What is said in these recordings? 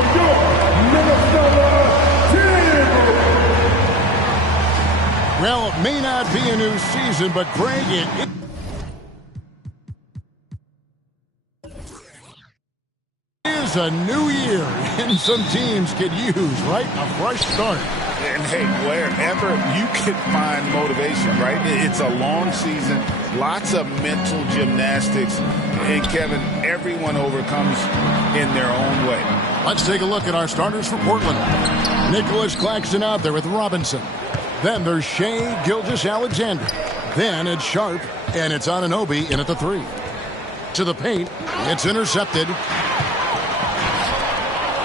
from York, Minnesota, Tim. Well, it may not be a new season, but Greg, it is a new year, and some teams could use, right, a fresh start. And hey, wherever you can find motivation, right? It's a long season, lots of mental gymnastics, and Kevin, everyone overcomes in their own way. Let's take a look at our starters for Portland. Nicholas Claxton out there with Robinson. Then there's Shea Gilgeous-Alexander. Then it's Sharp, and it's Anunoby in at the 3. To the paint, it's intercepted.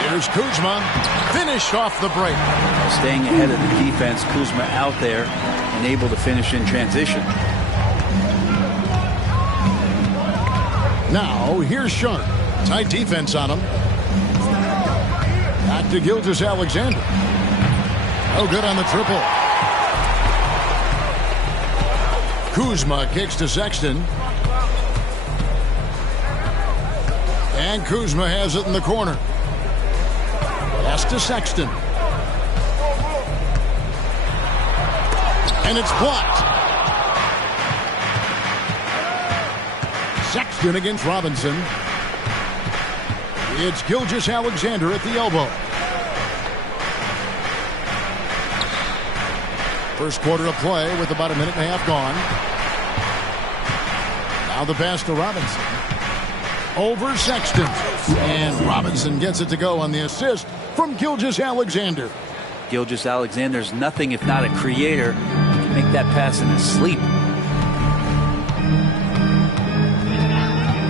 Here's Kuzma, finished off the break. Staying ahead of the defense, Kuzma out there and able to finish in transition. Now, here's Sharp. Tight defense on him. Back to Gilgeous-Alexander. Oh, good on the triple. Kuzma kicks to Sexton. And Kuzma has it in the corner. Pass to Sexton. And it's blocked. Sexton against Robinson. It's Gilgeous-Alexander at the elbow. First quarter of play with about a minute and a half gone. Now the pass to Robinson. Over Sexton. And Robinson gets it to go on the assist from Gilgeous-Alexander. Gilgeous-Alexander's nothing if not a creator. He can make that pass in his sleep.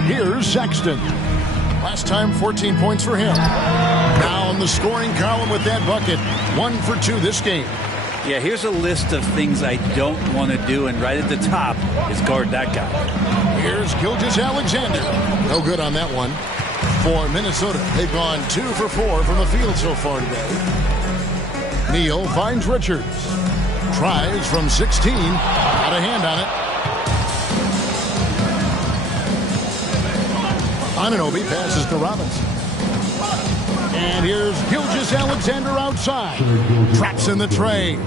Here's Sexton. Last time, 14 points for him. Now in the scoring column with that bucket. 1 for 2 this game. Yeah, here's a list of things I don't want to do, and right at the top is guard that guy. Here's Gilgeous-Alexander. No good on that one. For Minnesota, they've gone 2 for 4 from the field so far today. Neal finds Richards. Tries from 16. Got a hand on it. Anunoby passes to Robinson. And here's Gilgeous-Alexander outside. Traps in the tray.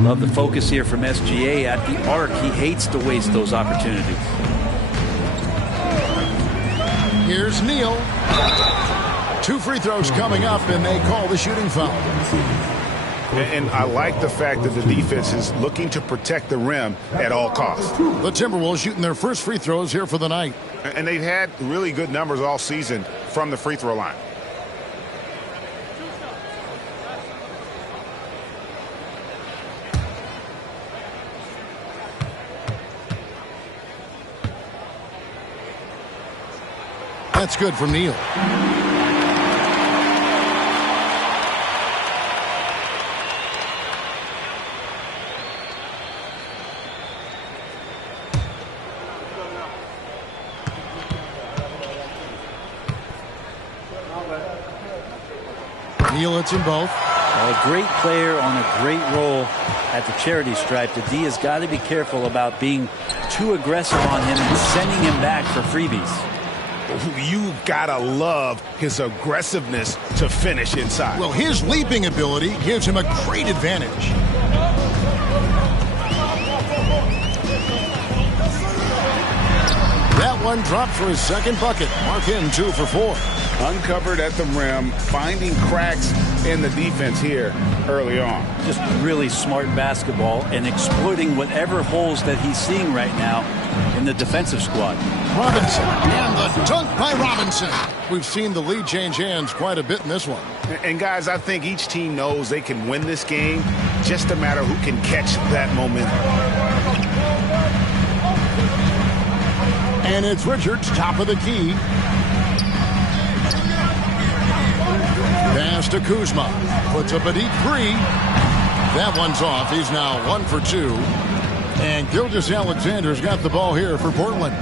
Love the focus here from SGA at the arc. He hates to waste those opportunities. Here's Neal. 2 free throws coming up, and they call the shooting foul. And I like the fact that the defense is looking to protect the rim at all costs. The Timberwolves shooting their first free throws here for the night. And they've had really good numbers all season from the free throw line. That's good from Neal. Neal hits them both. A great player on a great role at the charity stripe. The D has got to be careful about being too aggressive on him and sending him back for freebies. You gotta love his aggressiveness to finish inside. Well, his leaping ability gives him a great advantage. That one dropped for his second bucket. Mark him 2 for 4. Uncovered at the rim, finding cracks in the defense here early on. Just really smart basketball and exploiting whatever holes that he's seeing right now in the defensive squad. Robinson, and the dunk by Robinson. We've seen the lead change hands quite a bit in this one. And guys, I think each team knows they can win this game. Just a matter who can catch that momentum. And it's Richards, top of the key. Pass to Kuzma. Puts up a deep 3. That one's off. He's now 1 for 2. And Gilgeous-Alexander's got the ball here for Portland.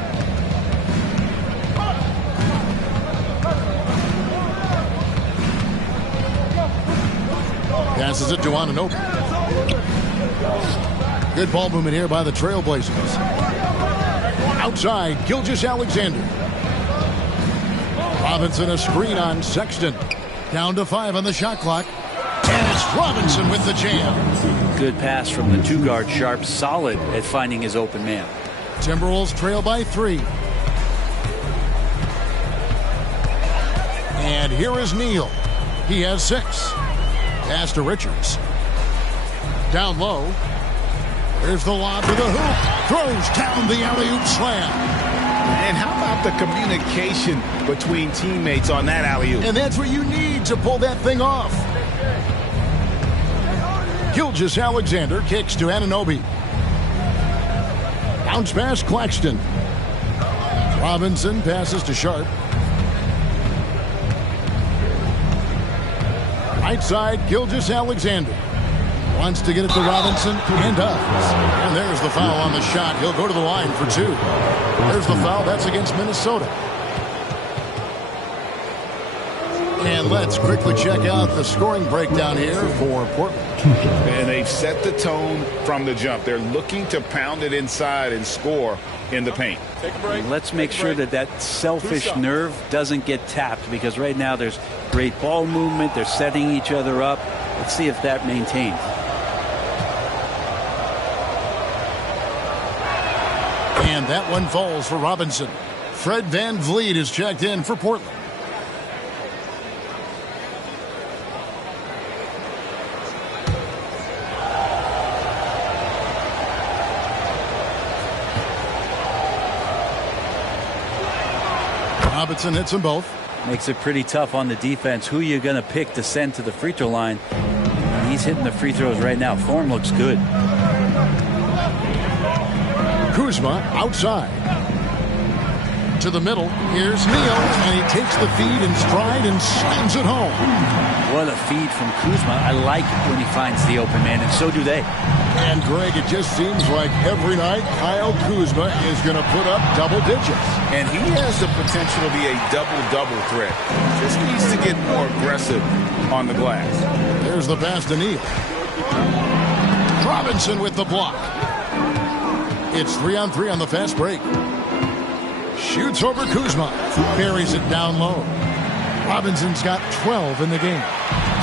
Passes it to Anunoby. Good ball movement here by the Trailblazers. Outside, Gilgeous-Alexander. Robinson a screen on Sexton. Down to 5 on the shot clock. And it's Robinson with the jam. Good pass from the two-guard. Sharp, solid at finding his open man. Timberwolves trail by 3. And here is Neal. He has 6. Pass to Richards. Down low. There's the lob to the hoop. Throws down the alley-oop slam. And how about the communication between teammates on that alley-oop? And that's what you need to pull that thing off. Gilgeous-Alexander kicks to Anunoby. Bounce pass, Claxton. Robinson passes to Sharp. Right side, Gilgeous-Alexander. Wants to get it to Robinson, and does. And there's the foul on the shot. He'll go to the line for 2. There's the foul. That's against Minnesota. And let's quickly check out the scoring breakdown here for Portland. And they've set the tone from the jump. They're looking to pound it inside and score in the paint. Let's make sure that that selfish nerve doesn't get tapped, because right now there's great ball movement. They're setting each other up. Let's see if that maintains. And that one falls for Robinson. Fred VanVleet is checked in for Portland. Robinson hits them both. Makes it pretty tough on the defense. Who you going to pick to send to the free throw line? He's hitting the free throws right now. Form looks good. Kuzma outside. To the middle. Here's Neal. And he takes the feed in stride and slams it home. What a feed from Kuzma. I like it when he finds the open man, and so do they. And, Greg, it just seems like every night Kyle Kuzma is going to put up double digits. And he has the potential to be a double-double threat. Just needs to get more aggressive on the glass. There's the pass to Neal. Robinson with the block. It's 3-on-3 on the fast break. Shoots over Kuzma. Buries it down low. Robinson's got 12 in the game.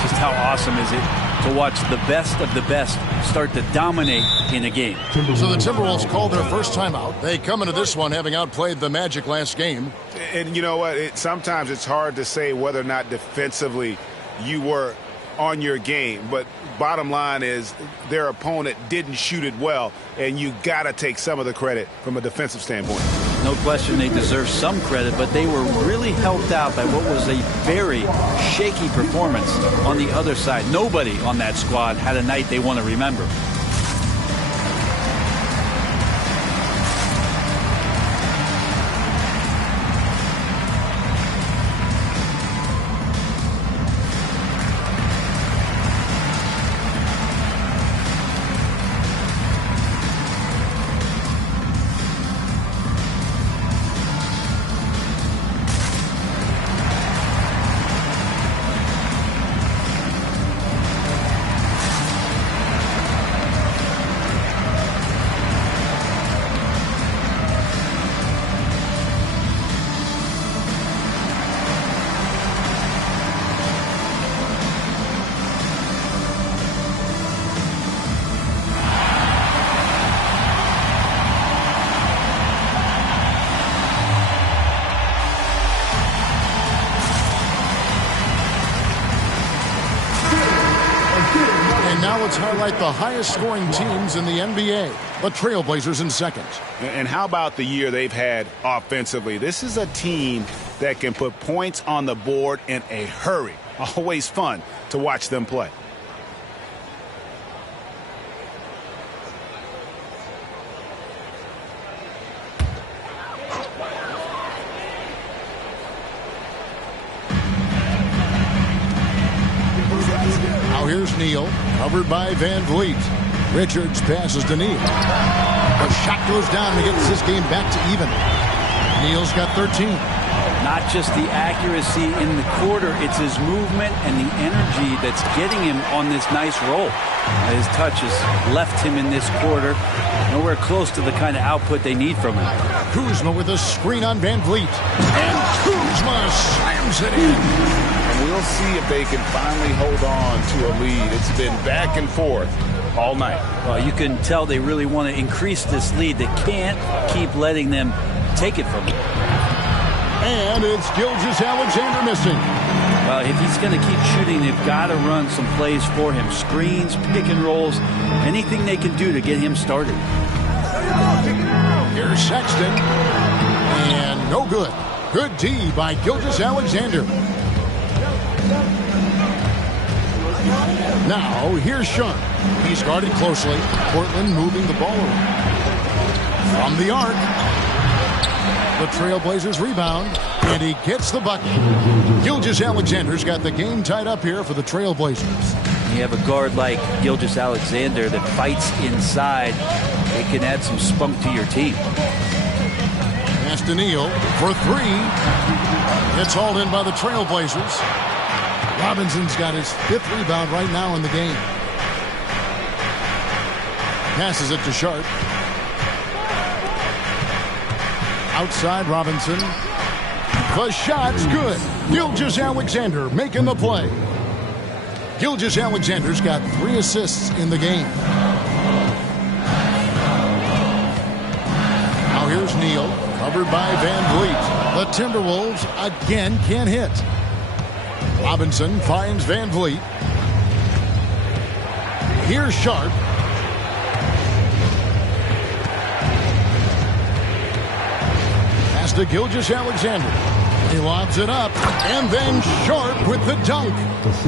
Just how awesome is it to watch the best of the best start to dominate in a game. So the Timberwolves call their first timeout. They come into this one having outplayed the Magic last game. And you know what? Sometimes it's hard to say whether or not defensively you were on your game. But bottom line is their opponent didn't shoot it well, and you got to take some of the credit from a defensive standpoint. No question they deserve some credit, but they were really helped out by what was a very shaky performance on the other side. Nobody on that squad had a night they want to remember. Let's highlight the highest scoring teams in the NBA. The Trailblazers in second. And how about the year they've had offensively? This is a team that can put points on the board in a hurry. Always fun to watch them play. Now here's Neal, covered by VanVleet. Richards passes to Neal. The shot goes down and gets this game back to even. Neal's got 13. Not just the accuracy in the quarter, it's his movement and the energy that's getting him on this nice roll. His touch has left him in this quarter nowhere close to the kind of output they need from him. Kuzma with a screen on Van Vliet. And Kuzma slams it in. And we'll see if they can finally hold on to a lead. It's been back and forth all night. Well, you can tell they really want to increase this lead. They can't keep letting them take it from them. And it's Gilgeous-Alexander missing. Well, if he's going to keep shooting, they've got to run some plays for him. Screens, pick and rolls, anything they can do to get him started. Here's Sexton. And no good. Good D by Gilgeous-Alexander. Now, here's Sharp. He's guarded closely. Portland moving the ball around. From the arc. The Trailblazers rebound, and he gets the bucket. Gilgeous-Alexander's got the game tied up here for the Trailblazers. You have a guard like Gilgeous-Alexander that fights inside. It can add some spunk to your team. Pass to Neal for three. It's hauled in by the Trailblazers. Robinson's got his 5th rebound right now in the game. Passes it to Sharp. Outside Robinson. The shot's good. Gilgeous-Alexander making the play. Gilgeous-Alexander's got 3 assists in the game. Now here's Neal, covered by Van Vliet. The Timberwolves again can't hit. Robinson finds Van Vliet. Here's Sharp. To Gilgeous-Alexander. He lobs it up, and then Sharp with the dunk.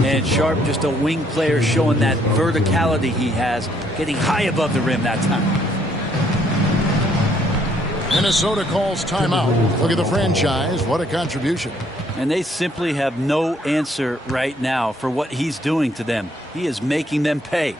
And Sharp, just a wing player, showing that verticality he has, getting high above the rim that time. Minnesota calls timeout. Look at the franchise. What a contribution. And they simply have no answer right now for what he's doing to them. He is making them pay.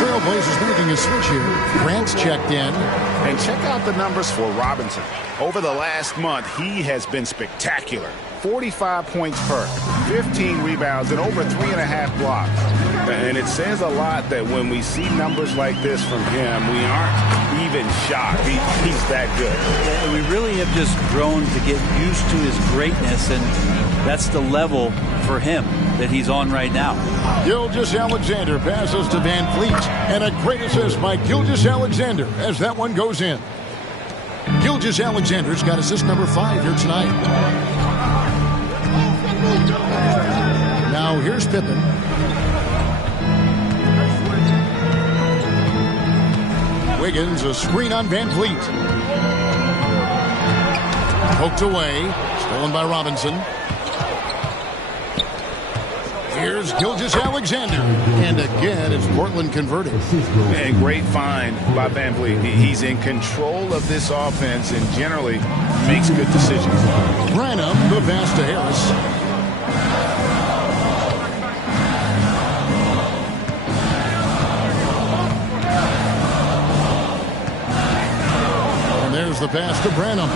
Trailblazers making a switch here. Grant's checked in. And check out the numbers for Robinson. Over the last month, he has been spectacular. 45 points per, 15 rebounds, and over 3.5 blocks. And it says a lot that when we see numbers like this from him, we aren't even shocked. He's that good. And we really have just grown to get used to his greatness, and that's the level for him that he's on right now. Gilgeous-Alexander passes to Van Vliet, and a great assist by Gilgeous-Alexander as that one goes in. Gilgeous-Alexander's got assist number 5 here tonight. Now here's Pippen. Wiggins, a screen on Van Vliet. Poked away, stolen by Robinson. Here's Gilgeous-Alexander. And again, it's Portland converting. And great find by Van Vliet. He's in control of this offense and generally makes good decisions. Branham, the pass to Harris. And there's the pass to Branham.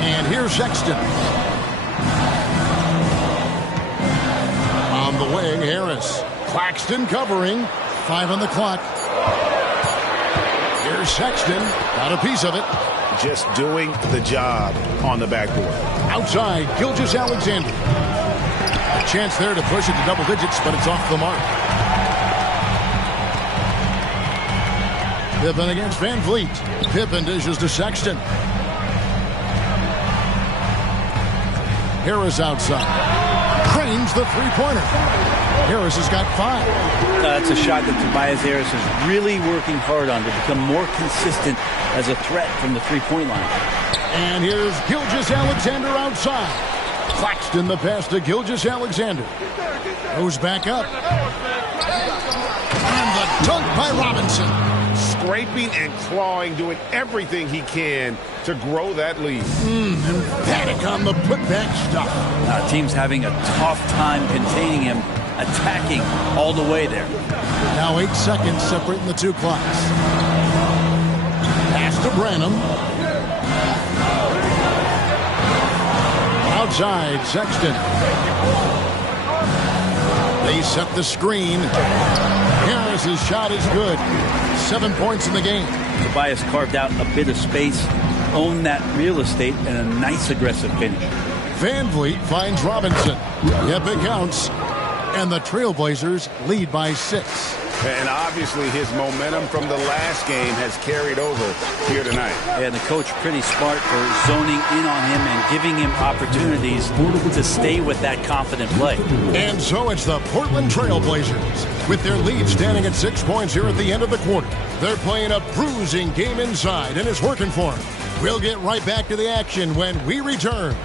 And here's Sexton. On the way, Harris. Claxton covering. 5 on the clock. Here's Sexton. Got a piece of it. Just doing the job on the backboard. Outside, Gilgeous-Alexander. A chance there to push it to double digits, but it's off the mark. Pippen against Van Vliet. Pippen dishes to Sexton. Harris outside. Cranes the three-pointer. Harris has got 5. That's a shot that Tobias Harris is really working hard on to become more consistent as a threat from the three-point line. And here's Gilgeous-Alexander outside. Claxton the pass to Gilgeous-Alexander. Goes back up. And the dunk by Robinson. Scraping and clawing, doing everything he can to grow that lead. Emphatic on the putback stuff. Team's having a tough time containing him, attacking all the way there. Now 8 seconds separating the two clocks. Pass to Branham. Outside, Sexton. They set the screen. Harris's shot is good. 7 points in the game. Tobias carved out a bit of space, owned that real estate, and a nice aggressive finish. Van Vliet finds Robinson. Yep, it counts. And the Trailblazers lead by 6. And obviously his momentum from the last game has carried over here tonight. And the coach pretty smart for zoning in on him and giving him opportunities to stay with that confident play. And so it's the Portland Trailblazers with their lead standing at 6 points here at the end of the quarter. They're playing a bruising game inside and it's working for them. We'll get right back to the action when we return.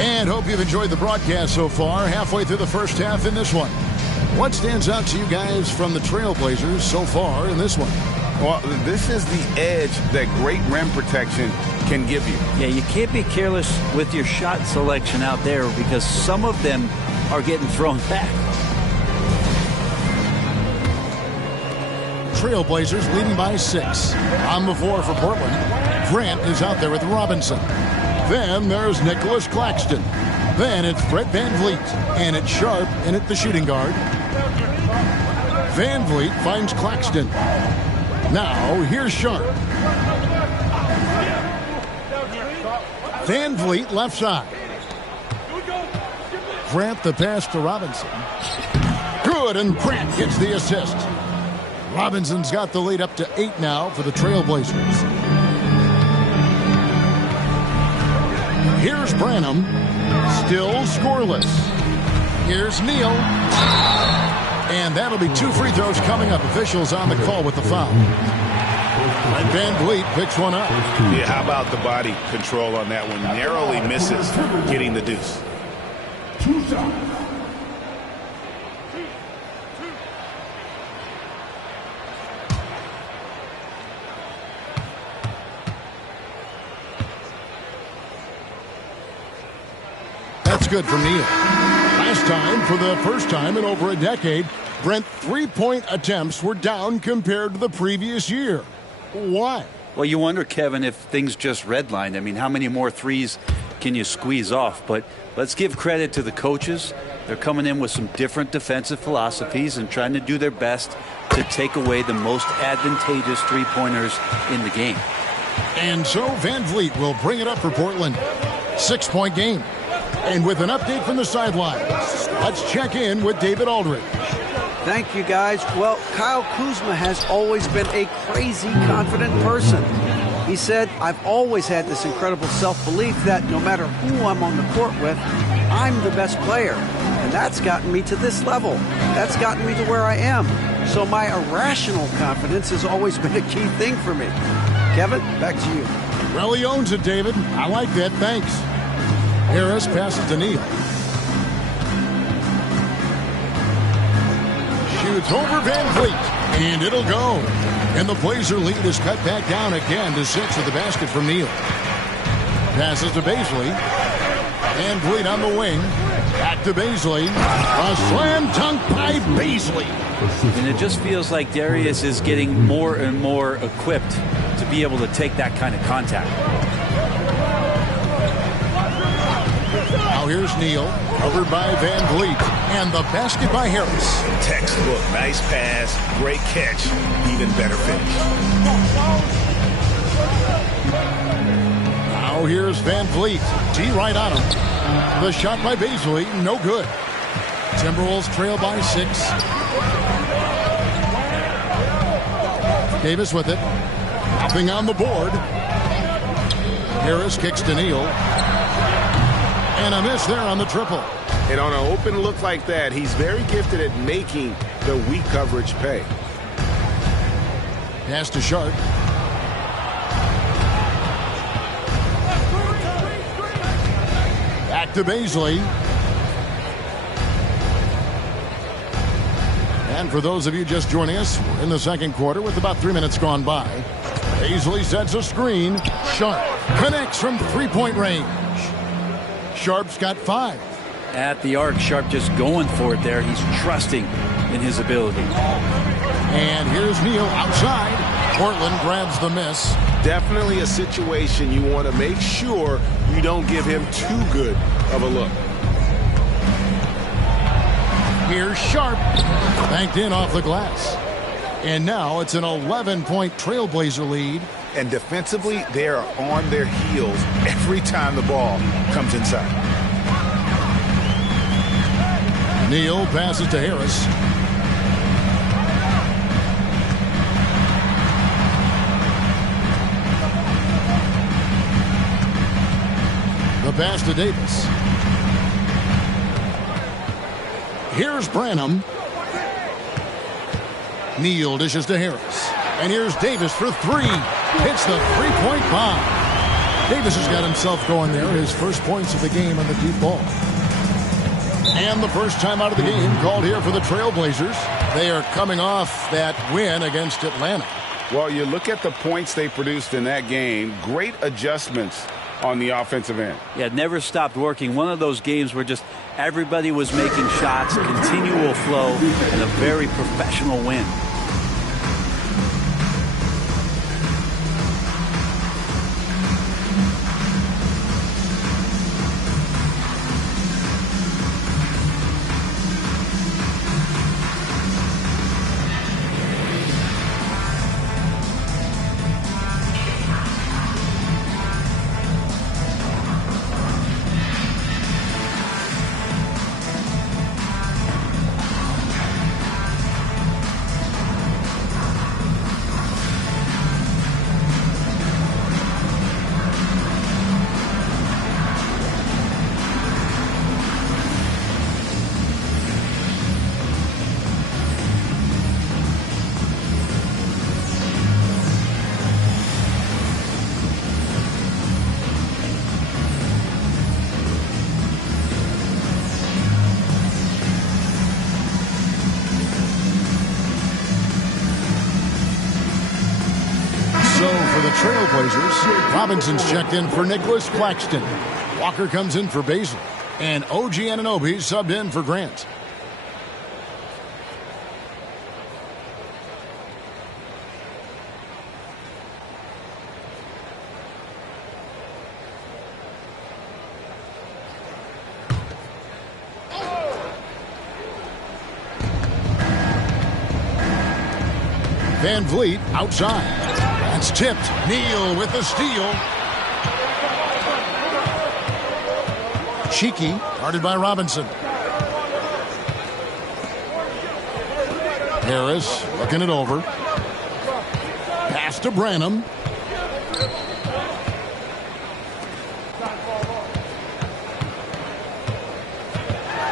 And hope you've enjoyed the broadcast so far, halfway through the first half in this one. What stands out to you guys from the Trailblazers so far in this one? Well, this is the edge that great rim protection can give you. Yeah, you can't be careless with your shot selection out there because some of them are getting thrown back. Trailblazers leading by 6. On the floor for Portland, Grant is out there with Robinson. Then there's Nicholas Claxton. Then it's Brett Van Vliet. And it's Sharp in at the shooting guard. Van Vliet finds Claxton. Now here's Sharp. Van Vliet left side. Grant the pass to Robinson. Good, and Grant gets the assist. Robinson's got the lead up to 8 now for the Trailblazers. Here's Branham, still scoreless. Here's Neal. And that'll be 2 free throws coming up. Officials on the call with the foul. And Van Vliet picks one up. Yeah, how about the body control on that one? Narrowly misses getting the deuce. That's good for Neal. Last time, for the first time in over a decade, Brent, 3-point attempts were down compared to the previous year. Why? Well, you wonder, Kevin, if things just redlined. I mean, how many more threes can you squeeze off? But let's give credit to the coaches. They're coming in with some different defensive philosophies and trying to do their best to take away the most advantageous three-pointers in the game. And so Van Vliet will bring it up for Portland. 6-point game. And with an update from the sidelines, let's check in with David Aldridge. Thank you, guys. Well, Kyle Kuzma has always been a crazy confident person. He said, I've always had this incredible self-belief that no matter who I'm on the court with, I'm the best player. And that's gotten me to this level. That's gotten me to where I am. So my irrational confidence has always been a key thing for me. Kevin, back to you. Well, he owns it, David. I like that. Thanks. Harris passes to Neal. Shoots over Van Vliet, and it'll go. And the Blazer lead is cut back down again to 6 with the basket from Neal. Passes to Baisley. Van Vliet on the wing. Back to Baisley. A slam dunk by Baisley. And it just feels like Darius is getting more and more equipped to be able to take that kind of contact. Now here's Neal, covered by Van Vliet, and the basket by Harris. Textbook, nice pass, great catch, even better finish. Now here's Van Vliet, D right on him. The shot by Baisley, no good. Timberwolves trail by 6. Davis with it. Nothing on the board. Harris kicks to Neal. And a miss there on the triple. And on an open look like that, he's very gifted at making the weak coverage pay. Pass to Sharp. Back to Baisley. And for those of you just joining us, we're in the second quarter with about 3 minutes gone by. Baisley sets a screen. Sharp connects from three-point range. Sharp's got 5. At the arc, Sharp just going for it there. He's trusting in his ability. And here's Neal outside. Portland grabs the miss. Definitely a situation you want to make sure you don't give him too good of a look. Here's Sharp. Banked in off the glass. And now it's an 11-point Trailblazer lead. And defensively, they are on their heels every time the ball comes inside. Neal passes to Harris. The pass to Davis. Here's Branham. Neal dishes to Harris. And here's Davis for 3. Hits the three-point bomb. Davis has got himself going there. His first points of the game on the deep ball. And the first time out of the game called here for the Trailblazers. They are coming off that win against Atlanta. Well, you look at the points they produced in that game. Great adjustments on the offensive end. Yeah, it never stopped working. One of those games where just everybody was making shots, continual flow, and a very professional win. Trailblazers. Robinson's checked in for Nicholas Claxton. Walker comes in for Baisley. And OG Anunoby subbed in for Grant. Van Vliet outside. It's tipped. Neal with the steal. Cheeky, guarded by Robinson. Harris looking it over. Pass to Branham.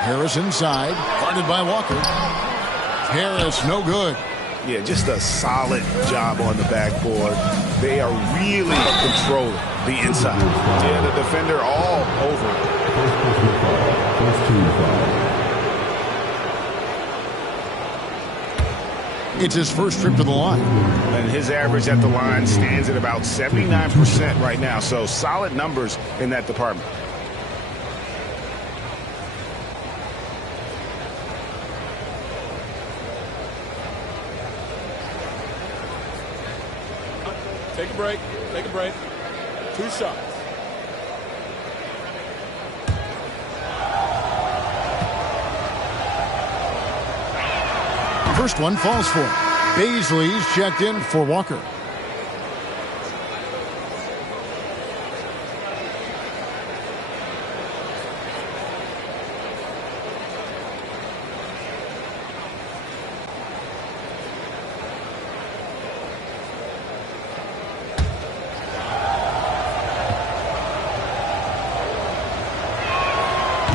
Harris inside, guarded by Walker. Harris, no good. Yeah, just a solid job on the backboard. They are really controlling the inside. Yeah, the defender all over it. It's his first trip to the line. And his average at the line stands at about 79% right now. So solid numbers in that department. Take a break. Take a break. 2 shots. First one falls for him. Baisley's checked in for Walker.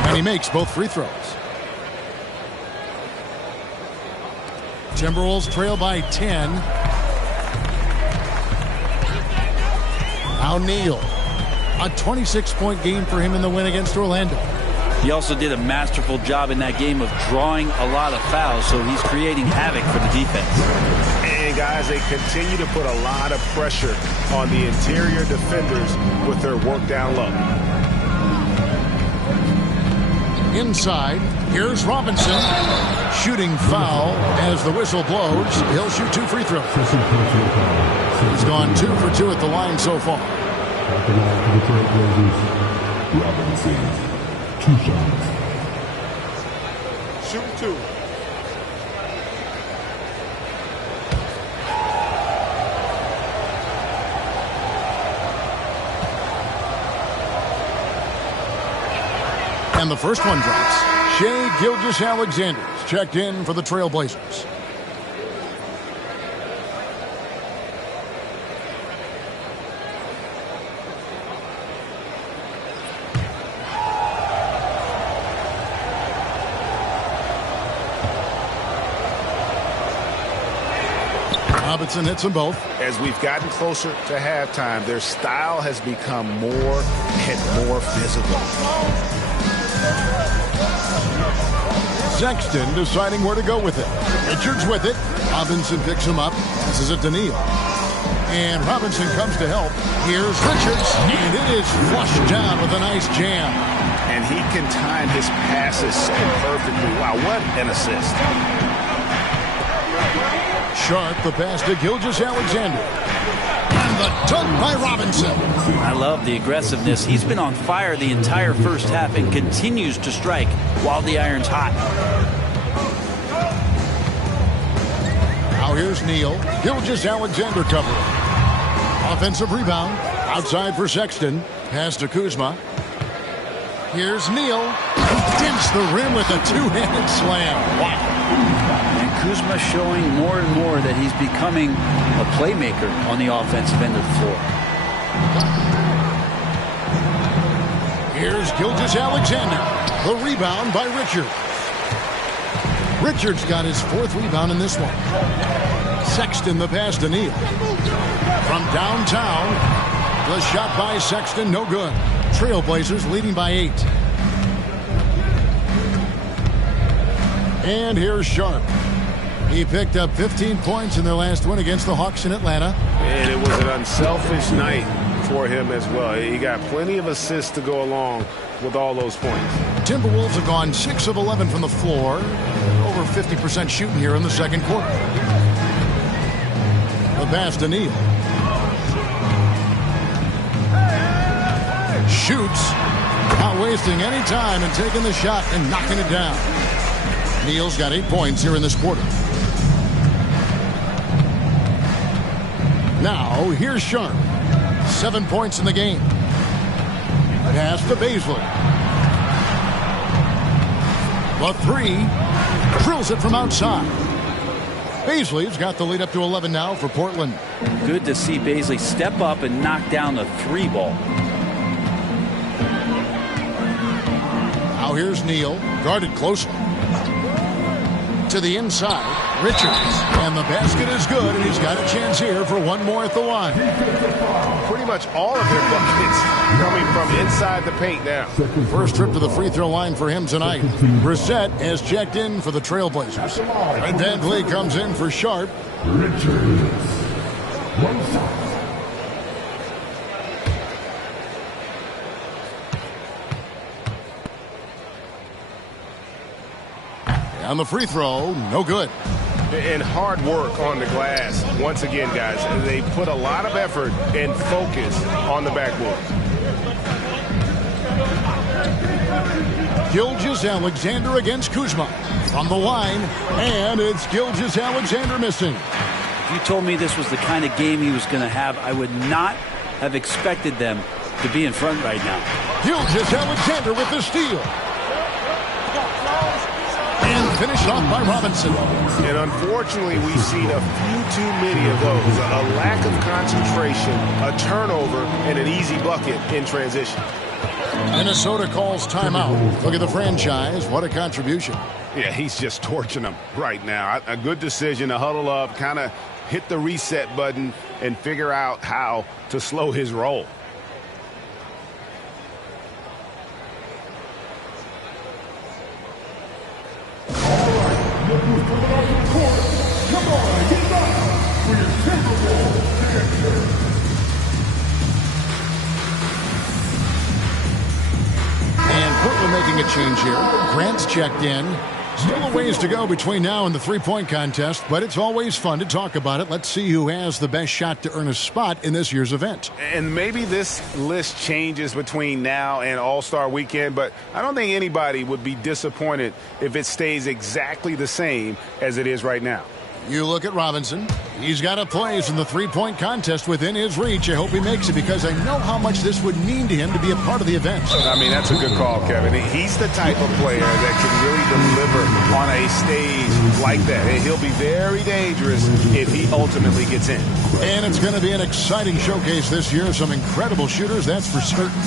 And he makes both free throws. Timberwolves trail by 10. Now Neal. A 26-point game for him in the win against Orlando. He also did a masterful job in that game of drawing a lot of fouls, so he's creating havoc for the defense. And guys, they continue to put a lot of pressure on the interior defenders with their work down low. Inside, here's Robinson. Shooting foul as the whistle blows. He'll shoot 2 free throws. He's gone 2 for 2 at the line so far. Robinson, 2 shots. Shoot 2. And the first one drops. Shai Gilgeous-Alexander's checked in for the Trailblazers. Robinson hits them both. As we've gotten closer to halftime, their style has become more and more physical. Sexton deciding where to go with it. Richards with it. Robinson picks him up. This is it to Neal. And Robinson comes to help. Here's Richards. And it is flushed down with a nice jam. And he can time his passes so perfectly. Wow, what an assist. Sharp the pass to Gilgeous-Alexander. And the dunk by Robinson. I love the aggressiveness. He's been on fire the entire first half and continues to strike while the iron's hot. Now here's Neal. Gilgeous-Alexander covering. Offensive rebound. Outside for Sexton. Pass to Kuzma. Here's Neal. He dents the rim with a 2-handed slam. Wow. And Kuzma showing more and more that he's becoming a playmaker on the offensive end of the floor. Here's Gilgeous-Alexander. The rebound by Richards. Richards got his 4th rebound in this one. Sexton the pass to Neal. From downtown, the shot by Sexton, no good. Trailblazers leading by 8. And here's Sharp. He picked up 15 points in their last win against the Hawks in Atlanta. And it was an unselfish night for him as well. He got plenty of assists to go along with all those points. Timberwolves have gone 6 of 11 from the floor. Over 50% shooting here in the second quarter. The pass to Neal. Shoots. Not wasting any time and taking the shot and knocking it down. Neal's got 8 points here in this quarter. Now, here's Sharp. 7 points in the game. Pass to Baisley. The 3. Drills it from outside. Baisley's got the lead up to 11 now for Portland. Good to see Baisley step up and knock down the 3 ball. Now here's Neal. Guarded closely. To the inside. Richards. And the basket is good, and he's got a chance here for one more at the line. Pretty much all of their buckets coming from inside the paint now. First trip to the free throw line for him tonight. Brissett has checked in for the Trailblazers. And Bentley comes in for Sharp. Richards. 1 shot. On the free throw, no good. and hard work on the glass. Once again, guys, they put a lot of effort and focus on the backboard. Gilgeous-Alexander against Kuzma. From the line, and it's Gilgeous-Alexander missing. If you told me this was the kind of game he was going to have, I would not have expected them to be in front right now. Gilgeous-Alexander with the steal. And finished off by Robinson. And unfortunately, we've seen a few too many of those. A lack of concentration, a turnover, and an easy bucket in transition. Minnesota calls timeout. Look at the franchise. What a contribution. Yeah, he's just torching them right now. A good decision to huddle up, kind of hit the reset button, and figure out how to slow his roll. And Portland making a change here. Grant's checked in. Still a ways to go between now and the three-point contest, but it's always fun to talk about it. Let's see who has the best shot to earn a spot in this year's event. And maybe this list changes between now and All-Star Weekend, but I don't think anybody would be disappointed if it stays exactly the same as it is right now. You look at Robinson. He's got a place in the three-point contest within his reach. I hope he makes it because I know how much this would mean to him to be a part of the event. I mean, that's a good call, Kevin. He's the type of player that can really deliver on a stage like that. And he'll be very dangerous if he ultimately gets in. And it's going to be an exciting showcase this year. Some incredible shooters, that's for certain.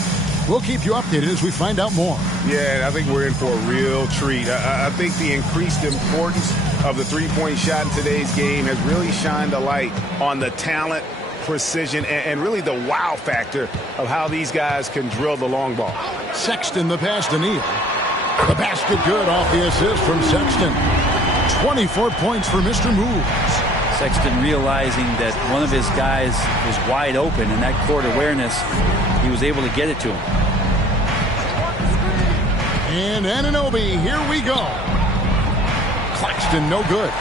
We'll keep you updated as we find out more. Yeah, I think we're in for a real treat. I think the increased importance of the three-point shot in today's game has really shined a light on the talent, precision, and really the wow factor of how these guys can drill the long ball. Sexton the pass to Neal. The basket good off the assist from Sexton. 24 points for Mr. Moves. Sexton realizing that one of his guys was wide open, and that court awareness, he was able to get it to him. And Anunoby, here we go. Claxton, no good.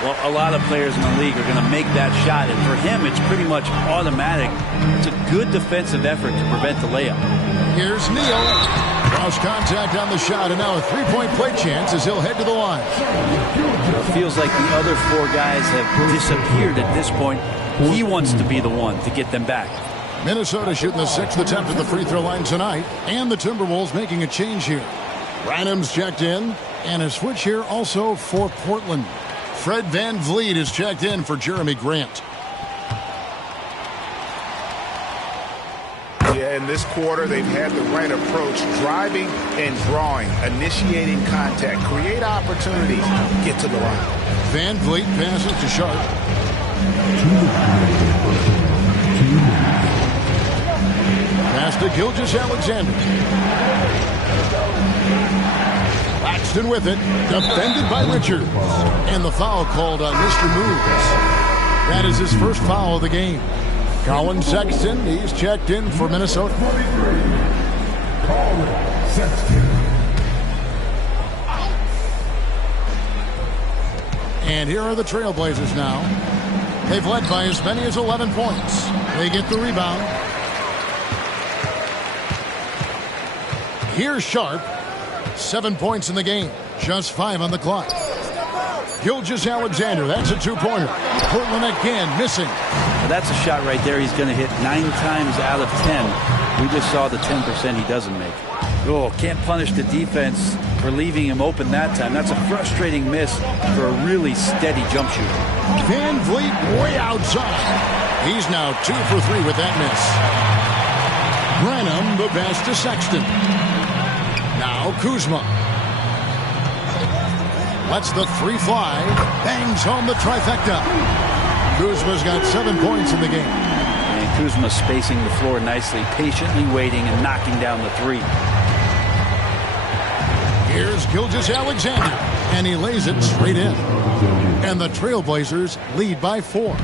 Well, a lot of players in the league are going to make that shot, and for him, it's pretty much automatic. It's a good defensive effort to prevent the layup. Here's Neal. Cross contact on the shot, and now a three-point play chance as he'll head to the line. It feels like the other four guys have disappeared at this point. He wants to be the one to get them back. Minnesota shooting the sixth attempt at the free throw line tonight, and the Timberwolves making a change here. Branham's checked in, and a switch here also for Portland. Fred VanVleet is checked in for Jeremy Grant. Yeah, in this quarter, they've had the right approach, driving and drawing, initiating contact, create opportunities, get to the line. VanVleet passes to Sharp. Pass to Gilgeous-Alexander. Claxton with it, defended by Richards. And the foul called on Mr. Moves. That is his first foul of the game. Colin Sexton, he's checked in for Minnesota. Colin Sexton. And here are the Trailblazers now. They've led by as many as 11 points. They get the rebound. Here's Sharp. 7 points in the game. Just 5 on the clock. Gilgeous-Alexander, that's a two-pointer. Portland again missing. Well, that's a shot right there he's going to hit 9 times out of 10. We just saw the 10% he doesn't make. Oh, can't punish the defense for leaving him open that time. That's a frustrating miss for a really steady jump shooter. VanVleet way outside. He's now 2 for 3 with that miss. Branham the pass to Sexton. Now Kuzma. Lets the three fly. Bangs home the trifecta. Kuzma's got 7 points in the game. And Kuzma spacing the floor nicely, patiently waiting and knocking down the three. Here's Gilgeous-Alexander, and he lays it straight in. And the Trailblazers lead by 4.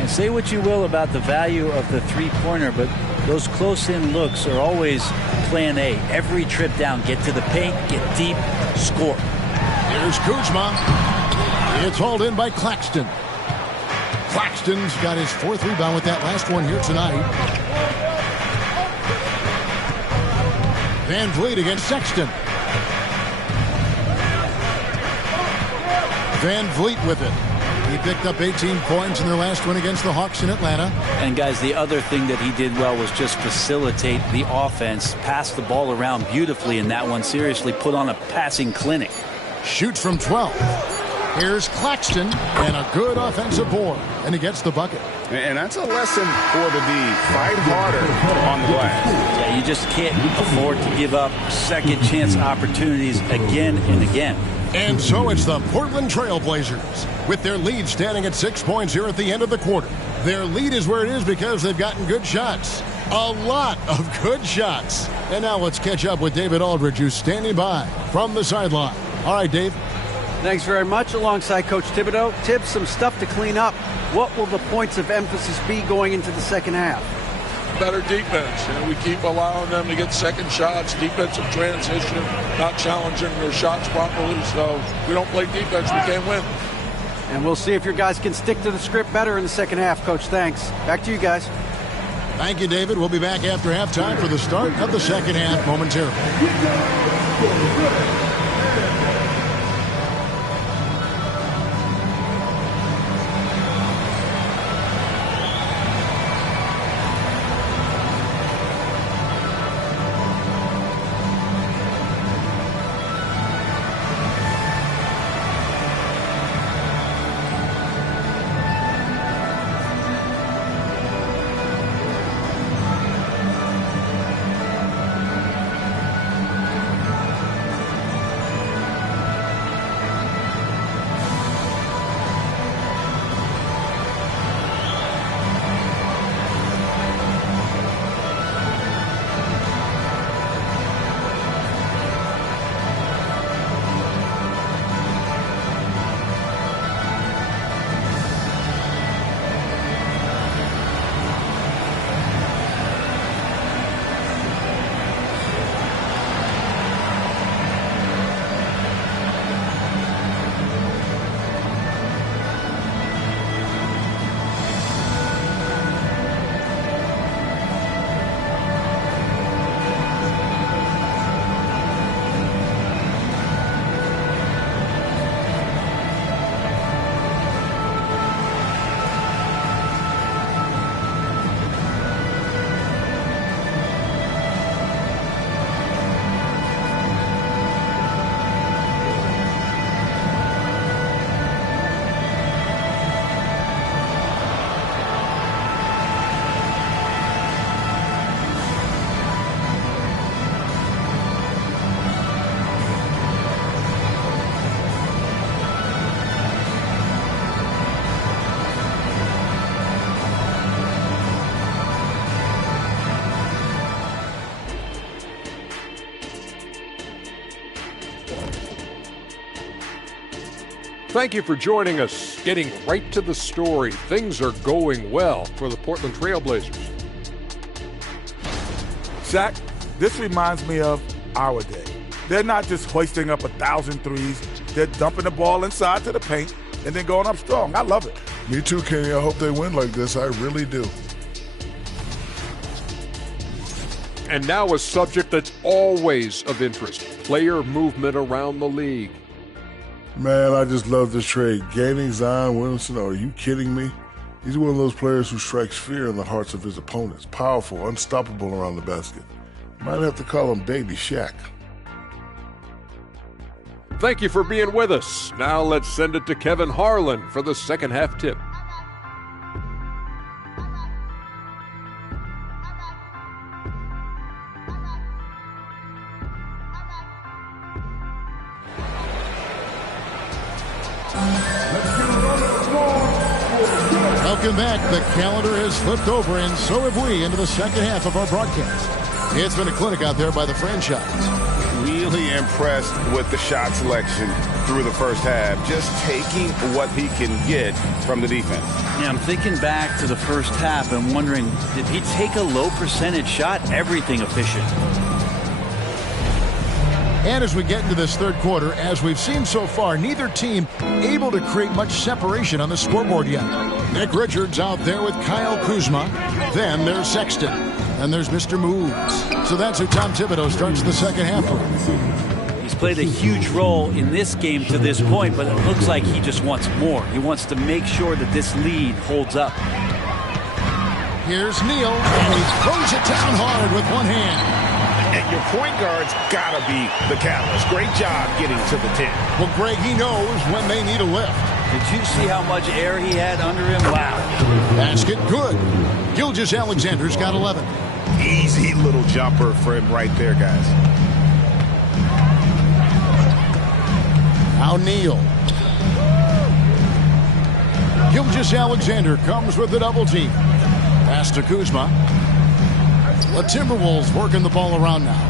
And say what you will about the value of the three-pointer, but those close-in looks are always plan A. Every trip down, get to the paint, get deep, score. Here's Kuzma. It's hauled in by Claxton. Claxton's got his 4th rebound with that last one here tonight. Van Vliet against Sexton. Van Vliet with it. He picked up 18 points in their last win against the Hawks in Atlanta. And guys, the other thing that he did well was just facilitate the offense, pass the ball around beautifully in that one. Seriously, put on a passing clinic. Shoots from 12. Here's Claxton, and a good offensive board, and he gets the bucket. And that's a lesson for the D. Fight harder on the glass. Yeah, you just can't afford to give up second chance opportunities again and again. And so it's the Portland Trail Blazers, with their lead standing at 6 points here at the end of the quarter. Their lead is where it is because they've gotten good shots. A lot of good shots. And now let's catch up with David Aldridge, who's standing by from the sideline. All right, Dave. Thanks very much. Alongside Coach Thibodeau. Tibbs, some stuff to clean up. What will the points of emphasis be going into the second half? Better defense. We keep allowing them to get second shots, defensive transition, not challenging their shots properly. So if we don't play defense, we can't win. And we'll see if your guys can stick to the script better in the second half, Coach. Thanks. Back to you guys. Thank you, David. We'll be back after halftime for the start of the second half momentarily. Thank you for joining us. Getting right to the story, things are going well for the Portland Trail Blazers. Zach, this reminds me of our day. They're not just hoisting up 1,000 threes. They're dumping the ball inside to the paint and then going up strong. I love it. Me too, Kenny. I hope they win like this. I really do. And now a subject that's always of interest, player movement around the league. Man, I just love this trade. Gaining Zion Williamson, are you kidding me? He's one of those players who strikes fear in the hearts of his opponents. Powerful, unstoppable around the basket. Might have to call him Baby Shaq. Thank you for being with us. Now let's send it to Kevin Harlan for the second half tip. Welcome back. The calendar has flipped over, and so have we, into the second half of our broadcast. It's been a clinic out there by the franchise. Really impressed with the shot selection through the first half, just taking what he can get from the defense. Yeah, I'm thinking back to the first half and wondering, did he take a low percentage shot? Everything efficient. And as we get into this third quarter, as we've seen so far, neither team able to create much separation on the scoreboard yet. Nick Richards out there with Kyle Kuzma. Then there's Sexton. And there's Mr. Moves. So that's who Tom Thibodeau starts the second half with. He's played a huge role in this game to this point, but it looks like he just wants more. He wants to make sure that this lead holds up. Here's Neal, and he throws it down hard with one hand. And your point guard's got to be the catalyst. Great job getting to the 10. Well, Greg, he knows when they need a lift. Did you see how much air he had under him? Wow. Basket good. Gilgeous-Alexander's got 11. Easy little jumper for him right there, guys. Now Neal. Gilgeous-Alexander comes with the double team. Pass to Kuzma. The Timberwolves working the ball around now.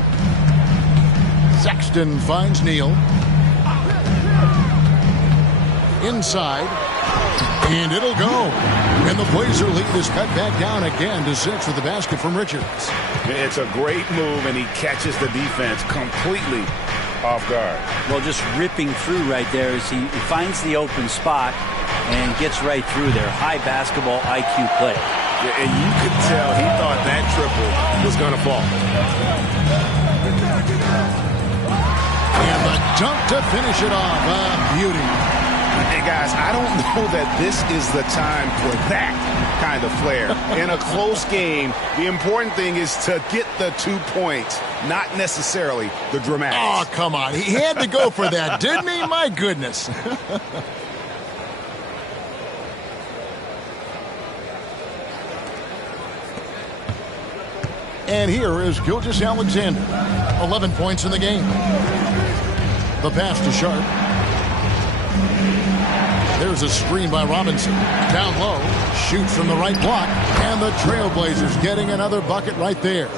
Sexton finds Neal. Inside. And it'll go. And the Blazer lead is cut back down again to 6 with the basket from Richards. It's a great move, and he catches the defense completely off guard. Well, just ripping through right there as he finds the open spot and gets right through there. High basketball IQ play. Yeah, and you could tell he thought that triple was going to fall. And the dunk to finish it off. Beauty. Hey, guys, I don't know that this is the time for that kind of flair. In a close game, the important thing is to get the 2 points, not necessarily the dramatics. Oh, come on. He had to go for that, didn't he? My goodness. And here is Gilgeous-Alexander. 11 points in the game. The pass to Sharp. There's a screen by Robinson. Down low. Shoots from the right block. And the Trailblazers getting another bucket right there.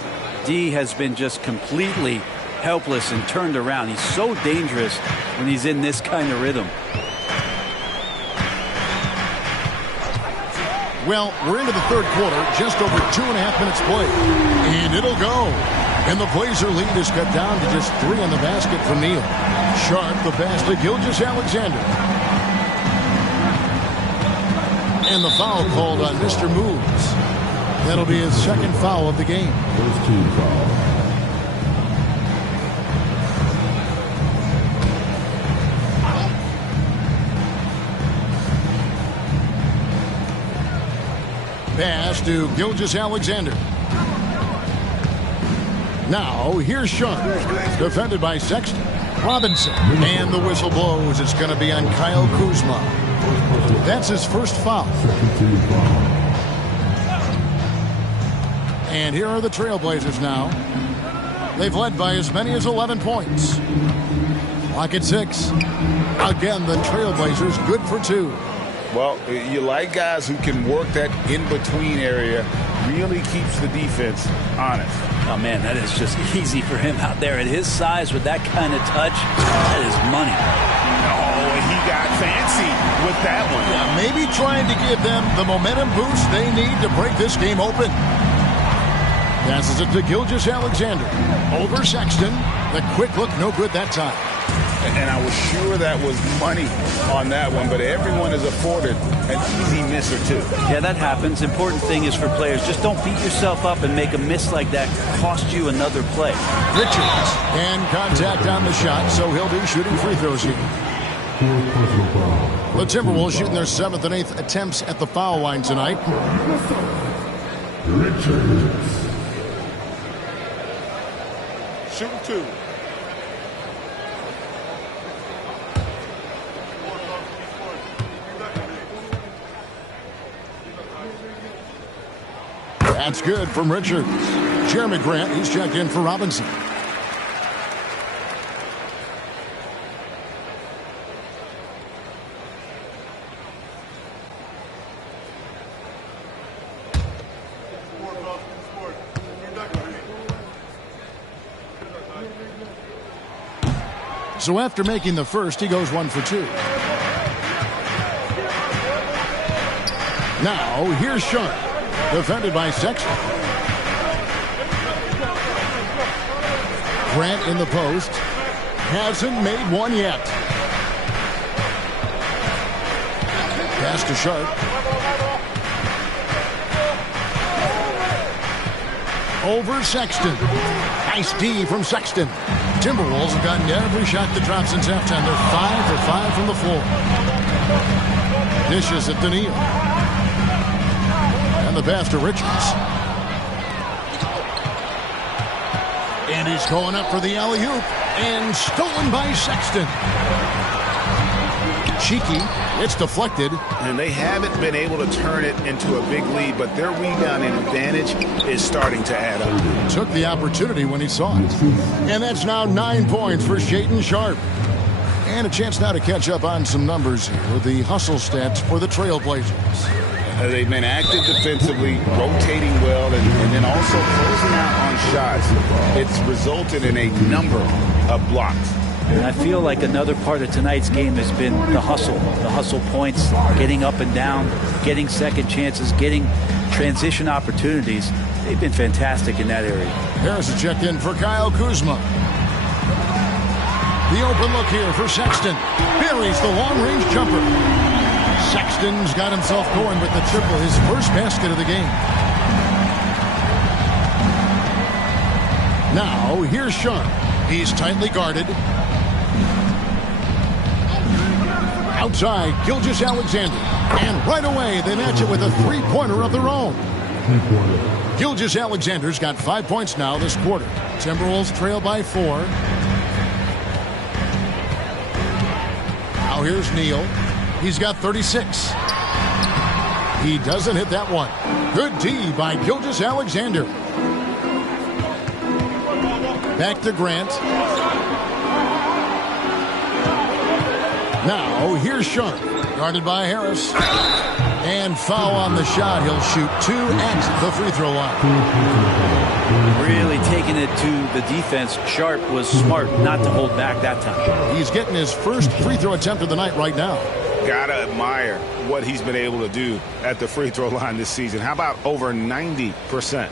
D has been just completely helpless and turned around. He's so dangerous when he's in this kind of rhythm. Well, we're into the third quarter, just over 2.5 minutes played. And it'll go. And the Blazer lead is cut down to just 3 on the basket from Neal. Sharp, the pass to Gilgeous-Alexander. And the foul called on Mr. Moves. That'll be his second foul of the game. First team foul. Pass to Gilgeous-Alexander. Now, here's Sharp. Defended by Sexton. Robinson. And the whistle blows. It's going to be on Kyle Kuzma. That's his first foul. And here are the Trailblazers now. They've led by as many as 11 points. Clock at 6. Again, the Trailblazers good for 2. Well, you like guys who can work that in-between area, really keeps the defense honest. Oh, man, that is just easy for him out there. At his size, with that kind of touch, that is money. Oh, he got fancy with that one. Yeah, maybe trying to give them the momentum boost they need to break this game open. Passes it to Gilgeous-Alexander. Over Sexton. The quick look, no good that time. And I was sure that was money on that one, but everyone is afforded an easy miss or 2. Yeah, that happens. Important thing is for players, just don't beat yourself up and make a miss like that cost you another play. Richards. And contact on the shot, so he'll be shooting free throws here. The Timberwolves shooting their 7th and 8th attempts at the foul line tonight. Richards. Shooting 2. That's good from Richards. Jeremy Grant, he's checked in for Robinson. So after making the first, he goes 1 for 2. Now, here's Sharp. Defended by Sexton. Grant in the post. hasn't made one yet. Pass to Sharp. Over Sexton. Nice D from Sexton. Timberwolves have gotten every shot that dropped since halftime. They're 5 for 5 from the floor. Dishes at Daniil. And the pass to Richards. And he's going up for the alley-oop. And stolen by Sexton. Cheeky. It's deflected. And they haven't been able to turn it into a big lead, but their rebounding advantage is starting to add up. Took the opportunity when he saw it. And that's now 9 points for Shaedon Sharpe. And a chance now to catch up on some numbers here. The hustle stats for the Trailblazers. They've been active defensively, rotating well, and then also closing out on shots. It's resulted in a number of blocks. And I feel like another part of tonight's game has been the hustle points, getting up and down, getting second chances, getting transition opportunities. They've been fantastic in that area. Harris is checked in for Kyle Kuzma. The open look here for Sexton. Buries the long-range jumper. Sexton's got himself going with the triple, his first basket of the game. Now, here's Sharpe. He's tightly guarded. Outside, Gilgeous-Alexander. And right away, they match it with a three-pointer of their own. Gilgeous-Alexander's got 5 points now this quarter. Timberwolves trail by 4. Now here's Neal. He's got 36. He doesn't hit that one. Good D by Gilgeous-Alexander. Back to Grant. Now, here's Sharpe, guarded by Harris. And foul on the shot. He'll shoot 2 at the free throw line. Really taking it to the defense. Sharpe was smart not to hold back that time. He's getting his first free throw attempt of the night right now. Gotta admire what he's been able to do at the free throw line this season. How about over 90%?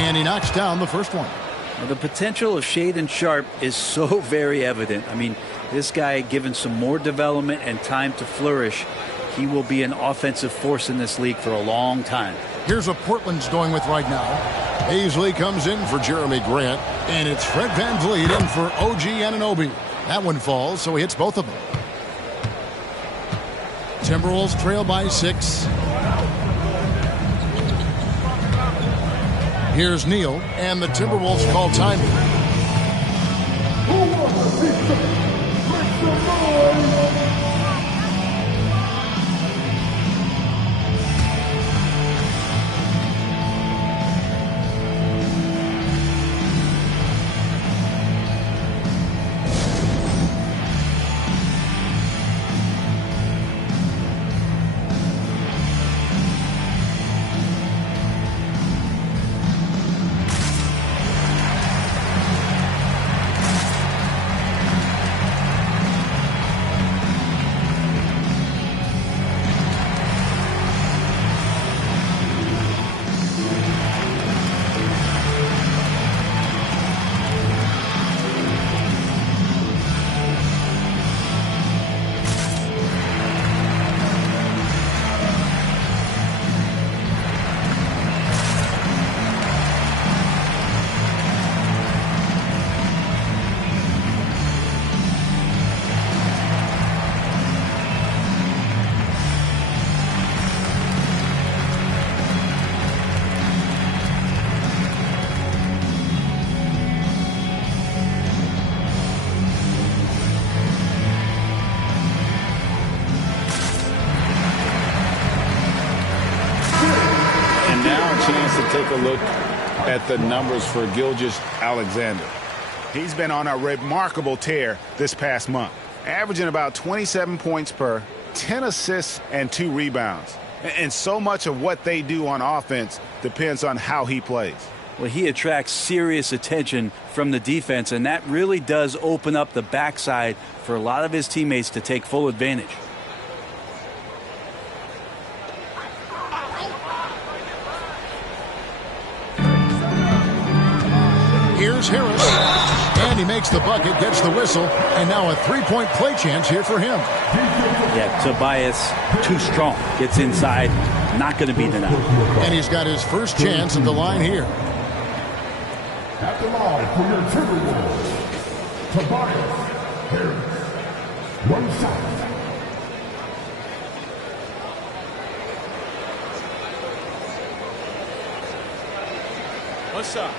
And he knocks down the first one. Well, the potential of Shaedon Sharpe is so very evident. I mean, this guy, given some more development and time to flourish, he will be an offensive force in this league for a long time. Here's what Portland's going with right now. Hazley comes in for Jeremy Grant, and it's Fred VanVleet in for OG Anunoby. That one falls, so he hits both of them. Timberwolves trail by 6. Here's Neal, and the Timberwolves call timing. Take a look at the numbers for Gilgeous-Alexander. He's been on a remarkable tear this past month, averaging about 27 points per, 10 assists, and 2 rebounds. And so much of what they do on offense depends on how he plays. Well, he attracts serious attention from the defense, and that really does open up the backside for a lot of his teammates to take full advantage. Here's Harris, and he makes the bucket, gets the whistle, and now a three-point play chance here for him. Yeah, Tobias, too strong. Gets inside, not going to be denied. And he's got his first chance at the line here. At the line for your Timberwolves, Tobias Harris. One shot. What's up?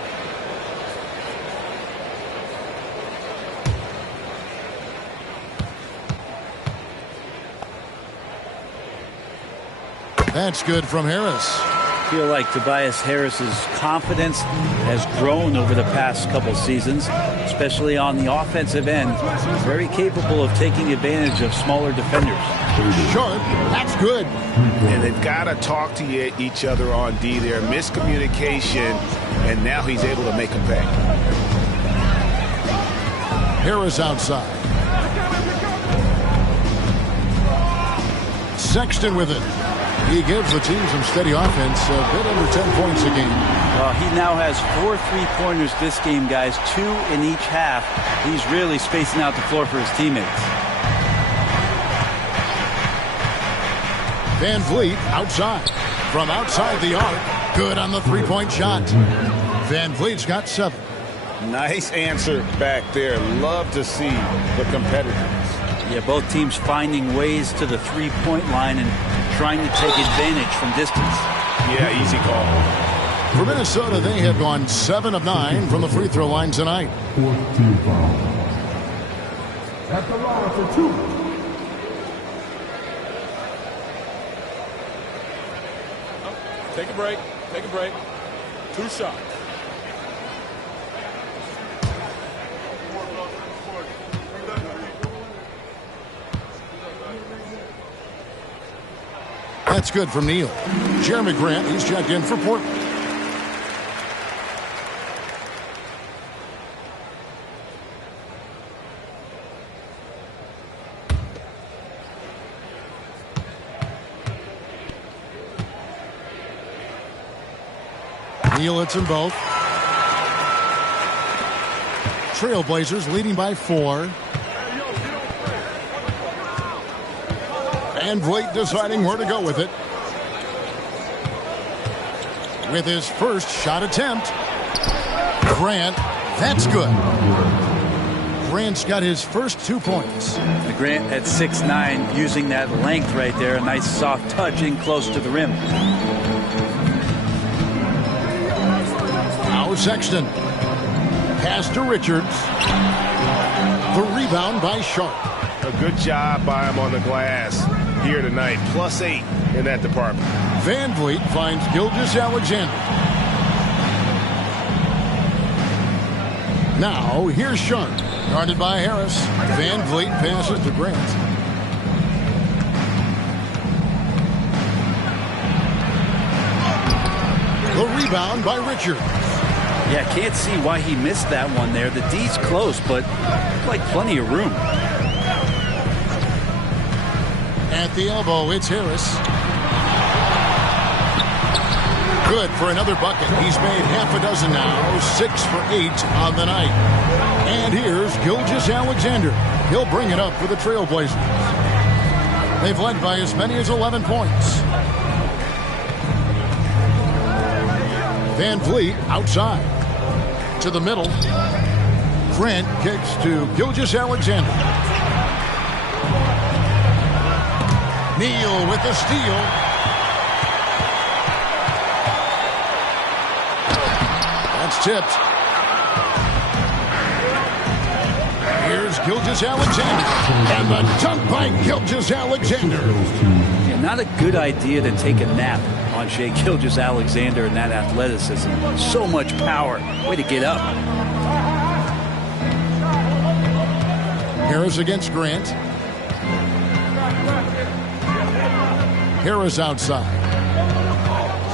That's good from Harris. I feel like Tobias Harris's confidence has grown over the past couple seasons, especially on the offensive end. He's very capable of taking advantage of smaller defenders. Sharp, that's good. And they've got to talk to each other on D there. Miscommunication, and now he's able to make a pay. Harris outside. Sexton with it. He gives the team some steady offense, a bit under 10 points a game. Well, he now has 4 3-pointers this game, guys, 2 in each half. He's really spacing out the floor for his teammates. Van Vliet outside. From outside the arc, good on the three-point shot. Van Vliet's got 7. Nice answer back there. Love to see the competitiveness. Yeah, both teams finding ways to the three-point line and trying to take advantage from distance. Yeah, easy call. For Minnesota, they have gone 7 of 9 from the free throw line tonight. 4th team foul. At the line for 2. Take a break. Take a break. 2 shots. That's good from Neal. Jeremy Grant, he's checked in for Portland. Neal hits them both. Trailblazers leading by 4. Van Vliet deciding where to go with it. With his first shot attempt. Grant, that's good. Grant's got his first 2 points. Grant at 6'9", using that length right there. A nice soft touch in close to the rim. Now Sexton. Pass to Richards. The rebound by Sharp. A good job by him on the glass here tonight. +8 in that department. Van Vliet finds Gilgeous-Alexander. Now here's Sharp. Guarded by Harris. Van Vliet passes to Grant. The rebound by Richards. Yeah, can't see why he missed that one there. The D's close, but like plenty of room. At the elbow, it's Harris. Good for another bucket. He's made half a dozen now. 6 for 8 on the night. And here's Gilgeous-Alexander. He'll bring it up for the Trailblazers. They've led by as many as 11 points. Van Vliet outside. To the middle. Grant kicks to Gilgeous-Alexander. Neal with the steal. That's tipped. Here's Gilgeous-Alexander. And the dunk by Gilgeous-Alexander. Yeah, not a good idea to take a nap on Shai Gilgeous-Alexander and that athleticism. So much power. Way to get up. Harris against Grant. Harris outside.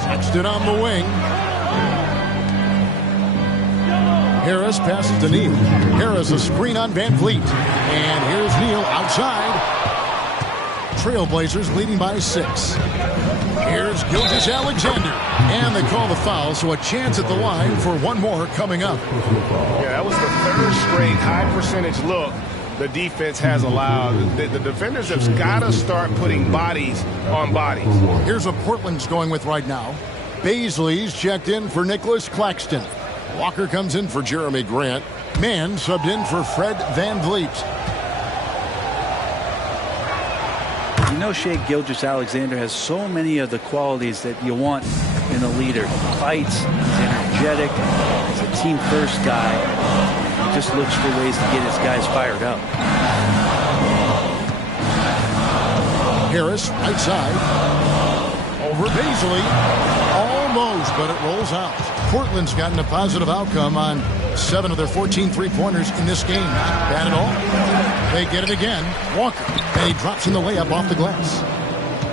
Sexton on the wing. Harris passes to Neal. Harris a screen on Van Vliet. And here's Neal outside. Trailblazers leading by 6. Here's Gilgeous-Alexander. And they call the foul, so a chance at the line for one more coming up. Yeah, that was the third straight high percentage look the defense has allowed. The defenders have got to start putting bodies on bodies. Here's what Portland's going with right now. Baisley's checked in for Nicholas Claxton. Walker comes in for Jeremy Grant. Mann subbed in for Fred Van Vliet. You know, Shea Gilgeous-Alexander has so many of the qualities that you want in a leader. He fights, he's energetic, he's a team-first guy. He just looks for ways to get his guys fired up. Harris, right side. Over Baisley. Almost, but it rolls out. Portland's gotten a positive outcome on 7 of their 14 three-pointers in this game. Not bad at all. They get it again. Walker. And he drops in the layup off the glass.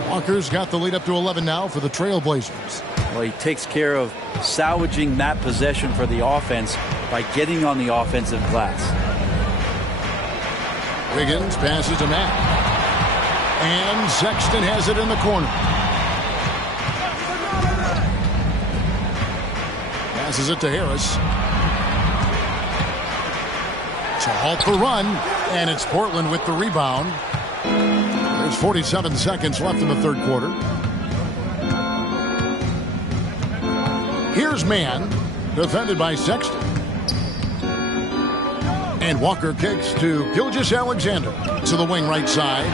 Walker's got the lead up to 11 now for the Trailblazers. Well, he takes care of salvaging that possession for the offense by getting on the offensive glass. Wiggins passes to Matt. And Sexton has it in the corner. Passes it to Harris. To halt the run, and it's Portland with the rebound. There's 47 seconds left in the third quarter. Here's Mann, defended by Sexton. And Walker kicks to Gilgeous-Alexander to the wing right side.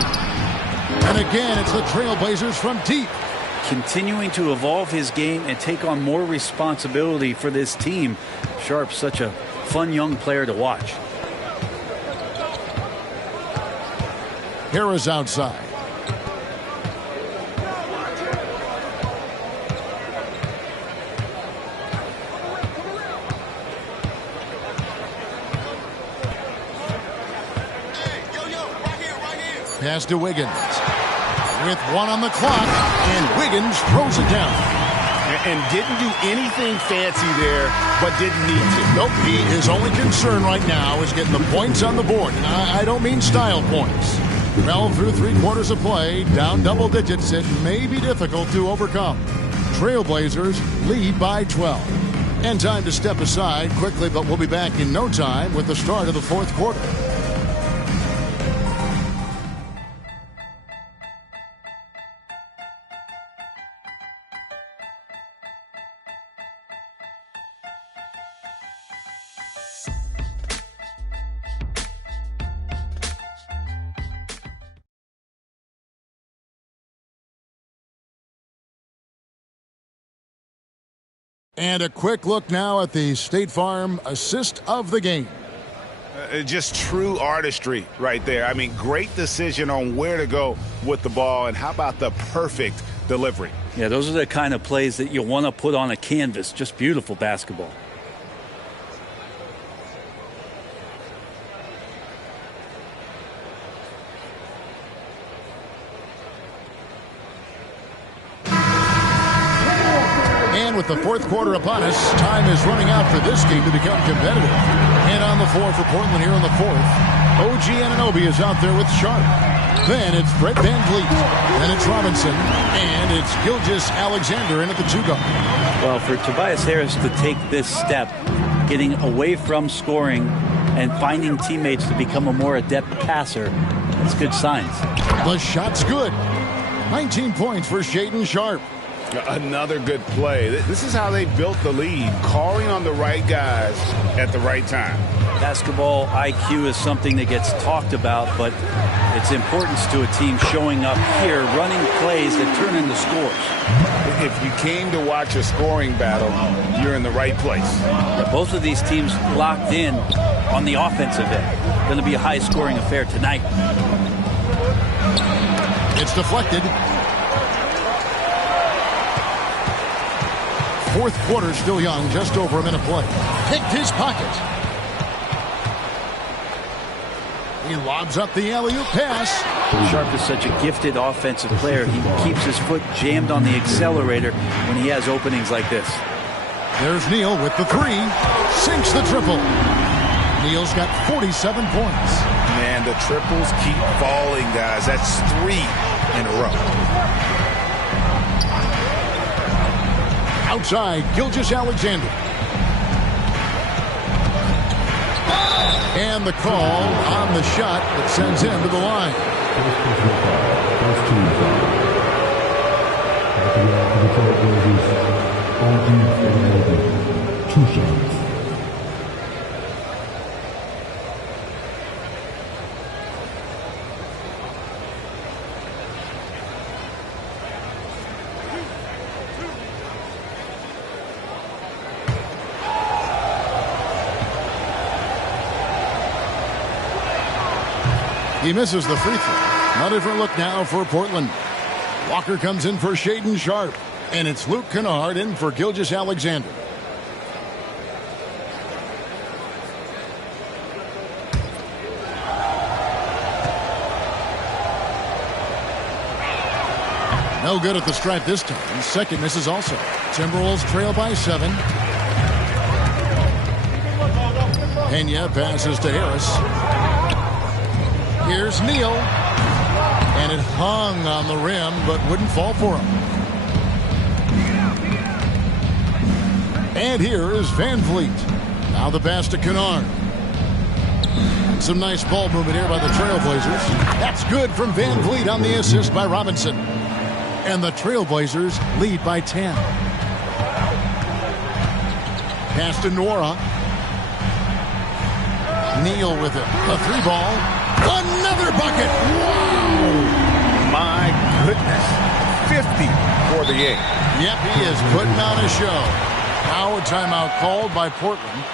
And again, it's the Trailblazers from deep. Continuing to evolve his game and take on more responsibility for this team. Sharp's such a fun young player to watch. Harris outside. Pass to Wiggins. With 1 on the clock, and Wiggins throws it down. And didn't do anything fancy there, but didn't need to. Nope, his only concern right now is getting the points on the board. And I don't mean style points. Well, through 3 quarters of play, down double digits, it may be difficult to overcome. Trailblazers lead by 12. And time to step aside quickly, but we'll be back in no time with the start of the fourth quarter. And a quick look now at the State Farm assist of the game. Just true artistry right there. I mean, great decision on where to go with the ball, and how about the perfect delivery? Yeah, those are the kind of plays that you want to put on a canvas. Just beautiful basketball. With the fourth quarter upon us, time is running out for this game to become competitive. And on the floor for Portland here in the fourth, OG Anunoby is out there with Sharp. Then it's Fred Van Vliet. Then it's Robinson. And it's Gilgeous-Alexander in at the 2-guard. Well, for Tobias Harris to take this step, getting away from scoring and finding teammates to become a more adept passer, that's good signs. The shot's good. 19 points for Shaedon Sharp. Another good play. This is how they built the lead, calling on the right guys at the right time. Basketball IQ is something that gets talked about, but its importance to a team showing up here, running plays that turn into scores. If you came to watch a scoring battle, you're in the right place. Yeah, both of these teams locked in on the offensive end. Going to be a high-scoring affair tonight. It's deflected. Fourth quarter still young, just over a minute play. Picked his pocket. He lobs up the alley-oop pass. Sharp is such a gifted offensive player. He keeps his foot jammed on the accelerator when he has openings like this. There's Neal with the three. Sinks the triple. Neal's got 47 points. Man, the triples keep falling, guys. That's 3 in a row. Outside, Gilgeous-Alexander. And the call on the shot that sends him to the line. Two shots. He misses the free throw. Not a different look now for Portland. Walker comes in for Shaedon Sharpe. And it's Luke Kennard in for Gilgeous-Alexander. No good at the stripe this time. Second misses also. Timberwolves trail by 7. Pena passes to Harris. Here's Neal. And it hung on the rim, but wouldn't fall for him. And here is Van Vliet. Now the pass to Kennard. Some nice ball movement here by the Trailblazers. That's good from Van Vliet on the assist by Robinson. And the Trailblazers lead by 10. Pass to Nora. Neal with it. A 3-ball. Another bucket. Wow. My goodness. 50 for the 8. Yep, he is putting on a show. Now a timeout called by Portland.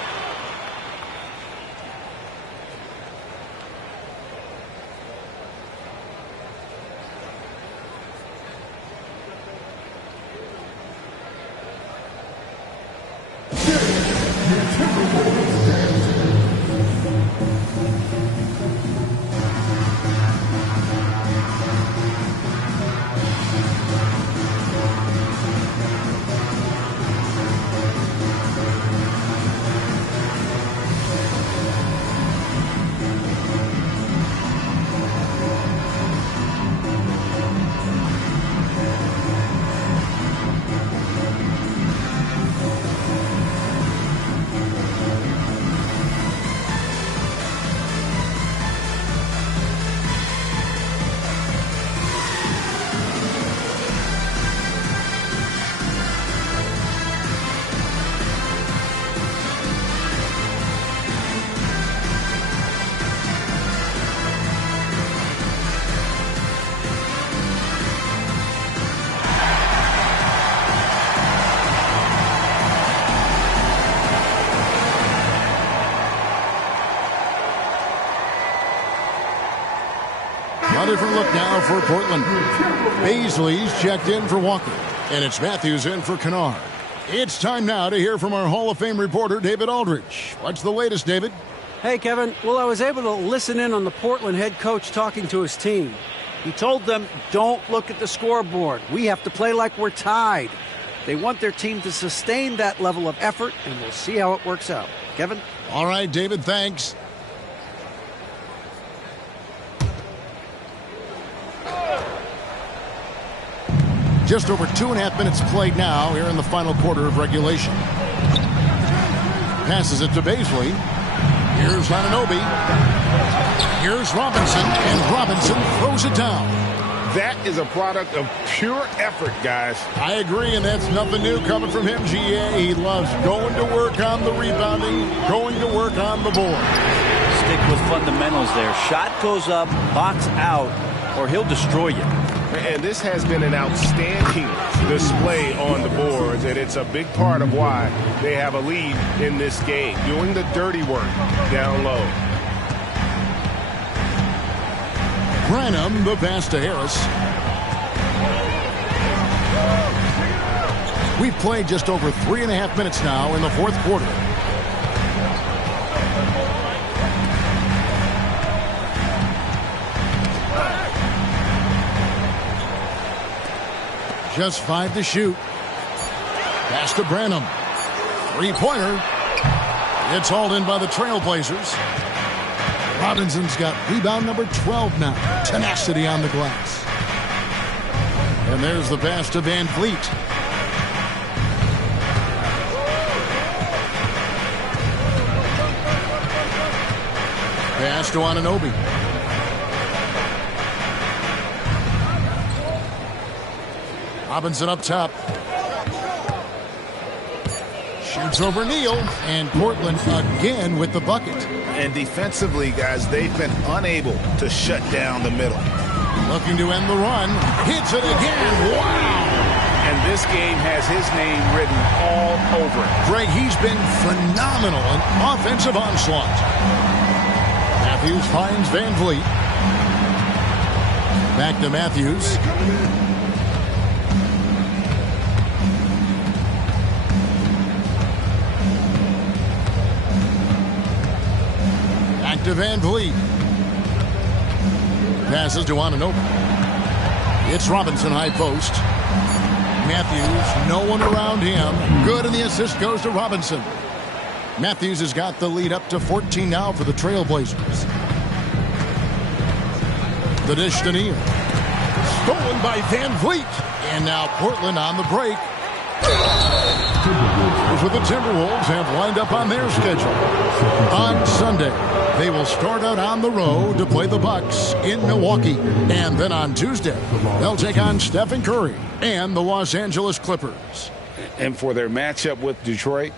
A different look now for Portland. Baisley's checked in for Walker. And it's Matthews in for Kennard. It's time now to hear from our Hall of Fame reporter, David Aldridge. What's the latest, David? Hey, Kevin. Well, I was able to listen in on the Portland head coach talking to his team. He told them, don't look at the scoreboard. We have to play like we're tied. They want their team to sustain that level of effort, and we'll see how it works out. Kevin? All right, David, thanks. Just over 2.5 minutes played now here in the final quarter of regulation. Passes it to Baisley. Here's Anunoby. Here's Robinson, and Robinson throws it down. That is a product of pure effort, guys. I agree, and that's nothing new coming from him, GA. He loves going to work on the rebounding, going to work on the board. Stick with fundamentals there. Shot goes up, box out, or he'll destroy you. And this has been an outstanding display on the boards, and it's a big part of why they have a lead in this game, doing the dirty work down low. Branham, the pass to Harris. We've played just over 3.5 minutes now in the fourth quarter. Just 5 to shoot. Pass to Branham. Three-pointer. It's hauled in by the Trailblazers. Robinson's got rebound number 12 now. Tenacity on the glass. And there's the pass to Van Vliet. Pass to Anunoby. Robinson up top. Shoots over Neal, and Portland again with the bucket. And defensively, guys, they've been unable to shut down the middle. Looking to end the run. Hits it again. Wow! And this game has his name written all over it. Greg, he's been phenomenal in offensive onslaught. Matthews finds Van Vliet. Back to Matthews. Back to Van Vliet. Passes to Anunoby. It's Robinson high post. Matthews, no one around him. Good, and the assist goes to Robinson. Matthews has got the lead up to 14 now for the Trailblazers. The dish to Neal. Stolen by Van Vliet. And now Portland on the break. Here's what the Timberwolves have lined up on their schedule. On Sunday, they will start out on the road to play the Bucks in Milwaukee. And then on Tuesday, they'll take on Stephen Curry and the Los Angeles Clippers. And for their matchup with Detroit,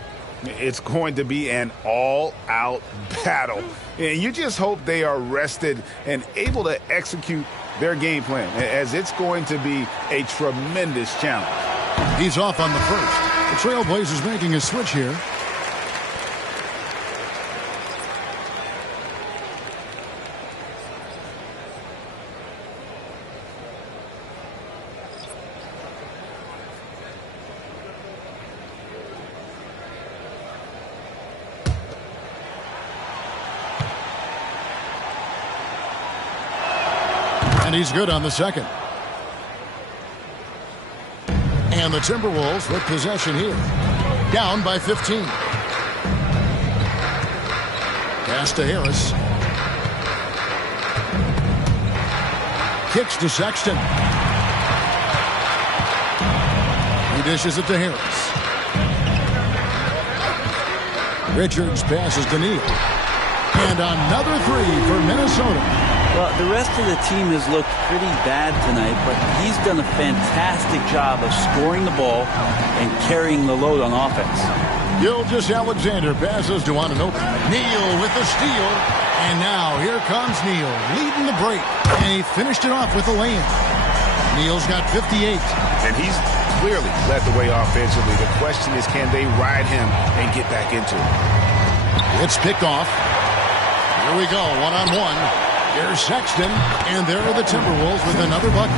it's going to be an all-out battle. And you just hope they are rested and able to execute their game plan, as it's going to be a tremendous challenge. He's off on the first. The Trailblazers making a switch here. And he's good on the second. And the Timberwolves with possession here. Down by 15. Pass to Harris. Kicks to Sexton. He dishes it to Harris. Richards passes to Neal. And another three for Minnesota. Well, the rest of the team has looked pretty bad tonight, but he's done a fantastic job of scoring the ball and carrying the load on offense. Gilgeous-Alexander passes to Anunoby. Neal with the steal. And now here comes Neal, leading the break. And he finished it off with a lay-in. Neal's got 58. And he's clearly led the way offensively. The question is, can they ride him and get back into it? It's picked off. Here we go, one-on-one. Here's Sexton, and there are the Timberwolves with another bucket.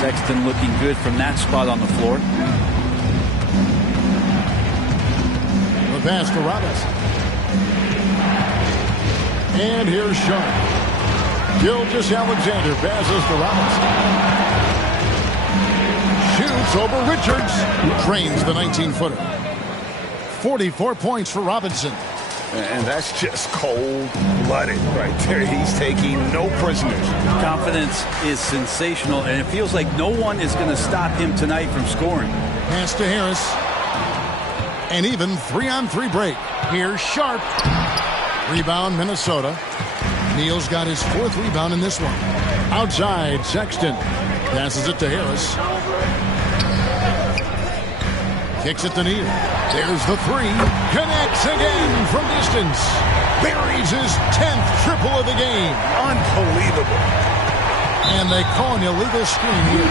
Sexton looking good from that spot on the floor. The pass to Robinson. And here's Sharp. Gilgeous-Alexander passes to Robinson. Shoots over Richards. Drains the 19-footer. 44 points for Robinson. And that's just cold-blooded right there. He's taking no prisoners. Confidence is sensational, and it feels like no one is going to stop him tonight from scoring. Pass to Harris. An even 3-on-3 break. Here's Sharp. Rebound, Minnesota. Neal's got his fourth rebound in this one. Outside, Sexton. Passes it to Harris. Kicks it to Neal. There's the three. Connects again from distance. Buries his 10th triple of the game. Unbelievable. And they call an illegal screen here.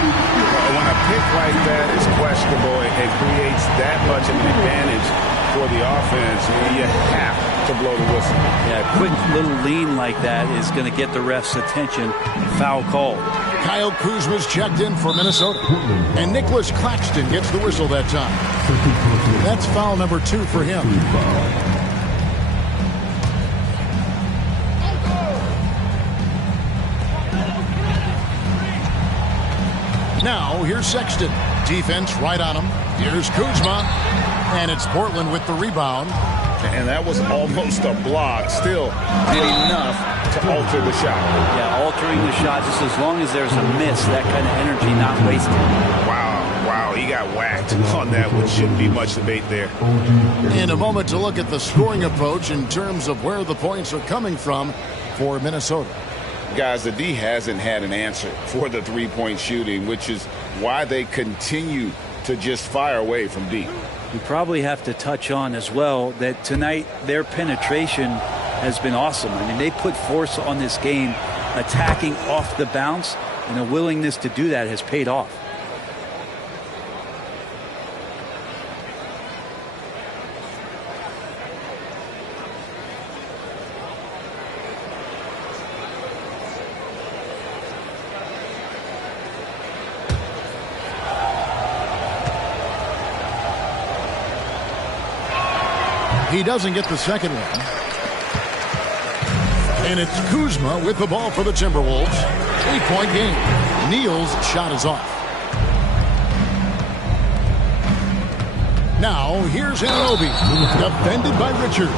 When a pick like that is questionable, it creates that much of an advantage for the offense. You have to blow the whistle. Yeah, a quick little lean like that is going to get the ref's attention. Foul call. Kyle Kuzma's checked in for Minnesota. And Nicholas Claxton gets the whistle that time. That's foul number 2 for him. Now, here's Sexton. Defense right on him. Here's Kuzma. And it's Portland with the rebound. And that was almost a block. Still did enough to alter the shot. Yeah, altering the shot just as long as there's a miss, that kind of energy not wasted. Wow, he got whacked on that one. Shouldn't be much debate there. In a moment to look at the scoring approach in terms of where the points are coming from for Minnesota. Guys, the D hasn't had an answer for the three-point shooting, which is why they continue to just fire away from deep. You probably have to touch on as well that tonight their penetration has been awesome. I mean, they put force on this game, attacking off the bounce, and a willingness to do that has paid off. He doesn't get the second one. And it's Kuzma with the ball for the Timberwolves. 8-point game. Neal's shot is off. Now, here's Anunoby. Defended by Richards.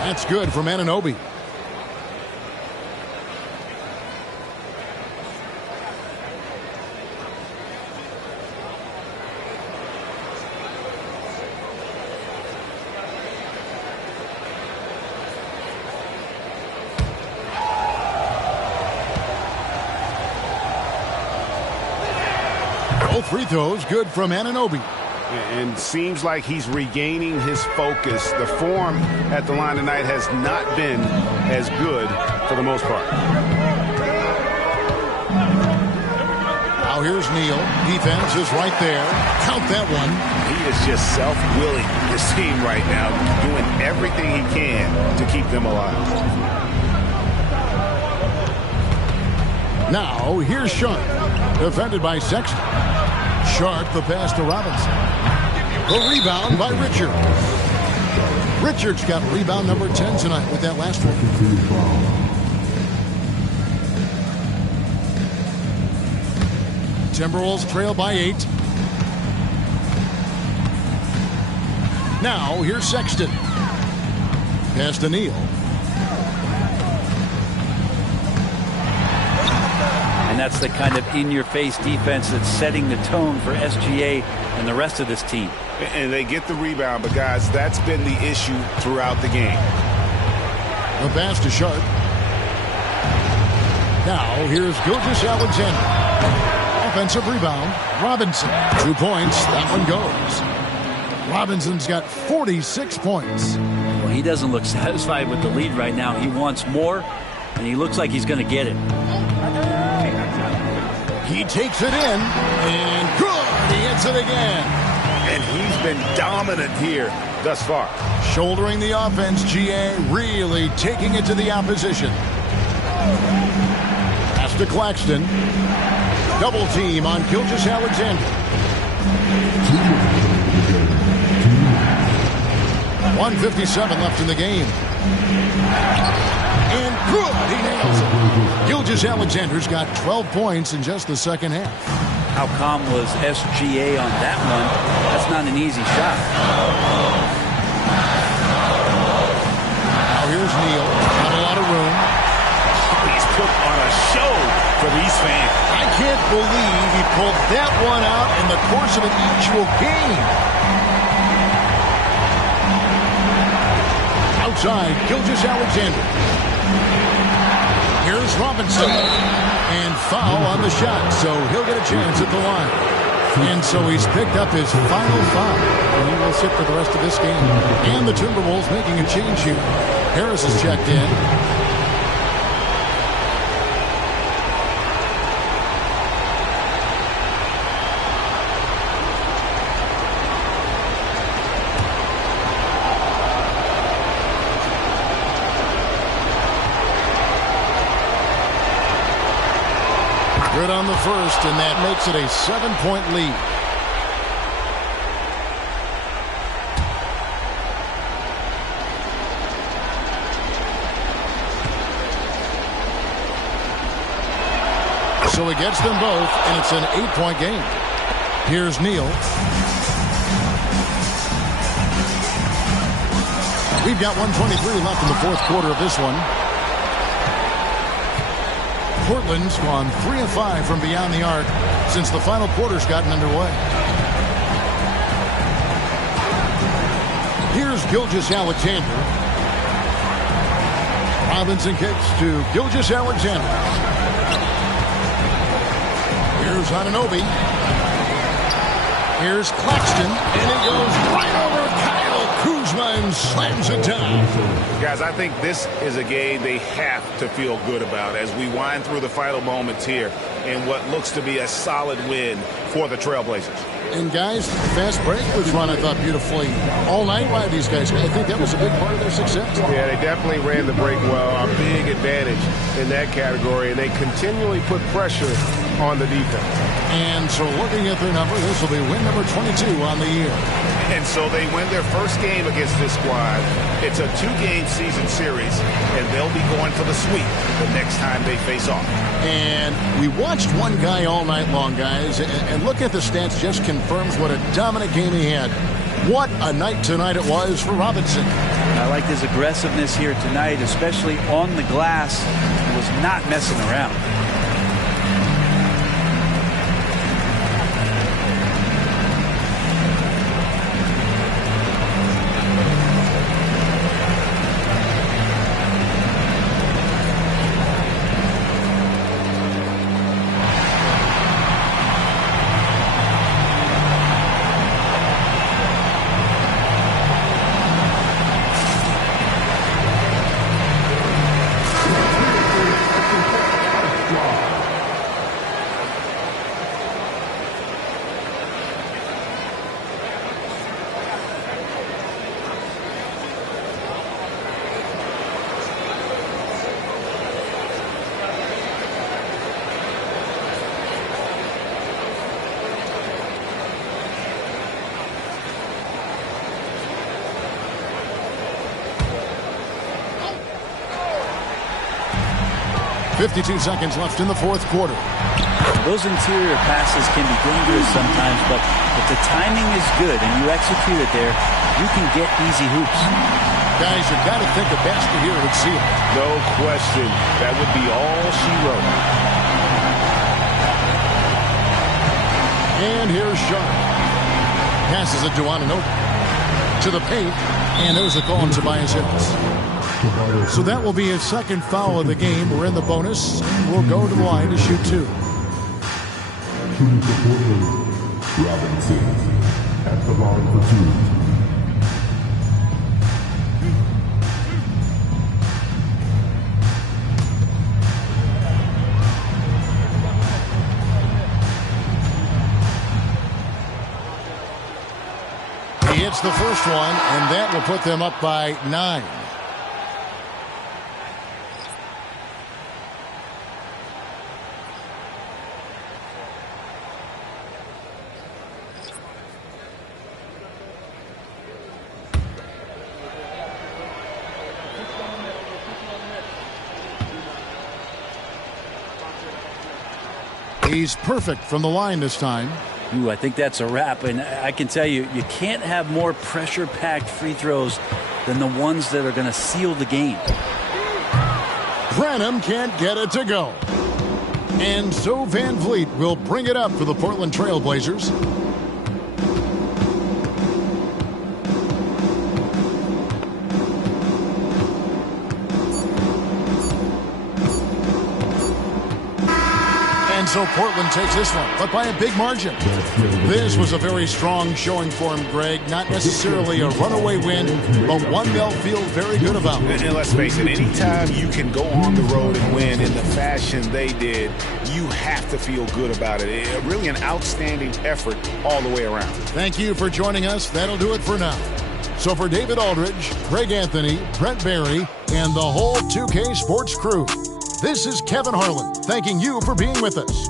That's good from Anunoby. Both free throws good from Anunoby. And seems like he's regaining his focus. The form at the line tonight has not been as good for the most part. Now here's Neal. Defense is right there. Count that one. He is just self-willing, this team right now, doing everything he can to keep them alive. Now here's Sharp. Defended by Sexton. Sharp the pass to Robinson. The rebound by Richards. Richards got rebound number 10 tonight with that last one. Timberwolves trail by 8. Now here's Sexton. Pass to Neal. And that's the kind of in-your-face defense that's setting the tone for SGA and the rest of this team. And they get the rebound, but guys, that's been the issue throughout the game. The pass to Sharp. Now here's Gilgeous-Alexander. Offensive rebound. Robinson. 2 points. That one goes. Robinson's got 46 points. Well, he doesn't look satisfied with the lead right now. He wants more, and he looks like he's going to get it. He takes it in, and good. He hits it again. And he's been dominant here thus far. Shouldering the offense, GA, really taking it to the opposition. Pass to Claxton. Double team on Gilgeous-Alexander. 1:57 left in the game. And good, he nails it. Gilgeous-Alexander's got 12 points in just the second half. How calm was SGA on that one? That's not an easy shot. Now here's Neal. Not a lot of room. He's put on a show for these fans. I can't believe he pulled that one out in the course of an actual game. Outside, Gilgeous-Alexander. Here's Robinson. And foul on the shot, so he'll get a chance at the line. And so he's picked up his final foul. And he will sit for the rest of this game. And the Timberwolves making a change here. Harris is checked in. Good on the first, and that makes it a 7-point lead. So he gets them both, and it's an 8-point game. Here's Neal. We've got 1:23 left in the fourth quarter of this one. Portland's gone 3 of 5 from beyond the arc since the final quarter's gotten underway. Here's Gilgeous-Alexander. Robinson kicks to Gilgeous-Alexander. Here's Anunoby. Here's Claxton, and he goes right over Kyle Kuzma and slams it down. Guys, I think this is a game they have to feel good about as we wind through the final moments here in what looks to be a solid win for the Trailblazers. And guys, fast break was run, I thought, beautifully all night by these guys. I think that was a big part of their success. Yeah, they definitely ran the break well. A big advantage in that category, and they continually put pressure on the defense. And so looking at their number, this will be win number 22 on the year. And so they win their first game against this squad. It's a 2-game season series, and they'll be going for the sweep the next time they face off. And we watched one guy all night long, guys, and look at the stats, just confirms what a dominant game he had. What a night tonight it was for Robinson. I like his aggressiveness here tonight, especially on the glass. He was not messing around. .52 seconds left in the fourth quarter. Those interior passes can be dangerous sometimes, but if the timing is good and you execute it there, you can get easy hoops. Guys, you've got to think a basket here would seal it. No question. That would be all she wrote. And here's Sharp. Passes it to Anunoby. To the paint, and there's a call on Tobias Harris. So that will be his second foul of the game. We're in the bonus. We'll go to the line to shoot 2. Shooting for Portland, Robinson at the line for 2. He hits the first one, and that will put them up by 9. He's perfect from the line this time. Ooh, I think that's a wrap, and I can tell you, you can't have more pressure-packed free throws than the ones that are going to seal the game. Branham can't get it to go. And so Van Vliet will bring it up for the Portland Trail Blazers. And so Portland takes this one, but by a big margin. This was a very strong showing for him, Greg. Not necessarily a runaway win, but one they'll feel very good about. And let's face it, anytime you can go on the road and win in the fashion they did, you have to feel good about it. Really an outstanding effort all the way around. Thank you for joining us. That'll do it for now. So for David Aldridge, Greg Anthony, Brent Barry, and the whole 2K Sports crew, this is Kevin Harlan thanking you for being with us.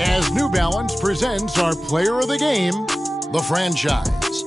as New Balance presents our player of the game, the franchise.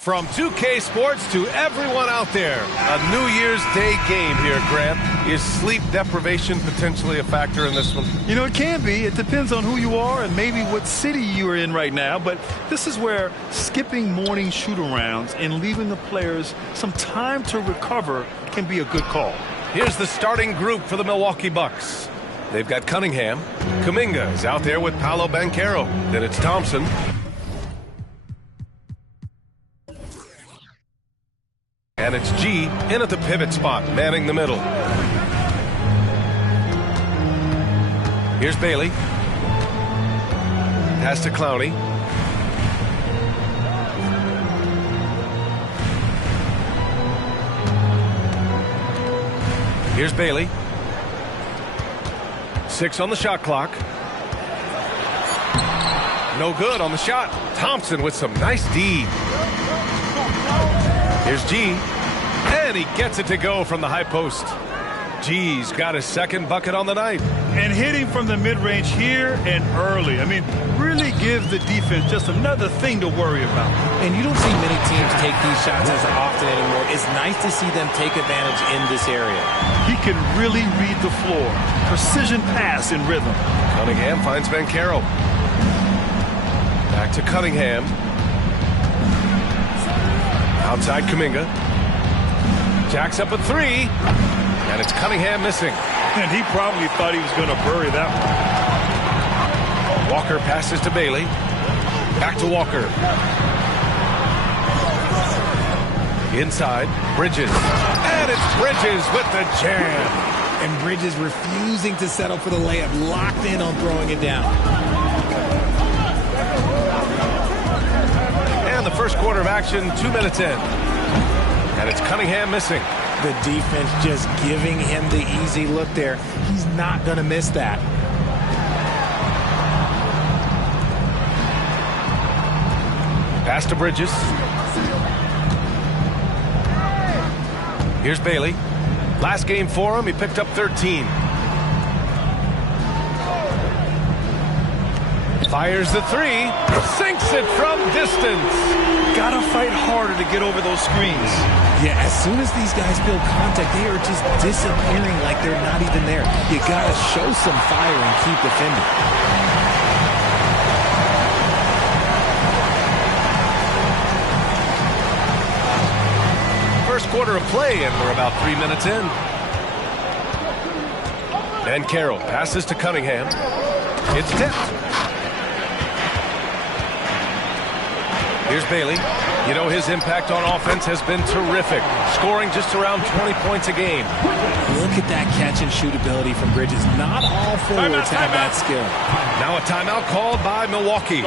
From 2K Sports to everyone out there, a New Year's Day game here, Grant. Is sleep deprivation potentially a factor in this one? You know, it can be. It depends on who you are and maybe what city you are in right now. But this is where skipping morning shoot-arounds and leaving the players some time to recover can be a good call. Here's the starting group for the Milwaukee Bucks. They've got Cunningham. Kuminga is out there with Paolo Banchero. Then it's Thompson. And it's G in at the pivot spot, manning the middle. Here's Bailey. Pass to Clowney. Here's Bailey. 6 on the shot clock. No good on the shot. Thompson with some nice D. Here's G. And he gets it to go from the high post. G's got his second bucket on the night. And hitting from the mid-range here and early. I mean, really gives the defense just another thing to worry about. And you don't see many teams take these shots as often anymore. It's nice to see them take advantage in this area. He can really read the floor. Precision pass in rhythm. Cunningham finds Banchero. Back to Cunningham. Outside Kuminga. Jacks up a 3. And it's Cunningham missing. And he probably thought he was going to bury that one. Walker passes to Bailey. Back to Walker. Inside, Bridges. And it's Bridges with the jam. And Bridges refusing to settle for the layup. Locked in on throwing it down. And the first quarter of action, 2 minutes in. And it's Cunningham missing. The defense just giving him the easy look there. He's not going to miss that. Pass to Bridges. Here's Bailey. Last game for him, he picked up 13. Fires the 3. Sinks it from distance. Gotta fight harder to get over those screens. Yeah, as soon as these guys feel contact, they are just disappearing like they're not even there. You gotta show some fire and keep defending. First quarter of play, and we're about 3 minutes in. And Carroll passes to Cunningham. It's tipped. Here's Bailey. You know, his impact on offense has been terrific, scoring just around 20 points a game. Look at that catch and shoot ability from Bridges. Not all forwards have that skill. Now a timeout called by Milwaukee.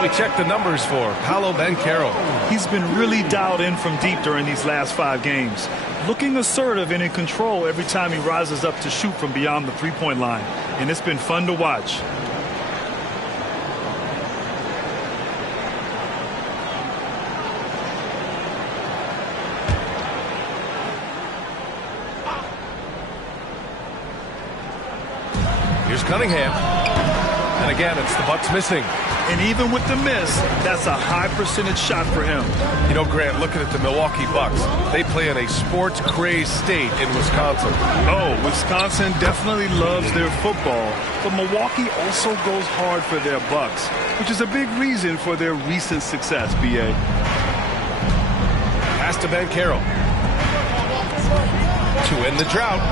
We check the numbers for Paolo Banchero. He's been really dialed in from deep during these last 5 games. Looking assertive and in control every time he rises up to shoot from beyond the three-point line. And it's been fun to watch. Here's Cunningham. And again, it's the Bucks missing. And even with the miss, that's a high percentage shot for him. You know, Grant, looking at the Milwaukee Bucks, they play in a sports-crazed state in Wisconsin. Oh, Wisconsin definitely loves their football, but Milwaukee also goes hard for their Bucks, which is a big reason for their recent success, B.A. Pass to Banchero. To end the drought.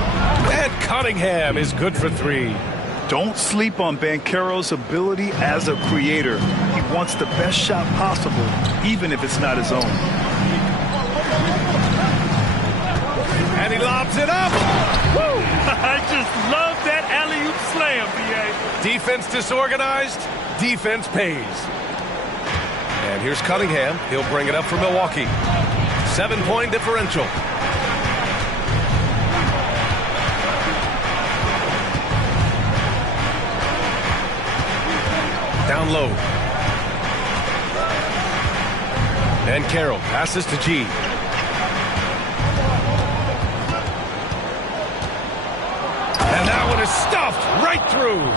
And Cunningham is good for 3. Don't sleep on Banchero's ability as a creator. He wants the best shot possible, even if it's not his own. And he lobs it up. Woo! I just love that alley-oop slam, B.A. Defense disorganized, defense pays. And here's Cunningham. He'll bring it up for Milwaukee. 7-point differential. down low. And Carroll passes to G. And that one is stuffed right through.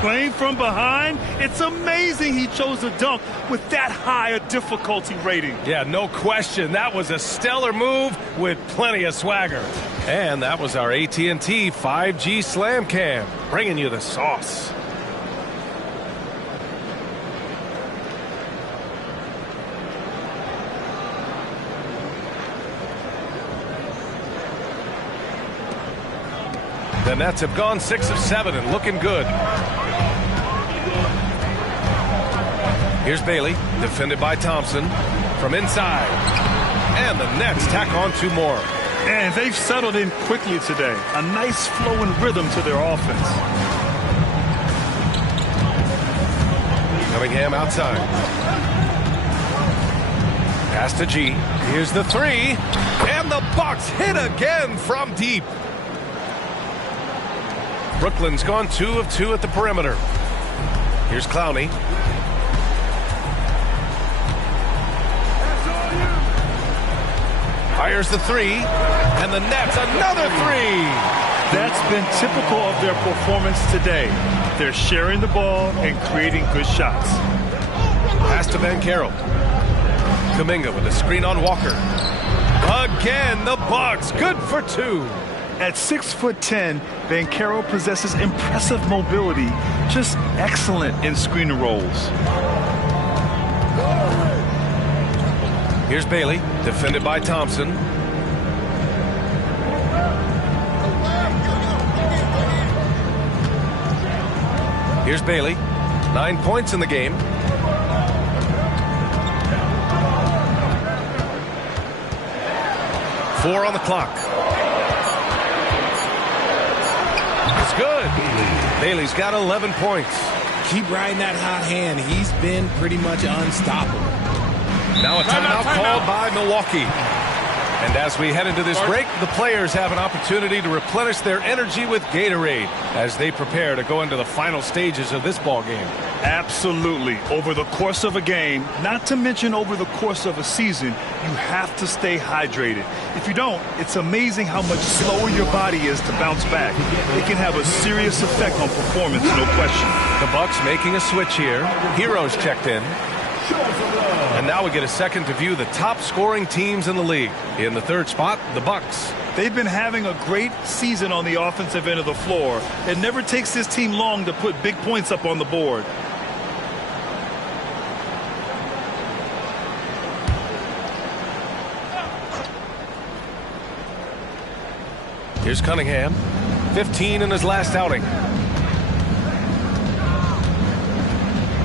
Playing from behind, it's amazing he chose a dunk with that high a difficulty rating. Yeah, no question. That was a stellar move with plenty of swagger. And that was our AT&T 5G Slam Cam, bringing you the sauce. The Nets have gone 6 of 7 and looking good. Here's Bailey, defended by Thompson from inside. And the Nets tack on 2 more. And they've settled in quickly today. A nice flow and rhythm to their offense. Cunningham outside. Pass to G. Here's the 3. And the Bucks hit again from deep. Brooklyn's gone 2 of 2 at the perimeter. Here's Clowney. Fires the 3, and the Nets another 3. That's been typical of their performance today. They're sharing the ball and creating good shots. Pass to Van Carroll. Kuminga with a screen on Walker. Again, the Bucks good for 2. At 6'10", Van Carroll possesses impressive mobility, just excellent in screen and rolls. Here's Bailey, defended by Thompson. Here's Bailey, 9 points in the game. Four on the clock. It's good. Bailey's got 11 points. Keep riding that hot hand. He's been pretty much unstoppable. Now a timeout called by Milwaukee. And as we head into this break, the players have an opportunity to replenish their energy with Gatorade as they prepare to go into the final stages of this ball game. Absolutely. Over the course of a game, not to mention over the course of a season, you have to stay hydrated. If you don't, it's amazing how much slower your body is to bounce back. It can have a serious effect on performance, no question. The Bucks making a switch here. Heroes checked in. And now we get a second to view the top scoring teams in the league. In the third spot, the Bucks. They've been having a great season on the offensive end of the floor. It never takes this team long to put big points up on the board. Here's Cunningham, 15 in his last outing.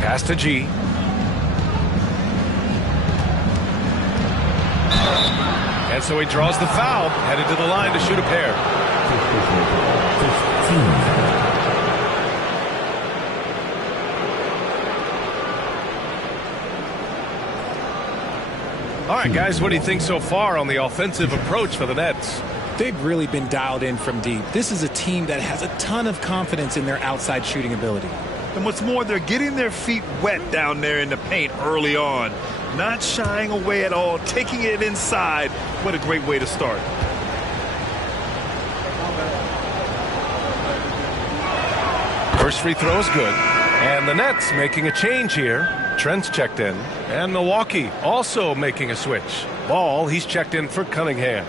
Pass to G. And so he draws the foul, headed to the line to shoot a pair. All right, guys, what do you think so far on the offensive approach for the Nets? They've really been dialed in from deep. This is a team that has a ton of confidence in their outside shooting ability. And what's more, they're getting their feet wet down there in the paint early on. Not shying away at all, taking it inside. What a great way to start. First free throw is good. And the Nets making a change here. Trent's checked in. And Milwaukee also making a switch. Ball, he's checked in for Cunningham.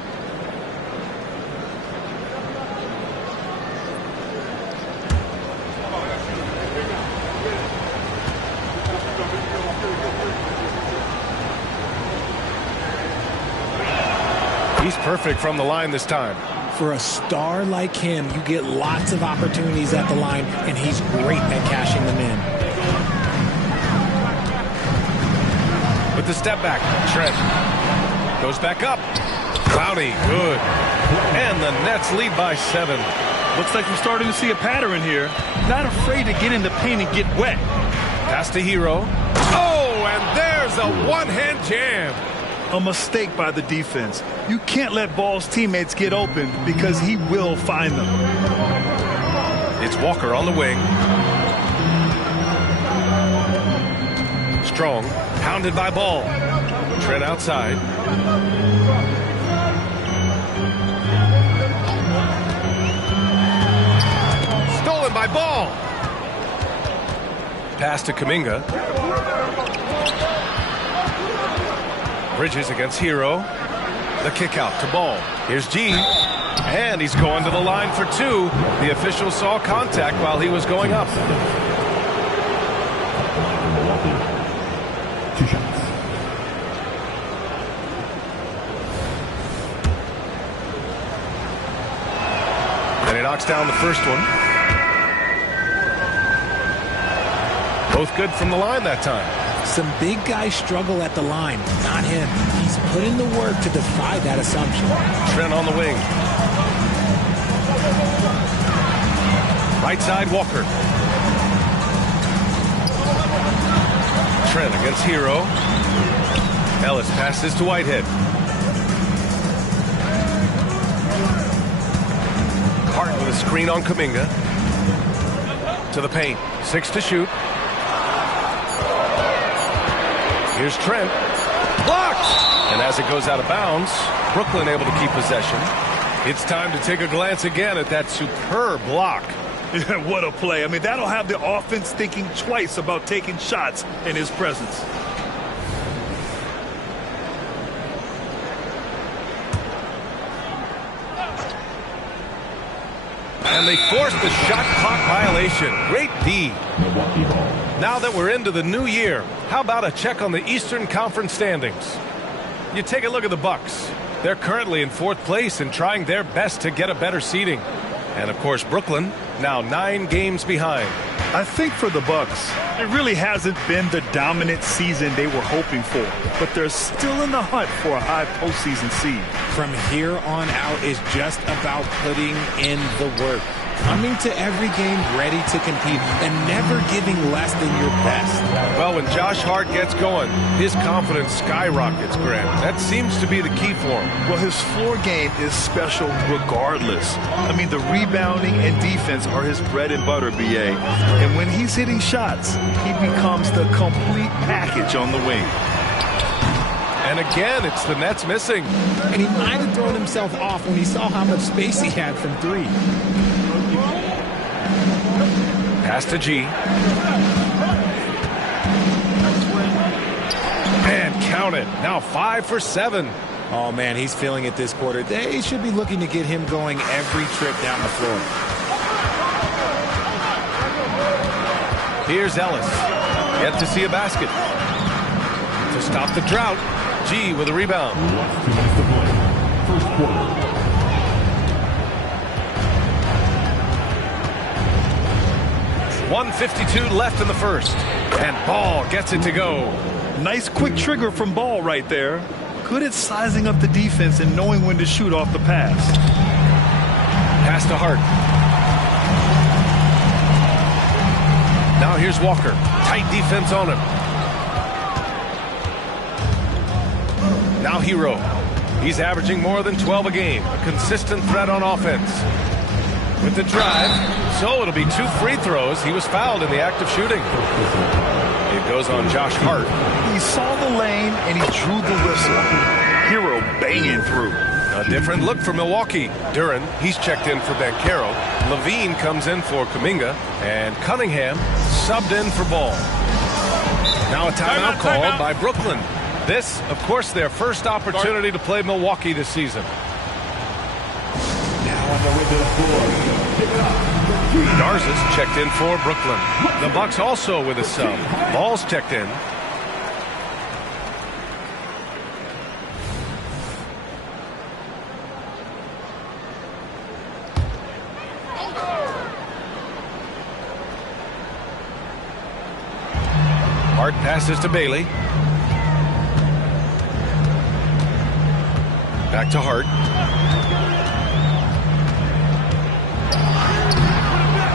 He's perfect from the line this time. For a star like him, you get lots of opportunities at the line, and he's great at cashing them in. With the step back, Trent goes back up. Clowney, good. And the Nets lead by 7. Looks like we're starting to see a pattern here. Not afraid to get in the paint and get wet. Pass to Hero. Oh, and there's a one-hand jam. A mistake by the defense. You can't let Ball's teammates get open because he will find them. It's Walker on the wing. strong. Pounded by Ball. Trent outside. Stolen by Ball. Pass to Kuminga. Bridges against Hero. The kick out to Ball. Here's G. And he's going to the line for two. The official saw contact while he was going up. 2 shots. And he knocks down the first one. Both good from the line that time. Some big guys struggle at the line, not him. He's put in the work to defy that assumption. Trent on the wing. Right side, Walker. Trent against Hero. Ellis passes to Whitehead. Hart with a screen on Kuminga. To the paint. 6 to shoot. Here's Trent. Blocked! And as it goes out of bounds, Brooklyn able to keep possession. It's time to take a glance again at that superb block. What a play. I mean, that'll have the offense thinking twice about taking shots in his presence. And they forced the shot clock violation. Great D. Now that we're into the new year, how about a check on the Eastern Conference standings? You take a look at the Bucks. They're currently in 4th place and trying their best to get a better seeding. And of course, Brooklyn now 9 games behind. I think for the Bucks, it really hasn't been the dominant season they were hoping for, but they're still in the hunt for a high postseason seed. From here on out is just about putting in the work. Coming to every game ready to compete and never giving less than your best. Well, when Josh Hart gets going, his confidence skyrockets, Grant. That seems to be the key for him. Well, his floor game is special regardless. I mean, the rebounding and defense are his bread and butter, BA. And when he's hitting shots, he becomes the complete package on the wing. And again, it's the Nets missing. And he might have thrown himself off when he saw how much space he had from 3. Pass to G. And count it. Now 5 for 7. Oh, man, he's feeling it this quarter. They should be looking to get him going every trip down the floor. Here's Ellis. Yet to see a basket. To stop the drought. G with a rebound. First quarter. 1:52 left in the first. And Ball gets it to go. Nice quick trigger from Ball right there. Good at sizing up the defense and knowing when to shoot off the pass. Pass to Hart. Now here's Walker. Tight defense on him. Now Hero. He's averaging more than 12 a game. A consistent threat on offense. With the drive. So it'll be 2 free throws. He was fouled in the act of shooting. It goes on Josh Hart. He saw the lane and he drew the whistle. Hero banging through. A different look for Milwaukee. Duren, he's checked in for Banchero. Levine comes in for Kuminga. And Cunningham subbed in for Ball. Now a timeout called by Brooklyn. This, of course, their first opportunity to play Milwaukee this season. Garza's checked in for Brooklyn. The Bucks also with a sub. Ball's checked in. Hart passes to Bailey. Back to Hart.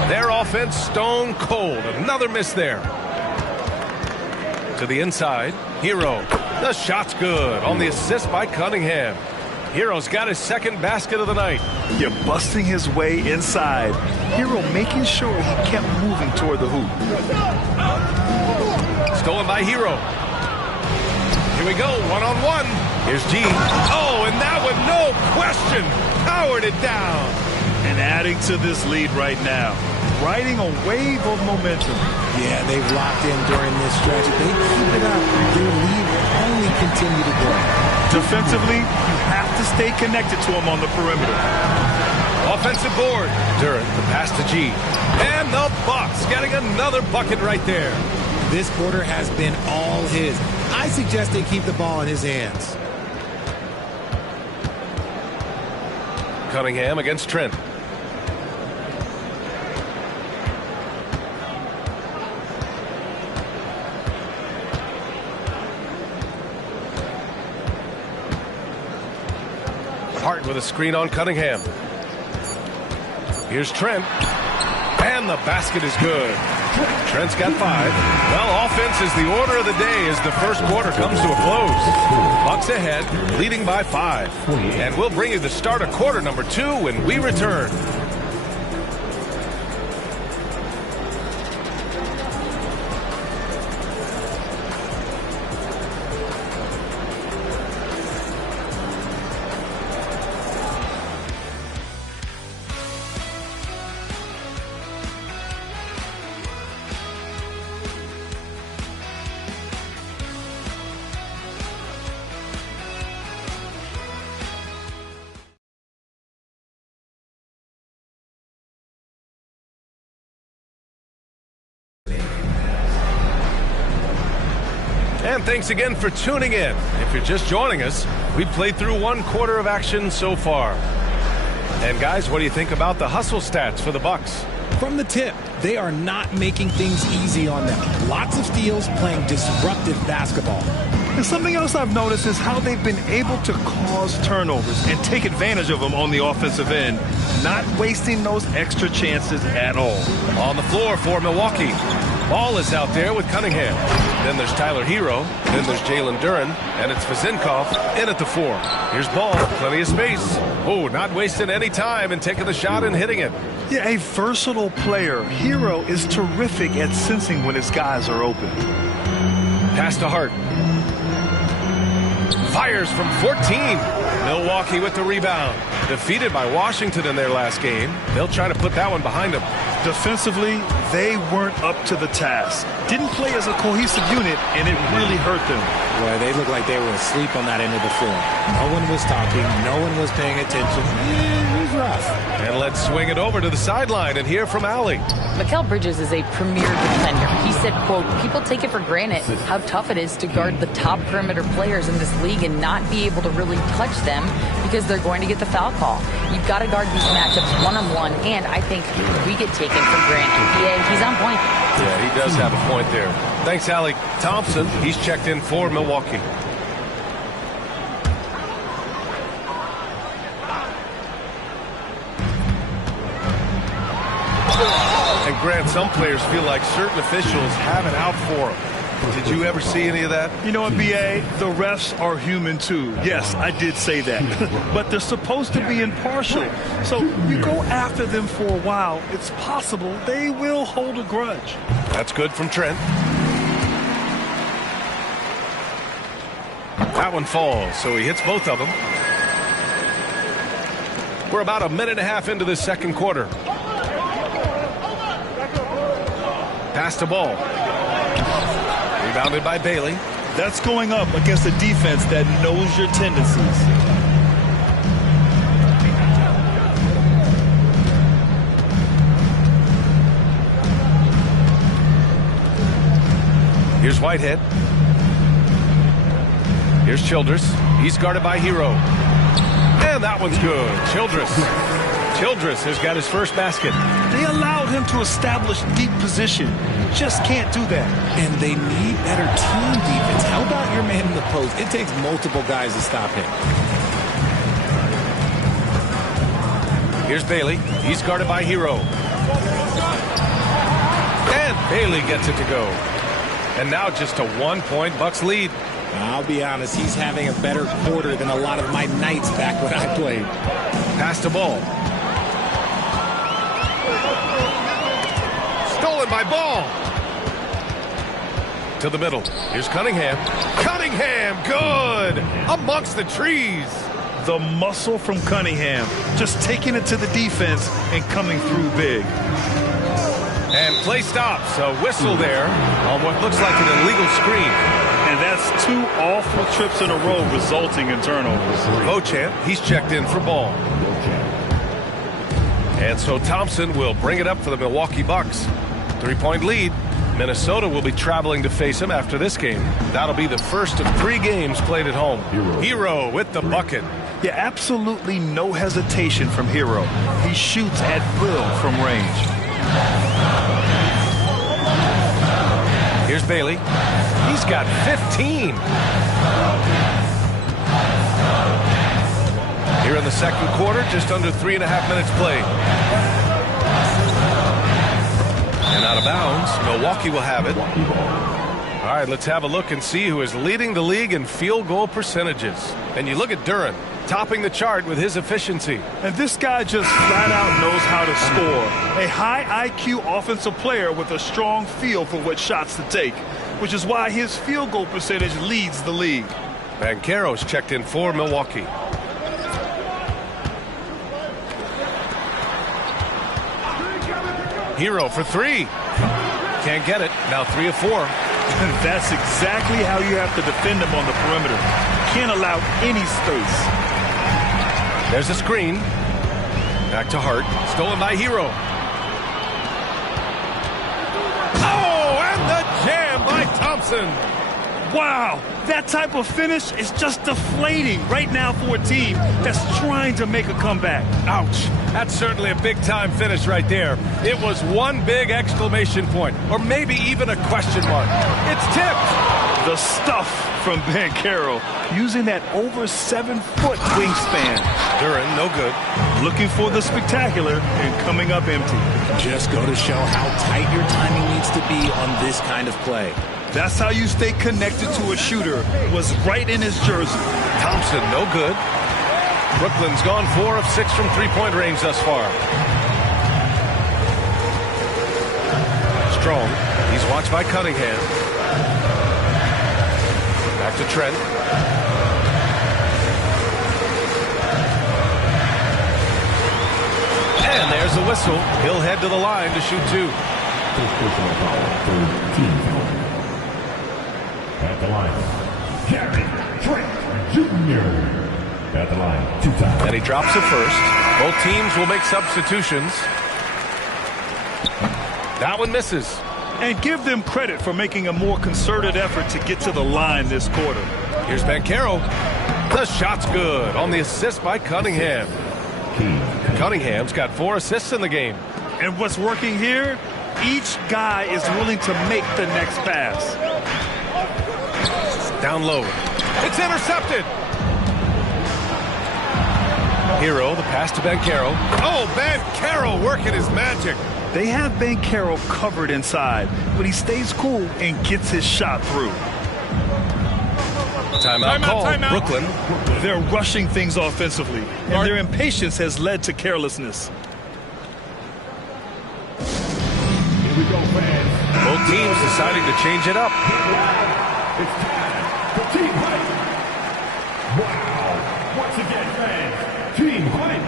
Their offense stone cold. Another miss there. To the inside. Hero. The shot's good on the assist by Cunningham. Hero's got his second basket of the night. You're busting his way inside. Hero making sure he kept moving toward the hoop. Stolen by Hero. Here we go, one-on-one. Here's G. Oh, and that one, no question, powered it down. And adding to this lead right now, riding a wave of momentum. Yeah, they've locked in during this stretch. If they keep it up, their lead will only continue to grow. Defensively, you have to stay connected to him on the perimeter. Offensive board. Durant, the pass to G. And the Bucks getting another bucket right there. This quarter has been all his. I suggest they keep the ball in his hands. Cunningham against Trent. Hart with a screen on Cunningham. Here's Trent. And the basket is good. Trent's got 5. Well, offense is the order of the day as the first quarter comes to a close. Bucks ahead, leading by 5. And we'll bring you the start of quarter number 2 when we return. And thanks again for tuning in. If you're just joining us, we've played through 1 quarter of action so far. And guys, what do you think about the hustle stats for the Bucks? From the tip, they are not making things easy on them. Lots of steals, playing disruptive basketball. And something else I've noticed is how they've been able to cause turnovers and take advantage of them on the offensive end, not wasting those extra chances at all. On the floor for Milwaukee. Ball is out there with Cunningham. Then there's Tyler Hero. Then there's Jalen Duren. And it's Vezenkov in at the 4. Here's Ball. Plenty of space. Oh, not wasting any time and taking the shot and hitting it. Yeah, a versatile player. Hero is terrific at sensing when his guys are open. Pass to Hart. Fires from 14. Milwaukee with the rebound. Defeated by Washington in their last game. They'll try to put that one behind them. Defensively, they weren't up to the task. Didn't play as a cohesive unit, and it really hurt them. Boy, they looked like they were asleep on that end of the floor. No one was talking. No one was paying attention. It was rough. And let's swing it over to the sideline and hear from Allie. Mikal Bridges is a premier defender. He said, quote, people take it for granted how tough it is to guard the top perimeter players in this league and not be able to really touch them because they're going to get the foul call. You've got to guard these matchups one-on-one, and I think we get taken for granted. Yeah, he's on point. Yeah, he does have a point there. Thanks, Allie. Thompson, he's checked in for Milwaukee. And Grant, some players feel like certain officials have it out for them. Did you ever see any of that? You know what, B.A.? The refs are human, too. Yes, I did say that. But they're supposed to be impartial. So you go after them for a while, it's possible they will hold a grudge. That's good from Trent. That one falls, so he hits both of them. We're about a minute and a half into this second quarter. Pass the ball. Rebounded by Bailey. That's going up against a defense that knows your tendencies. Here's Whitehead. Here's Childress. He's guarded by Hero. And that one's good. Childress has got his first basket. They allowed him to establish deep position. Just can't do that. And they need better team defense. How about your man in the post? It takes multiple guys to stop him. Here's Bailey. He's guarded by Hero. And Bailey gets it to go. And now just a 1-point Bucks lead. I'll be honest, he's having a better quarter than a lot of my nights back when I played. Pass the ball. Stolen by Ball. To to the middle. Here's Cunningham. Cunningham, good! Amongst the trees. The muscle from Cunningham, just taking it to the defense and coming through big. And play stops. A whistle there on what looks like an illegal screen. And that's 2 awful trips in a row resulting in turnovers. Beauchamp, he's checked in for ball. And so Thompson will bring it up for the Milwaukee Bucks. 3-point lead. Minnesota will be traveling to face him after this game. That'll be the first of 3 games played at home. Hero with the bucket. Yeah, absolutely no hesitation from Hero. He shoots at will from range. Here's Bailey. He's got 15. Here in the second quarter, just under 3.5 minutes played. And out of bounds, Milwaukee will have it. All right, let's have a look and see who is leading the league in field goal percentages. And you look at Duren, topping the chart with his efficiency. And this guy just flat out knows how to score. A high IQ offensive player with a strong feel for what shots to take, which is why his field goal percentage leads the league. Banchero's checked in for Milwaukee. Hero for 3. Can't get it. Now 3 of 4. That's exactly how you have to defend him on the perimeter. Can't allow any space. There's a screen. Back to Hart. Stolen by Hero. Oh, and the jam by Thompson. Wow, that type of finish is just deflating right now for a team that's trying to make a comeback. Ouch. That's certainly a big-time finish right there. It was one big exclamation point, or maybe even a question mark. It's tipped. The stuff from Banchero, using that over 7-foot wingspan. Duren, no good. Looking for the spectacular and coming up empty. Just go to show how tight your timing needs to be on this kind of play. That's how you stay connected to a shooter. Was right in his jersey. Thompson, no good. Brooklyn's gone 4 of 6 from 3-point range thus far. Strong. He's watched by Cunningham. Back to Trent. And there's the whistle. He'll head to the line to shoot 2. At the line, Gary Trent Jr. At the line, 2 times. And he drops it first. Both teams will make substitutions. That one misses. And give them credit for making a more concerted effort to get to the line this quarter. Here's Banchero. The shot's good on the assist by Cunningham. Cunningham's got 4 assists in the game. And what's working here? Each guy is willing to make the next pass. Down low. It's intercepted. Hero, the pass to Banchero. Oh, Banchero working his magic. They have Banchero covered inside, but he stays cool and gets his shot through. Timeout call. Brooklyn. They're rushing things offensively, and their impatience has led to carelessness. Here we go, fans. Both teams deciding to change it up. It's time for team hype. Wow. Once again, fans, team hype.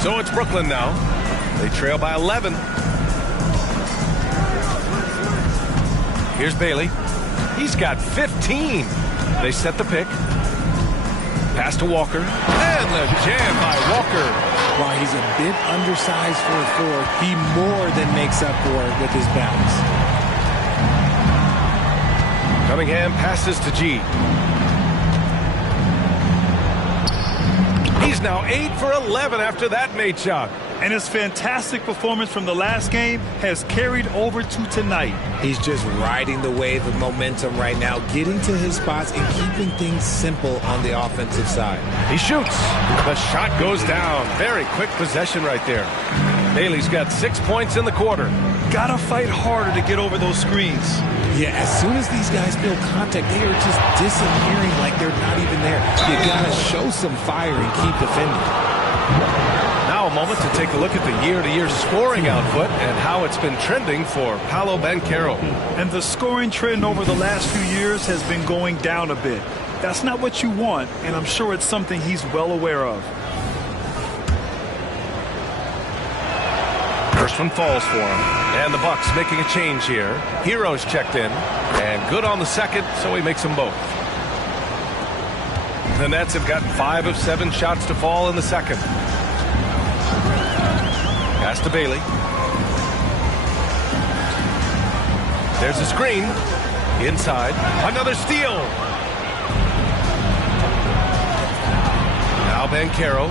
So it's Brooklyn now. They trail by 11. Here's Bailey. He's got 15. They set the pick. Pass to Walker. And the jam by Walker. While he's a bit undersized for a 4, he more than makes up for it with his bounce. Cunningham passes to G. He's now 8 for 11 after that made shot. And his fantastic performance from the last game has carried over to tonight. He's just riding the wave of momentum right now, getting to his spots and keeping things simple on the offensive side. He shoots. The shot goes down. Very quick possession right there. Bailey's got 6 points in the quarter. got to fight harder to get over those screens. Yeah, as soon as these guys feel contact, they are just disappearing like they're not even there. You got to show some fire and keep defending. Now a moment to take a look at the year-to-year scoring output and how it's been trending for Paolo Banchero. And the scoring trend over the last few years has been going down a bit. That's not what you want, and I'm sure it's something he's well aware of. First one falls for him. And the Bucks making a change here. Hero's checked in. And good on the second, so he makes them both. The Nets have got 5 of 7 shots to fall in the second. Pass to Bailey. There's a screen. Inside. Another steal. Now Banchero.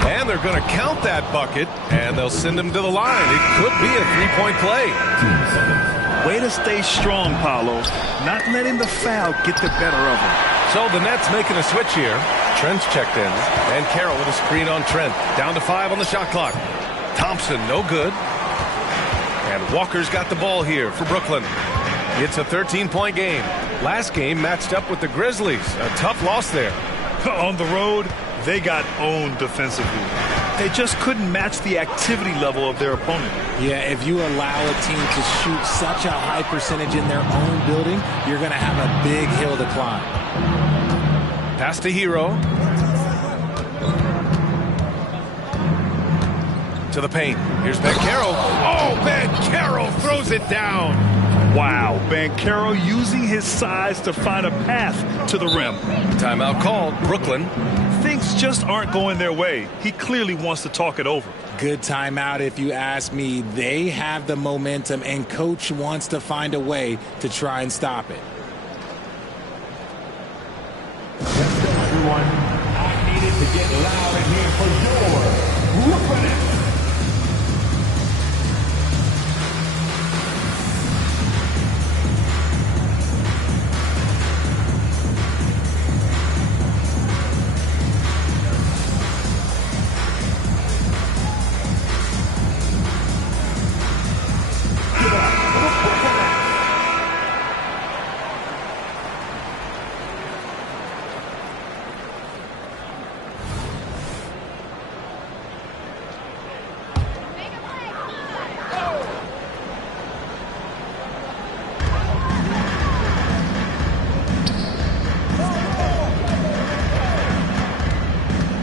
And they're going to count that bucket, and they'll send him to the line. It could be a three-point play. Way to stay strong, Paolo. Not letting the foul get the better of him. So the Nets making a switch here. Trent's checked in. And Carroll with a screen on Trent. Down to 5 on the shot clock. Thompson, no good. And Walker's got the ball here for Brooklyn. It's a 13-point game. Last game matched up with the Grizzlies. A tough loss there. On the road, they got owned defensively. They just couldn't match the activity level of their opponent. Yeah, if you allow a team to shoot such a high percentage in their own building, you're going to have a big hill to climb. Pass to Hero. To the paint. Here's Banchero. Oh, Banchero throws it down. Wow, Banchero using his size to find a path to the rim. Timeout called. Brooklyn. Things just aren't going their way. He clearly wants to talk it over. Good timeout if you ask me. They have the momentum, and coach wants to find a way to try and stop it. Let's go, everyone. I needed to get loud in here for your Brooklyn.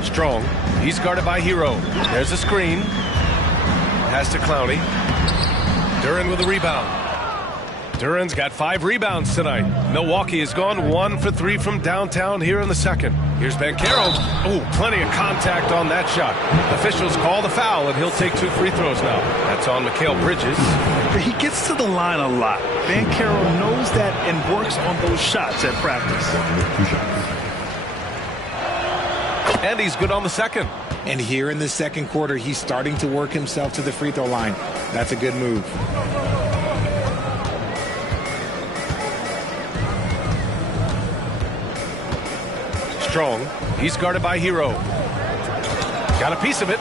Strong. He's guarded by Hero. There's a screen. Pass to Clowney. Duran with a rebound. Duran's got 5 rebounds tonight. Milwaukee has gone 1 for 3 from downtown here in the second. Here's Banchero. Oh, plenty of contact on that shot. Officials call the foul, and he'll take 2 free throws now. That's on Mikal Bridges. He gets to the line a lot. Banchero knows that and works on those shots at practice. And he's good on the second. And here in the second quarter, he's starting to work himself to the free throw line. That's a good move. Strong. He's guarded by Hero. Got a piece of it.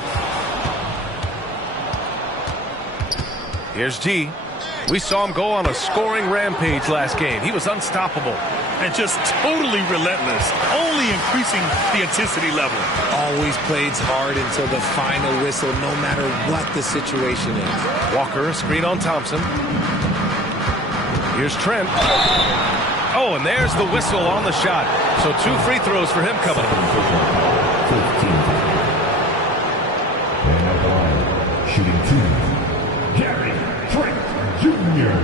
Here's G. We saw him go on a scoring rampage last game. He was unstoppable. And just totally relentless, only increasing the intensity level. Always plays hard until the final whistle, no matter what the situation is. Walker, screen on Thompson. Here's Trent. Oh, and there's the whistle on the shot. So 2 free throws for him coming. And at the line, shooting 2, Gary Trent Jr.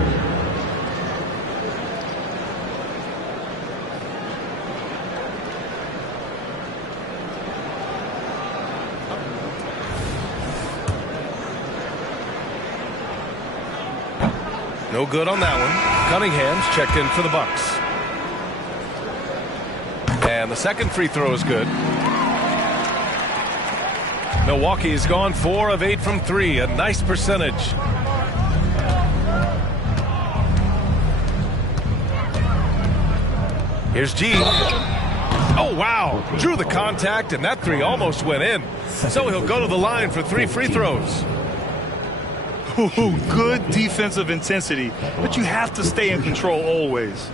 No good on that one. Cunningham's checked in for the Bucks. And the second free throw is good. Milwaukee's gone 4 of 8 from 3. A nice percentage. Here's G. Oh, wow. Drew the contact, and that 3 almost went in. So he'll go to the line for 3 free throws. Ooh, good defensive intensity, but you have to stay in control always.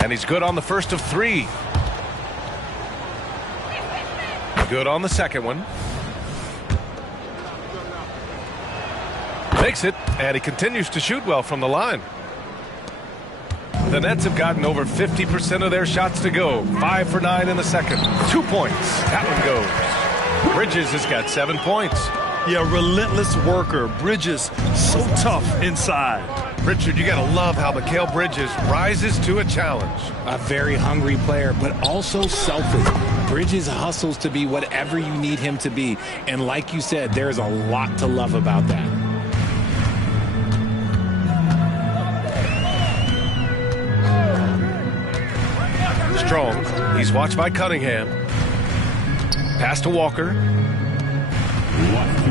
And he's good on the first of 3. Good on the second one. Makes it, and he continues to shoot well from the line. The Nets have gotten over 50% of their shots to go. 5 for 9 in the second. 2 points. That one goes. Bridges has got 7 points. Yeah, relentless worker. Bridges, so tough inside. Richard, you got to love how Mikal Bridges rises to a challenge. A very hungry player, but also selfish. Bridges hustles to be whatever you need him to be. And like you said, there's a lot to love about that. Strong. He's watched by Cunningham. Pass to Walker. 2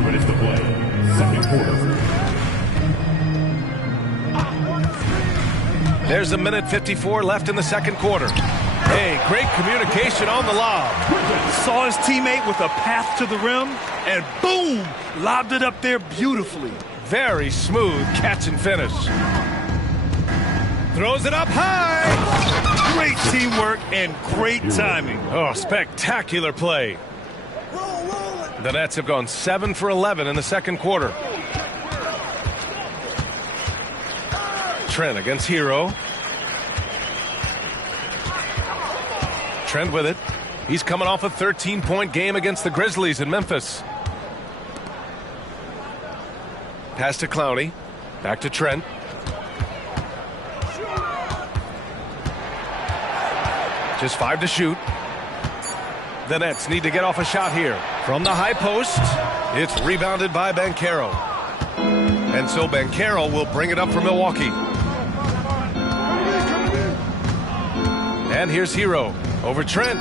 minutes to play. Second quarter. There's 1:54 left in the second quarter. Hey, great communication on the lob. Saw his teammate with a path to the rim, and boom, lobbed it up there beautifully. Very smooth catch and finish. Throws it up high. Great teamwork and great timing. Oh, spectacular play. The Nets have gone 7 for 11 in the second quarter. Trent against Hero. Trent with it. He's coming off a 13-point game against the Grizzlies in Memphis. Pass to Clowney. Back to Trent. Just 5 to shoot. The Nets need to get off a shot here. From the high post, it's rebounded by Banchero. And so Banchero will bring it up for Milwaukee. And here's Hero over Trent.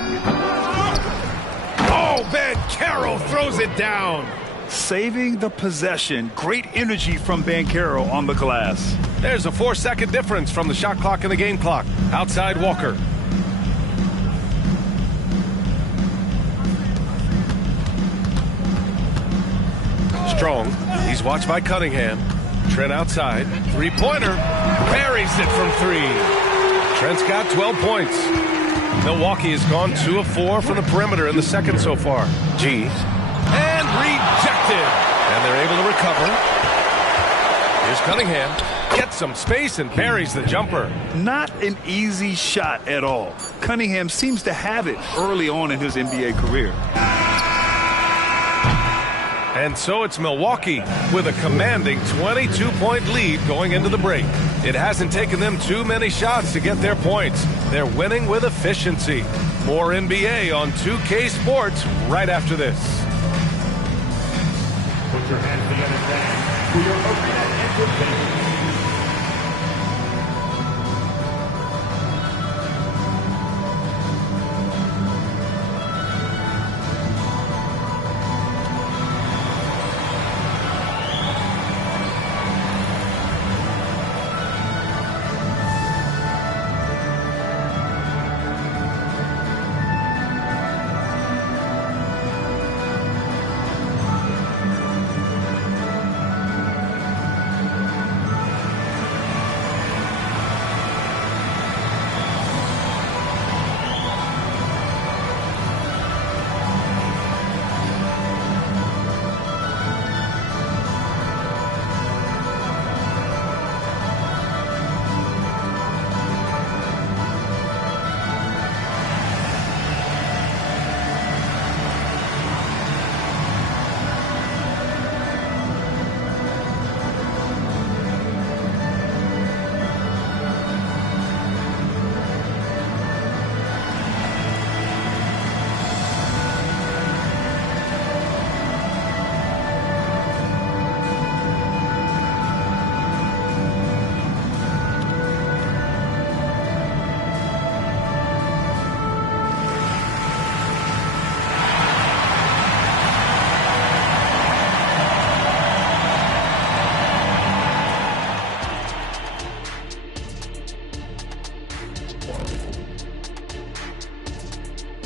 Oh, Banchero throws it down. Saving the possession. Great energy from Banchero on the glass. There's a 4-second difference from the shot clock and the game clock. Outside Walker. Strong. He's watched by Cunningham. Trent outside. 3-pointer. Buries it from 3. Trent's got 12 points. Milwaukee has gone 2 of 4 from the perimeter in the second so far. G. And rejected. And they're able to recover. Here's Cunningham. Gets some space and buries the jumper. Not an easy shot at all. Cunningham seems to have it early on in his NBA career. And so it's Milwaukee with a commanding 22-point lead going into the break. It hasn't taken them too many shots to get their points. They're winning with efficiency. More NBA on 2K Sports right after this. Put your hands together now for your arena entertainment.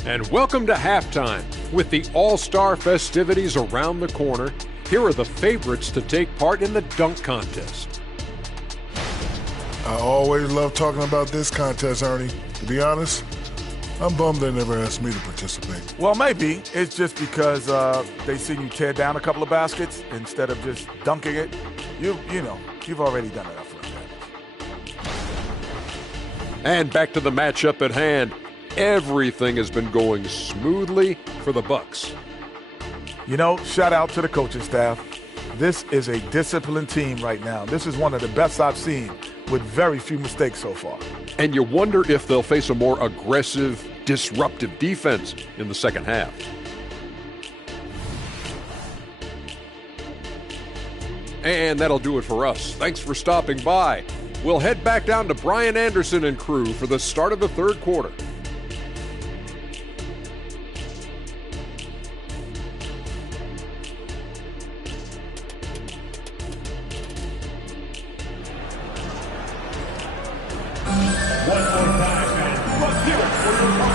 And welcome to halftime. With the All-Star festivities around the corner, here are the favorites to take part in the dunk contest. I always love talking about this contest, Ernie. To be honest, I'm bummed they never asked me to participate. Well, maybe it's just because they seen you tear down a couple of baskets instead of just dunking it. You know, you've already done enough for them. And back to the matchup at hand. Everything has been going smoothly for the Bucks. You know, shout out to the coaching staff. This is a disciplined team right now. This is one of the best I've seen with very few mistakes so far. And you wonder if they'll face a more aggressive, disruptive defense in the second half. And that'll do it for us. Thanks for stopping by. We'll head back down to Brian Anderson and crew for the start of the third quarter.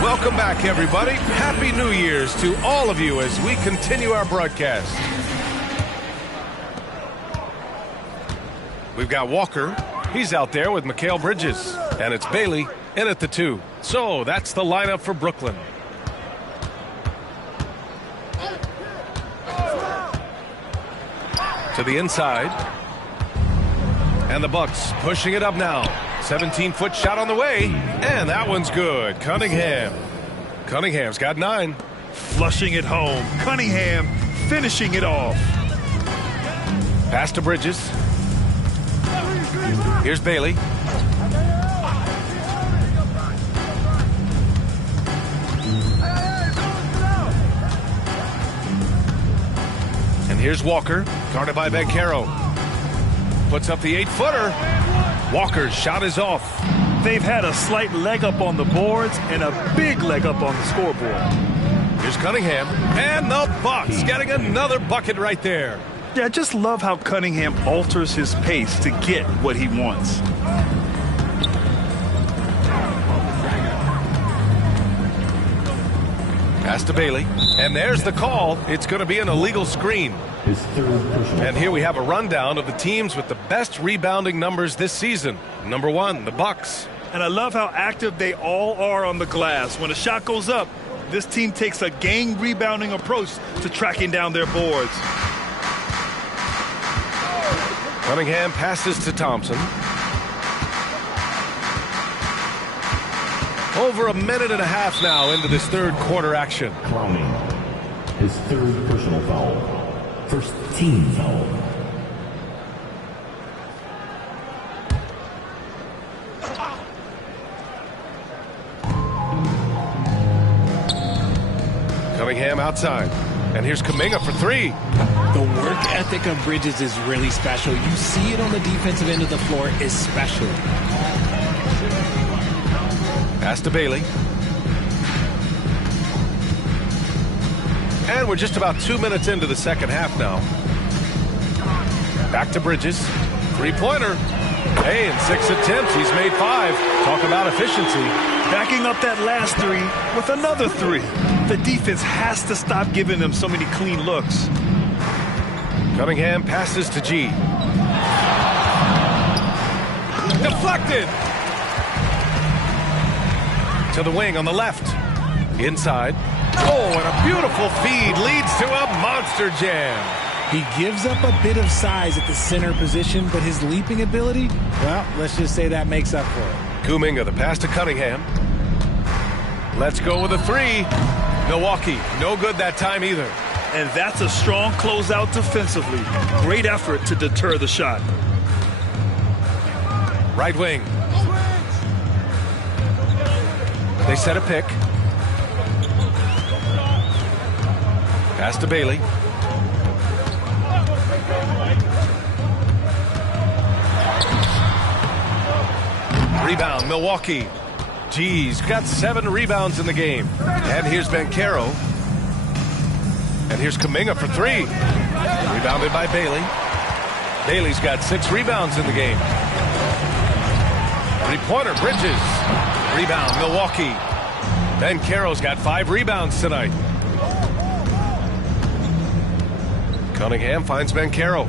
Welcome back, everybody. Happy New Year's to all of you as we continue our broadcast. We've got Walker. He's out there with Mikal Bridges. And it's Bailey in at the 2. So that's the lineup for Brooklyn. To the inside. And the Bucks pushing it up now. 17-foot shot on the way. And that one's good. Cunningham's got 9. Flushing it home. Cunningham finishing it off. Pass to Bridges. Here's Bailey. And here's Walker. Guarded by Banchero. Puts up the 8-footer. Walker's shot is off. They've had a slight leg up on the boards and a big leg up on the scoreboard. Here's Cunningham. And the Bucks getting another bucket right there. Yeah, I just love how Cunningham alters his pace to get what he wants. Pass to Bailey. And there's the call. It's going to be an illegal screen. And here we have a rundown of the teams with the best rebounding numbers this season. Number 1, the Bucks. And I love how active they all are on the glass. When a shot goes up, this team takes a gang rebounding approach to tracking down their boards. Cunningham passes to Thompson. Over a minute and a half now into this third quarter action. Clowning. His 3rd personal foul. First team foul. Cunningham outside. And here's Kuminga for 3. The work ethic of Bridges is really special. You see it on the defensive end of the floor especially. Pass to Bailey. And we're just about 2 minutes into the second half now. Back to Bridges. 3-pointer. Hey, in 6 attempts, he's made 5. Talk about efficiency. Backing up that last 3 with another 3. The defense has to stop giving them so many clean looks. Cunningham passes to G. Deflected. To the wing on the left. Inside. Oh, and a beautiful feed leads to a monster jam. He gives up a bit of size at the center position, but his leaping ability, well, let's just say that makes up for it. Kuminga, the pass to Cunningham. Let's go with a 3. Milwaukee, no good that time either. And that's a strong closeout defensively. Great effort to deter the shot. Right wing. They set a pick. Pass to Bailey. Rebound, Milwaukee. G's got 7 rebounds in the game. And here's Banchero. And here's Kuminga for 3. Rebounded by Bailey. Bailey's got 6 rebounds in the game. 3-pointer, Bridges. Rebound, Milwaukee. Banchero's got 5 rebounds tonight. Cunningham finds Banchero.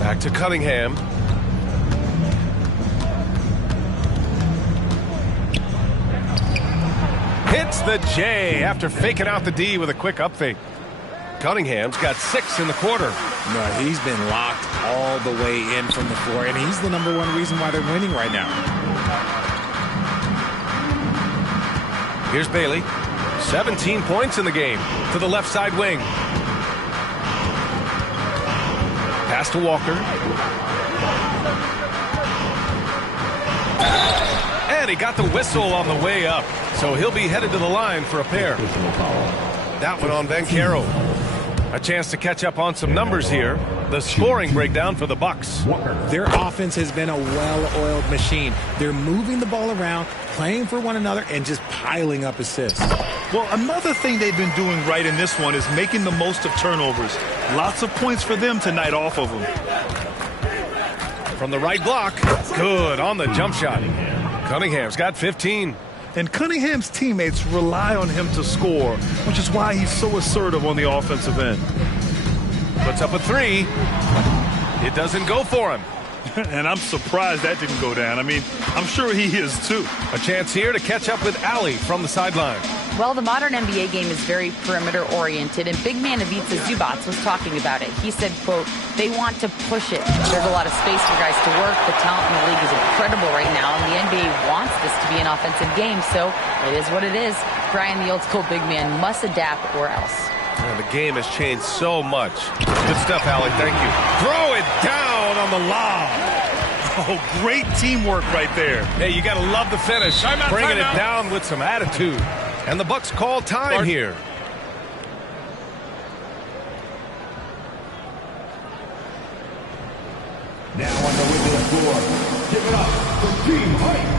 Back to Cunningham. Hits the J after faking out the D with a quick up fake. Cunningham's got 6 in the quarter. No, he's been locked all the way in from the floor, and he's the #1 reason why they're winning right now. Here's Bailey. 17 points in the game to the left side wing. Pass to Walker. And he got the whistle on the way up, so he'll be headed to the line for a pair. That one on Banchero. A chance to catch up on some numbers here. The scoring breakdown for the Bucks. Their offense has been a well-oiled machine. They're moving the ball around, playing for one another, and just piling up assists. Well, another thing they've been doing right in this one is making the most of turnovers. Lots of points for them tonight off of them. From the right block. Good on the jump shot. Cunningham's got 15. And Cunningham's teammates rely on him to score, which is why he's so assertive on the offensive end. Puts up a 3. It doesn't go for him. And I'm surprised that didn't go down. I mean, I'm sure he is too. A chance here to catch up with Allie from the sideline. Well, the modern NBA game is very perimeter-oriented, and big man Ivica Zubac was talking about it. He said, quote, they want to push it. There's a lot of space for guys to work. The talent in the league is incredible right now, and the NBA wants this to be an offensive game, so it is what it is. Brian, the old-school big man, must adapt or else. And the game has changed so much. Good stuff, Allie. Thank you. Throw it down on the lob. Oh, great teamwork right there. Hey, you got to love the finish. Bringing it down with some attitude. And the Bucks call time here. Now on the way to the floor. Give it up for Team Height.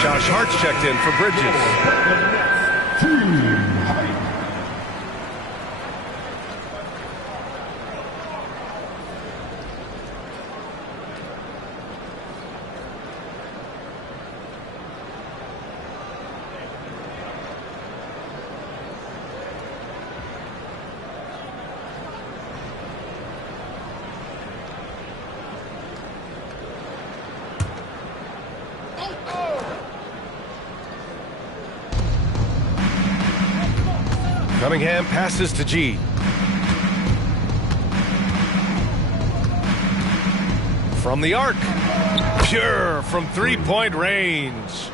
Josh Hart's checked in for Bridges. Cunningham passes to G. From the arc. Pure from three-point range.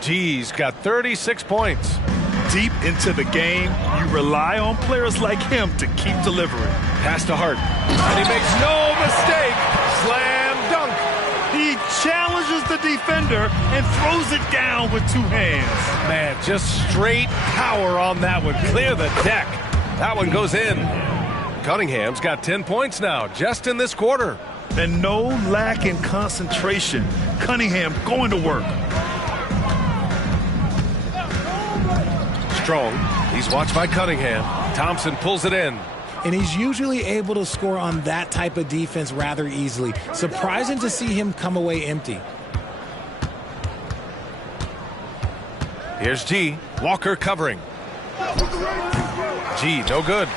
G's got 36 points. Deep into the game, you rely on players like him to keep delivering. Pass to Hart. And he makes no mistake. Slam dunk. He challenges the defender and throws it down with 2 hands. Man, just straight power on that one. Clear the deck. That one goes in. Cunningham's got 10 points now, just in this quarter. And no lack in concentration. Cunningham going to work. Strong. He's watched by Cunningham. Thompson pulls it in. And he's usually able to score on that type of defense rather easily. Surprising to see him come away empty. Here's G. Walker covering. G, no good.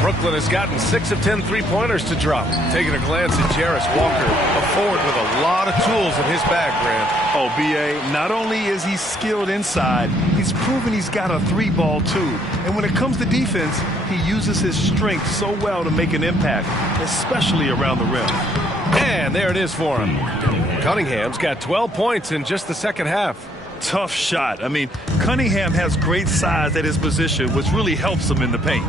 Brooklyn has gotten 6 of 10 three-pointers to drop. Taking a glance at Jarris Walker, a forward with a lot of tools in his bag, Grant. Oh, B.A., not only is he skilled inside, he's proven he's got a 3-ball too. And when it comes to defense, he uses his strength so well to make an impact, especially around the rim. And there it is for him. Cunningham's got 12 points in just the second half. Tough shot. I mean, Cunningham has great size at his position, which really helps him in the paint.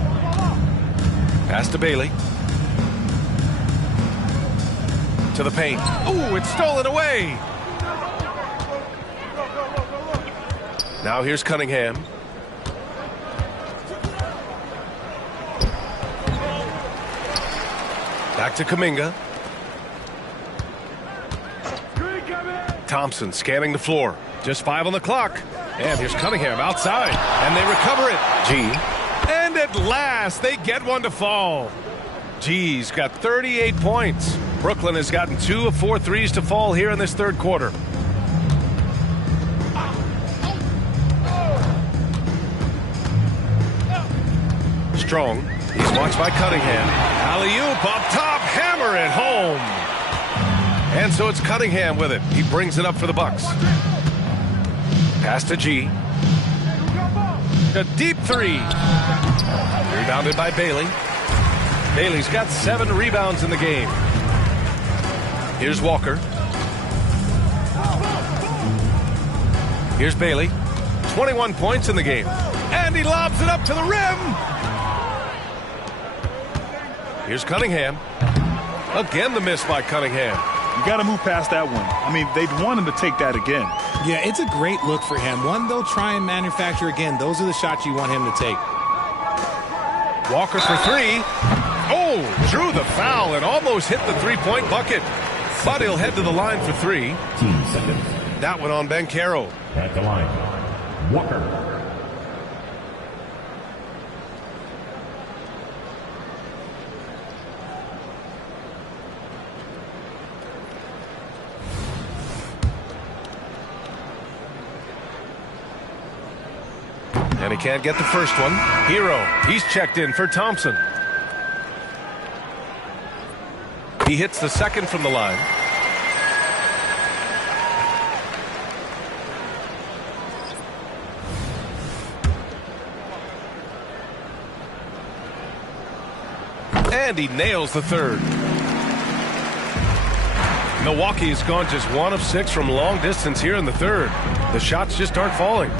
Pass to Bailey. To the paint. Ooh, it's stolen away. Now here's Cunningham. Back to Kuminga. Thompson scanning the floor. Just 5 on the clock. And here's Cunningham outside. And they recover it. G. And at last, they get one to fall. G's got 38 points. Brooklyn has gotten 2 of 4 threes to fall here in this third quarter. Strong. He's watched by Cunningham. Alley-oop up top. Hammer it home. And so it's Cunningham with it. He brings it up for the Bucks. Pass to G. A deep 3. Rebounded by Bailey. Bailey's got 7 rebounds in the game. Here's Walker. Here's Bailey. 21 points in the game. And he lobs it up to the rim. Here's Cunningham. Again, the miss by Cunningham. You got to move past that one. I mean, they'd want him to take that again. Yeah, it's a great look for him. One they'll try and manufacture again. Those are the shots you want him to take. Walker for 3. Oh, drew the foul and almost hit the three-point bucket. But he'll head to the line for 3. 15 seconds. That one on Banchero. At the line, Walker. And he can't get the first one. Hero, he's checked in for Thompson. He hits the second from the line. And he nails the third. Milwaukee has gone just 1 of 6 from long distance here in the third. The shots just aren't falling.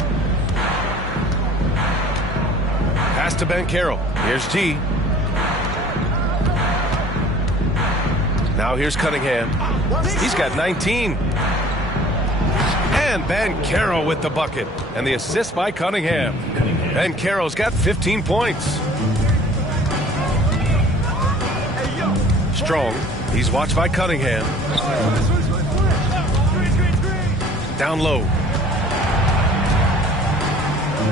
Pass to Banchero. Here's G. Now here's Cunningham. He's got 19. And Banchero with the bucket. And the assist by Cunningham. Banchero's got 15 points. Strong. He's watched by Cunningham. Down low.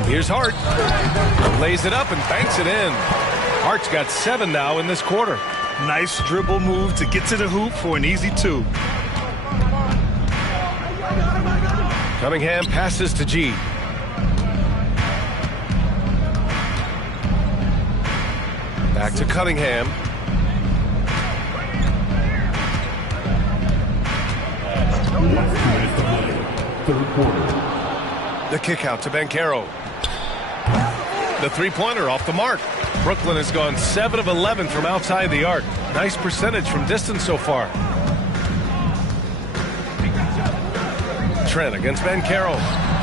Here's Hart. Lays it up and banks it in. Hart's got 7 now in this quarter. Nice dribble move to get to the hoop for an easy 2. Cunningham passes to G. Back to Cunningham. Third quarter. The kick out to Banchero. The three-pointer off the mark. Brooklyn has gone 7 of 11 from outside the arc. Nice percentage from distance so far. Trent against Banchero.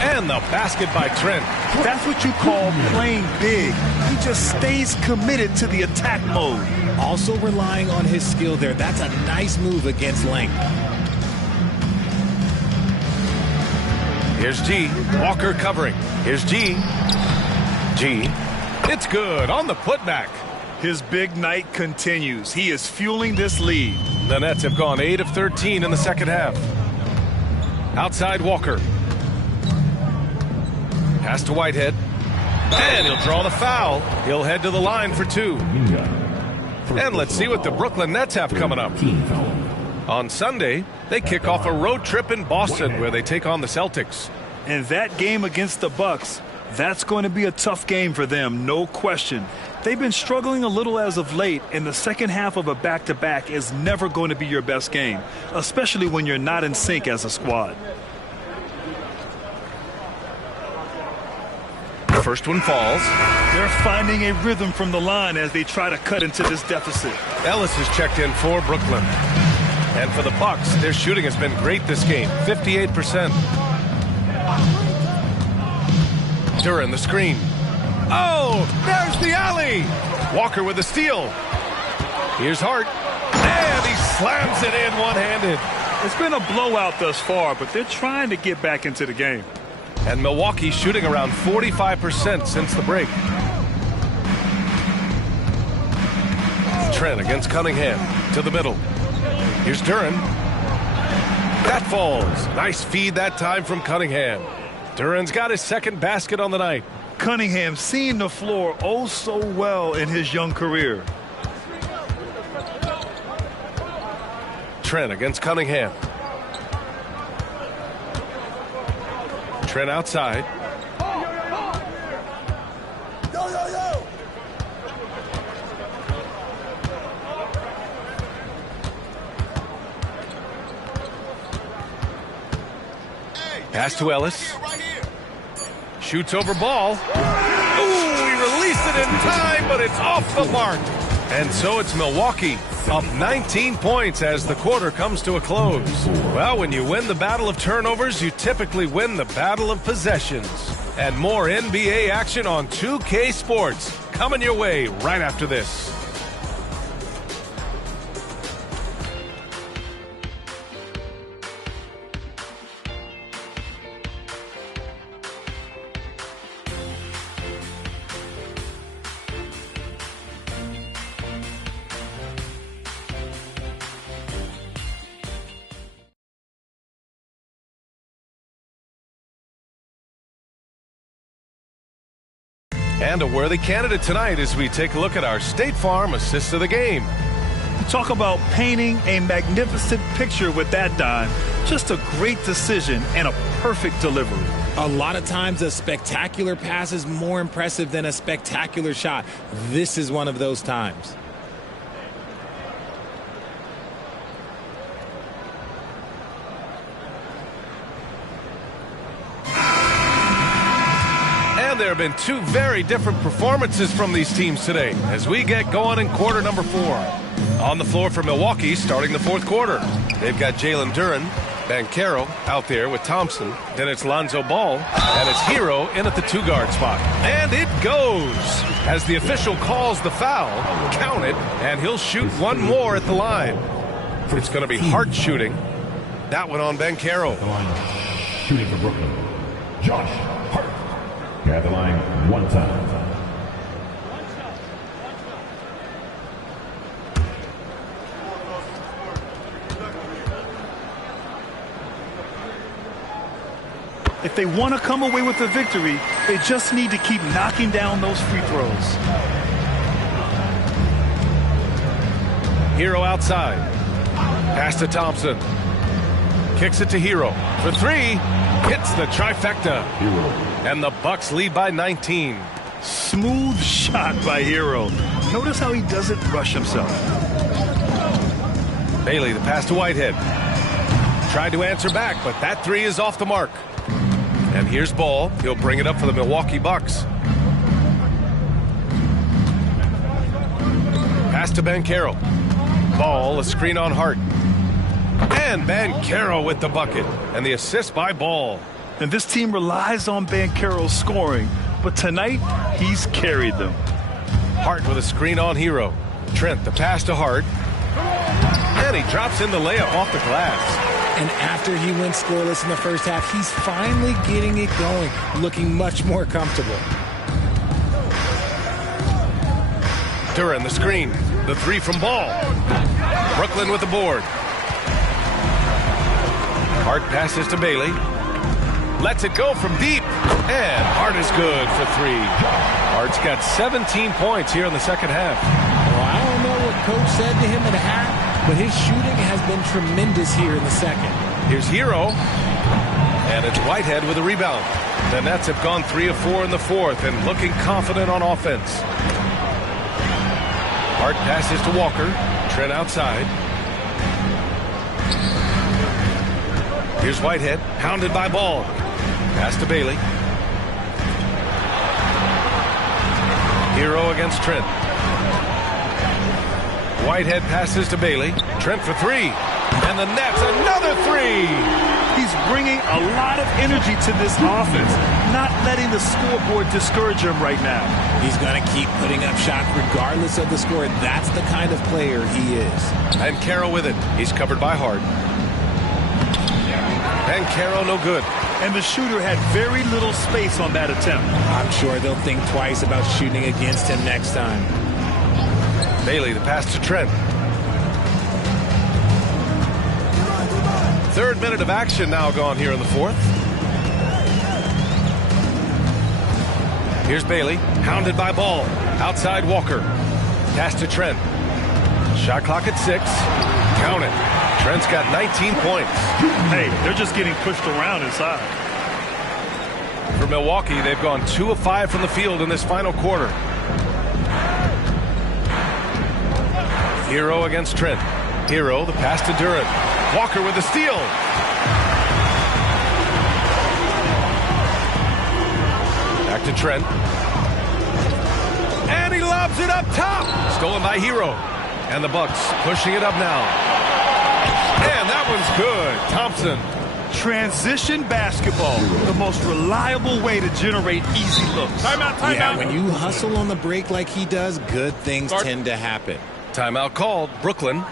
And the basket by Trent. That's what you call playing big. He just stays committed to the attack mode. Also relying on his skill there. That's a nice move against length. Here's G. Walker covering. Here's G. G. It's good on the putback. His big night continues. He is fueling this lead. The Nets have gone 8 of 13 in the second half. Outside Walker. Pass to Whitehead. And he'll draw the foul. He'll head to the line for 2. And let's see what the Brooklyn Nets have coming up. On Sunday, they kick off a road trip in Boston where they take on the Celtics. And that game against the Bucks, that's going to be a tough game for them, no question. They've been struggling a little as of late, and the second half of a back-to-back is never going to be your best game, especially when you're not in sync as a squad. First one falls. They're finding a rhythm from the line as they try to cut into this deficit. Ellis has checked in for Brooklyn. And for the Bucks, their shooting has been great this game, 58%. Duran the screen. Oh, there's the alley. Walker with the steal. Here's Hart. And he slams it in one-handed. It's been a blowout thus far, but they're trying to get back into the game. And Milwaukee shooting around 45% since the break. Trent against Cunningham to the middle. Here's Duren. That falls. Nice feed that time from Cunningham. Duren's got his second basket on the night. Cunningham seeing the floor oh so well in his young career. Trent against Cunningham. Trent outside. Pass to Ellis. Shoots over ball. Ooh, he released it in time, but it's off the mark. And so it's Milwaukee up 19 points as the quarter comes to a close. Well, when you win the battle of turnovers, you typically win the battle of possessions. And more NBA action on 2K Sports coming your way right after this. And a worthy candidate tonight as we take a look at our State Farm assist of the game. Talk about painting a magnificent picture with that, Don. Just a great decision and a perfect delivery. A lot of times a spectacular pass is more impressive than a spectacular shot. This is one of those times. There have been two very different performances from these teams today as we get going in quarter number 4. On the floor for Milwaukee starting the fourth quarter. They've got Jalen Duren, Banchero out there with Thompson. Then it's Lonzo Ball, and it's Hero in at the 2-guard spot. And it goes as the official calls the foul. Count it, and he'll shoot one more at the line. It's going to be Hart shooting. That one on Banchero. Shooting for Brooklyn, Josh Hart. At the line one time. If they want to come away with a victory, they just need to keep knocking down those free throws. Hero outside. Pass to Thompson. Kicks it to Hero for 3. Hits the trifecta. And the Bucks lead by 19. Smooth shot by Hero. Notice how he doesn't rush himself. Bailey, the pass to Whitehead. Tried to answer back, but that 3 is off the mark. And here's Ball. He'll bring it up for the Milwaukee Bucks. Pass to Banchero. Ball, a screen on Hart. And Banchero with the bucket. And the assist by Ball. And this team relies on Banchero's scoring, but tonight he's carried them. Hart with a screen on Hero. Trent, the pass to Hart. And he drops in the layup off the glass. And after he went scoreless in the first half, he's finally getting it going, looking much more comfortable. Duren, the screen. The 3 from Ball. Brooklyn with the board. Hart passes to Bailey. Lets it go from deep. And Hart is good for 3. Hart's got 17 points here in the second half. Well, I don't know what Coach said to him at half, but his shooting has been tremendous here in the second. Here's Hero. And it's Whitehead with a rebound. The Nets have gone 3 of 4 in the fourth and looking confident on offense. Hart passes to Walker. Trent outside. Here's Whitehead, hounded by Ball. Pass to Bailey. Hero against Trent. Whitehead passes to Bailey. Trent for 3. And the Nets, another 3. He's bringing a lot of energy to this offense. not letting the scoreboard discourage him right now. He's going to keep putting up shots regardless of the score. That's the kind of player he is. And Carroll with it. He's covered by Hart. And Carroll no good. And the shooter had very little space on that attempt. I'm sure they'll think twice about shooting against him next time. Bailey, the pass to Trent. Third minute of action now gone here in the fourth. Here's Bailey, hounded by Ball. Outside Walker. Pass to Trent. Shot clock at 6. Count it. Trent's got 19 points. Hey, they're just getting pushed around inside. For Milwaukee, they've gone 2 of 5 from the field in this final quarter. Hero against Trent. Hero, the pass to Durant. Walker with the steal. Back to Trent. And he lobs it up top. Stolen by Hero. And the Bucks pushing it up now. And that one's good. Thompson. Transition basketball, the most reliable way to generate easy looks. Timeout, timeout. Yeah, when you hustle on the break like he does, good things tend to happen. Timeout called. Brooklyn.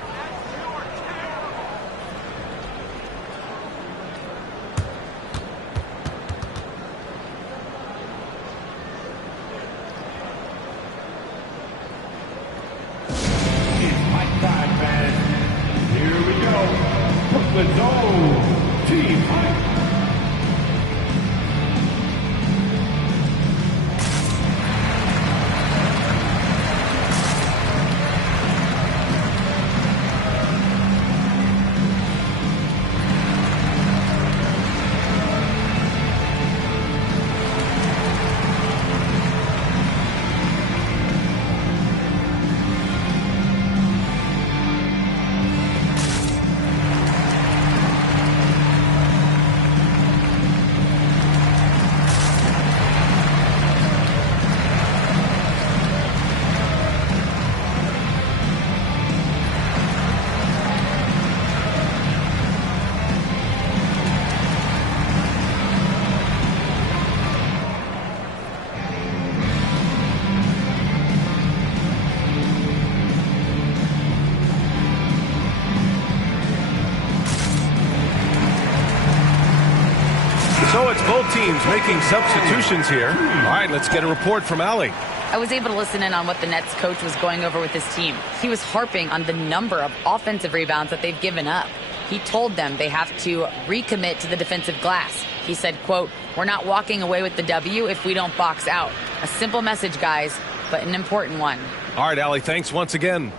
So it's both teams making substitutions here. All right, let's get a report from Allie. I was able to listen in on what the Nets coach was going over with his team. He was harping on the number of offensive rebounds that they've given up. He told them they have to recommit to the defensive glass. He said, quote, "We're not walking away with the W if we don't box out." A simple message, guys, but an important one. All right, Allie, thanks once again.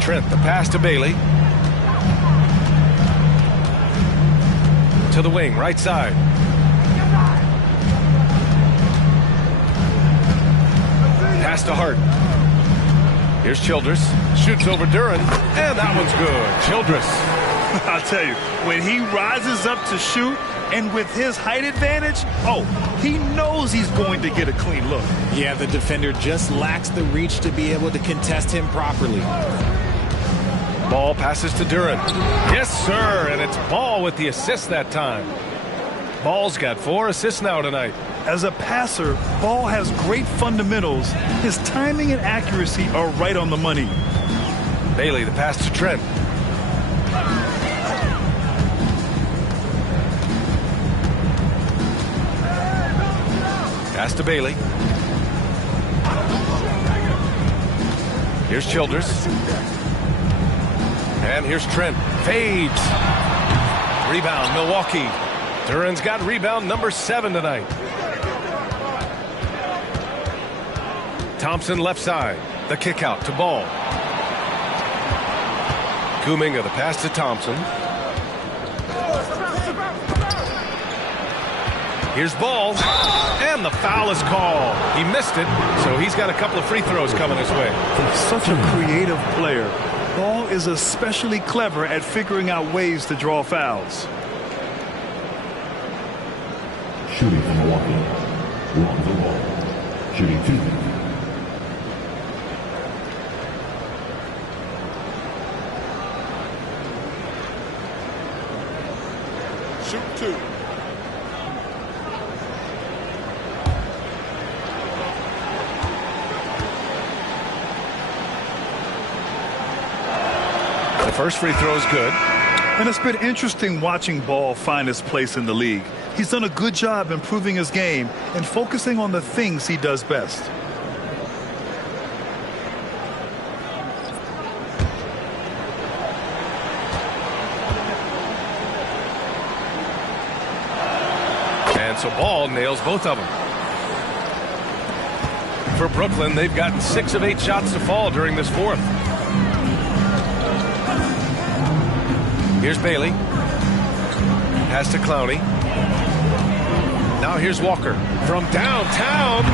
Trent, the pass to Bailey. To the wing, right side. Pass to Hart. Here's Childress. Shoots over Duran, and that one's good. Childress. I'll tell you, when he rises up to shoot, and with his height advantage, he knows he's going to get a clean look. Yeah, the defender just lacks the reach to be able to contest him properly. Ball passes to Duran. Yes, sir, and it's Ball with the assist that time. Ball's got 4 assists now tonight. As a passer, Ball has great fundamentals. His timing and accuracy are right on the money. Bailey, the pass to Trent. Pass to Bailey. Here's Childress. And here's Trent. Fades. Rebound, Milwaukee. Duran's got rebound number 7 tonight. Thompson left side. The kick out to Ball. Kuminga the pass to Thompson. Here's Ball. And the foul is called. He missed it, so he's got a couple of free throws coming his way. Such a creative player. Ball is especially clever at figuring out ways to draw fouls. Shooting from Milwaukee. Lonzo Ball. Shooting 2. Shoot 2. The first free throw is good. And it's been interesting watching Ball find his place in the league. He's done a good job improving his game and focusing on the things he does best. And so Ball nails both of them. For Brooklyn, they've gotten 6 of 8 shots to fall during this fourth. Here's Bailey. Pass to Clowney. Now here's Walker. From downtown,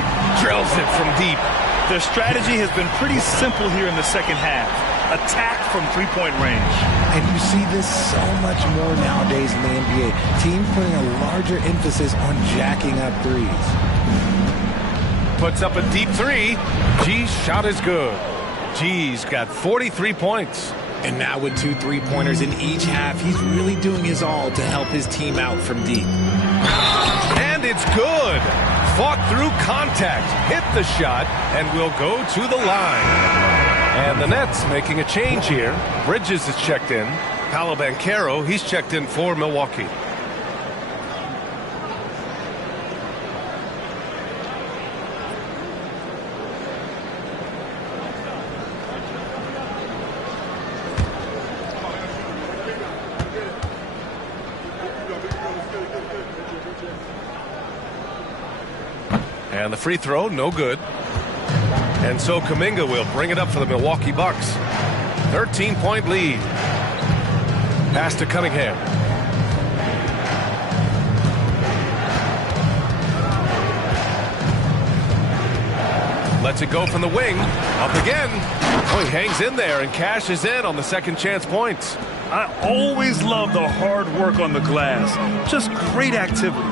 drills it from deep. Their strategy has been pretty simple here in the second half. Attack from three-point range. And you see this so much more nowadays in the NBA. Teams putting a larger emphasis on jacking up threes. Puts up a deep 3. G's shot is good. G's got 43 points. And now with 2 3-pointers in each half, he's really doing his all to help his team out from deep. And it's good. Fought through contact, hit the shot, and will go to the line. And the Nets making a change here. Bridges is checked in. Paolo Banchero, he's checked in for Milwaukee. And the free throw, no good. And so Kuminga will bring it up for the Milwaukee Bucks. 13-point lead. Pass to Cunningham. Lets it go from the wing. Up again. Oh, he hangs in there and cashes in on the second chance points. I always love the hard work on the glass. Just great activity.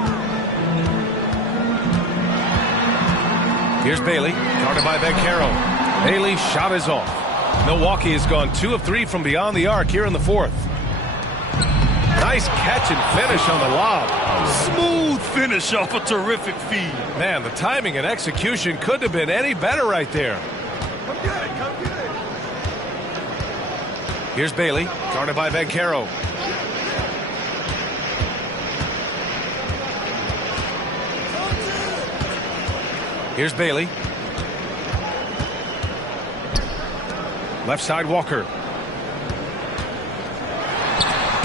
Here's Bailey, guarded by Banchero. Bailey's shot is off. Milwaukee has gone 2 of 3 from beyond the arc here in the fourth. Nice catch and finish on the lob. Smooth finish off a terrific feed. Man, the timing and execution couldn't have been any better right there. Come get it, come get it. Here's Bailey, guarded by Banchero. Here's Bailey. Left side Walker.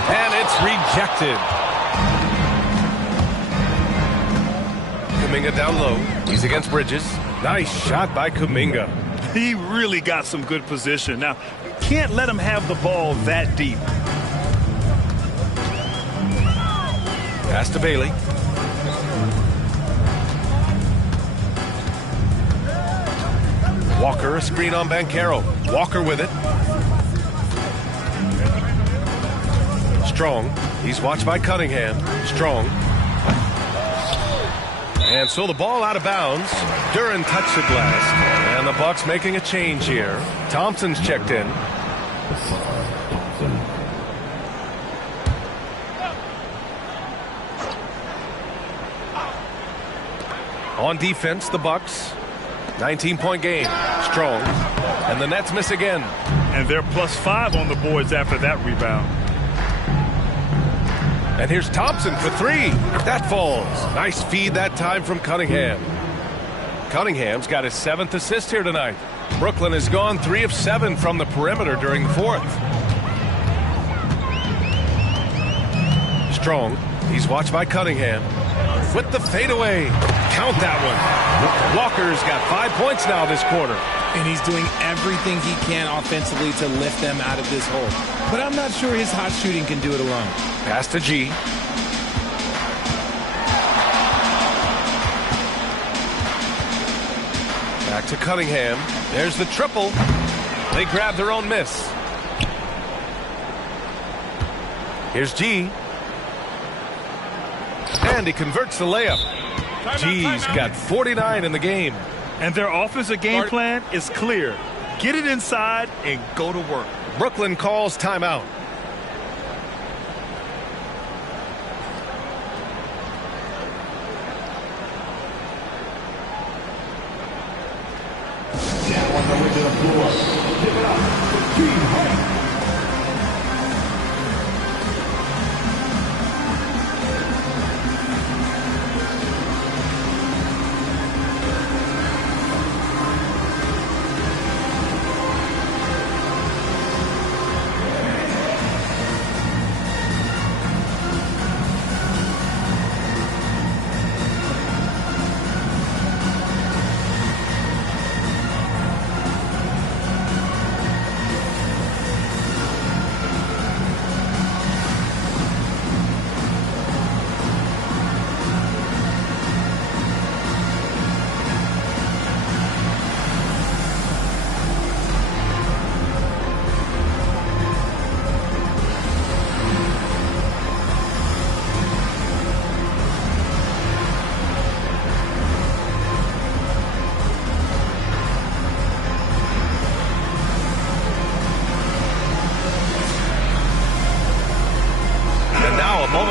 And it's rejected. Kuminga down low. He's against Bridges. Nice shot by Kuminga. He really got some good position. Now, you can't let him have the ball that deep. Pass to Bailey. Walker, a screen on Banchero. Walker with it. Strong. He's watched by Cunningham. Strong. And so the ball out of bounds. Duren touched it last. And the Bucks making a change here. Thompson's checked in. On defense, the Bucks. 19-point game. Strong. And the Nets miss again. And they're +5 on the boards after that rebound. And here's Thompson for 3. That falls. Nice feed that time from Cunningham. Cunningham's got his 7th assist here tonight. Brooklyn has gone 3 of 7 from the perimeter during the fourth. Strong. He's watched by Cunningham. With the fadeaway. Count that one. Walker's got 5 points now this quarter. And he's doing everything he can offensively to lift them out of this hole. But I'm not sure his hot shooting can do it alone. Pass to G. Back to Cunningham. There's the triple. They grab their own miss. Here's G. And he converts the layup. G's got 49 in the game. And their offensive game plan is clear. Get it inside and go to work. Brooklyn calls timeout.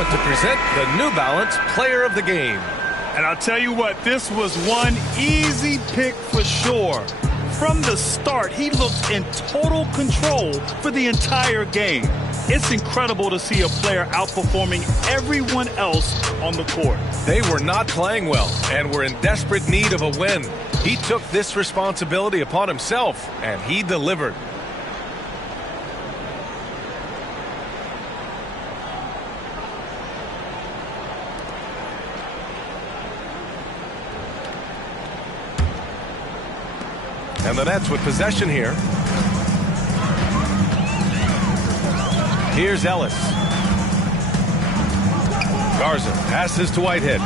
To present the New Balance Player of the Game. And I'll tell you what, this was one easy pick for sure. From the start, he looked in total control for the entire game. It's incredible to see a player outperforming everyone else on the court. They were not playing well and were in desperate need of a win. He took this responsibility upon himself, and he delivered. And the Nets with possession here. Here's Ellis. Garza passes to Whitehead.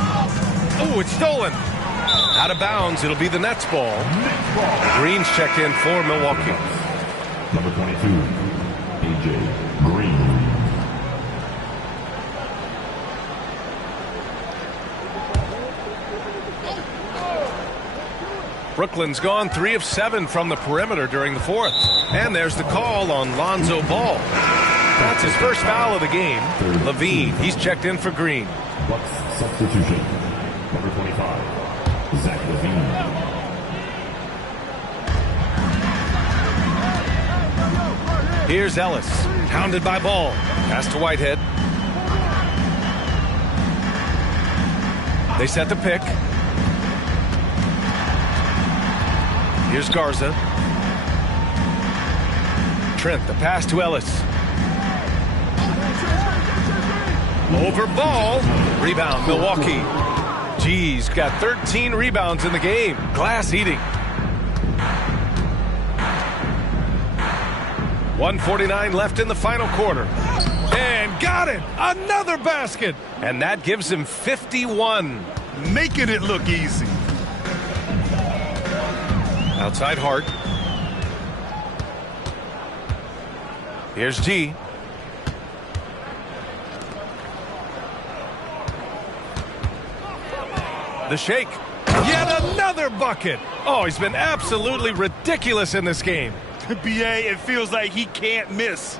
Oh, it's stolen. Out of bounds. It'll be the Nets ball. Green's checked in for Milwaukee. Number 22, AJ Green. Brooklyn's gone 3 of 7 from the perimeter during the fourth. And there's the call on Lonzo Ball. That's his first foul of the game. Levine, he's checked in for Green. Bucks substitution. Number 25, Zach Levine. Here's Ellis, hounded by Ball. Pass to Whitehead. They set the pick. Here's Garza. Trent, the pass to Ellis. Over Ball. Rebound, Milwaukee. G's got 13 rebounds in the game. Glass eating. 1:49 left in the final quarter. And got it! Another basket! And that gives him 51. Making it look easy. Outside Hart. Here's G. The shake. Yet another bucket. Oh, he's been absolutely ridiculous in this game. BA, it feels like he can't miss.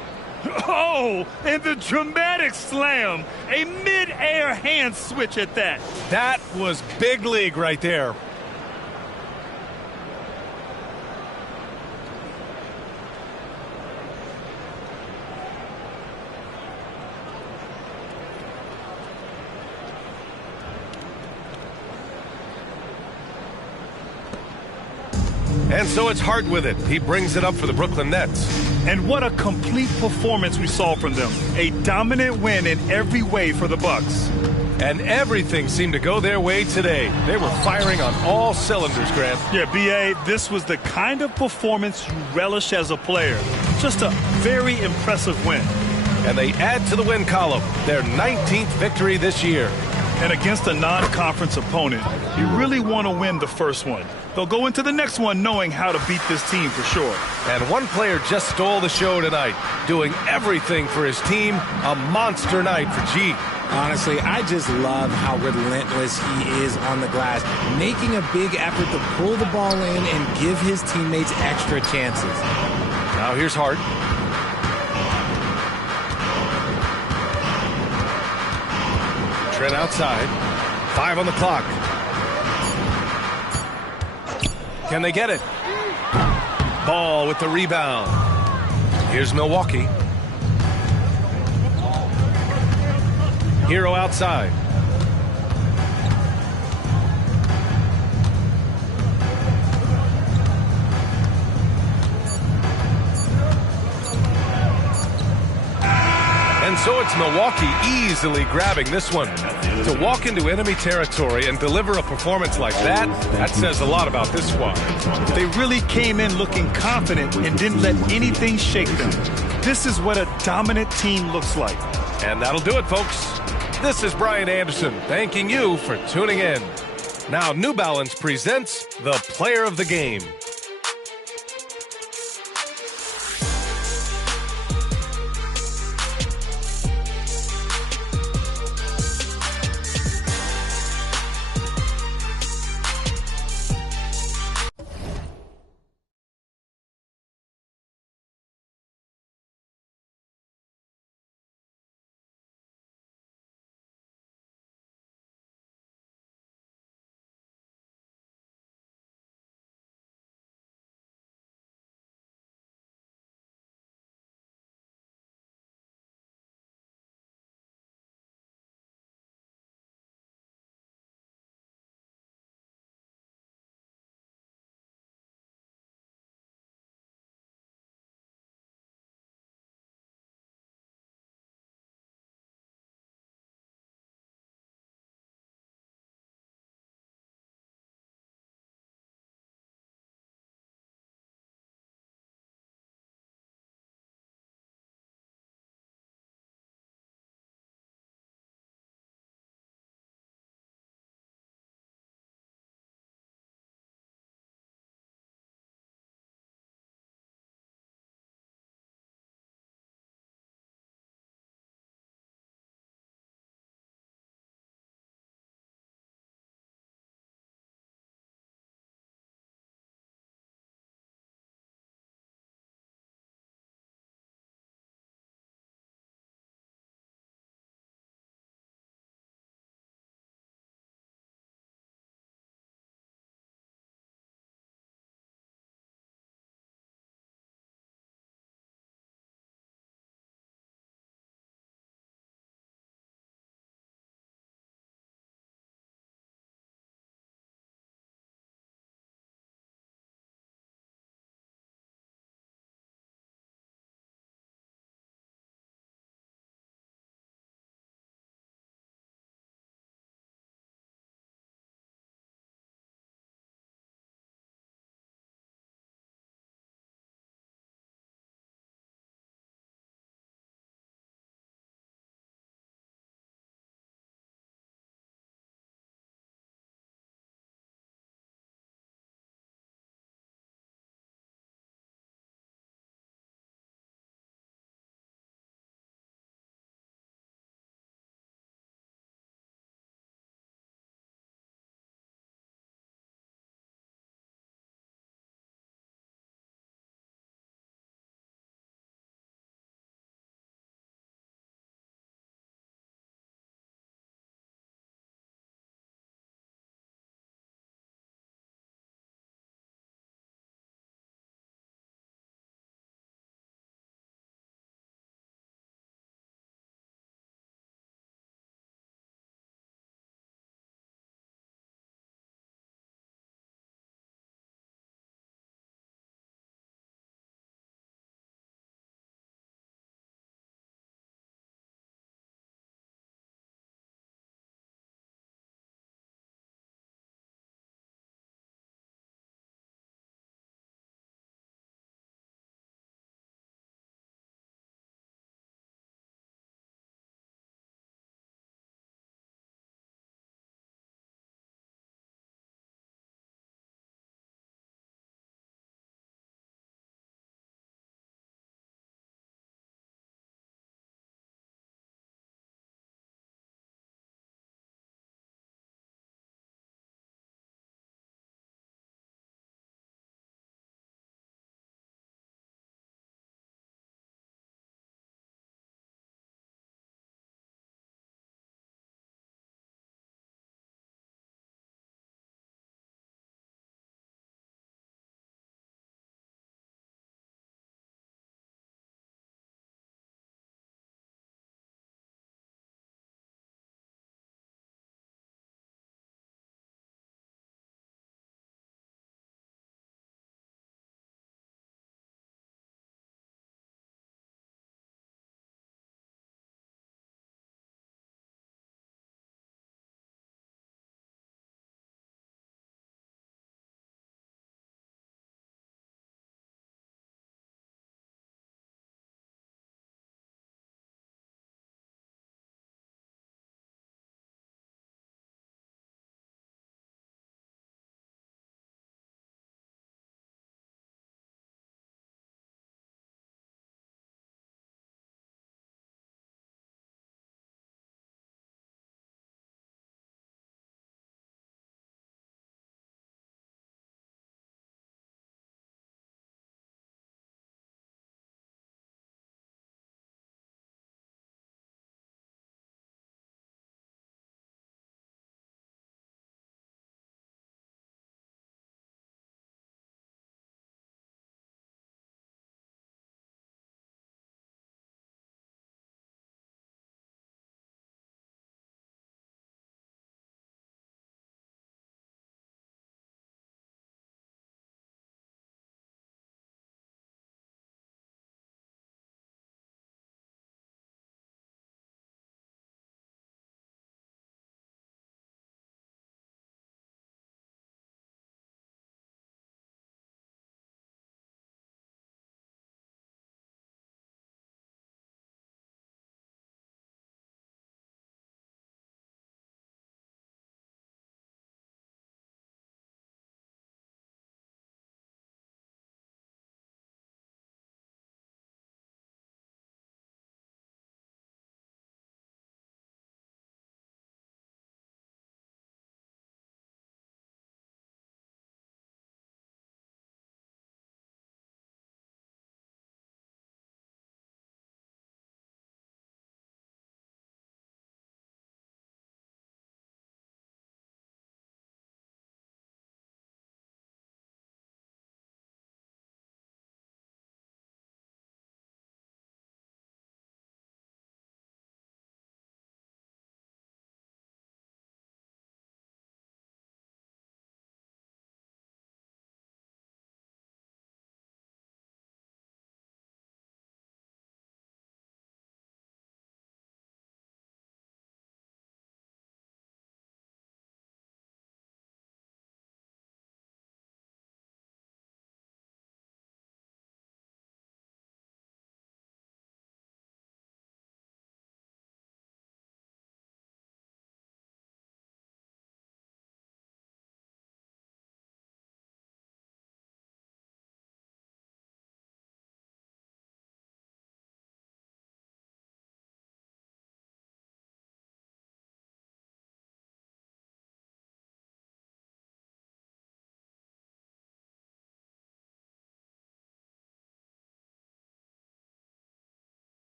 Oh, and the dramatic slam. A mid-air hand switch at that. That was big league right there. And so it's Hart with it. He brings it up for the Brooklyn Nets. And what a complete performance we saw from them. A dominant win in every way for the Bucks. And everything seemed to go their way today. They were firing on all cylinders, Grant. Yeah, B.A., this was the kind of performance you relish as a player. Just a very impressive win. And they add to the win column, their 19th victory this year. And against a non-conference opponent, you really want to win the first one. They'll go into the next one knowing how to beat this team for sure. And one player just stole the show tonight, doing everything for his team. A monster night for G. Honestly, I just love how relentless he is on the glass, making a big effort to pull the ball in and give his teammates extra chances. Now here's Hart. Trent outside. 5 on the clock. Can they get it? Ball with the rebound. Here's Milwaukee. Hero outside. And so it's Milwaukee easily grabbing this one. To walk into enemy territory and deliver a performance like that, that says a lot about this squad. They really came in looking confident and didn't let anything shake them. This is what a dominant team looks like. And that'll do it, folks. This is Brian Anderson thanking you for tuning in. Now New Balance presents the Player of the Game.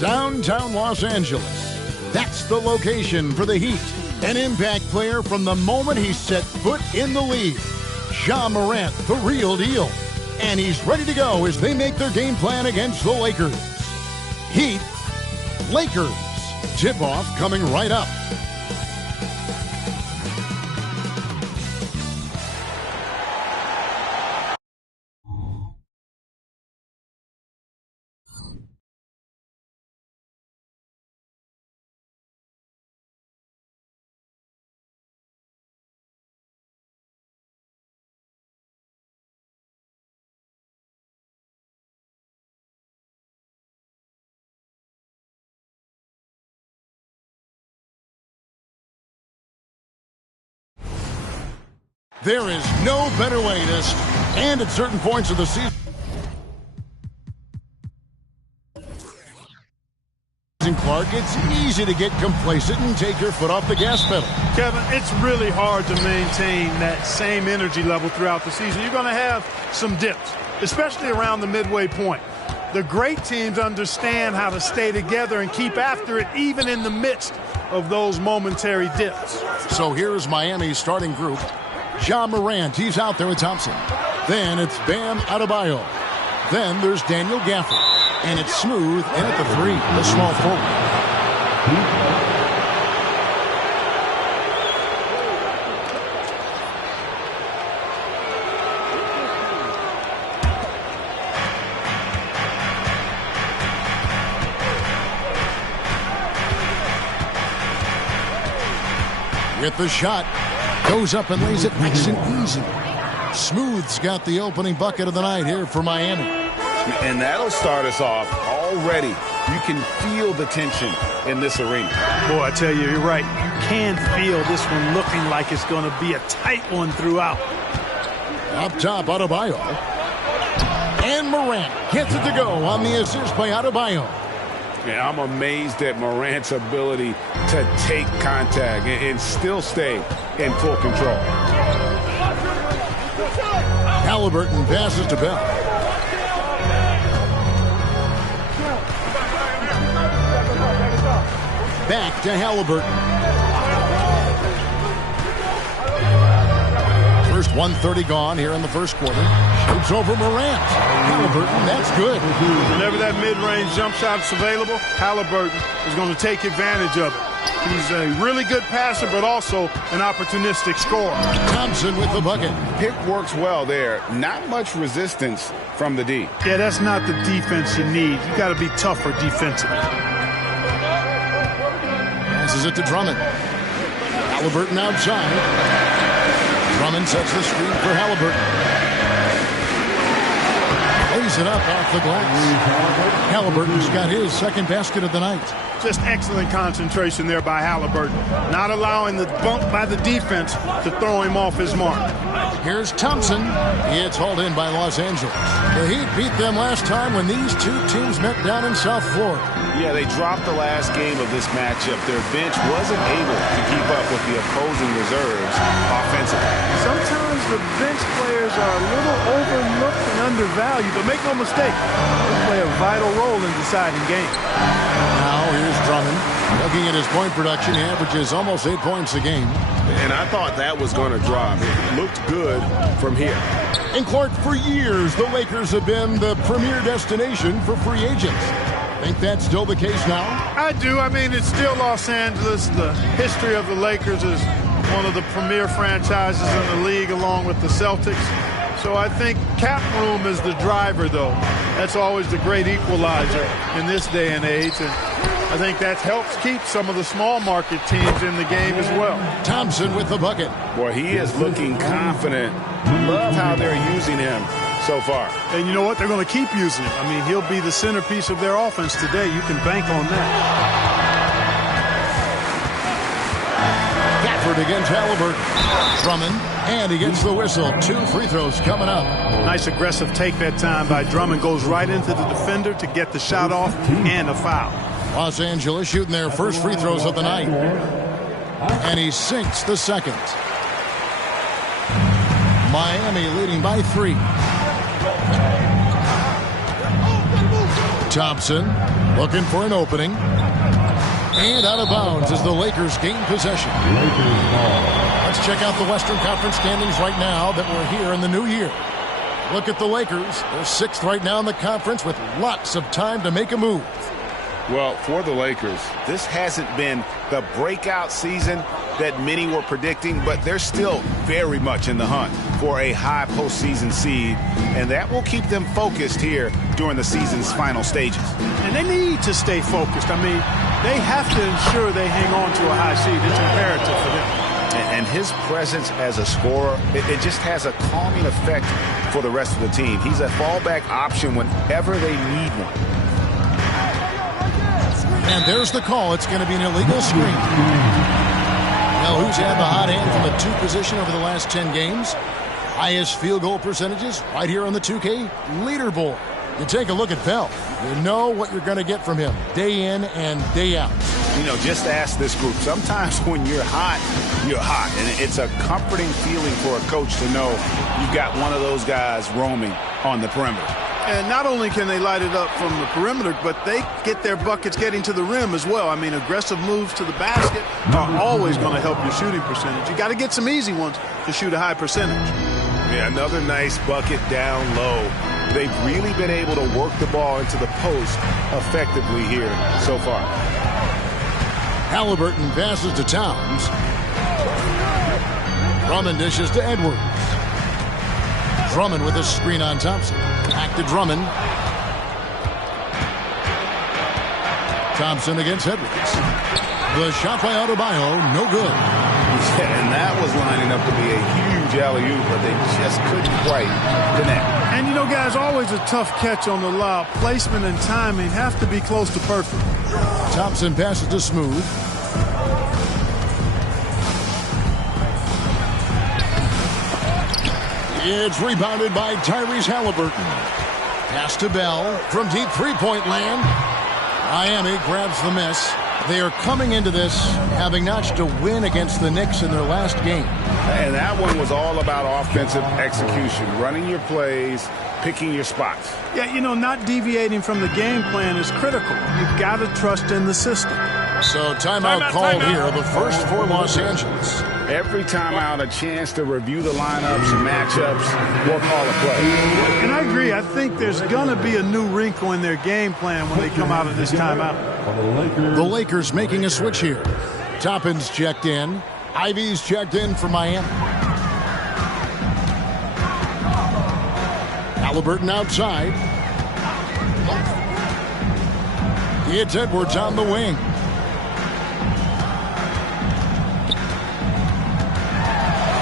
Downtown Los Angeles. That's the location for the Heat. An impact player from the moment he set foot in the league. Ja Morant, the real deal. And he's ready to go as they make their game plan against the Lakers. Heat, Lakers. Tip-off coming right up. There is no better way to stand at certain points of the season. Clark, it's easy to get complacent and take your foot off the gas pedal. Kevin, it's really hard to maintain that same energy level throughout the season. You're going to have some dips, especially around the midway point. The great teams understand how to stay together and keep after it even in the midst of those momentary dips. So here's Miami's starting group. Ja Morant, he's out there with Thompson. Then it's Bam Adebayo. Then there's Daniel Gafford. And it's Smooth in at the 3, the small forward. With the shot. Goes up and lays it nice and easy. Smooth's got the opening bucket of the night here for Miami. And that'll start us off already. You can feel the tension in this arena. Boy, I tell you, you're right. You can feel this one looking like it's going to be a tight one throughout. Up top, Adebayo. And Morant gets it to go on the assist by Adebayo. Yeah, I'm amazed at Morant's ability to take contact and still stay in full control. Halliburton passes to Bell. Back to Halliburton. First 1:30 gone here in the first quarter. Shoots over Morant. Halliburton, that's good. Whenever that mid-range jump shot is available, Halliburton is going to take advantage of it. He's a really good passer, but also an opportunistic scorer. Thompson with the bucket. Pick works well there. Not much resistance from the D. Yeah, that's not the defense you need. You got to be tougher defensively. Passes it to Drummond. Halliburton outside. Drummond sets the screen for Halliburton. Lays it up off the glass. Halliburton's got his second basket of the night. Just excellent concentration there by Halliburton. Not allowing the bump by the defense to throw him off his mark. Here's Thompson. It's hauled in by Los Angeles. The Heat beat them last time when these two teams met down in South Florida. Yeah, they dropped the last game of this matchup. Their bench wasn't able to keep up with the opposing reserves offensively. Sometimes the bench players are a little overlooked and undervalued, but make no mistake, they play a vital role in deciding games. Now here's Drummond. Looking at his point production, he averages almost 8 points a game. And I thought that was going to drop. It looked good from here. And Clark, for years, the Lakers have been the premier destination for free agents. Think that's still the case now? I do. I mean, it's still Los Angeles. The history of the Lakers is one of the premier franchises in the league along with the Celtics. So I think cap room is the driver, though. That's always the great equalizer in this day and age. And I think that helps keep some of the small market teams in the game as well. Thompson with the bucket. Boy, he is looking confident. Love how they're using him so far. And you know what? They're going to keep using him. I mean, he'll be the centerpiece of their offense today. You can bank on that. Gafford against Halliburton. Drummond, and he gets the whistle. 2 free throws coming up. Nice aggressive take that time by Drummond. Goes right into the defender to get the shot off and a foul. Los Angeles shooting their first free throws of the night. And he sinks the second. Miami leading by 3. Thompson looking for an opening. And out of bounds as the Lakers gain possession. Let's check out the Western Conference standings right now that we're here in the new year. Look at the Lakers. They're 6th right now in the conference with lots of time to make a move. Well, for the Lakers, this hasn't been the breakout season that many were predicting, but they're still very much in the hunt for a high postseason seed, and that will keep them focused here during the season's final stages. And they need to stay focused. I mean, they have to ensure they hang on to a high seed. It's imperative for them. And his presence as a scorer, it just has a calming effect for the rest of the team. He's a fallback option whenever they need one. And there's the call. It's going to be an illegal screen. Now, who's had the hot hand from the 2 position over the last 10 games? Highest field goal percentages right here on the 2K leaderboard. You take a look at Bell. You know what you're going to get from him day in and day out. You know, just ask this group. Sometimes when you're hot, you're hot. And it's a comforting feeling for a coach to know you've got one of those guys roaming on the perimeter. And not only can they light it up from the perimeter, but they get their buckets getting to the rim as well. I mean, aggressive moves to the basket are always going to help your shooting percentage. You got to get some easy ones to shoot a high percentage. Yeah, another nice bucket down low. They've really been able to work the ball into the post effectively here so far. Halliburton passes to Towns. Drummond dishes to Edwards. Drummond with a screen on Thompson. Back to Drummond. Thompson against Edwards. The shot by Adebayo, no good. Yeah, and that was lining up to be a huge alley-oop, but they just couldn't quite connect. And, you know, guys, always a tough catch on the lob. Placement and timing have to be close to perfect. Thompson passes to Smooth. It's rebounded by Tyrese Halliburton. Pass to Bell from deep three-point land. Miami grabs the miss. They are coming into this having notched a win against the Knicks in their last game. And that one was all about offensive execution, running your plays, picking your spots. Yeah, you know, not deviating from the game plan is critical. You've got to trust in the system. So timeout called here, the first for Los Angeles. Every timeout, a chance to review the lineups, matchups, or call a play. And I agree. I think there's going to be a new wrinkle in their game plan when they come out of this timeout. The Lakers making a switch here. Toppin's checked in. Ivy's checked in for Miami. Halliburton outside. It's Edwards on the wing.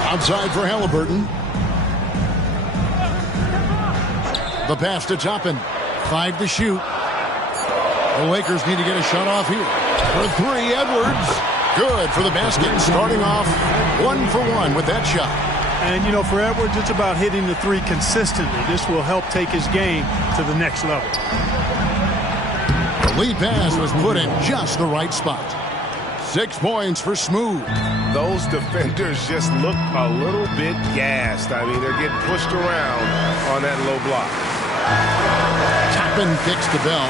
Outside for Halliburton. The pass to Toppin. 5 to shoot. The Lakers need to get a shot off here. For 3, Edwards. Good for the basket. Starting off 1 for 1 with that shot. And, you know, for Edwards, it's about hitting the 3 consistently. This will help take his game to the next level. The lead pass was put in just the right spot. 6 points for Smooth. Those defenders just look a little bit gassed. I mean, they're getting pushed around on that low block. Toppin kicks to Bell.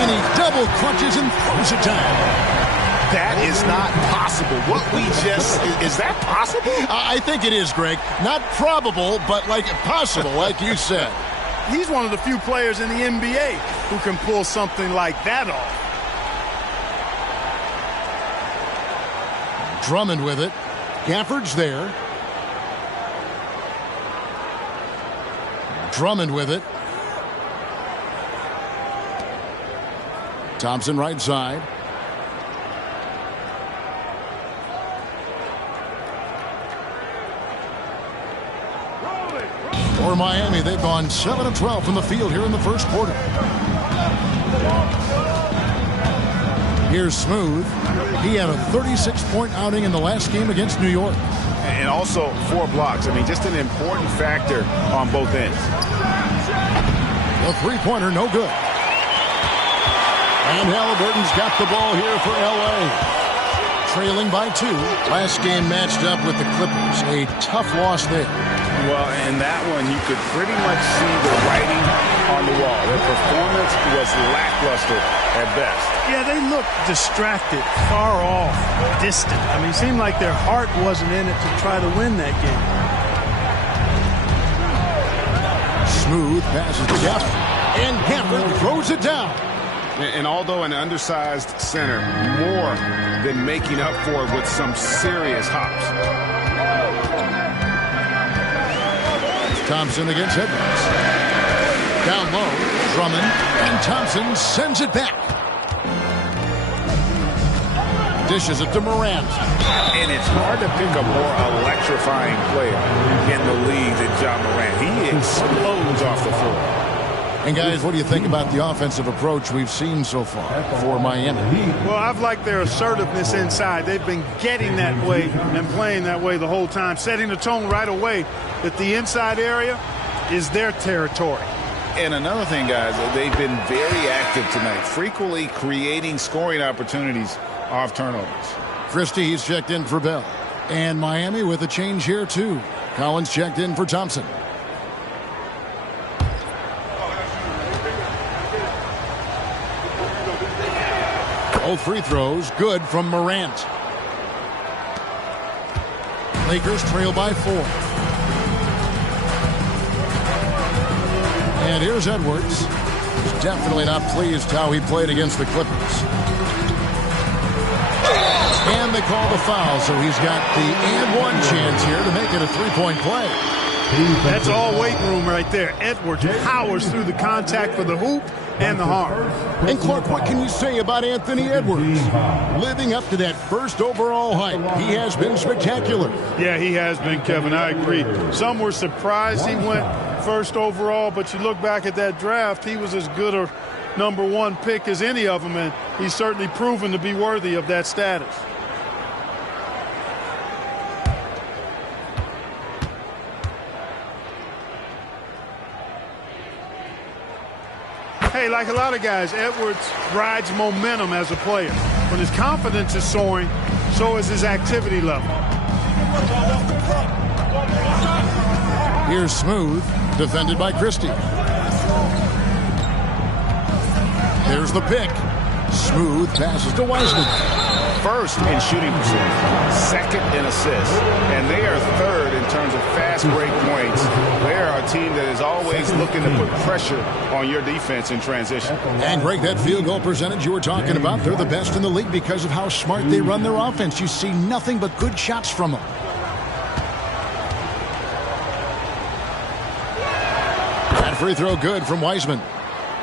And he double crunches and throws it down. That is not possible. What we just, is that possible? I think it is, Greg. Not probable, but like possible, like you said. He's one of the few players in the NBA who can pull something like that off. Drummond with it. Gafford's there. Drummond with it. Thompson right side. For Miami, they've gone 7 of 12 from the field here in the first quarter. Here's Smooth. He had a 36-point outing in the last game against New York. And also 4 blocks. I mean, just an important factor on both ends. The three-pointer, no good. And Halliburton's got the ball here for L.A. trailing by 2. Last game matched up with the Clippers. A tough loss there. Well, in that one, you could pretty much see the writing on the wall. Their performance was lackluster at best. Yeah, they looked distracted, far off, distant. I mean, it seemed like their heart wasn't in it to try to win that game. Smooth passes to Gafford. And Gafford throws it down. And although an undersized center, more than making up for it with some serious hops. Thompson against Edwards. Down low, Drummond, and Thompson sends it back. Dishes it to Morant. And it's hard to pick a more electrifying player in the league than John Morant. He explodes off the floor. And guys, what do you think about the offensive approach we've seen so far for Miami? Well, I've liked their assertiveness inside. They've been getting that way and playing that way the whole time, setting the tone right away that the inside area is their territory. And another thing, guys, they've been very active tonight, frequently creating scoring opportunities off turnovers. Christie, he's checked in for Bell. And Miami with a change here, too. Collins checked in for Thompson. Both free throws good from Morant. Lakers trail by 4. And here's Edwards. He's definitely not pleased how he played against the Clippers. And they call the foul, so he's got the and one chance here to make it a three-point play. That's all weight room right there. Edwards powers through the contact for the hoop and the harm. And Clark, what can you say about Anthony Edwards? Living up to that first overall hype, he has been spectacular. Yeah, he has been, Kevin. I agree. Some were surprised he went first overall, but you look back at that draft, he was as good a number 1 pick as any of them, and he's certainly proven to be worthy of that status. Hey, like a lot of guys, Edwards rides momentum as a player. When his confidence is soaring, so is his activity level. Here's Smooth, defended by Christie. There's the pick. Smooth passes to Wiseman. First in shooting percentage, second in assists, and they are third in terms of fast break points. They are a team that is always looking to put pressure on your defense in transition. And Greg, that field goal percentage you were talking about, they're the best in the league because of how smart they run their offense. You see nothing but good shots from them. That free throw good from Wiseman.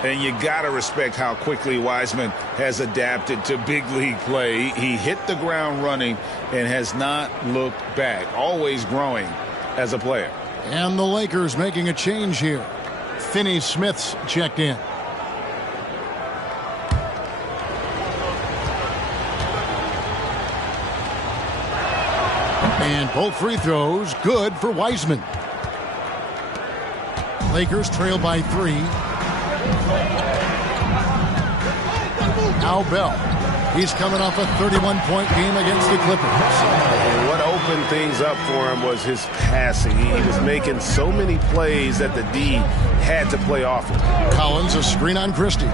And you got to respect how quickly Wiseman has adapted to big league play. He hit the ground running and has not looked back, always growing as a player. And the Lakers making a change here. Finney-Smith's checked in. And both free throws good for Wiseman. Lakers trail by 3. Now Bell. He's coming off a 31-point game against the Clippers. What opened things up for him was his passing. He was making so many plays that the D had to play off him. Collins, a screen on Christie.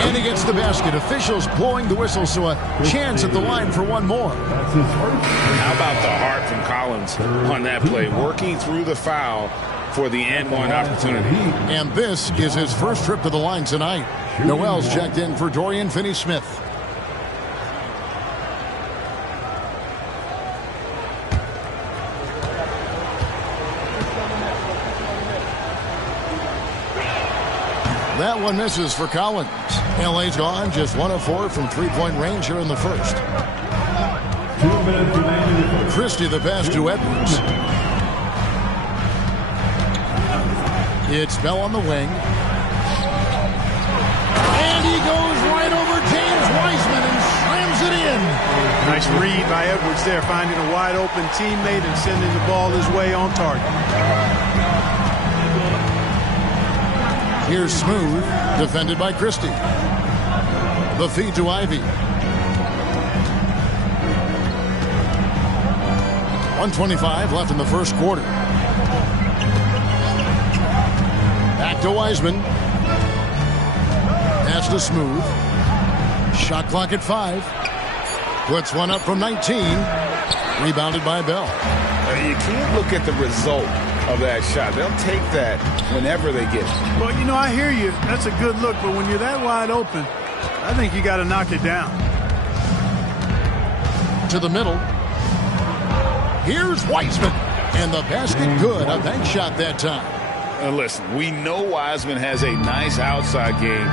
And he gets the basket. Officials blowing the whistle, so a chance at the line for one more. How about the heart from Collins on that play, working through the foul for the and one opportunity. And this is his first trip to the line tonight. Noel's checked in for Dorian Finney-Smith. That one misses for Collins. LA's gone just 1 of 4 from three-point range here in the first. Christie the pass to Edwards. It's Bell on the wing. And he goes right over James Wiseman and slams it in. Nice read by Edwards there, finding a wide open teammate and sending the ball his way on target. Here's Smooth, defended by Christie. The feed to Ivy. 1:25 left in the first quarter. Back to Wiseman. Pass to Smooth. Shot clock at 5. Puts one up from 19. Rebounded by Bell. You can't look at the result of that shot. They'll take that whenever they get it. Well, you know, I hear you. That's a good look, but when you're that wide open, I think you got to knock it down. To the middle. Here's Wiseman. And the basket good. A bank shot that time. Listen, we know Wiseman has a nice outside game,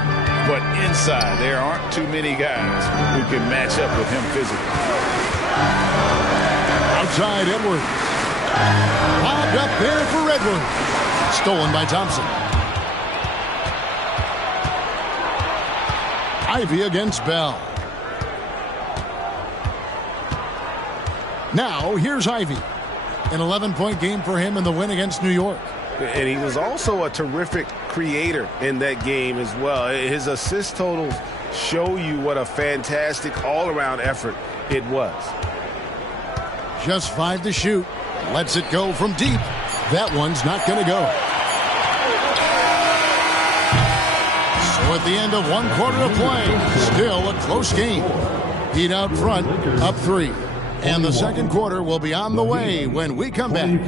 but inside there aren't too many guys who can match up with him physically. Outside Edwards. Lobbed up there for Edwards. Stolen by Thompson. Ivy against Bell. Now here's Ivy. An 11-point game for him in the win against New York. And he was also a terrific creator in that game as well. His assist totals show you what a fantastic all-around effort it was. Just 5 to shoot. Lets it go from deep. That one's not going to go. So at the end of 1 quarter of play, still a close game. Heat out front, up 3. And the second quarter will be on the way when we come back.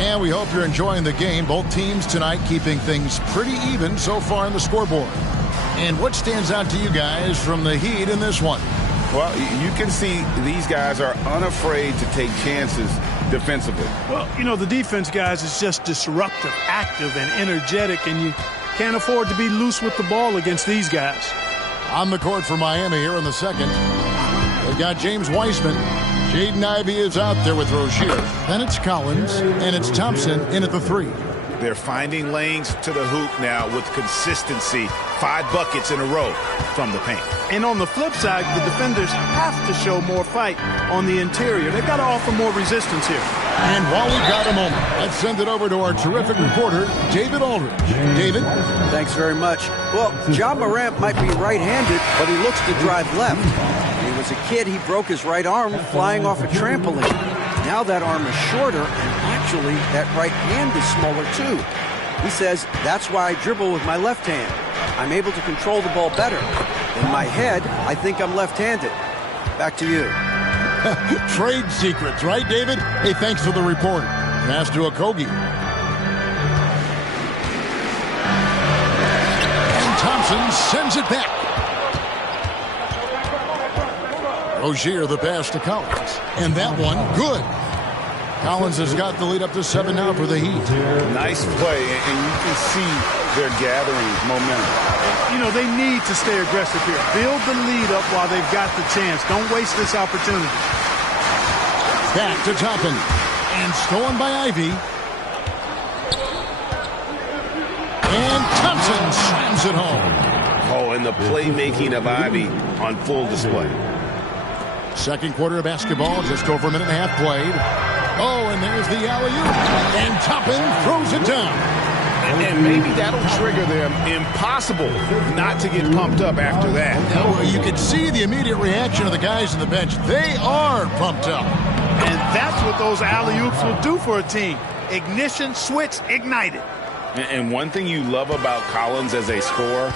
And we hope you're enjoying the game. Both teams tonight keeping things pretty even so far on the scoreboard. And what stands out to you guys from the Heat in this one? Well, you can see these guys are unafraid to take chances defensively. Well, you know, the defense, guys, is just disruptive, active, and energetic, and you can't afford to be loose with the ball against these guys. On the court for Miami here in the second. They've got James Wiseman. Jaden Ivey is out there with Rozier. Then it's Collins, and it's Thompson in at the 3. They're finding lanes to the hoop now with consistency. 5 buckets in a row from the paint. And on the flip side, the defenders have to show more fight on the interior. They've got to offer more resistance here. And while we've got a moment, let's send it over to our terrific reporter, David Aldridge. David? Thanks very much. Well, Ja Morant might be right-handed, but he looks to drive left. When he was a kid, he broke his right arm flying off a trampoline. Now that arm is shorter, and actually that right hand is smaller too. He says, that's why I dribble with my left hand. I'm able to control the ball better. In my head, I think I'm left-handed. Back to you. Trade secrets, right, David? Hey, thanks for the report. Pass to Okogie. And Thompson sends it back. Rozier the pass to Collins. And that one, good. Collins has got the lead up to 7 now for the Heat. Nice play, and you can see they're gathering momentum. You know, they need to stay aggressive here. Build the lead up while they've got the chance. Don't waste this opportunity. Back to Toppin. And stolen by Ivy. And Thompson slams it home. Oh, and the playmaking of Ivy on full display. Second quarter of basketball, just over a minute and a half played. Oh, and there's the alley-oop. And Toppin throws it down. And maybe that'll trigger them. Impossible not to get pumped up after that. Well, you can see the immediate reaction of the guys on the bench. They are pumped up. And that's what those alley-oops will do for a team. Ignition, switch, ignited. And one thing you love about Collins as a scorer,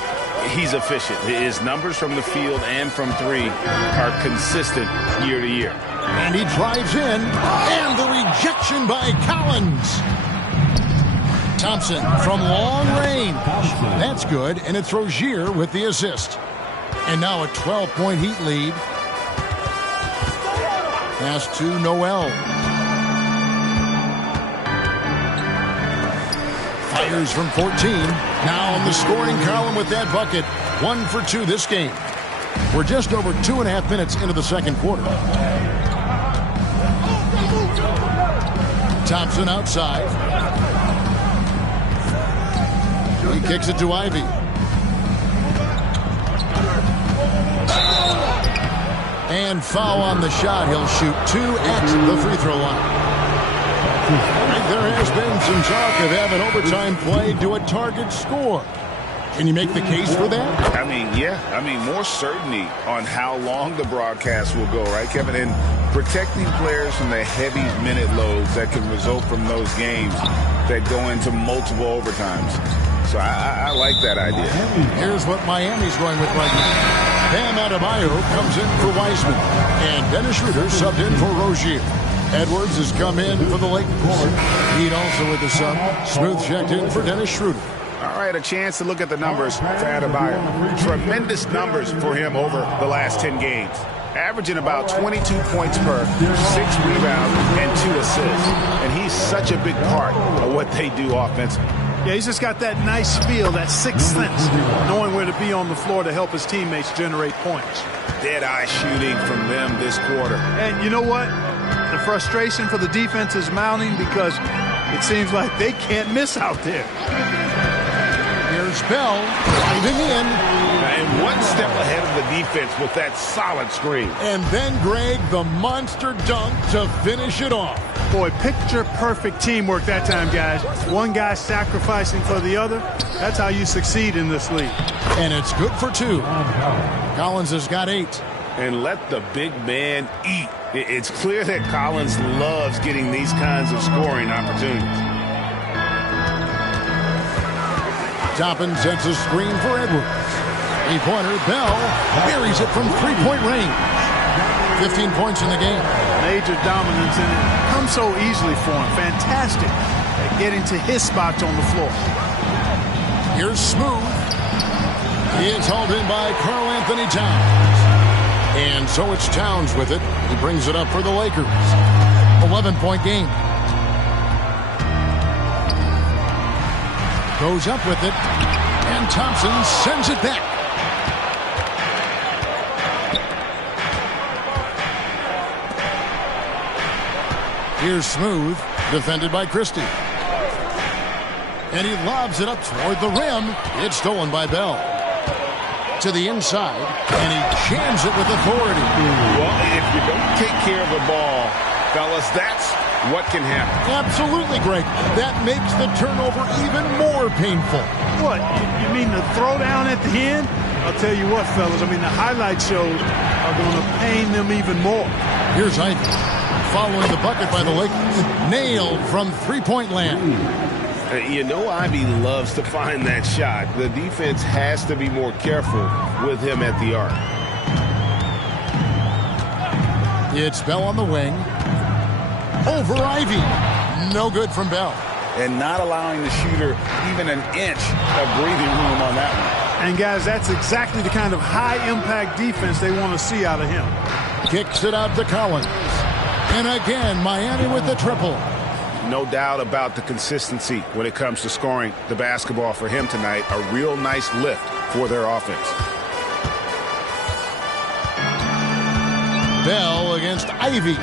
he's efficient. His numbers from the field and from 3 are consistent year to year. And he drives in, and the rejection by Collins. Thompson from long range. That's good, and it's Rozier with the assist. And now a 12-point Heat lead. Pass to Noel. Fires from 14. Now on the scoring column with that bucket. 1 for 2 this game. We're just over 2.5 minutes into the second quarter. Thompson outside. He kicks it to Ivy. And And foul on the shot. He'll shoot 2 at the free throw line. There has been some talk of having overtime play to a target score. Can you make the case for that? I mean, yeah. I mean, more certainty on how long the broadcast will go, right, Kevin? And protecting players from the heavy minute loads that can result from those games that go into multiple overtimes. So I like that idea. Here's what Miami's going with right now. Bam Adebayo comes in for Wiseman. And Dennis Schroeder subbed in for Rozier. Edwards has come in for the Lakers. Heat also with the sub. Smooth checked in for Dennis Schroeder. All right, a chance to look at the numbers for Adebayo. Tremendous numbers for him over the last 10 games. Averaging about 22 points per, 6 rebounds, and 2 assists. And he's such a big part of what they do offensively. Yeah, he's just got that nice feel, that sixth sense, knowing where to be on the floor to help his teammates generate points. Dead-eye shooting from them this quarter. And you know what? The frustration for the defense is mounting because it seems like they can't miss out there. Here's Bell driving in. And one step ahead of the defense with that solid screen. And then, Greg, the monster dunk to finish it off. Boy, picture-perfect teamwork that time, guys. One guy sacrificing for the other. That's how you succeed in this league. And it's good for 2. Collins has got 8. And let the big man eat. It's clear that Collins loves getting these kinds of scoring opportunities. Toppin sets a screen for Edwards. 3-pointer, Bell buries it from 3-point range. 15 points in the game. Major dominance, and it comes so easily for him. Fantastic at getting to his spots on the floor. Here's Smooth. It's hauled in by Karl Anthony Towns. And so it's Towns with it. He brings it up for the Lakers. 11-point game. Goes up with it. And Thompson sends it back. Here's Smooth, defended by Christie. And he lobs it up toward the rim. It's stolen by Bell. To the inside, and he jams it with authority. Well, if you don't take care of the ball, fellas, that's what can happen. Absolutely, Greg. That makes the turnover even more painful. What? You mean the throwdown at the end? I'll tell you what, fellas. I mean, the highlight shows are going to pain them even more. Here's Ivy. Following the bucket by the Lakers. Nailed from 3-point land. You know Ivy loves to find that shot. The defense has to be more careful with him at the arc. It's Bell on the wing. Over Ivy. No good from Bell. And not allowing the shooter even an inch of breathing room on that one. And, guys, that's exactly the kind of high-impact defense they want to see out of him. Kicks it out to Collins. And again, Miami with the triple. No doubt about the consistency when it comes to scoring the basketball for him tonight. A real nice lift for their offense. Bell against Ivy.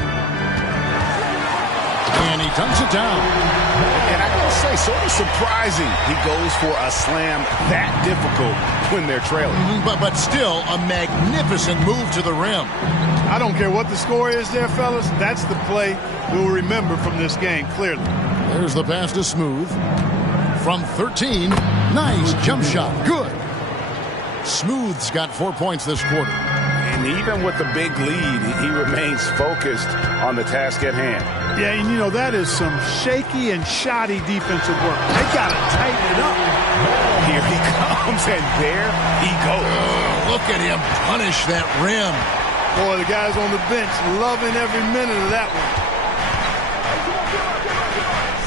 And he dunks it down. And I gotta say, sort of surprising he goes for a slam that difficult when they're trailing. But still a magnificent move to the rim. I don't care what the score is there, fellas. That's the play we'll remember from this game, clearly. There's the pass to Smooth. From 13, nice jump shot. Good. Smooth's got 4 points this quarter. And even with the big lead, he remains focused on the task at hand. Yeah, and you know, that is some shaky and shoddy defensive work. They got to tighten it up. Here he comes, and there he goes. Look at him punish that rim. Boy, the guys on the bench loving every minute of that one.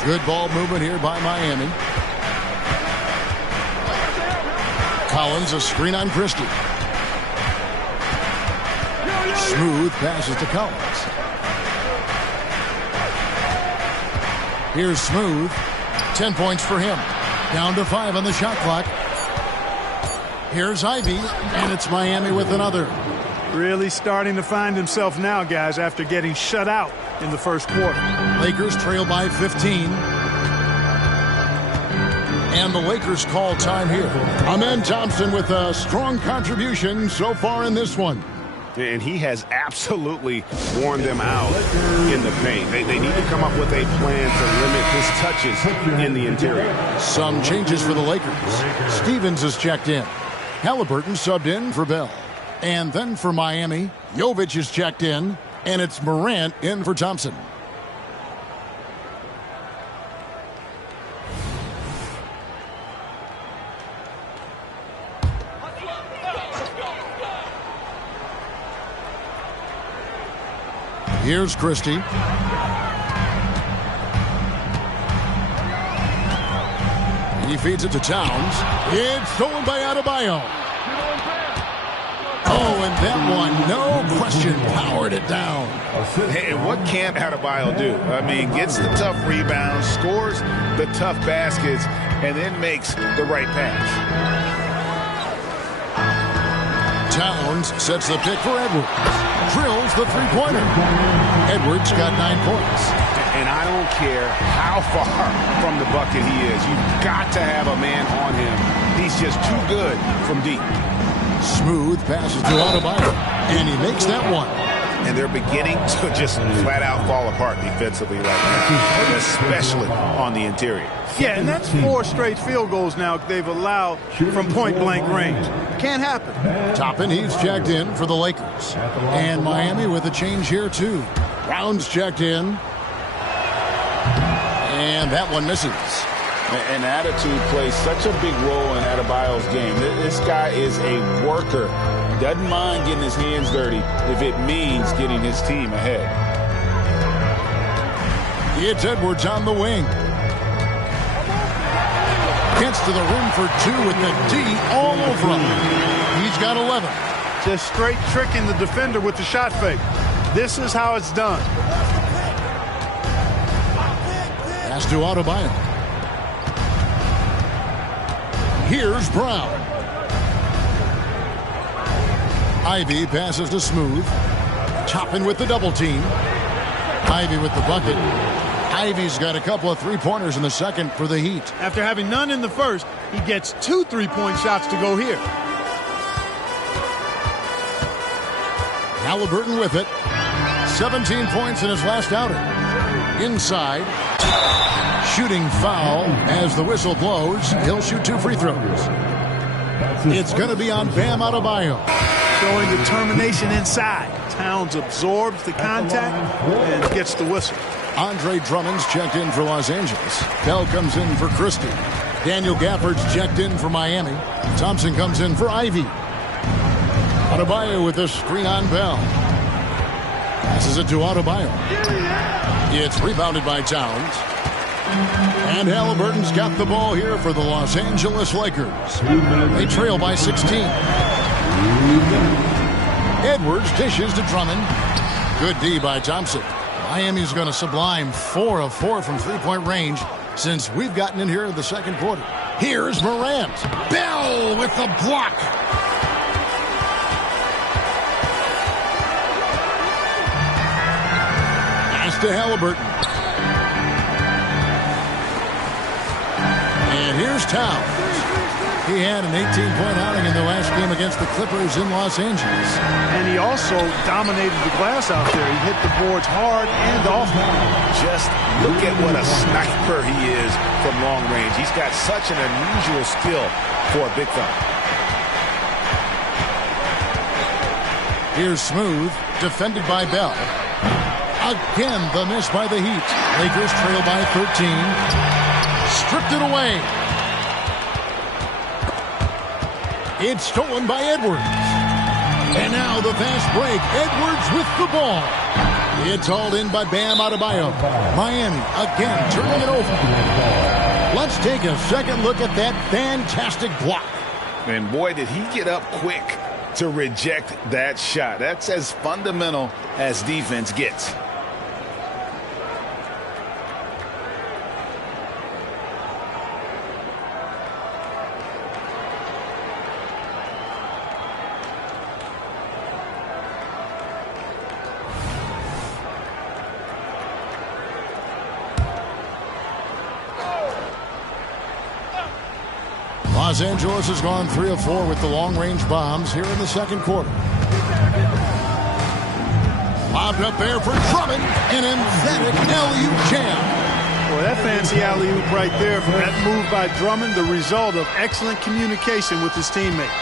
Good ball movement here by Miami. Collins, a screen on Christie. Smooth passes to Collins. Here's Smooth. 10 points for him. Down to 5 on the shot clock. Here's Ivy, and it's Miami with another. Really starting to find himself now, guys, after getting shut out in the first quarter. Lakers trail by 15. And the Lakers call time here. Amen Thompson with a strong contribution so far in this one. And he has absolutely worn them out in the paint. They need to come up with a plan to limit his touches in the interior. Some changes for the Lakers. Stevens is checked in. Halliburton subbed in for Bell. And then for Miami, Jovic is checked in. And it's Morant in for Thompson. Here's Christie. He feeds it to Towns. It's stolen by Adebayo. Oh, and that one, no question, powered it down. Hey, what can't Adebayo do? I mean, gets the tough rebounds, scores the tough baskets, and then makes the right pass. Towns sets the pick for Edwards. Drills the three-pointer. Edwards got 9 points. And I don't care how far from the bucket he is. You've got to have a man on him. He's just too good from deep. Smooth passes to Adebayo, and he makes that one. And they're beginning to just flat out fall apart defensively right now, especially on the interior. Yeah, and that's 4 straight field goals now they've allowed from point-blank range. Can't happen. Toppin, he's checked in for the Lakers. And Miami with a change here, too. Brown's checked in. And that one misses. And attitude plays such a big role in Adebayo's game. This guy is a worker. Doesn't mind getting his hands dirty if it means getting his team ahead. It's Edwards on the wing. Gets to the rim for 2 with the D all over him. He's got 11. Just straight tricking the defender with the shot fake. This is how it's done. Pass to Adebayo. Here's Brown. Ivy passes to Smooth. Toppin with the double team. Ivy with the bucket. Ivy's got a couple of three-pointers in the second for the Heat. After having none in the first, he gets 2 3-point shots to go here. Halliburton with it. 17 points in his last outing. Inside. Shooting foul as the whistle blows. He'll shoot 2 free throws. It's going to be on Bam Adebayo. Showing determination inside. Towns absorbs the contact and gets the whistle. Andre Drummond's checked in for Los Angeles. Bell comes in for Christie. Daniel Gafford's checked in for Miami. Thompson comes in for Ivy. Adebayo with a screen on Bell. Passes it to Adebayo. It's rebounded by Towns. And Halliburton's got the ball here for the Los Angeles Lakers. They trail by 16. Edwards dishes to Drummond. Good D by Thompson. Miami's going to sublime 4 of 4 from three-point range since we've gotten in here in the second quarter. Here's Morant. Bell with the block. Pass to Halliburton. And here's Towns. He had an 18-point outing in the last game against the Clippers in Los Angeles. And he also dominated the glass out there. He hit the boards hard and often. Just look at what a sniper he is from long range. He's got such an unusual skill for a big fella. Here's Smooth, defended by Bell. Again, the miss by the Heat. Lakers trail by 13. Stripped it away. It's stolen by Edwards. And now the fast break. Edwards with the ball. It's hauled in by Bam Adebayo. Miami again turning it over. Let's take a second look at that fantastic block. And boy, did he get up quick to reject that shot. That's as fundamental as defense gets. Los Angeles has gone 3 of 4 with the long-range bombs here in the second quarter. lobbed up there for Drummond. An emphatic alley-oop jam. Boy, that fancy alley-oop right there from that move by Drummond, the result of excellent communication with his teammates.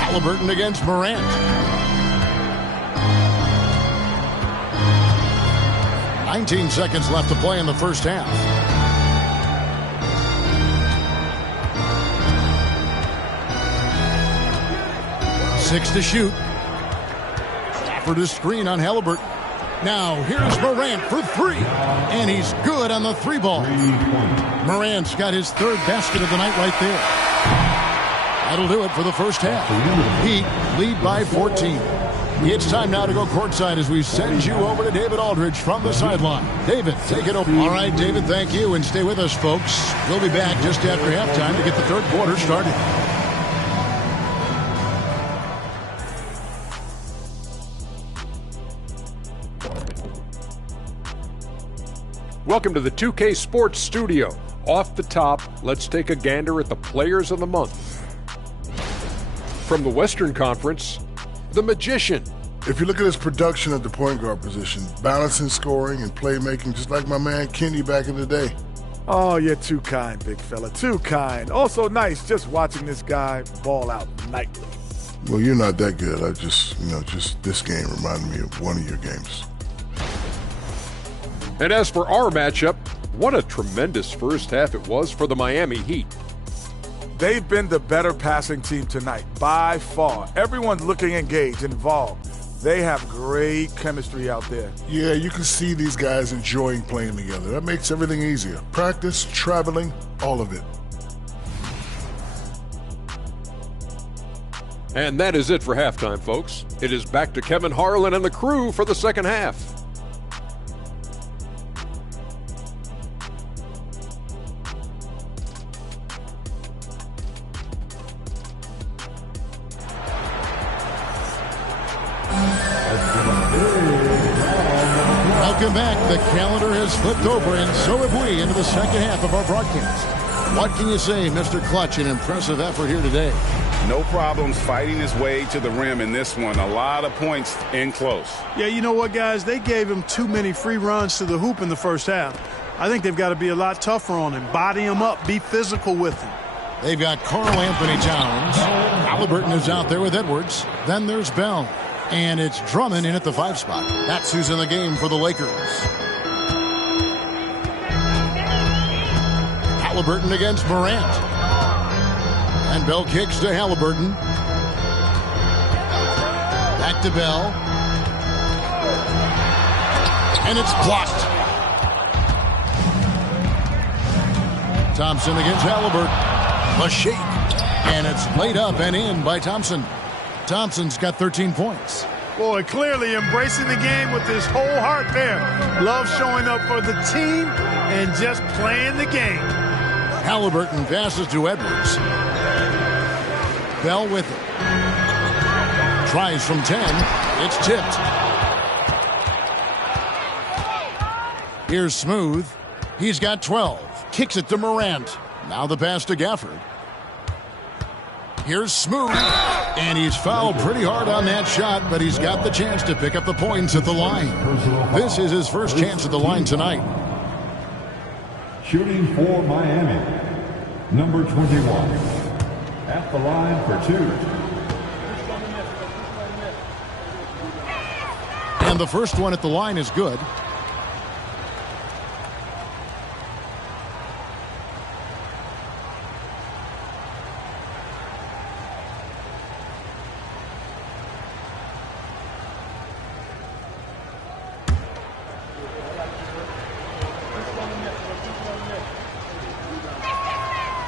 Halliburton against Morant. 19 seconds left to play in the first half. 6 to shoot. Stafford is screen on Halliburton. Now here's Morant for 3. And he's good on the 3-ball. Morant's got his 3rd basket of the night right there. That'll do it for the first half. Heat lead by 14. It's time now to go courtside as we send you over to David Aldridge from the sideline. David, take it over. All right, David, thank you. And stay with us, folks. We'll be back just after halftime to get the third quarter started. Welcome to the 2K Sports Studio. Off the top, let's take a gander at the Players of the Month. From the Western Conference, the Magician. If you look at his production at the point guard position, balancing scoring and playmaking, just like my man Kenny back in the day. Oh, you're too kind, big fella. Too kind. Also nice just watching this guy ball out nightly. Well, you're not that good. I just this game reminded me of one of your games. And as for our matchup, what a tremendous first half it was for the Miami Heat. They've been the better passing team tonight, by far. Everyone's looking engaged, involved. They have great chemistry out there. Yeah, you can see these guys enjoying playing together. That makes everything easier. Practice, traveling, all of it. And that is it for halftime, folks. It is back to Kevin Harlan and the crew for the second half. Welcome back. The calendar has flipped over, and so have we, into the second half of our broadcast. What can you say, Mr. Clutch? An impressive effort here today. No problems fighting his way to the rim in this one. A lot of points in close. Yeah, you know what, guys? They gave him too many free runs to the hoop in the first half. I think they've got to be a lot tougher on him. Body him up. Be physical with him. They've got Karl Anthony Towns. Halliburton is out there with Edwards. Then there's Bell. And it's Drummond in at the 5 spot. That's who's in the game for the Lakers. Halliburton against Morant. And Bell kicks to Halliburton. Back to Bell. And it's blocked. Thompson against Halliburton. A shake. And it's laid up and in by Thompson. Thompson's got 13 points. Boy, clearly embracing the game with his whole heart there. Love showing up for the team and just playing the game. Halliburton passes to Edwards. Bell with it. Tries from 10. It's tipped. Here's Smooth. He's got 12. Kicks it to Morant. Now the pass to Gafford. Here's Smooth. And he's fouled pretty hard on that shot, but he's got the chance to pick up the points at the line. This is his first chance at the line tonight. Shooting for Miami, number 21. At the line for 2. And the first one at the line is good.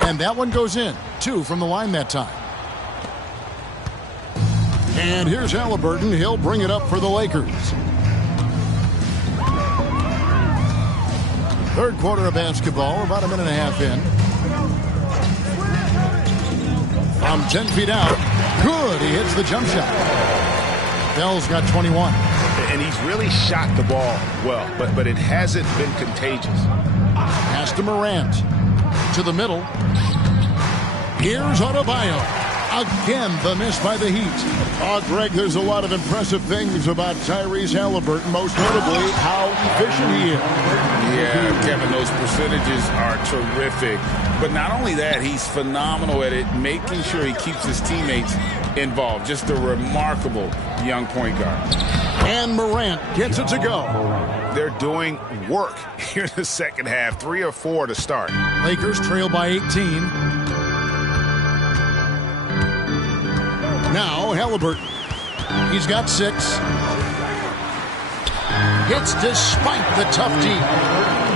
And that one goes in. 2 from the line that time. And here's Halliburton. He'll bring it up for the Lakers. Third quarter of basketball, about a minute and a half in. From 10 feet out. Good. He hits the jump shot. Bell's got 21. And he's really shot the ball well, but it hasn't been contagious. Pass to Morant. To the middle. Here's Adebayo. Again, the miss by the Heat. Oh, Greg, there's a lot of impressive things about Tyrese Halliburton, most notably how efficient he is. Yeah, Kevin, those percentages are terrific. But not only that, he's phenomenal at it, making sure he keeps his teammates involved. Just a remarkable young point guard. And Morant gets it to go. They're doing work here in the second half. 3 or 4 to start. Lakers trail by 18. Now Halliburton. He's got 6. Hits despite the tough D.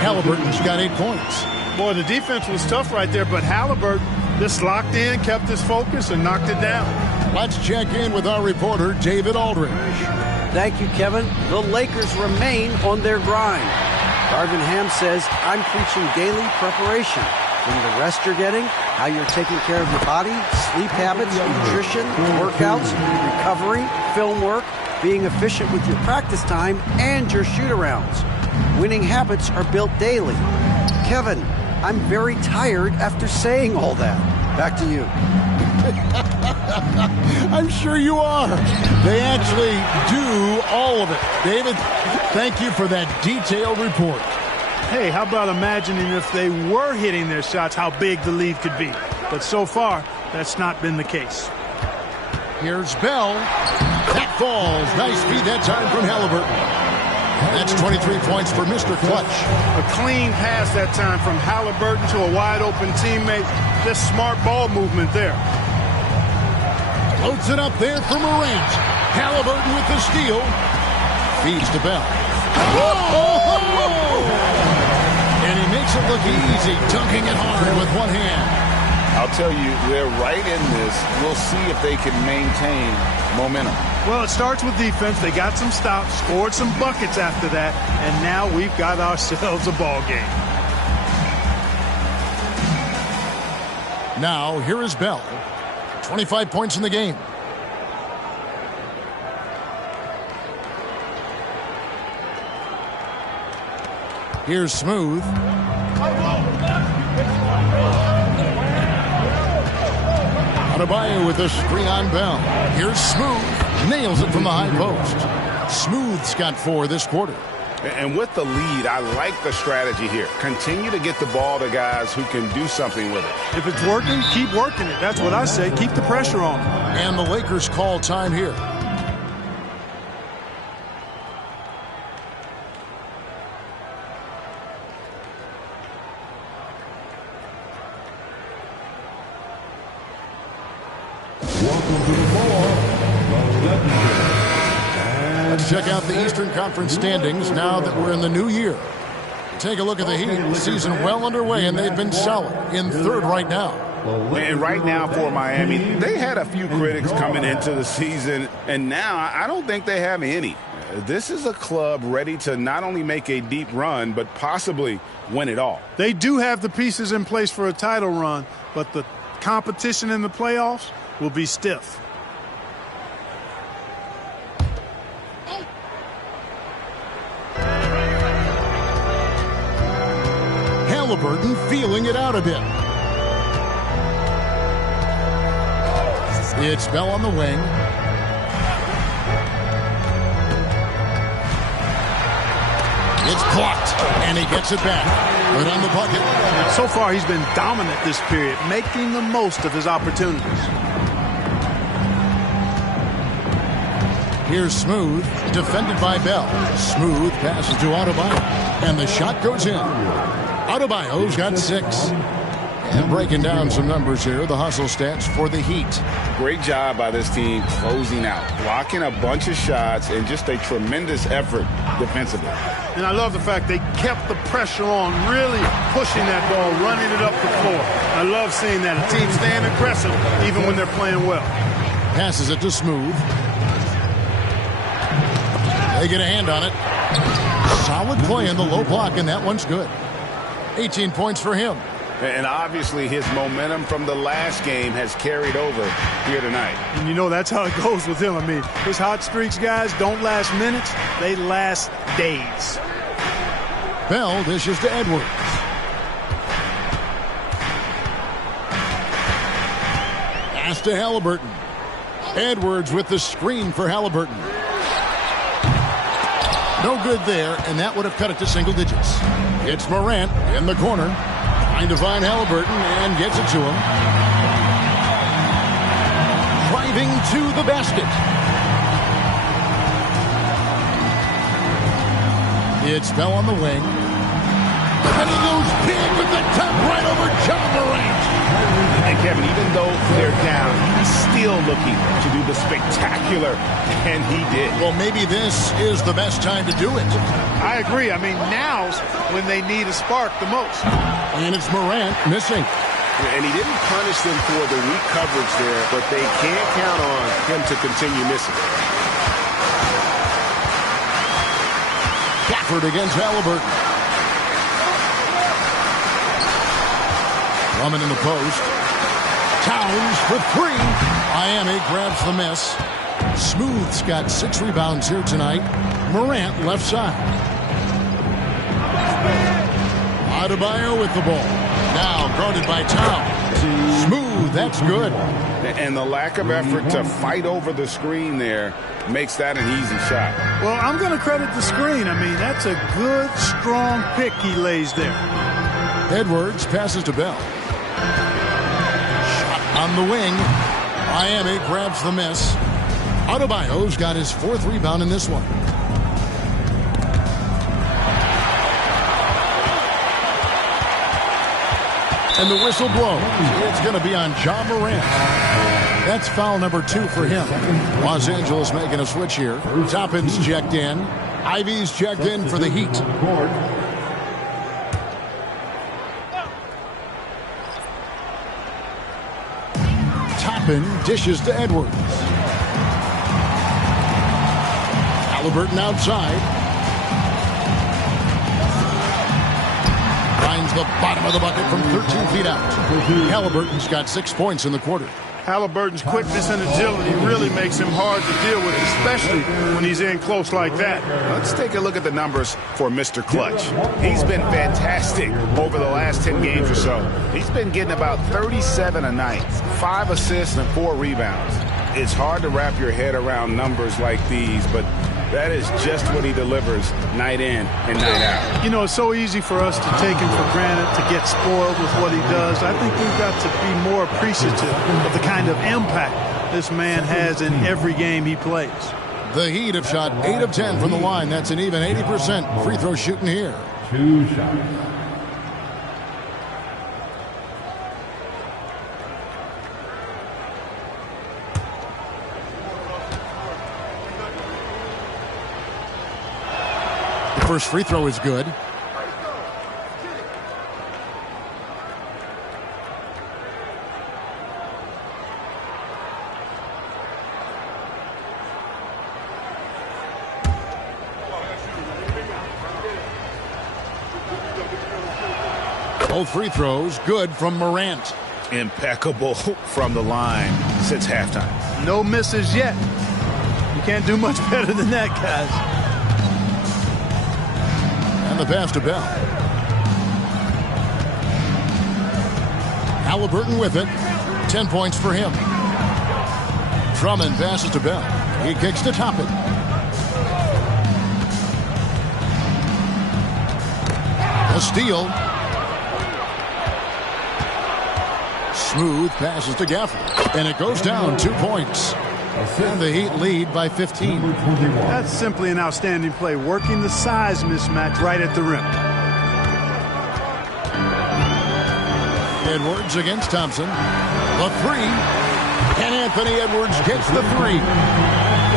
Halliburton's got 8 points. Boy, the defense was tough right there, but Halliburton just locked in, kept his focus, and knocked it down. Let's check in with our reporter, David Aldridge. Thank you, Kevin. The Lakers remain on their grind. Darvin Ham says, I'm preaching daily preparation. From the rest you're getting, how you're taking care of your body, sleep habits, nutrition, workouts, recovery, film work, being efficient with your practice time, and your shoot-arounds. Winning habits are built daily. Kevin, I'm very tired after saying all that. Back to you. I'm sure you are. They actually do all of it. David, thank you for that detailed report. Hey, how about imagining if they were hitting their shots, how big the lead could be. But so far, that's not been the case. Here's Bell. That falls. Nice feed that time from Halliburton. That's 23 points for Mr. Clutch. A clean pass that time from Halliburton to a wide-open teammate. Just smart ball movement there. Loads it up there for Morant. Halliburton with the steal. Feeds to Bell. Oh! And he makes it look easy, dunking it hard with one hand. I'll tell you, they're right in this. We'll see if they can maintain momentum. Well, it starts with defense. They got some stops, scored some buckets after that, and now we've got ourselves a ball game. Now, here is Bell. 25 points in the game. Here's Smooth. Adebayo with a screen on Bell. Here's Smooth. Nails it from the high post. Smooth's got 4 this quarter. And with the lead, I like the strategy here. Continue to get the ball to guys who can do something with it. If it's working, keep working it. That's what I say. Keep the pressure on. And the Lakers call time here. Let's check out the Eastern Conference standings now that we're in the new year. Take a look at the Heat. The season well underway, and they've been solid in 3rd right now. And right now for Miami, they had a few critics coming into the season, and now I don't think they have any. This is a club ready to not only make a deep run, but possibly win it all. They do have the pieces in place for a title run, but the competition in the playoffs will be stiff. Halliburton feeling it out a bit. It's Bell on the wing. It's blocked, and he gets it back. Right on the bucket. So far, he's been dominant this period, making the most of his opportunities. Here's Smooth, defended by Bell. Smooth passes to Adebayo, and the shot goes in. Adebayo's got 6. And breaking down some numbers here, the hustle stats for the Heat. Great job by this team closing out, blocking a bunch of shots, and just a tremendous effort defensively. And I love the fact they kept the pressure on, really pushing that ball, running it up the floor. I love seeing that. A team staying aggressive even when they're playing well. Passes it to Smooth. They get a hand on it. Solid play in the low block, and that one's good. 18 points for him. And obviously his momentum from the last game has carried over here tonight. And you know that's how it goes with him. I mean, his hot streaks, guys, don't last minutes. They last days. Bell dishes to Edwards. Pass to to Halliburton. Edwards with the screen for Halliburton. No good there, and that would have cut it to single digits. It's Morant in the corner. Trying to find Halliburton and gets it to him. Driving to the basket. It's Bell on the wing. And he goes big with the tap right over John Morant. And Kevin, even though they're down, he's still looking to do the spectacular, and he did. Well, maybe this is the best time to do it. I agree. I mean, now's when they need a spark the most. And it's Morant missing. And he didn't punish them for the weak coverage there, but they can't count on him to continue missing. Gafford against Halliburton. Drummond in the post. Towns for three. Miami grabs the miss. Smooth's got 6 rebounds here tonight. Morant left side. Adebayo with the ball. Now guarded by Towns. Smooth, that's good. And the lack of effort to fight over the screen there makes that an easy shot. Well, I'm going to credit the screen. I mean, that's a good, strong pick he lays there. Edwards passes to Bell. Shot on the wing. Miami grabs the miss. Adebayo's got his 4th rebound in this one. And the whistle blows. It's going to be on John Morant. That's foul number 2 for him. Los Angeles making a switch here. Toppin's checked in. Ivy's checked in for the Heat. Toppin dishes to Edwards. Halliburton outside. Finds the bottom of the bucket from 13 feet out. Halliburton's got 6 points in the quarter. Halliburton's quickness and agility really makes him hard to deal with, especially when he's in close like that. Let's take a look at the numbers for Mr. Clutch. He's been fantastic over the last 10 games or so. He's been getting about 37 a night, 5 assists and 4 rebounds. It's hard to wrap your head around numbers like these, but that is just what he delivers night in and night out. You know, it's so easy for us to take him for granted, to get spoiled with what he does. I think we've got to be more appreciative of the kind of impact this man has in every game he plays. The Heat have shot 8 of 10 from the line. That's an even 80% free throw shooting here. 2 shots. First free throw is good. Both free throws good from Morant. Impeccable from the line since halftime. No misses yet. You can't do much better than that, guys. The pass to Bell. Halliburton with it. 10 points for him. Drummond passes to Bell. He kicks to Toppin. A steal. Smooth passes to Gafford. And it goes down 2 points. And the Heat lead by 15. That's simply an outstanding play, working the size mismatch right at the rim. Edwards against Thompson. The 3. And Anthony Edwards gets the 3.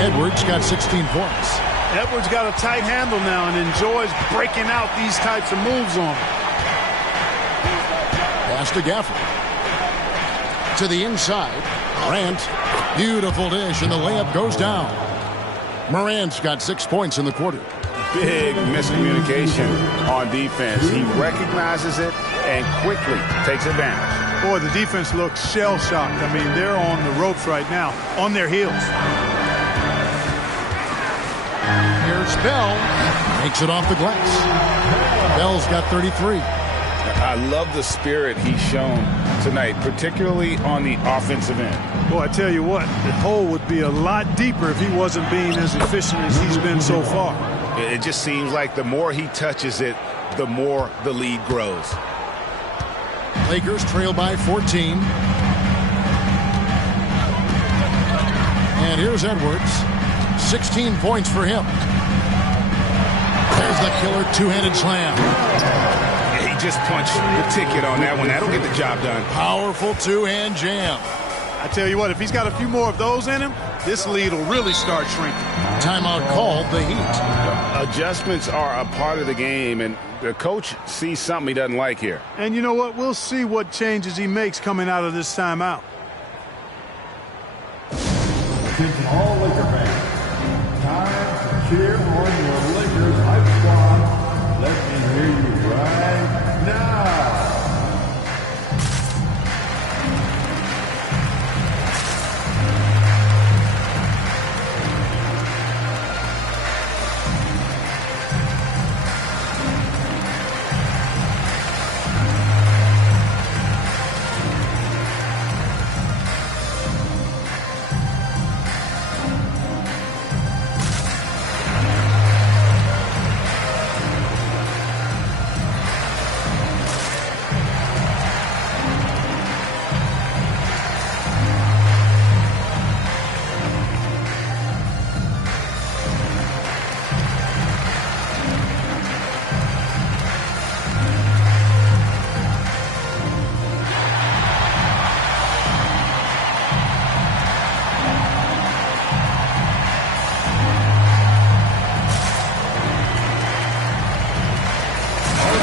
Edwards got 16 points. Edwards got a tight handle now and enjoys breaking out these types of moves on him. Pass to Gafford. To the inside. Morant. Beautiful dish, and the layup goes down. Morant's got 6 points in the quarter. Big miscommunication on defense. He recognizes it and quickly takes advantage. Boy, the defense looks shell-shocked. I mean, they're on the ropes right now, on their heels. Here's Bell. Makes it off the glass. Bell's got 33. I love the spirit he's shown tonight, particularly on the offensive end. Boy, I tell you what, the hole would be a lot deeper if he wasn't being as efficient as he's been so far. It just seems like the more he touches it, the more the lead grows. Lakers trail by 14. And here's Edwards. 16 points for him. There's the killer two-handed slam. Yeah, he just punched the ticket on that one. That'll get the job done. Powerful two-hand jam. I tell you what, if he's got a few more of those in him, this lead will really start shrinking. Timeout called, the Heat. Adjustments are a part of the game, and the coach sees something he doesn't like here. And you know what? We'll see what changes he makes coming out of this timeout. Attention all Laker fans. Time to cheer on your Lakers hype squad. Let me hear you right now.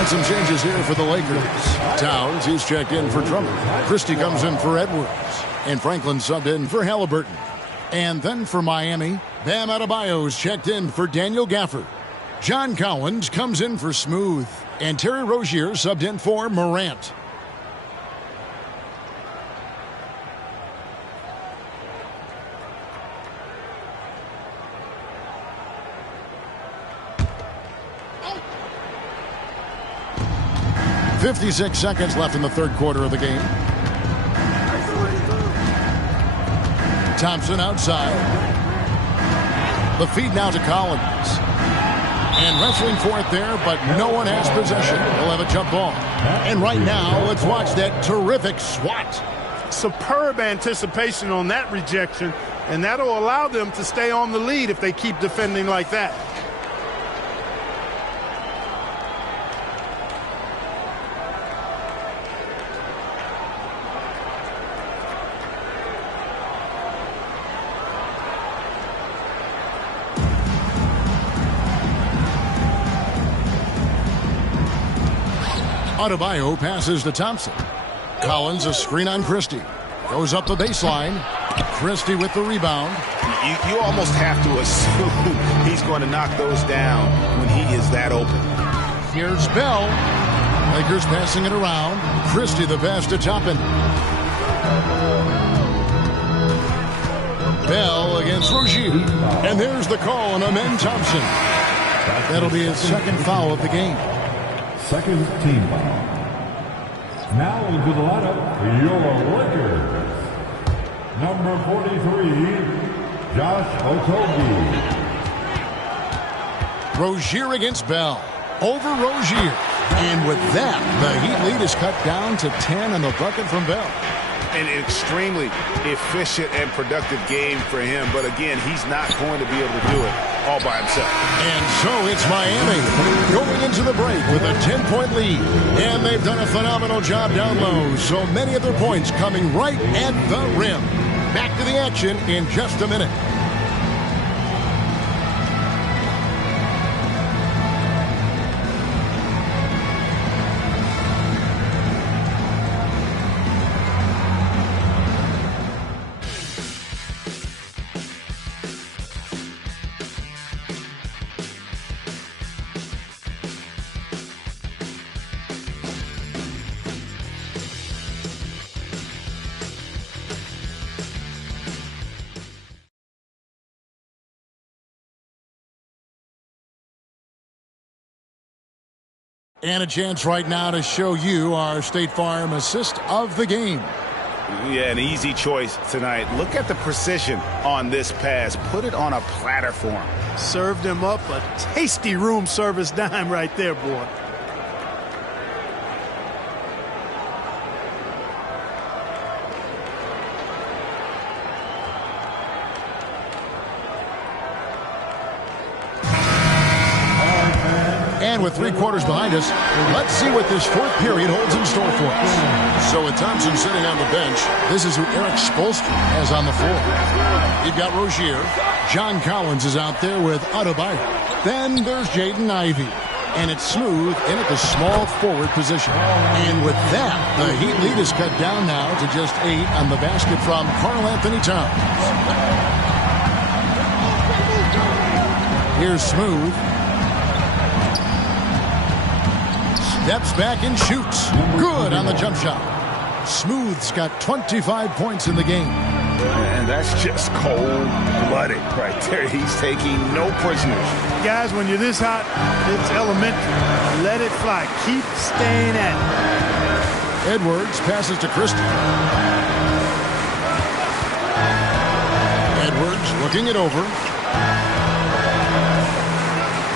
Some changes here for the Lakers. Towns, he's checked in for Drummond. Christie comes in for Edwards. And Franklin subbed in for Halliburton. And then for Miami, Bam Adebayo's checked in for Daniel Gafford. John Collins comes in for Smooth. And Terry Rozier subbed in for Morant. .56 seconds left in the third quarter of the game. Thompson outside. The feed now to Collins. And wrestling for it there, but no one has possession. We'll have a jump ball. And right now, let's watch that terrific swat. Superb anticipation on that rejection, and that'll allow them to stay on the lead if they keep defending like that. Adebayo passes to Thompson. Collins a screen on Christie. Goes up the baseline. Christie with the rebound. You almost have to assume he's going to knock those down when he is that open. Here's Bell. Lakers passing it around. Christie the pass to Toppin. Bell against Rozier. And there's the call on Amen Thompson. That'll be his second foul of the game. Second team foul. Now into the lineup, your Lakers. Number 43, Josh Okogie. Rozier against Bell. Over Rozier. And with that, the Heat lead is cut down to 10 on the bucket from Bell. An extremely efficient and productive game for him. But again, he's not going to be able to do it all by himself. And so it's Miami going into the break with a 10-point lead. And they've done a phenomenal job down low. So many of their points coming right at the rim. Back to the action in just a minute. And a chance right now to show you our State Farm assist of the game. Yeah, an easy choice tonight. Look at the precision on this pass. Put it on a platter for him. Served him up a tasty room service dime right there, boy. And with 3 quarters behind us, let's see what this fourth period holds in store for us. So with Thompson sitting on the bench, this is who Eric Spoelstra has on the floor. You've got Rozier. John Collins is out there with Adebayo. Then there's Jaden Ivey. And it's Smooth in at the small forward position. And with that, the Heat lead is cut down now to just 8 on the basket from Karl Anthony Towns. Here's Smooth. Steps back and shoots. Good on the jump shot. Smooth's got 25 points in the game. And that's just cold-blooded right there. He's taking no prisoners. Guys, when you're this hot, it's elementary. Let it fly. Keep staying at it. Edwards passes to Christie. Edwards looking it over.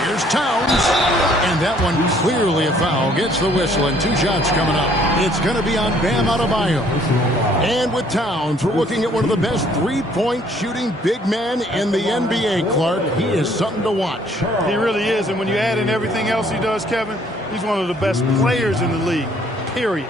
Here's Towns. And that one clearly a foul. Gets the whistle and 2 shots coming up. It's going to be on Bam Adebayo. And with Towns, we're looking at one of the best three-point shooting big men in the NBA, Clark. He is something to watch. He really is. And when you add in everything else he does, Kevin, he's one of the best players in the league, period.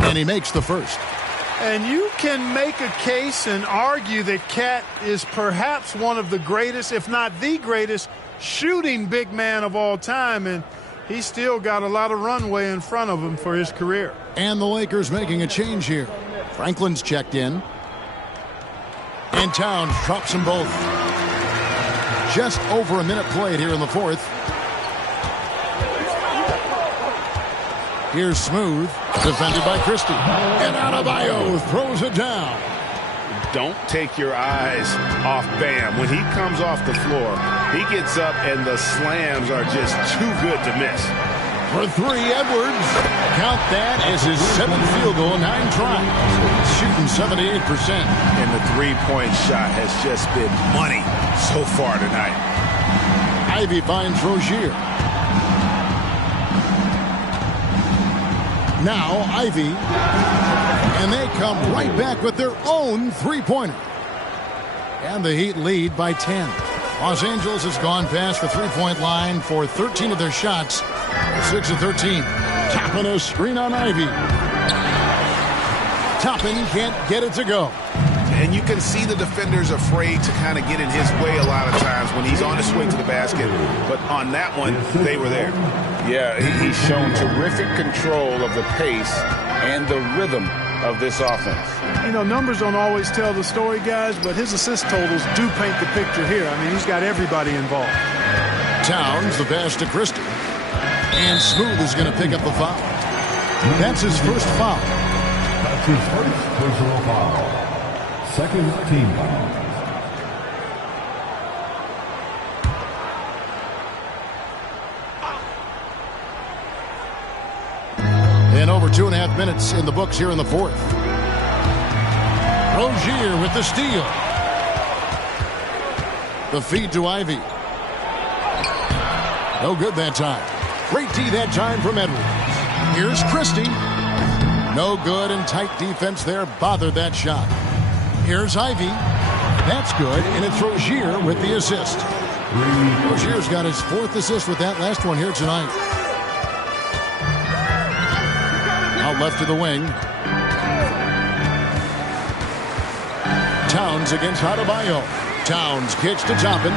And he makes the first. And you can make a case and argue that Cat is perhaps one of the greatest, if not the greatest, shooting big man of all time. And he's still got a lot of runway in front of him for his career. And the Lakers making a change here. Franklin's checked in. And Towns drops them both. Just over a minute played here in the fourth. Here's Smooth, defended by Christie. And Adebayo throws it down. Don't take your eyes off Bam. When he comes off the floor, he gets up and the slams are just too good to miss. For 3, Edwards. Count that as his 7th field goal, 9 tries. Shooting 78%. And the three-point shot has just been money so far tonight. Ivey finds Rozier. Now Ivey, and they come right back with their own three-pointer. And the Heat lead by 10. Los Angeles has gone past the three-point line for 13 of their shots. 6 of 13. Toppin a screen on Ivey. Toppin can't get it to go. And you can see the defenders afraid to kind of get in his way a lot of times when he's on his way to the basket. But on that one, they were there. Yeah, he's shown terrific control of the pace and the rhythm of this offense. You know, numbers don't always tell the story, guys, but his assist totals do paint the picture here. I mean, he's got everybody involved. Towns, the pass to Christie. And Smooth is going to pick up the foul. That's his first foul. That's his first personal foul. Second team foul. And over 2.5 minutes in the books here in the fourth. Rozier with the steal. The feed to Ivey. No good that time. Great D that time from Edwards. Here's Christie. No good, and tight defense there bothered that shot. Here's Ivey. That's good, and it's Rozier with the assist. Rozier's got his 4th assist with that last one here tonight. Out left to the wing. Towns against Adebayo. Towns kicks to Toppin.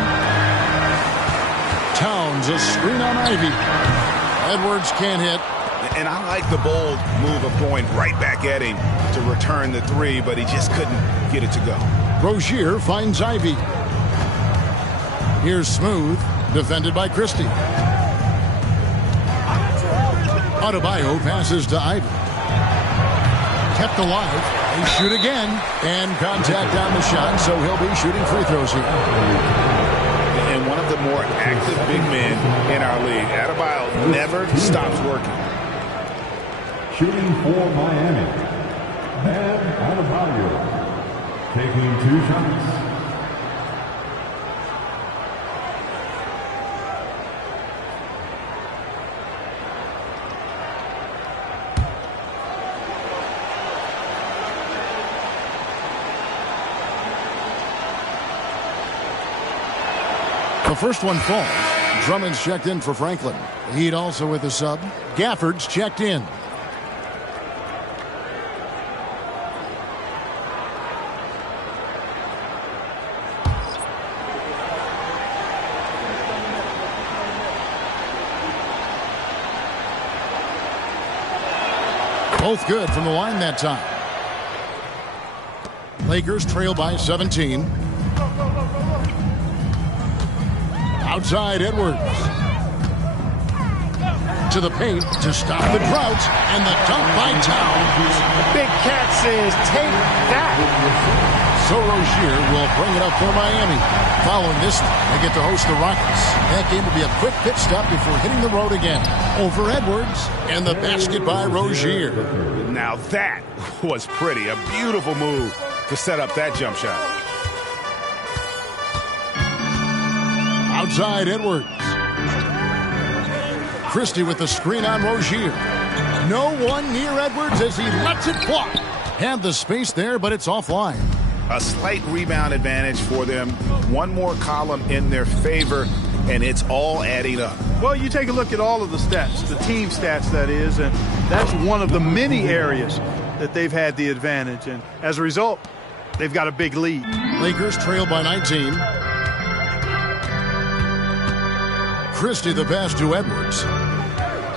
Towns a screen on Ivey. Edwards can't hit. And I like the bold move of going right back at him to return the 3, but he just couldn't get it to go. Rozier finds Ivey. Here's Smooth, defended by Christie. Adebayo passes to Ivey. kept alive. They shoot again, and contact on the shot, so he'll be shooting free throws here. And one of the more active big men in our league. Adebayo never stops working. Shooting for Miami, Bam Adebayo, taking 2 shots. The first one falls. Drummond's checked in for Franklin. Heat also with the sub. Gafford's checked in. Both good from the line that time. Lakers trail by 17. Outside Edwards. To the paint to stop the drought, and the dunk by Towns. Big Cat says, take that. So Rozier will bring it up for Miami. Following this, they get to host the Rockets. That game will be a quick pit stop before hitting the road again. Over Edwards, and the basket by Rozier. Now that was pretty. A beautiful move to set up that jump shot. Outside Edwards. Christie with the screen on Rozier. No one near Edwards as he lets it fly. Had the space there, but it's offline. A slight rebound advantage for them. One more column in their favor, and it's all adding up. Well, you take a look at all of the stats, the team stats, that is, and that's one of the many areas that they've had the advantage. And as a result, they've got a big lead. Lakers trail by 19. Christie the pass to Edwards.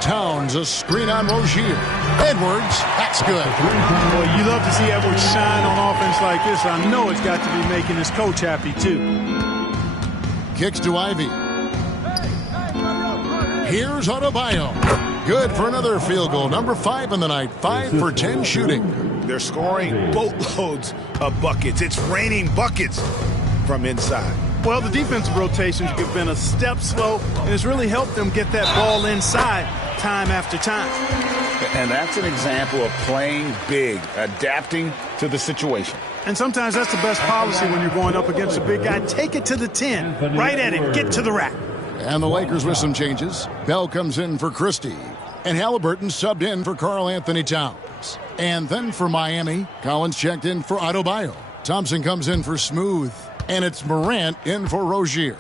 Towns a screen on Rozier. Edwards, that's good. Well, you love to see Edwards shine on offense like this. I know it's got to be making his coach happy, too. Kicks to Ivy. Here's Adebayo. Good for another field goal. Number 5 in the night. 5 for 10 shooting. They're scoring boatloads of buckets. It's raining buckets from inside. Well, the defensive rotations have been a step slow, and it's really helped them get that ball inside time after time. And that's an example of playing big, adapting to the situation. And sometimes that's the best policy when you're going up against a big guy. Take it to the 10, right at him, get to the rack. And the Lakers with some changes. Bell comes in for Christie, and Halliburton subbed in for Karl Anthony Towns. And then for Miami, Collins checked in for Adebayo. Thompson comes in for Smooth. And it's Morant in for Rozier.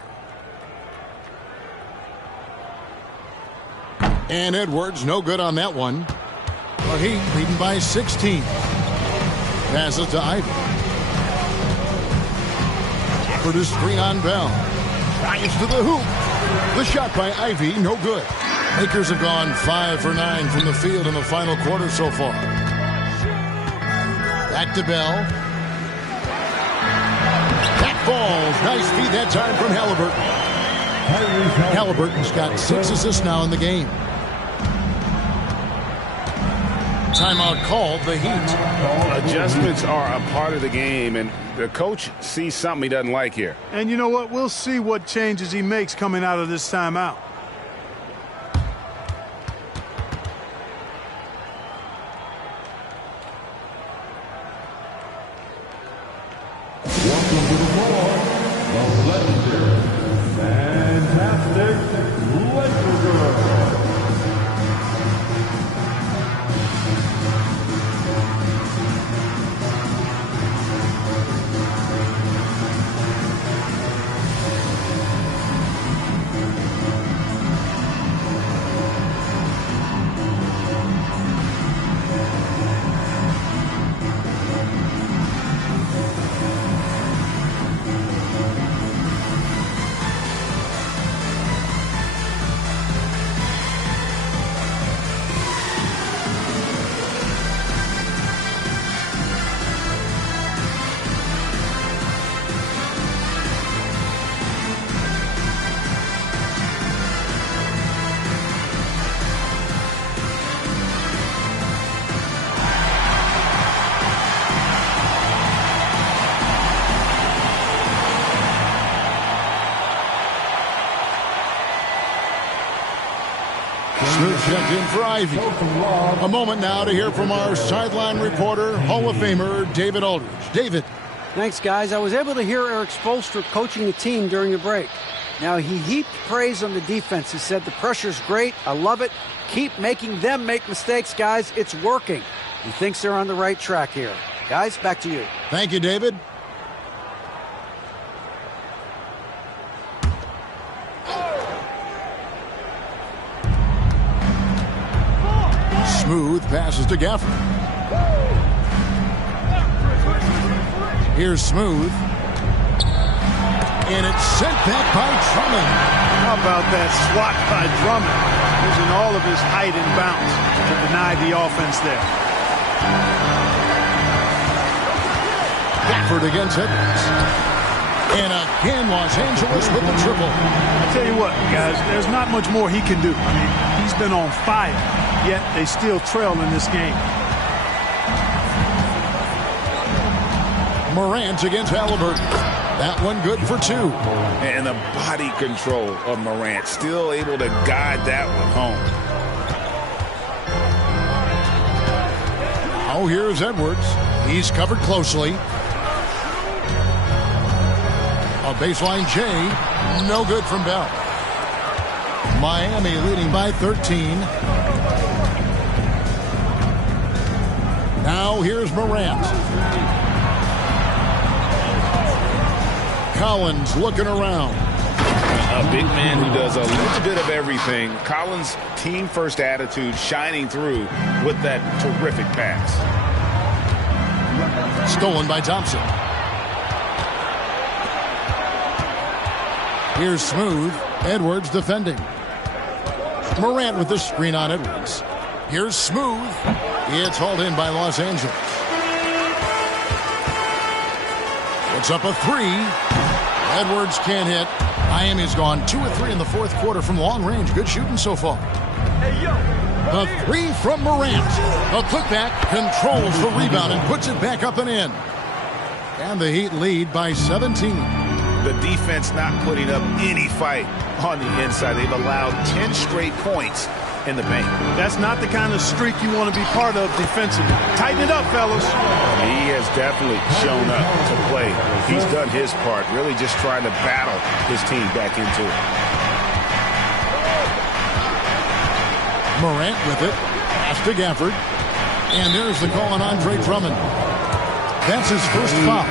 And Edwards, no good on that one. But he leading by 16. Passes to Ivy. For the screen on Bell. Drives to the hoop. The shot by Ivy, no good. Lakers have gone 5 for 9 from the field in the final quarter so far. Back to Bell. Falls. Nice feed that time from Halliburton. Halliburton's got 6 assists now in the game. Timeout called, the Heat. Adjustments are a part of the game, and the coach sees something he doesn't like here. And you know what? We'll see what changes he makes coming out of this timeout. Smooth checked in for Ivy. A moment now to hear from our sideline reporter, Hall of Famer David Aldridge. David. Thanks, guys. I was able to hear Eric Spoelstra coaching the team during the break. Now, he heaped praise on the defense. He said, the pressure's great. I love it. Keep making them make mistakes, guys. It's working. He thinks they're on the right track here. Guys, back to you. Thank you, David. Smooth passes to Gafford. Here's Smooth. And it's sent back by Drummond. How about that swat by Drummond? Using all of his height and bounce to deny the offense there. Gafford against Edwards. And again, Los Angeles with the triple. I tell you what, guys, there's not much more he can do. I mean, he's been on fire, yet they still trail in this game. Morant against Halliburton. That one good for 2. And the body control of Morant, still able to guide that one home. Oh, here's Edwards. He's covered closely. A baseline J. No good from Bell. Miami leading by 13. Now here's Morant. Collins looking around. A big man who does a little bit of everything. Collins' team-first attitude shining through with that terrific pass. Stolen by Thompson. Here's Smooth. Edwards defending. Morant with the screen on Edwards. Here's Smooth. It's hauled in by Los Angeles. Puts up a 3. Edwards can't hit. Miami's gone 2 of 3 in the fourth quarter from long range. Good shooting so far. The 3 from Morant. A putback, controls the rebound and puts it back up and in. And the Heat lead by 17. The defense not putting up any fight on the inside. They've allowed 10 straight points in the paint. That's not the kind of streak you want to be part of defensively. Tighten it up, fellas. He has definitely shown up to play. He's done his part, really just trying to battle his team back into it. Morant with it. Pass to Gafford. And there's the call on Andre Drummond. That's his first foul.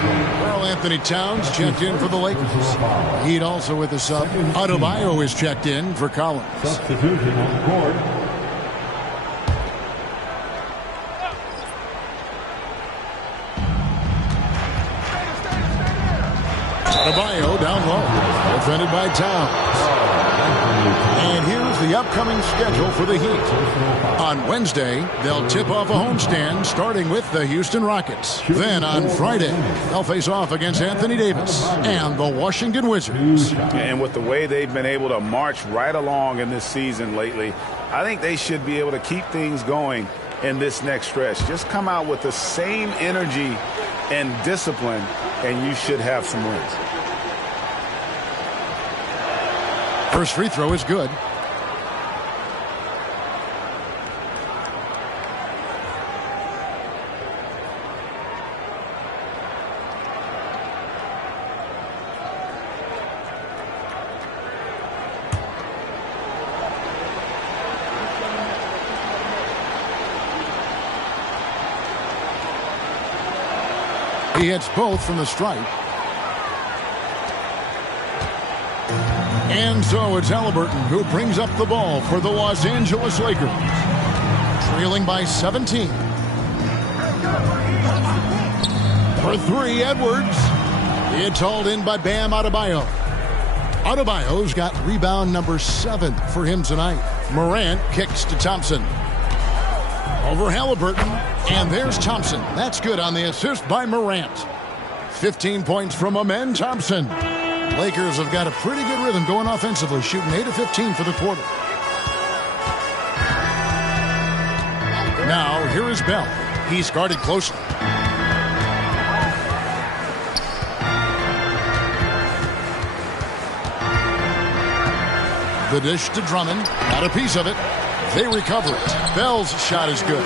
Karl Anthony Towns checked in for the Lakers. Heat also with the sub. Adebayo is checked in for Collins. Substitution on the court. Adebayo down low. Defended by Towns. And here's the upcoming schedule for the Heat. On Wednesday, they'll tip off a homestand starting with the Houston Rockets. Then on Friday, they'll face off against Anthony Davis and the Washington Wizards. And with the way they've been able to march right along in this season lately, I think they should be able to keep things going in this next stretch. Just come out with the same energy and discipline, and you should have some wins. First free throw is good. He hits both from the stripe. And so it's Halliburton who brings up the ball for the Los Angeles Lakers. Trailing by 17. For 3, Edwards. It's hauled in by Bam Adebayo. Adebayo's got rebound number 7 for him tonight. Morant kicks to Thompson. Over Halliburton. And there's Thompson. That's good on the assist by Morant. 15 points from Amen Thompson. Lakers have got a pretty good rhythm going offensively, shooting 8 of 15 for the quarter. Now, here is Bell. He's guarded closely. The dish to Drummond. Got a piece of it. They recover it. Bell's shot is good.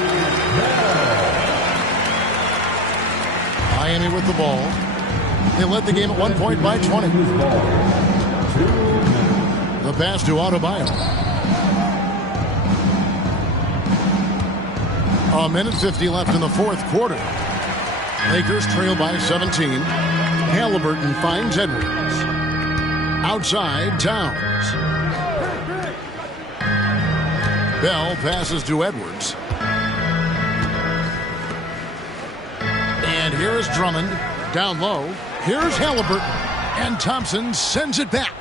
Miami with the ball. They led the game at 1 point by 20. The pass to Adebayo. A minute 50 left in the fourth quarter. Lakers trail by 17. Halliburton finds Edwards. Outside, Towns. Bell passes to Edwards. And here is Drummond. Down low. Here's Halliburton. And Thompson sends it back.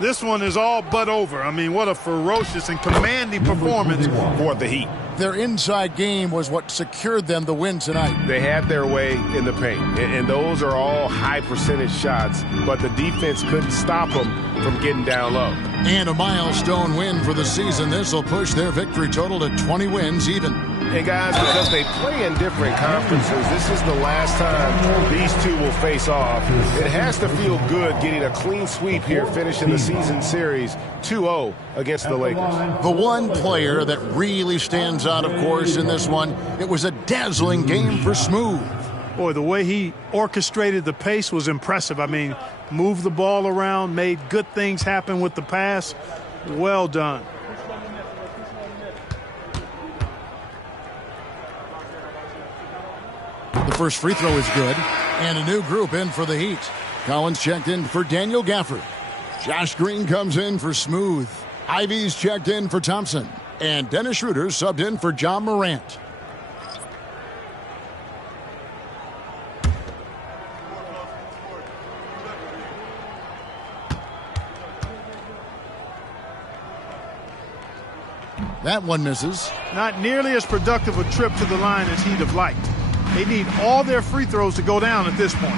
This one is all but over. I mean, what a ferocious and commanding performance for the Heat. Their inside game was what secured them the win tonight. They had their way in the paint, and those are all high percentage shots, but the defense couldn't stop them from getting down low. And a milestone win for the season. This will push their victory total to 20 wins even. And guys, because they play in different conferences, this is the last time these two will face off. It has to feel good getting a clean sweep here, finishing the season series 2-0 against the Lakers. The one player that really stands out, of course, in this one, it was a dazzling game for Smooth. Boy, the way he orchestrated the pace was impressive. I mean, moved the ball around, made good things happen with the pass. Well done. The first free throw is good. And a new group in for the Heat. Collins checked in for Daniel Gafford. Josh Green comes in for Smooth. Ivy's checked in for Thompson. And Dennis Schroeder subbed in for John Morant. That one misses. Not nearly as productive a trip to the line as he'd have liked. They need all their free throws to go down at this point.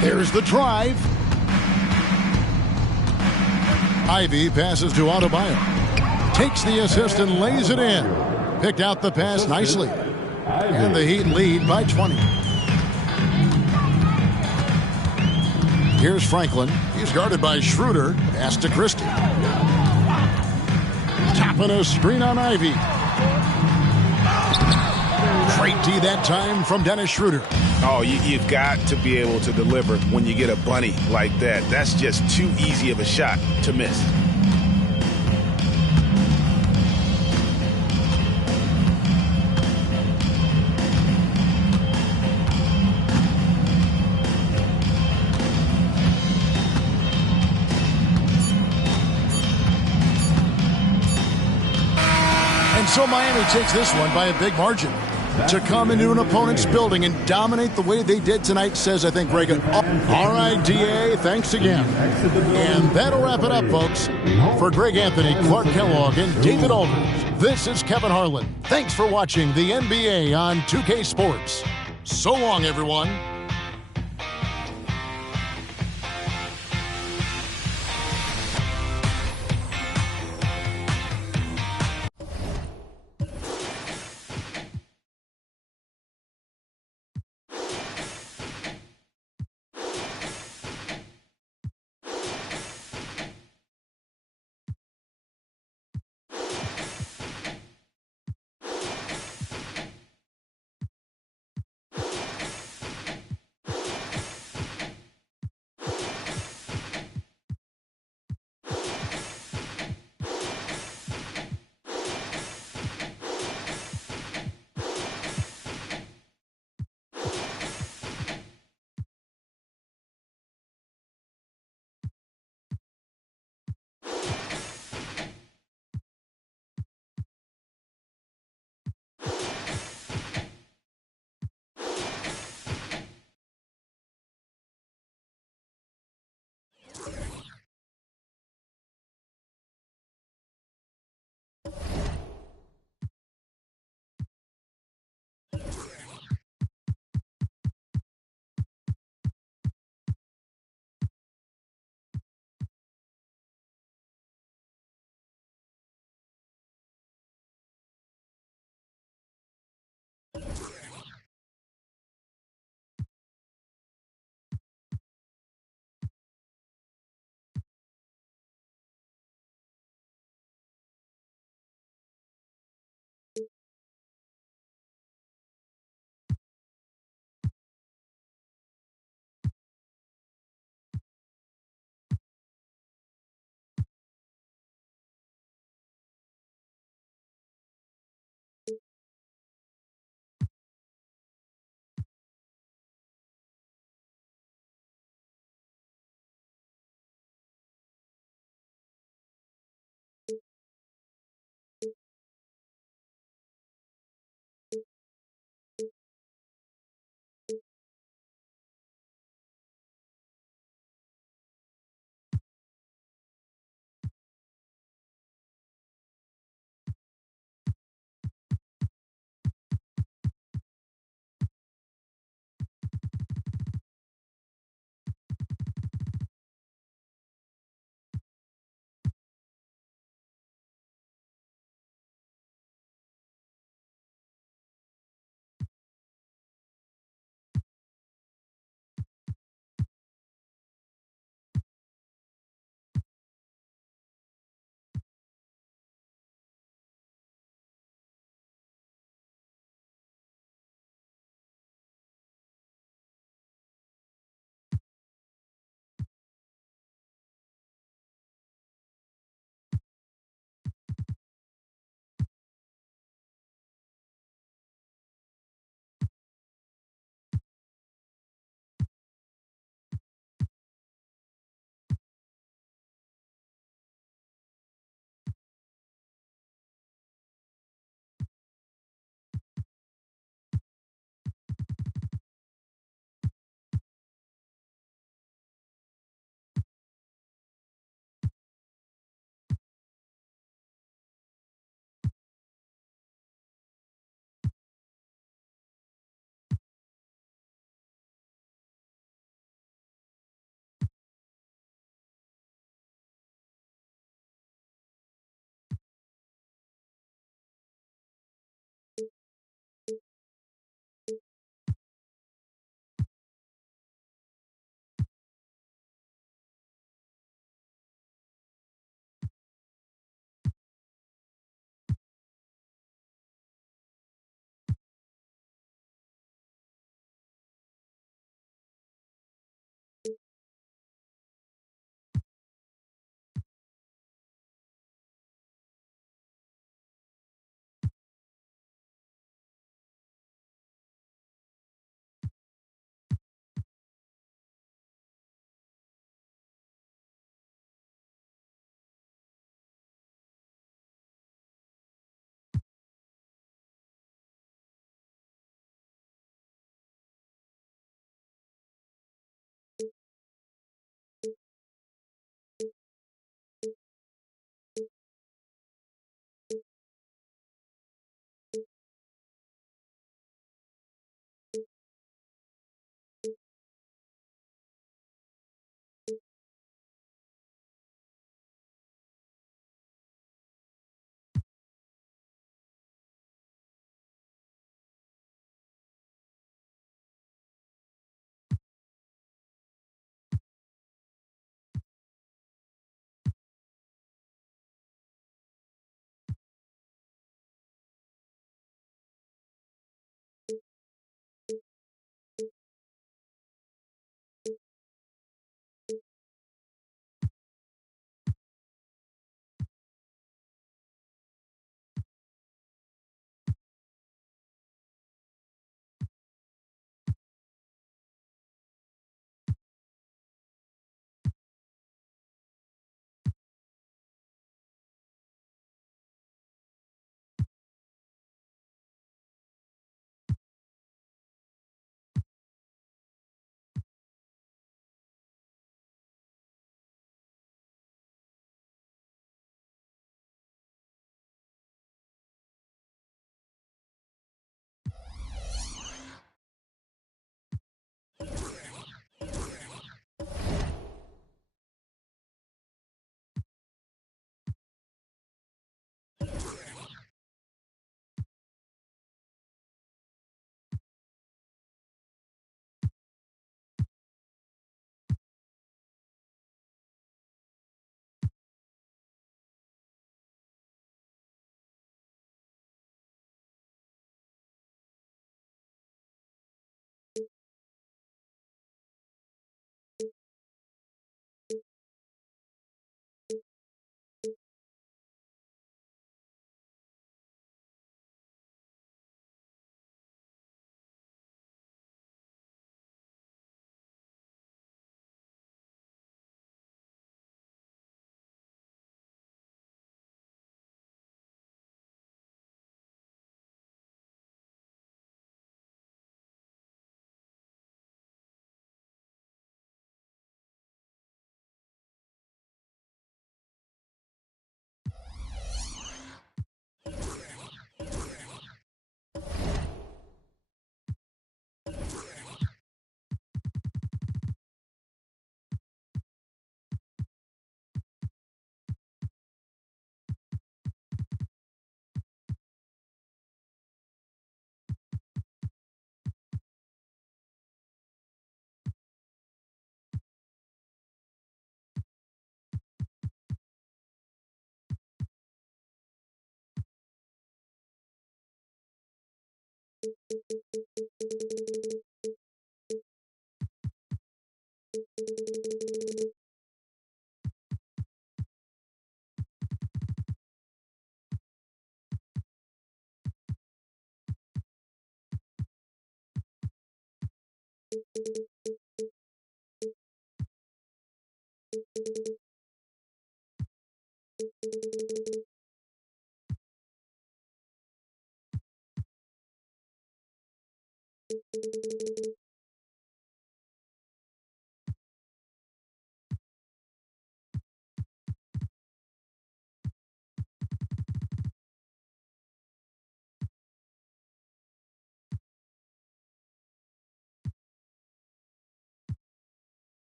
There's the drive. Ivy passes to Adebayo. Takes the assist and lays it in. Picked out the pass nicely. And the Heat lead by 20. Here's Franklin. He's guarded by Schroeder. Pass to Christie. Tapping a screen on Ivy. Great D that time from Dennis Schroeder. Oh, you've got to be able to deliver when you get a bunny like that. That's just too easy of a shot to miss. And so Miami takes this one by a big margin. To come into an opponent's building and dominate the way they did tonight says, I think, Greg, all right, DA, thanks again. And that'll wrap it up, folks. For Greg Anthony, Clark Kellogg, and David Aldridge, this is Kevin Harlan. Thanks for watching the NBA on 2K Sports. So long, everyone.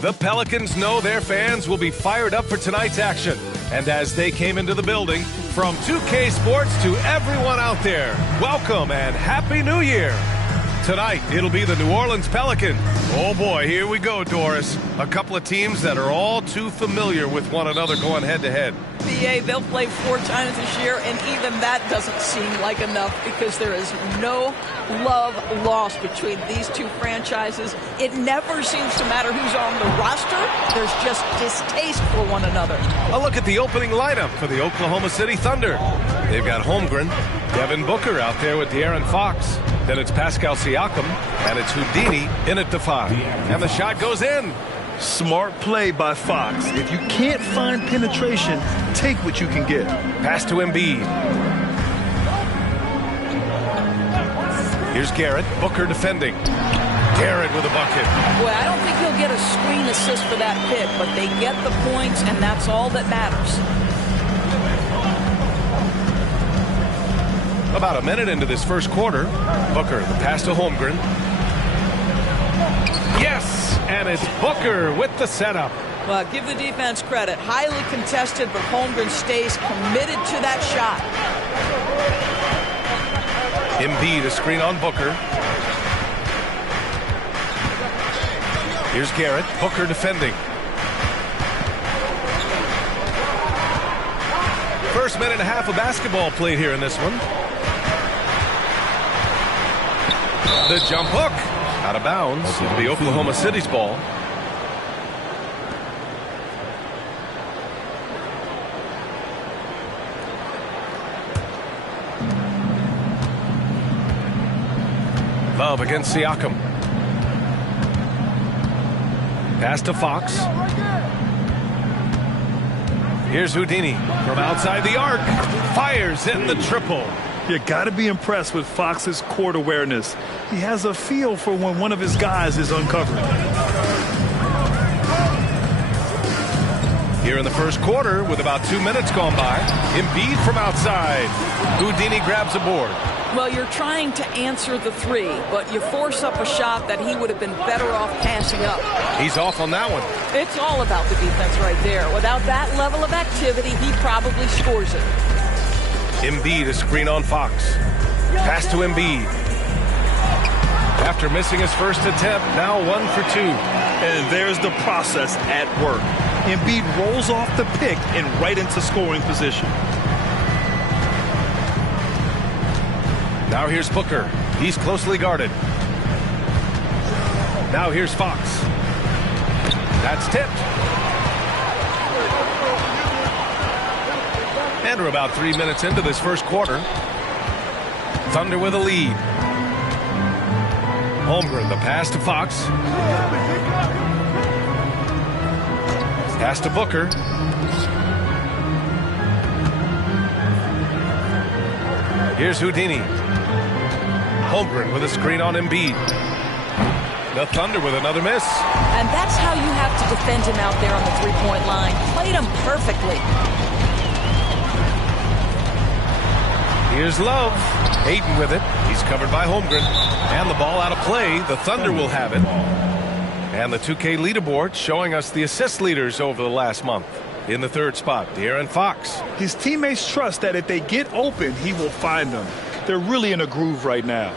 The Pelicans know their fans will be fired up for tonight's action. And as they came into the building, from 2K Sports to everyone out there, welcome and Happy New Year. Tonight, it'll be the New Orleans Pelicans. Oh boy, here we go, Doris. A couple of teams that are all too familiar with one another going head-to-head. NBA, they'll play 4 times this year, and even that doesn't seem like enough because there is no love lost between these two franchises. It never seems to matter who's on the roster. There's just distaste for one another. A look at the opening lineup for the Oklahoma City Thunder. They've got Holmgren, Devin Booker out there with De'Aaron Fox. Then it's Pascal Siakam, and it's Houdini in at the 5. And the shot goes in. Smart play by Fox. If you can't find penetration, take what you can get. Pass to Embiid. Here's Garrett. Booker defending. Garrett with a bucket. Boy, I don't think he'll get a screen assist for that pick, but they get the points, and that's all that matters. About a minute into this first quarter, Booker, the pass to Holmgren. Yes, and it's Booker with the setup. Well, give the defense credit. Highly contested, but Holmgren stays committed to that shot. Embiid, a screen on Booker. Here's Garrett. Booker defending. First minute and a half of basketball played here in this one. The jump hook. Out of bounds. It'll be Oklahoma City's ball. Love against Siakam. Pass to Fox. Here's Houdini from outside the arc. Fires in the triple. You got to be impressed with Fox's court awareness. He has a feel for when one of his guys is uncovered. Here in the first quarter, with about 2 minutes gone by, Embiid from outside. Houdini grabs a board. Well, you're trying to answer the 3, but you force up a shot that he would have been better off passing up. He's off on that one. It's all about the defense right there. Without that level of activity, he probably scores it. Embiid, a screen on Fox. Pass to Embiid. After missing his first attempt, now 1 for 2. And there's the process at work. Embiid rolls off the pick and right into scoring position. Now here's Booker. He's closely guarded. Now here's Fox. That's tipped. And we're about 3 minutes into this first quarter. Thunder with a lead. Holmgren, the pass to Fox. Pass to Booker. Here's Houdini. Holmgren with a screen on Embiid. The Thunder with another miss. And that's how you have to defend him out there on the three-point line. Played him perfectly. Here's Love. Hayden with it. He's covered by Holmgren. And the ball out of play. The Thunder will have it. And the 2K leaderboard showing us the assist leaders over the last month. In the third spot, De'Aaron Fox. His teammates trust that if they get open, he will find them. They're really in a groove right now.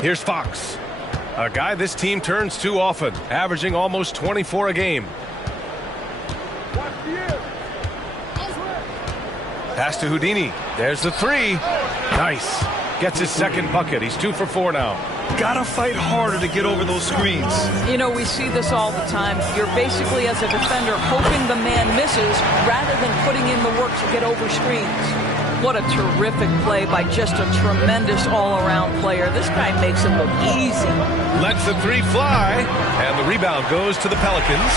Here's Fox. A guy this team turns to often, averaging almost 24 a game. Pass to Houdini. There's the 3. Nice. Gets his second bucket. He's 2 for 4 now. Gotta fight harder to get over those screens. You know, we see this all the time. You're basically, as a defender, hoping the man misses rather than putting in the work to get over screens. What a terrific play by just a tremendous all-around player. This guy makes it look easy. Lets the 3 fly, and the rebound goes to the Pelicans.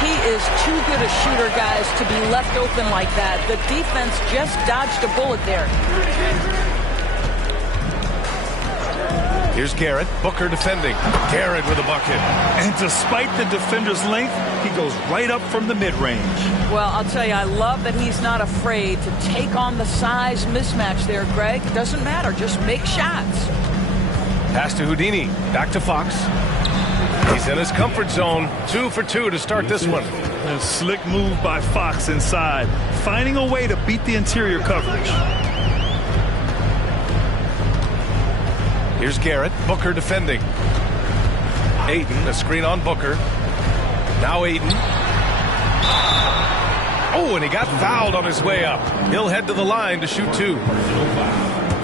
He is too good a shooter, guys, to be left open like that. The defense just dodged a bullet there. Here's Garrett. Booker defending. Garrett with a bucket. And despite the defender's length, he goes right up from the mid-range. Well, I'll tell you, I love that he's not afraid to take on the size mismatch there, Greg. It doesn't matter. Just make shots. Pass to Houdini. Back to Fox. He's in his comfort zone. 2 for 2 to start this one. A slick move by Fox inside, finding a way to beat the interior coverage. Here's Garrett. Booker defending. Ayton, a screen on Booker. Now Ayton. Oh, and he got fouled on his way up. He'll head to the line to shoot 2.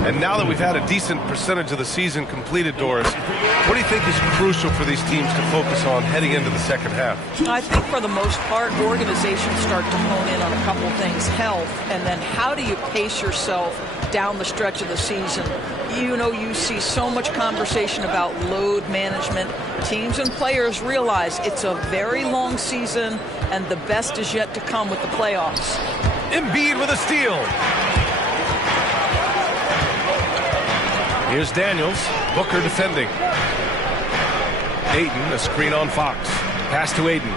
And now that we've had a decent percentage of the season completed, Doris, what do you think is crucial for these teams to focus on heading into the second half? I think for the most part, organizations start to hone in on a couple things. Health, and then how do you pace yourself down the stretch of the season? You know, you see so much conversation about load management. Teams and players realize it's a very long season, and the best is yet to come with the playoffs. Embiid with a steal. Here's Daniels. Booker defending. Ayton, a screen on Fox. Pass to Ayton.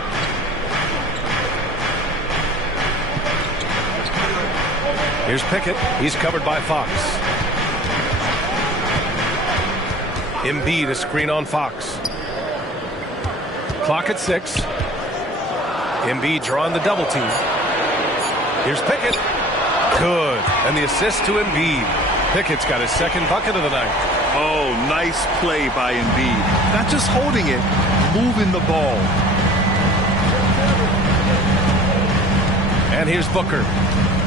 Here's Pickett. He's covered by Fox. Embiid, a screen on Fox. Clock at 6. Embiid drawing the double team. Here's Pickett. Good. And the assist to Embiid. Pickett's got his second bucket of the night. Oh, nice play by Embiid. Not just holding it, moving the ball. And here's Booker.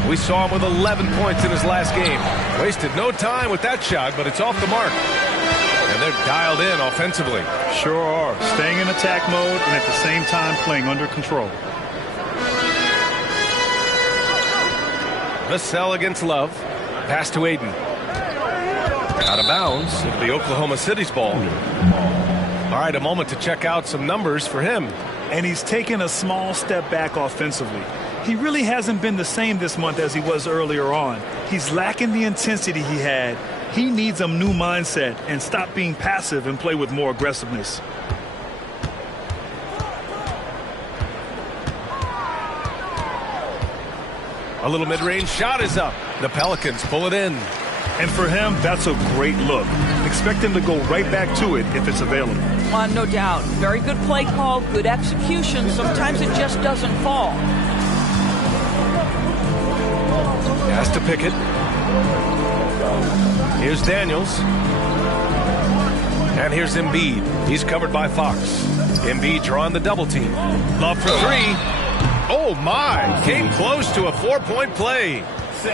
We saw him with 11 points in his last game. Wasted no time with that shot, but it's off the mark. And they're dialed in offensively. Sure are. Staying in attack mode and at the same time playing under control. Vassell against Love. Pass to Ayton. Out of bounds. It'll be Oklahoma City's ball. All right, a moment to check out some numbers for him. And he's taken a small step back offensively. He really hasn't been the same this month as he was earlier on. He's lacking the intensity he had. He needs a new mindset and stop being passive and play with more aggressiveness. A little mid-range shot is up. The Pelicans pull it in. And for him, that's a great look. Expect him to go right back to it if it's available. No doubt. Very good play call, good execution. Sometimes it just doesn't fall. Pass to Pickett. Here's Daniels. And here's Embiid. He's covered by Fox. Embiid drawing the double team. Love for 3. Oh, my. Came close to a 4-point play.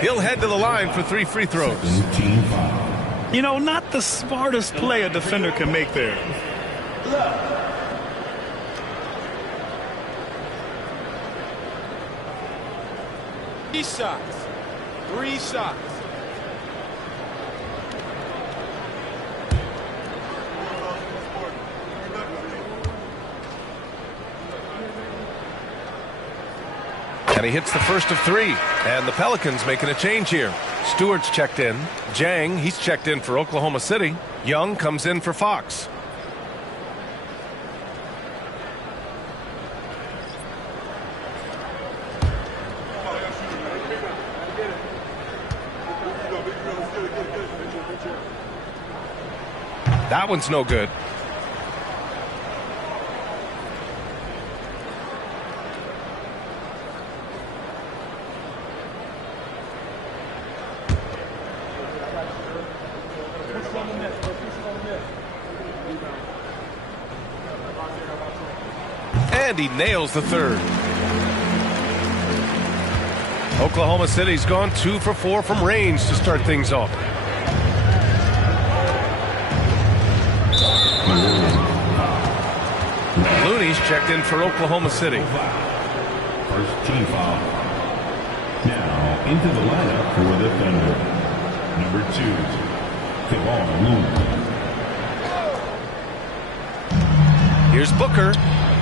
He'll head to the line for 3 free throws. You know, not the smartest play a defender can make there. 3 shots. 3 shots. And he hits the first of 3. And the Pelicans making a change here. Stewart's checked in. Jang, he's checked in for Oklahoma City. Young comes in for Fox. That one's no good. And he nails the third. Oklahoma City's gone 2 for 4 from range to start things off. Looney's checked in for Oklahoma City. First team foul. Now into the lineup for the Thunder. Number 2, Kevon Looney. Here's Booker.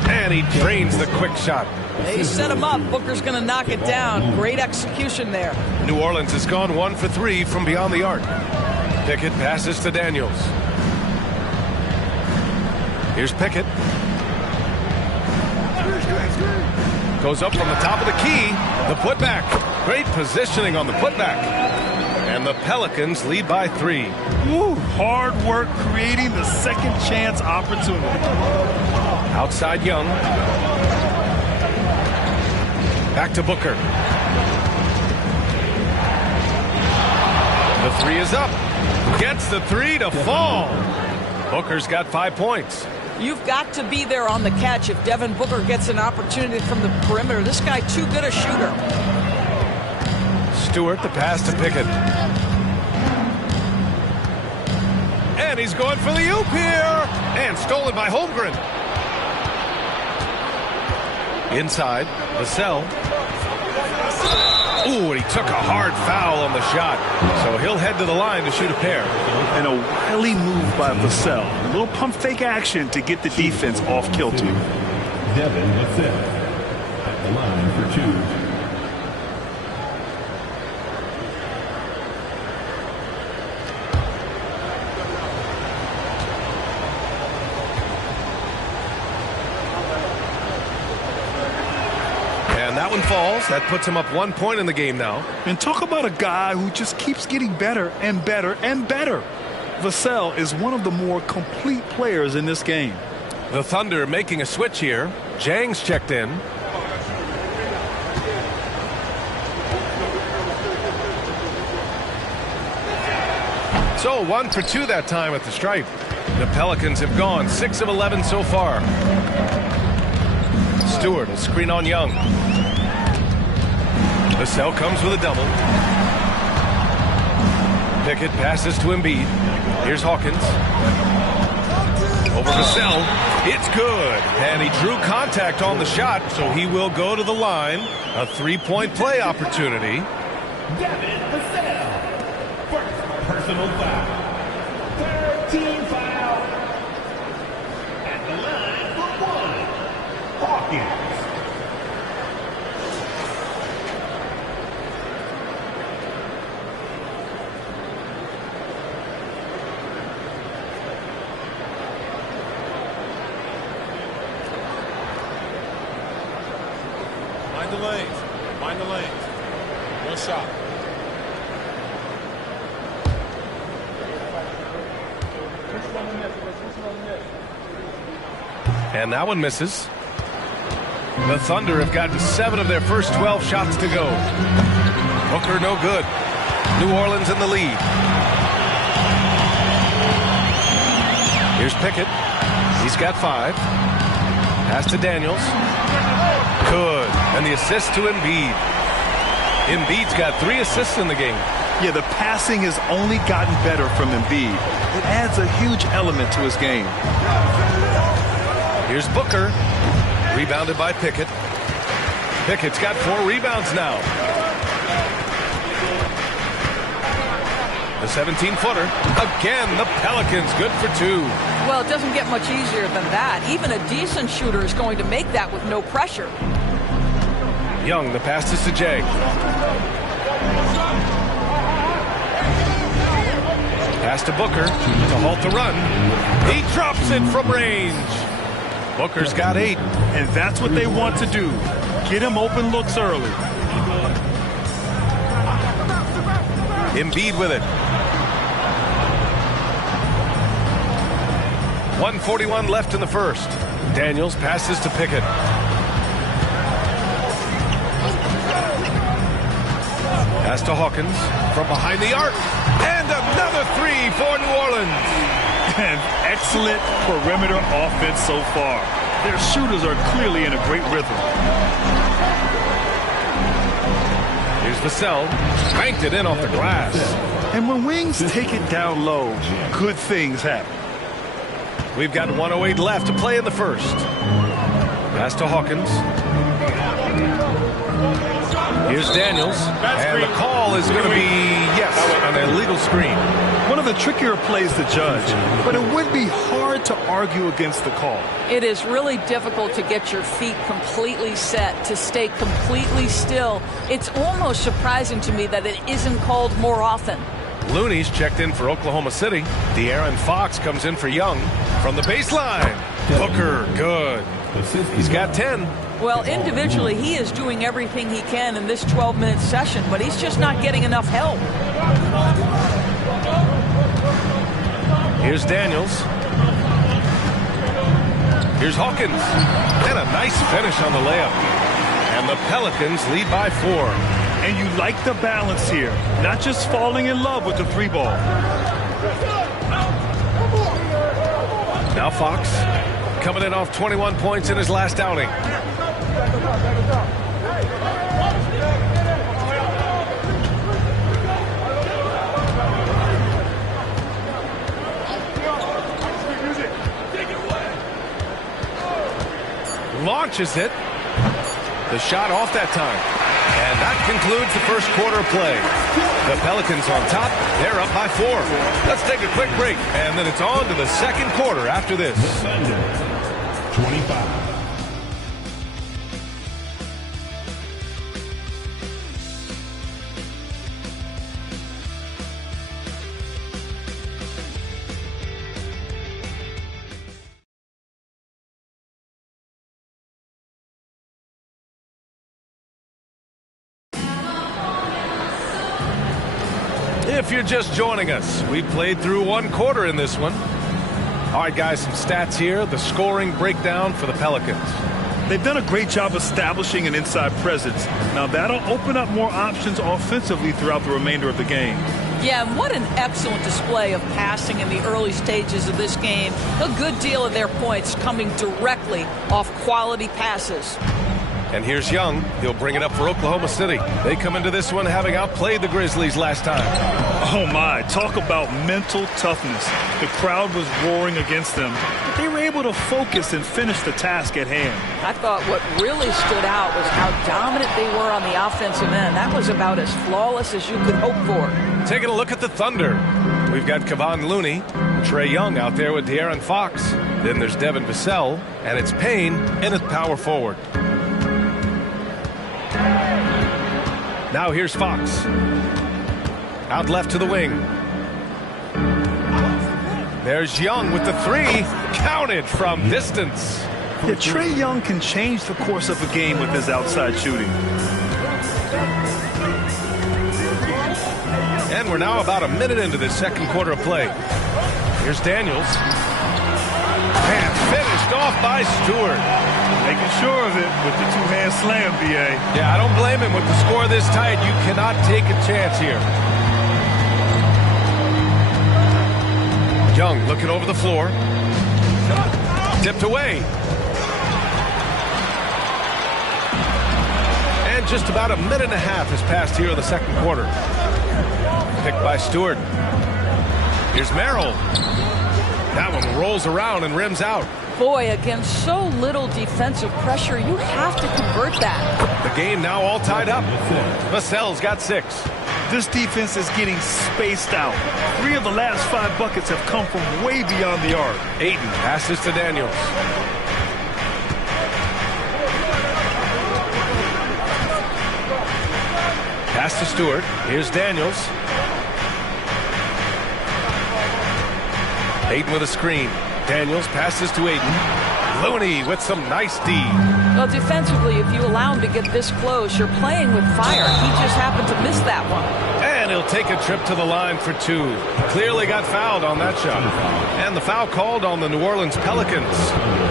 And he drains the quick shot. They set him up. Booker's going to knock it down. Great execution there. New Orleans has gone 1 for 3 from beyond the arc. Pickett passes to Daniels. Here's Pickett. Goes up from the top of the key. The putback. Great positioning on the putback. And the Pelicans lead by 3. Woo, hard work creating the second chance opportunity. Outside Young. Back to Booker. The three is up. Gets the three to fall. Booker's got 5 points. You've got to be there on the catch if Devin Booker gets an opportunity from the perimeter. This guy too good a shooter. Stewart, the pass to Pickett. And he's going for the oop here. And stolen by Holmgren. Inside, Vassell. Ooh, and he took a hard foul on the shot. So he'll head to the line to shoot a pair. And a wily move by Vassell. A little pump fake action to get the defense off kilter. Devin Vassell at the line for 2. That one falls. That puts him up 1 point in the game now. And talk about a guy who just keeps getting better and better and better. Vassell is one of the more complete players in this game. The Thunder making a switch here. Jang's checked in. So 1 for 2 that time at the stripe. The Pelicans have gone 6 of 11 so far. Stewart will screen on Young. Vassell comes with a double. Pickett passes to Embiid. Here's Hawkins. Over Vassell. It's good. And he drew contact on the shot, so he will go to the line. A 3-point play opportunity. Devin Vassell. First personal foul. 13 foul. At the line for 1. Hawkins. Mind the lanes. One shot. And that one misses. The Thunder have gotten 7 of their first 12 shots to go. Booker no good. New Orleans in the lead. Here's Pickett. He's got 5. Pass to Daniels. Good. And the assist to Embiid. Embiid's got 3 assists in the game. Yeah, the passing has only gotten better from Embiid. It adds a huge element to his game. Here's Booker. Rebounded by Pickett. Pickett's got 4 rebounds now. The 17-footer. Again, the Pelicans good for 2. Well, it doesn't get much easier than that. Even a decent shooter is going to make that with no pressure. Young, the pass to Sajay. Pass to Booker to halt the run. He drops it from range. Booker's got 8. And that's what they want to do. Get him open looks early. Embiid with it. 1:41 left in the first. Daniels passes to Pickett. Pass to Hawkins from behind the arc. And another 3 for New Orleans. An excellent perimeter offense so far. Their shooters are clearly in a great rhythm. Here's Vassell. Banked it in off the glass. And when wings take it down low, good things happen. We've got 1:08 left to play in the first. Pass to Hawkins. Here's Daniels. And the call is going to be, yes, an illegal screen. One of the trickier plays to judge, but it would be hard to argue against the call. It is really difficult to get your feet completely set, to stay completely still. It's almost surprising to me that it isn't called more often. Looney's checked in for Oklahoma City. De'Aaron Fox comes in for Young from the baseline. Booker, good. He's got 10. Well, individually, he is doing everything he can in this 12-minute session, but he's just not getting enough help. Here's Daniels. Here's Hawkins. And a nice finish on the layup. And the Pelicans lead by 4. And you like the balance here. Not just falling in love with the 3-ball. Now Fox coming in off 21 points in his last outing. Launches it. The shot off that time. And that concludes the first quarter of play. The Pelicans on top. They're up by 4. Let's take a quick break, and then it's on to the second quarter after this. 25. If you're just joining us, we played through one quarter in this one. All right, guys, some stats here. The scoring breakdown for the Pelicans. They've done a great job establishing an inside presence. Now, that'll open up more options offensively throughout the remainder of the game. Yeah, and what an excellent display of passing in the early stages of this game. A good deal of their points coming directly off quality passes. And here's Young. He'll bring it up for Oklahoma City. They come into this one having outplayed the Grizzlies last time. Oh, my. Talk about mental toughness. The crowd was roaring against them, but they were able to focus and finish the task at hand. I thought what really stood out was how dominant they were on the offensive end. That was about as flawless as you could hope for. Taking a look at the Thunder. We've got Kevon Looney, Trae Young out there with De'Aaron Fox. Then there's Devin Vassell, and it's Payne in at power forward. Now here's Fox. Out left to the wing. There's Young with the 3. Counted from distance. Yeah, Trae Young can change the course of a game with his outside shooting. And we're now about a minute into this second quarter of play. Here's Daniels. And finished off by Stewart. Making sure of it with the two-hand slam, B.A. Yeah, I don't blame him. With the score this tight, you cannot take a chance here. Young looking over the floor. Tipped away. And just about a minute and a half has passed here in the second quarter. Picked by Stewart. Here's Merrill. That one rolls around and rims out. Boy, against so little defensive pressure, you have to convert that. The game now all tied up. Vassell's got 6. This defense is getting spaced out. 3 of the last 5 buckets have come from way beyond the arc. Ayton passes to Daniels. Pass to Stewart. Here's Daniels. Ayton with a screen. Daniels passes to Ayton. Looney with some nice D. Well, defensively, if you allow him to get this close, you're playing with fire. He just happened to miss that one. And he'll take a trip to the line for 2. Clearly got fouled on that shot. And the foul called on the New Orleans Pelicans.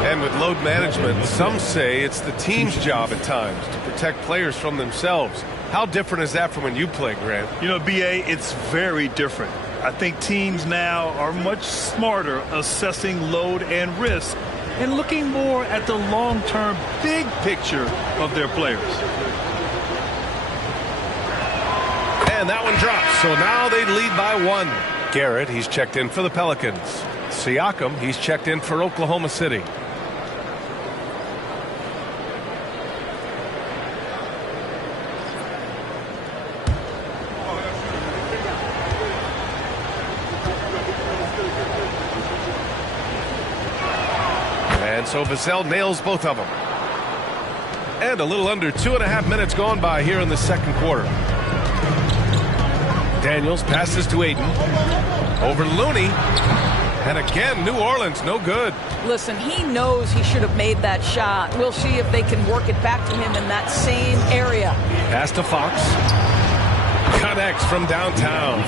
And with load management, some say it's the team's job at times to protect players from themselves. How different is that from when you play, Grant? You know, B.A., it's very different. I think teams now are much smarter assessing load and risk and looking more at the long-term big picture of their players. And that one drops, so now they lead by 1. Garrett, he's checked in for the Pelicans. Siakam, he's checked in for Oklahoma City. And so Vassell nails both of them. And a little under 2.5 minutes gone by here in the second quarter. Daniels passes to Ayton. Over Looney. And again, New Orleans, no good. Listen, he knows he should have made that shot. We'll see if they can work it back to him in that same area. Pass to Fox. Connects from downtown.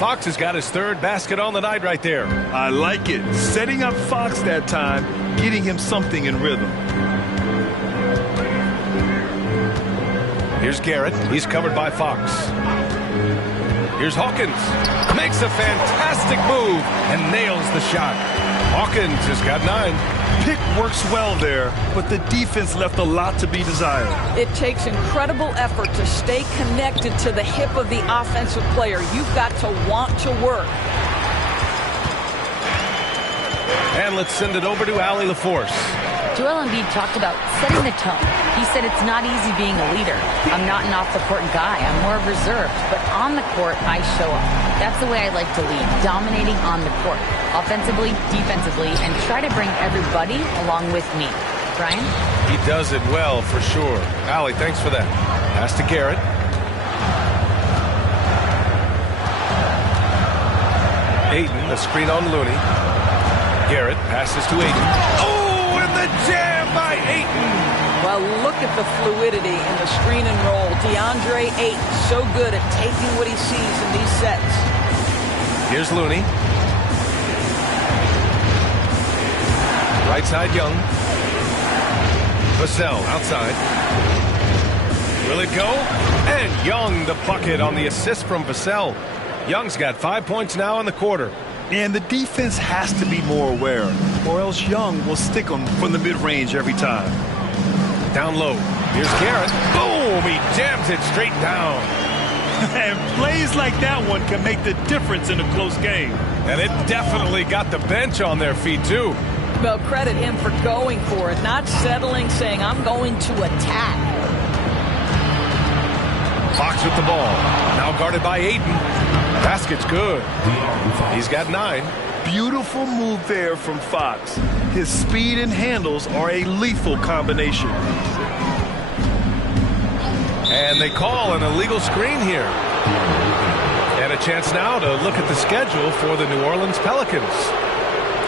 Fox has got his third basket on the night right there. I like it. Setting up Fox that time, getting him something in rhythm. Here's Garrett. He's covered by Fox. Here's Hawkins. Makes a fantastic move and nails the shot. Hawkins has got 9. Pick works well there, but the defense left a lot to be desired. It takes incredible effort to stay connected to the hip of the offensive player. You've got to want to work. And let's send it over to Allie LaForce. Joel Embiid talked about setting the tone. He said it's not easy being a leader. I'm not an off-the-court guy. I'm more reserved. But on the court, I show up. That's the way I like to lead, dominating on the court, offensively, defensively, and try to bring everybody along with me. Brian? He does it well, for sure. Allie, thanks for that. Pass to Garrett. Ayton, a screen on Looney. Garrett passes to Ayton. Oh, and the jam by Ayton. Well, look at the fluidity in the screen and roll. DeAndre Ayton, so good at taking what he sees in these sets. Here's Looney. Right side, Young. Vassell outside. Will it go? And Young the bucket on the assist from Vassell. Young's got 5 points now in the quarter. And the defense has to be more aware, or else Young will stick them from the mid-range every time. Down low. Here's Garrett. Boom! He jams it straight down. And plays like that one can make the difference in a close game. And it definitely got the bench on their feet, too. Well, credit him for going for it, not settling, saying, I'm going to attack. Fox with the ball. Now guarded by Ayton. Basket's good. He's got 9. Beautiful move there from Fox. His speed and handles are a lethal combination. And they call an illegal screen here. And a chance now to look at the schedule for the New Orleans Pelicans.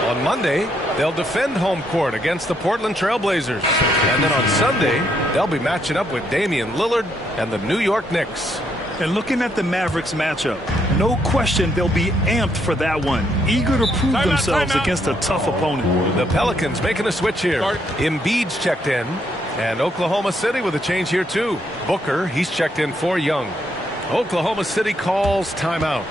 On Monday, they'll defend home court against the Portland Trail Blazers. And then on Sunday, they'll be matching up with Damian Lillard and the New York Knicks. And looking at the Mavericks matchup, no question they'll be amped for that one. Eager to prove themselves against a tough opponent. The Pelicans making a switch here. Embiid's checked in. And Oklahoma City with a change here too. Booker, he's checked in for Young. Oklahoma City calls timeout.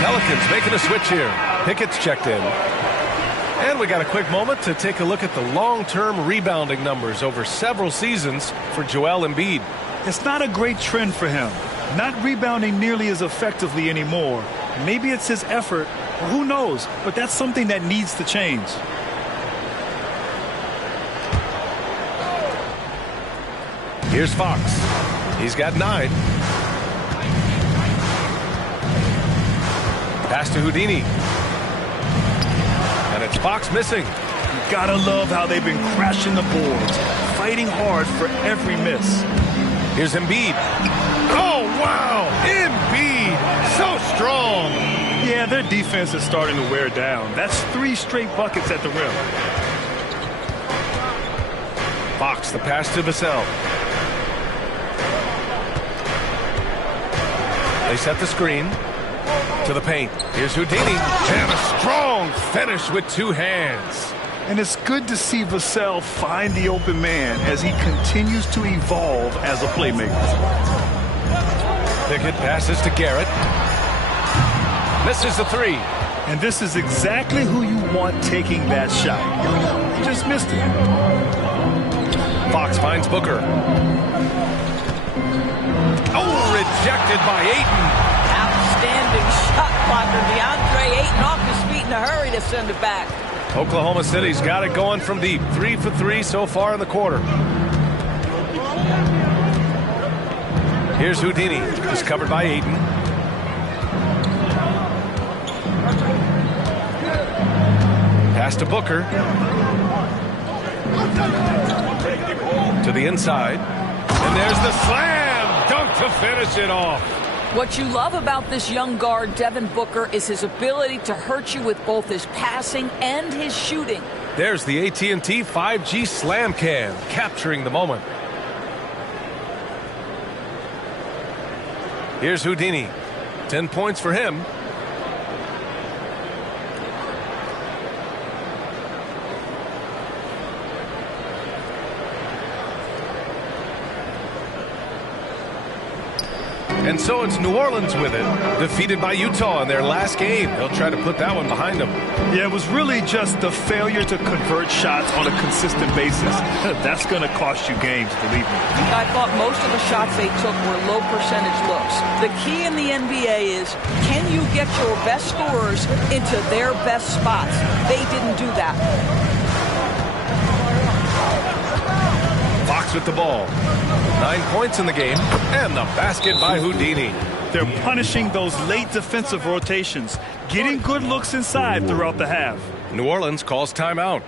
Pelicans making a switch here. Pickett's checked in. And we got a quick moment to take a look at the long-term rebounding numbers over several seasons for Joel Embiid. It's not a great trend for him. Not rebounding nearly as effectively anymore. Maybe it's his effort, or who knows, but that's something that needs to change. Here's Fox. He's got 9. Pass to Houdini. And it's Fox missing. You gotta love how they've been crashing the boards, fighting hard for every miss. Here's Embiid. Oh, wow! Embiid, so strong. Yeah, their defense is starting to wear down. That's 3 straight buckets at the rim. Fox, the pass to Vassell. They set the screen. To the paint. Here's Houdini. And a strong finish with 2 hands. And it's good to see Vassell find the open man as he continues to evolve as a playmaker. Pickett passes to Garrett. Misses the 3. And this is exactly who you want taking that shot. He just missed it. Fox finds Booker. Oh, rejected by Ayton. Outstanding shot blocker. DeAndre Ayton off his feet in a hurry to send it back. Oklahoma City's got it going from deep. 3 for 3 so far in the quarter. Here's Houdini. He's covered by Ayton. Pass to Booker. To the inside. And there's the slam dunk to finish it off. What you love about this young guard, Devin Booker, is his ability to hurt you with both his passing and his shooting. There's the AT&T 5G Slam Cam, capturing the moment. Here's Houdini. 10 points for him. And so it's New Orleans with it, defeated by Utah in their last game. They'll try to put that one behind them. Yeah, it was really just the failure to convert shots on a consistent basis. That's going to cost you games, believe me. I thought most of the shots they took were low percentage looks. The key in the NBA is, can you get your best scorers into their best spots? They didn't do that. Fox with the ball. 9 points in the game, and the basket by Houdini. They're punishing those late defensive rotations, getting good looks inside throughout the half. New Orleans calls timeout.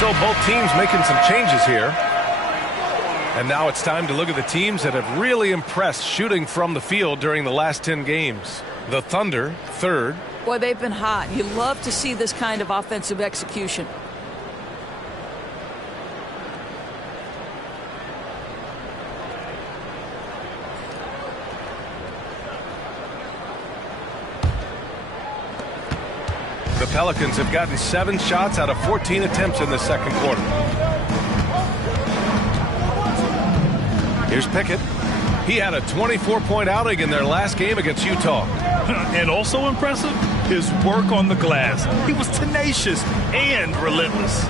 So both teams making some changes here. And now it's time to look at the teams that have really impressed shooting from the field during the last 10 games. The Thunder, third. Boy, they've been hot. You love to see this kind of offensive execution. The Pelicans have gotten 7 shots out of 14 attempts in the second quarter. Here's Pickett. He had a 24-point outing in their last game against Utah. And also impressive, his work on the glass. He was tenacious and relentless.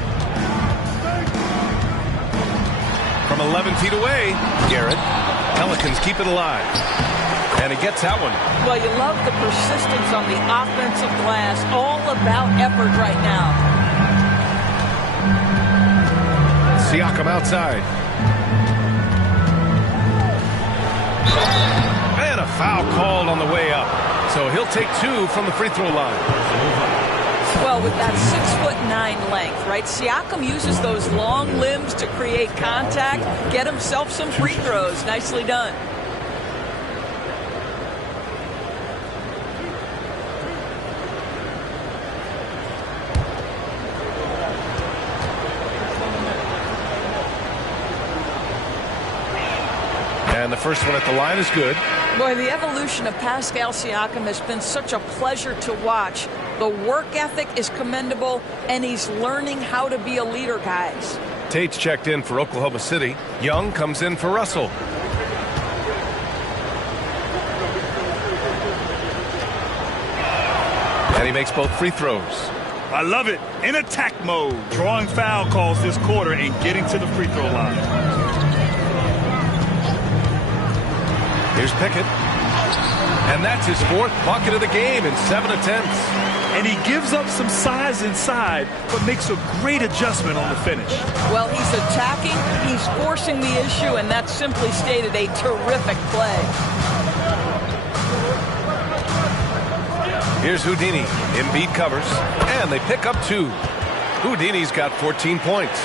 From 11 feet away, Garrett. Pelicans keep it alive. And he gets that one. Well, you love the persistence on the offensive glass. All about effort right now. Siakam outside. And a foul called on the way up. So he'll take 2 from the free throw line. Well, with that 6'9" length, right? Siakam uses those long limbs to create contact, get himself some free throws. Nicely done. And the first one at the line is good. Boy, the evolution of Pascal Siakam has been such a pleasure to watch. The work ethic is commendable, and he's learning how to be a leader, guys. Tate's checked in for Oklahoma City. Young comes in for Russell. And he makes both free throws. I love it. In attack mode, drawing foul calls this quarter and getting to the free throw line. Here's Pickett. And that's his 4th bucket of the game in 7 attempts. And he gives up some size inside, but makes a great adjustment on the finish. Well, he's attacking, he's forcing the issue, and that's simply stated a terrific play. Here's Houdini. Embiid covers, and they pick up 2. Houdini's got 14 points.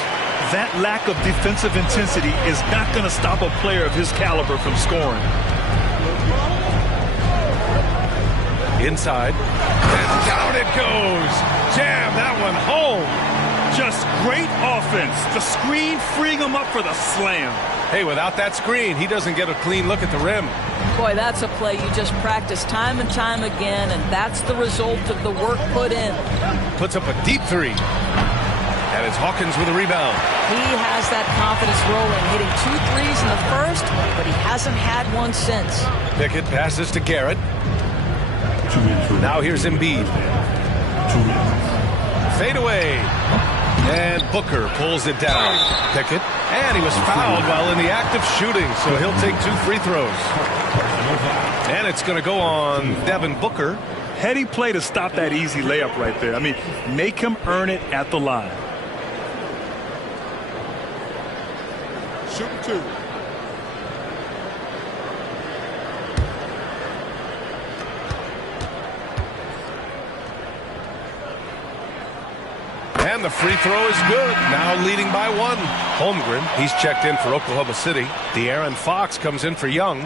That lack of defensive intensity is not going to stop a player of his caliber from scoring. Inside, and down it goes. Jam that one home. Just great offense. The screen freeing him up for the slam. Hey, without that screen, he doesn't get a clean look at the rim. Boy, that's a play you just practice time and time again, and that's the result of the work put in. Puts up a deep 3. And it's Hawkins with a rebound. He has that confidence rolling, hitting 2 threes in the first, but he hasn't had one since. Pickett passes to Garrett. Now here's Embiid. Fade away. And Booker pulls it down. Pickett. And he was fouled while in the act of shooting, so he'll take 2 free throws. And it's going to go on Devin Booker. Heady play to stop that easy layup right there. I mean, make him earn it at the line. Shooting 2. And the free throw is good. Now leading by 1. Holmgren, he's checked in for Oklahoma City. De'Aaron Fox comes in for Young.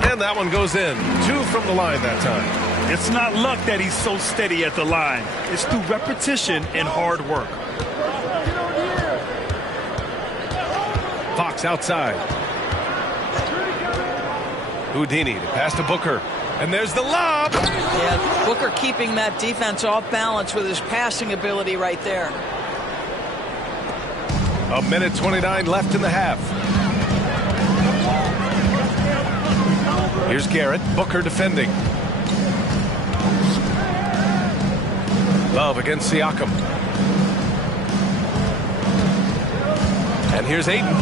And that one goes in. 2 from the line that time. It's not luck that he's so steady at the line. It's through repetition and hard work. Fox outside. Houdini to pass to Booker. And there's the lob. Yeah, Booker keeping that defense off balance with his passing ability right there. 1:29 left in the half. Here's Garrett. Booker defending. Love against Siakam. And here's Ayton.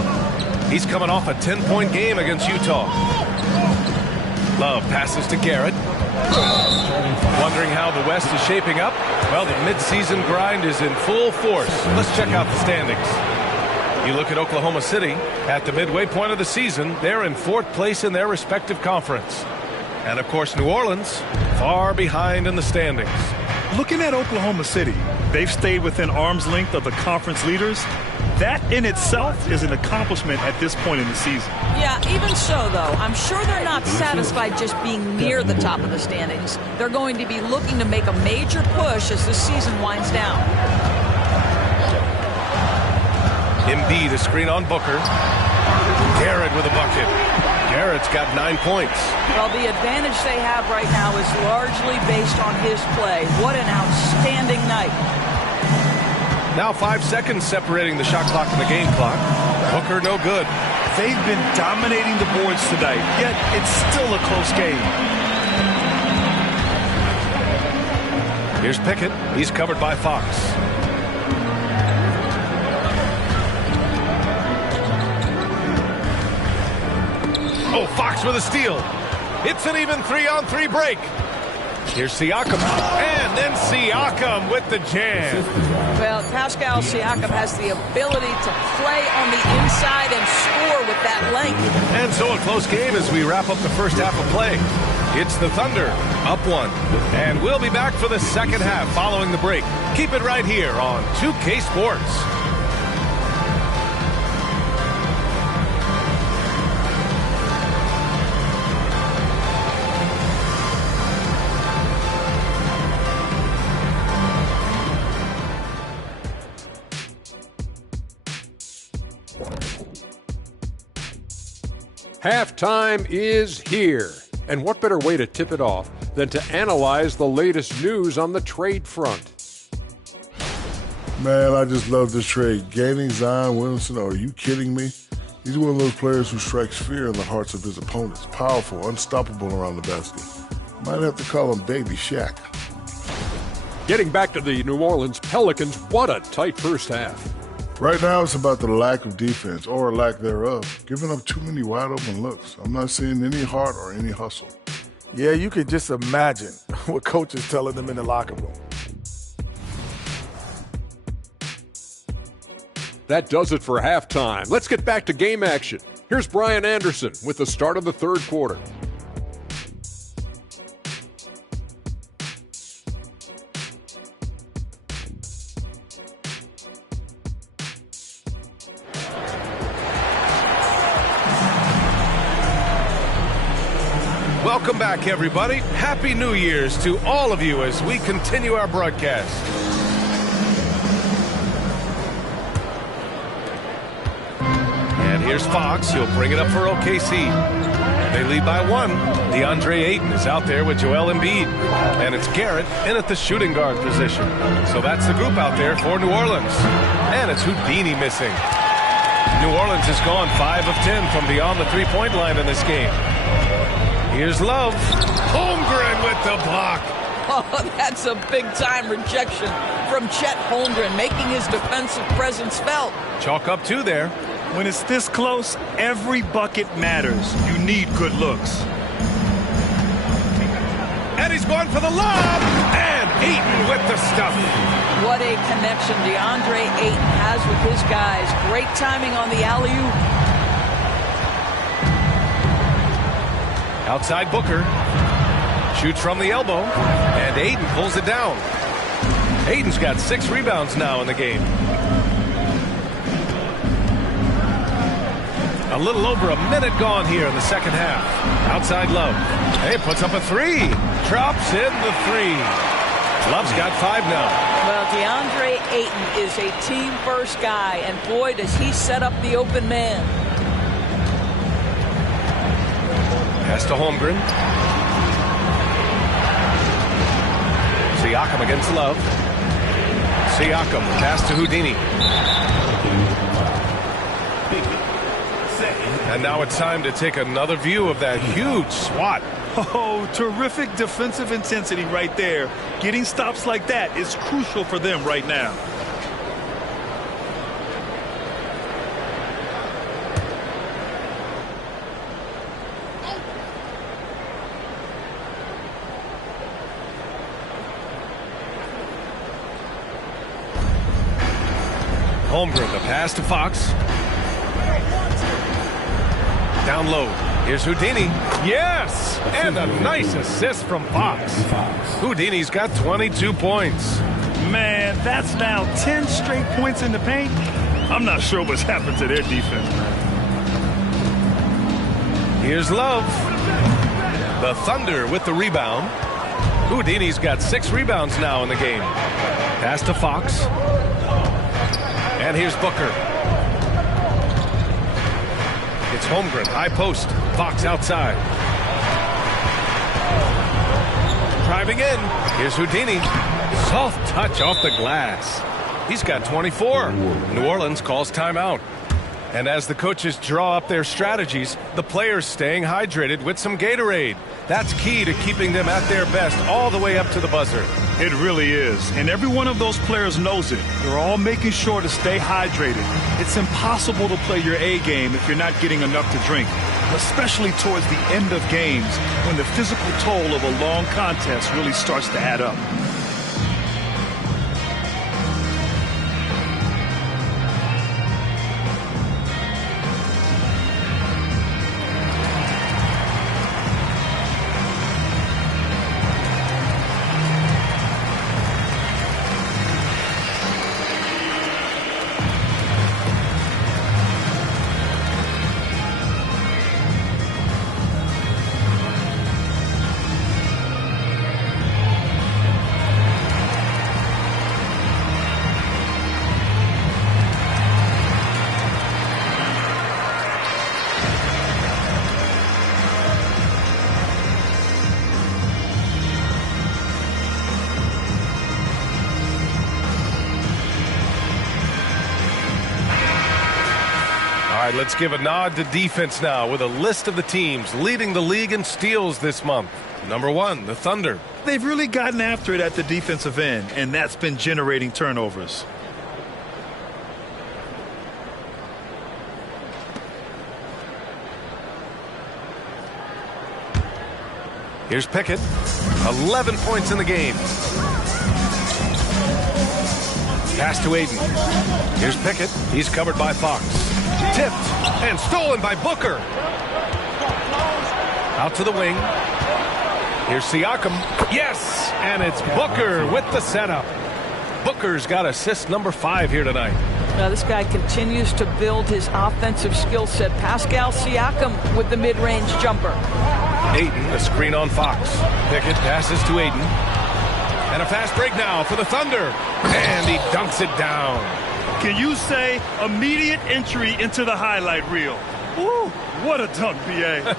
He's coming off a 10-point game against Utah. Love passes to Garrett. Wondering how the West is shaping up? Well, the midseason grind is in full force. Let's check out the standings. You look at Oklahoma City. At the midway point of the season, they're in 4th place in their respective conference. And, of course, New Orleans, far behind in the standings. Looking at Oklahoma City, they've stayed within arm's length of the conference leaders. That in itself is an accomplishment at this point in the season. Yeah, even so, though, I'm sure they're not satisfied just being near the top of the standings. They're going to be looking to make a major push as the season winds down. Embiid, a screen on Booker. Garrett with a bucket. Garrett's got 9 points. Well, the advantage they have right now is largely based on his play. What an outstanding night. Now 5 seconds separating the shot clock and the game clock. Booker no good. They've been dominating the boards tonight, yet it's still a close game. Here's Pickett. He's covered by Fox. Oh, Fox with a steal. It's an even 3-on-3 break. Here's Siakam. And then Siakam with the jam. Well, Pascal Siakam has the ability to play on the inside and score with that length. And so a close game as we wrap up the first half of play. It's the Thunder up 1. And we'll be back for the second half following the break. Keep it right here on 2K Sports. Halftime is here. And what better way to tip it off than to analyze the latest news on the trade front? Man, I just love this trade. Gaining Zion Williamson, are you kidding me? He's one of those players who strikes fear in the hearts of his opponents. Powerful, unstoppable around the basket. Might have to call him Baby Shaq. Getting back to the New Orleans Pelicans, what a tight first half. Right now, it's about the lack of defense, or lack thereof, giving up too many wide-open looks. I'm not seeing any heart or any hustle. Yeah, you could just imagine what coach is telling them in the locker room. That does it for halftime. Let's get back to game action. Here's Brian Anderson with the start of the third quarter. Welcome back, everybody. Happy New Year's to all of you as we continue our broadcast. And here's Fox. He'll bring it up for OKC. They lead by 1. DeAndre Ayton is out there with Joel Embiid. And it's Garrett in at the shooting guard position. So that's the group out there for New Orleans. And it's Houdini missing. New Orleans has gone 5 of 10 from beyond the three-point line in this game. Here's Love. Holmgren with the block. Oh, that's a big-time rejection from Chet Holmgren, making his defensive presence felt. Chalk up 2 there. When it's this close, every bucket matters. You need good looks. And he's going for the lob. And Ayton with the stuff. What a connection DeAndre Ayton has with his guys. Great timing on the alley-oop. Outside Booker. Shoots from the elbow. And Ayton pulls it down. Ayton's got 6 rebounds now in the game. A little over a minute gone here in the second half. Outside Love. Hey, puts up a 3. Drops in the 3. Love's got 5 now. Well, DeAndre Ayton is a team-first guy, and boy, does he set up the open man. Pass to Holmgren. Siakam against Love. Siakam, pass to Houdini. And now it's time to take another view of that huge swat. Oh, terrific defensive intensity right there. Getting stops like that is crucial for them right now. Holmgren, the pass to Fox. Down low. Here's Houdini. Yes! And a nice assist from Fox. Houdini's got 22 points. Man, that's now 10 straight points in the paint. I'm not sure what's happened to their defense, man. Here's Love. The Thunder with the rebound. Houdini's got 6 rebounds now in the game. Pass to Fox. And here's Booker. It's Holmgren, high post. Fox outside. Driving in. Here's Houdini. Soft touch off the glass. He's got 24. New Orleans calls timeout. And as the coaches draw up their strategies, the players staying hydrated with some Gatorade. That's key to keeping them at their best all the way up to the buzzer. It really is. And every one of those players knows it. They're all making sure to stay hydrated. It's impossible to play your A game if you're not getting enough to drink, especially towards the end of games when the physical toll of a long contest really starts to add up. right, let's give a nod to defense now with a list of the teams leading the league in steals this month. Number 1, the Thunder. They've really gotten after it at the defensive end, and that's been generating turnovers. Here's Pickett. 11 points in the game. Pass to Aiden. Here's Pickett. He's covered by Fox. Tipped and stolen by Booker. Out to the wing. Here's Siakam. Yes! And it's Booker with the setup. Booker's got assist number 5 here tonight. Now this guy continues to build his offensive skill set. Pascal Siakam with the mid-range jumper. Aiden, a screen on Fox. Pickett passes to Aiden. And a fast break now for the Thunder. And he dunks it down. Can you say immediate entry into the highlight reel? Woo, what a dunk, B.A.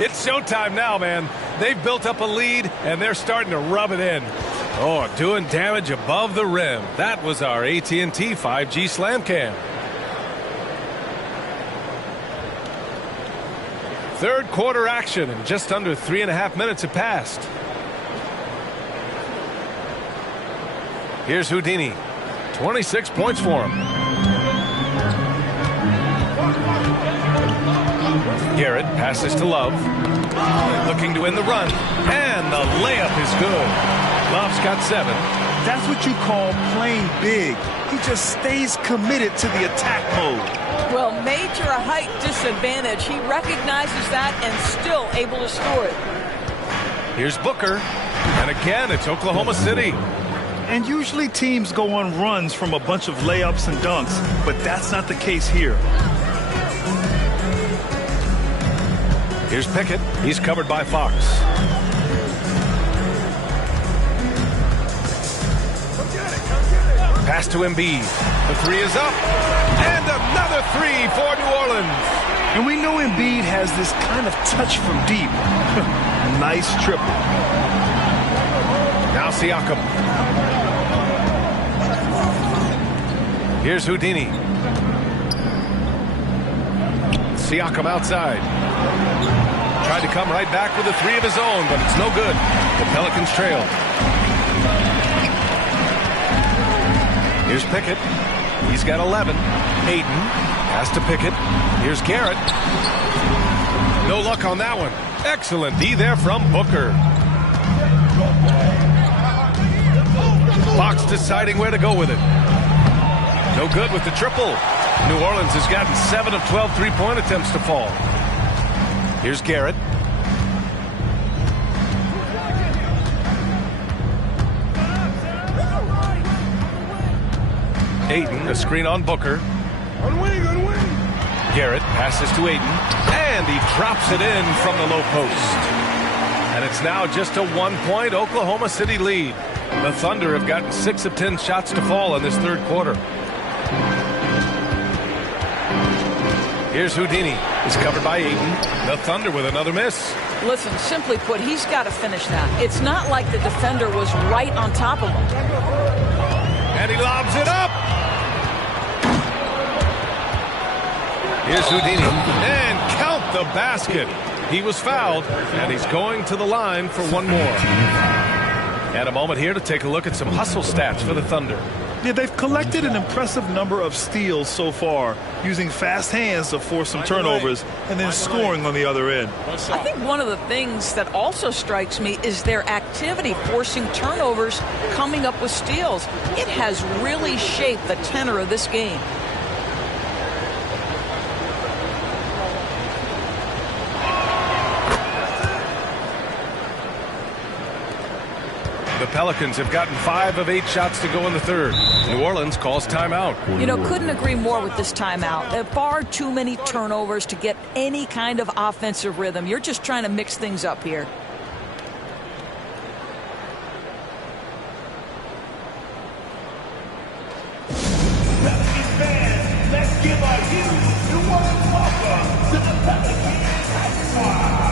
It's showtime now, man. They've built up a lead, and they're starting to rub it in. Oh, doing damage above the rim. That was our AT&T 5G Slam Cam. Third quarter action, and just under 3.5 minutes have passed. Here's Houdini. 26 points for him. Garrett passes to Love. Looking to win the run. And the layup is good. Love's got 7. That's what you call playing big. He just stays committed to the attack mode. Well, major height disadvantage. He recognizes that and still able to score it. Here's Booker. And again, it's Oklahoma City. And usually teams go on runs from a bunch of layups and dunks, but that's not the case here. Here's Pickett. He's covered by Fox. Pass to Embiid. The 3 is up. And another 3 for New Orleans. And we know Embiid has this kind of touch from deep. Nice triple. Now Siakam. Here's Houdini. Siakam outside. Tried to come right back with a 3 of his own, but it's no good. The Pelicans trail. Here's Pickett. He's got 11. Aiden. Pass to Pickett. Here's Garrett. No luck on that one. Excellent D there from Booker. Fox deciding where to go with it. No good with the triple. New Orleans has gotten 7 of 12 three-point attempts to fall. Here's Garrett. Aiden, a screen on Booker. Garrett passes to Aiden. And he drops it in from the low post. And it's now just a 1-point Oklahoma City lead. The Thunder have gotten 6 of 10 shots to fall in this third quarter. Here's Houdini. He's covered by Aiden. The Thunder with another miss. Listen, simply put, he's got to finish that. It's not like the defender was right on top of him. And he lobs it up. Here's Houdini. And count the basket. He was fouled, and he's going to the line for one more. And a moment here to take a look at some hustle stats for the Thunder. Yeah, they've collected an impressive number of steals so far, using fast hands to force some turnovers and then scoring on the other end. I think one of the things that also strikes me is their activity forcing turnovers, coming up with steals. It has really shaped the tenor of this game. The Pelicans have gotten 5 of 8 shots to go in the third. New Orleans calls timeout. You know, couldn't agree more with this timeout. There are far too many turnovers to get any kind of offensive rhythm. You're just trying to mix things up here. Pelicans fans, let's give a huge New Orleans welcome to the Pelicans Hype Squad.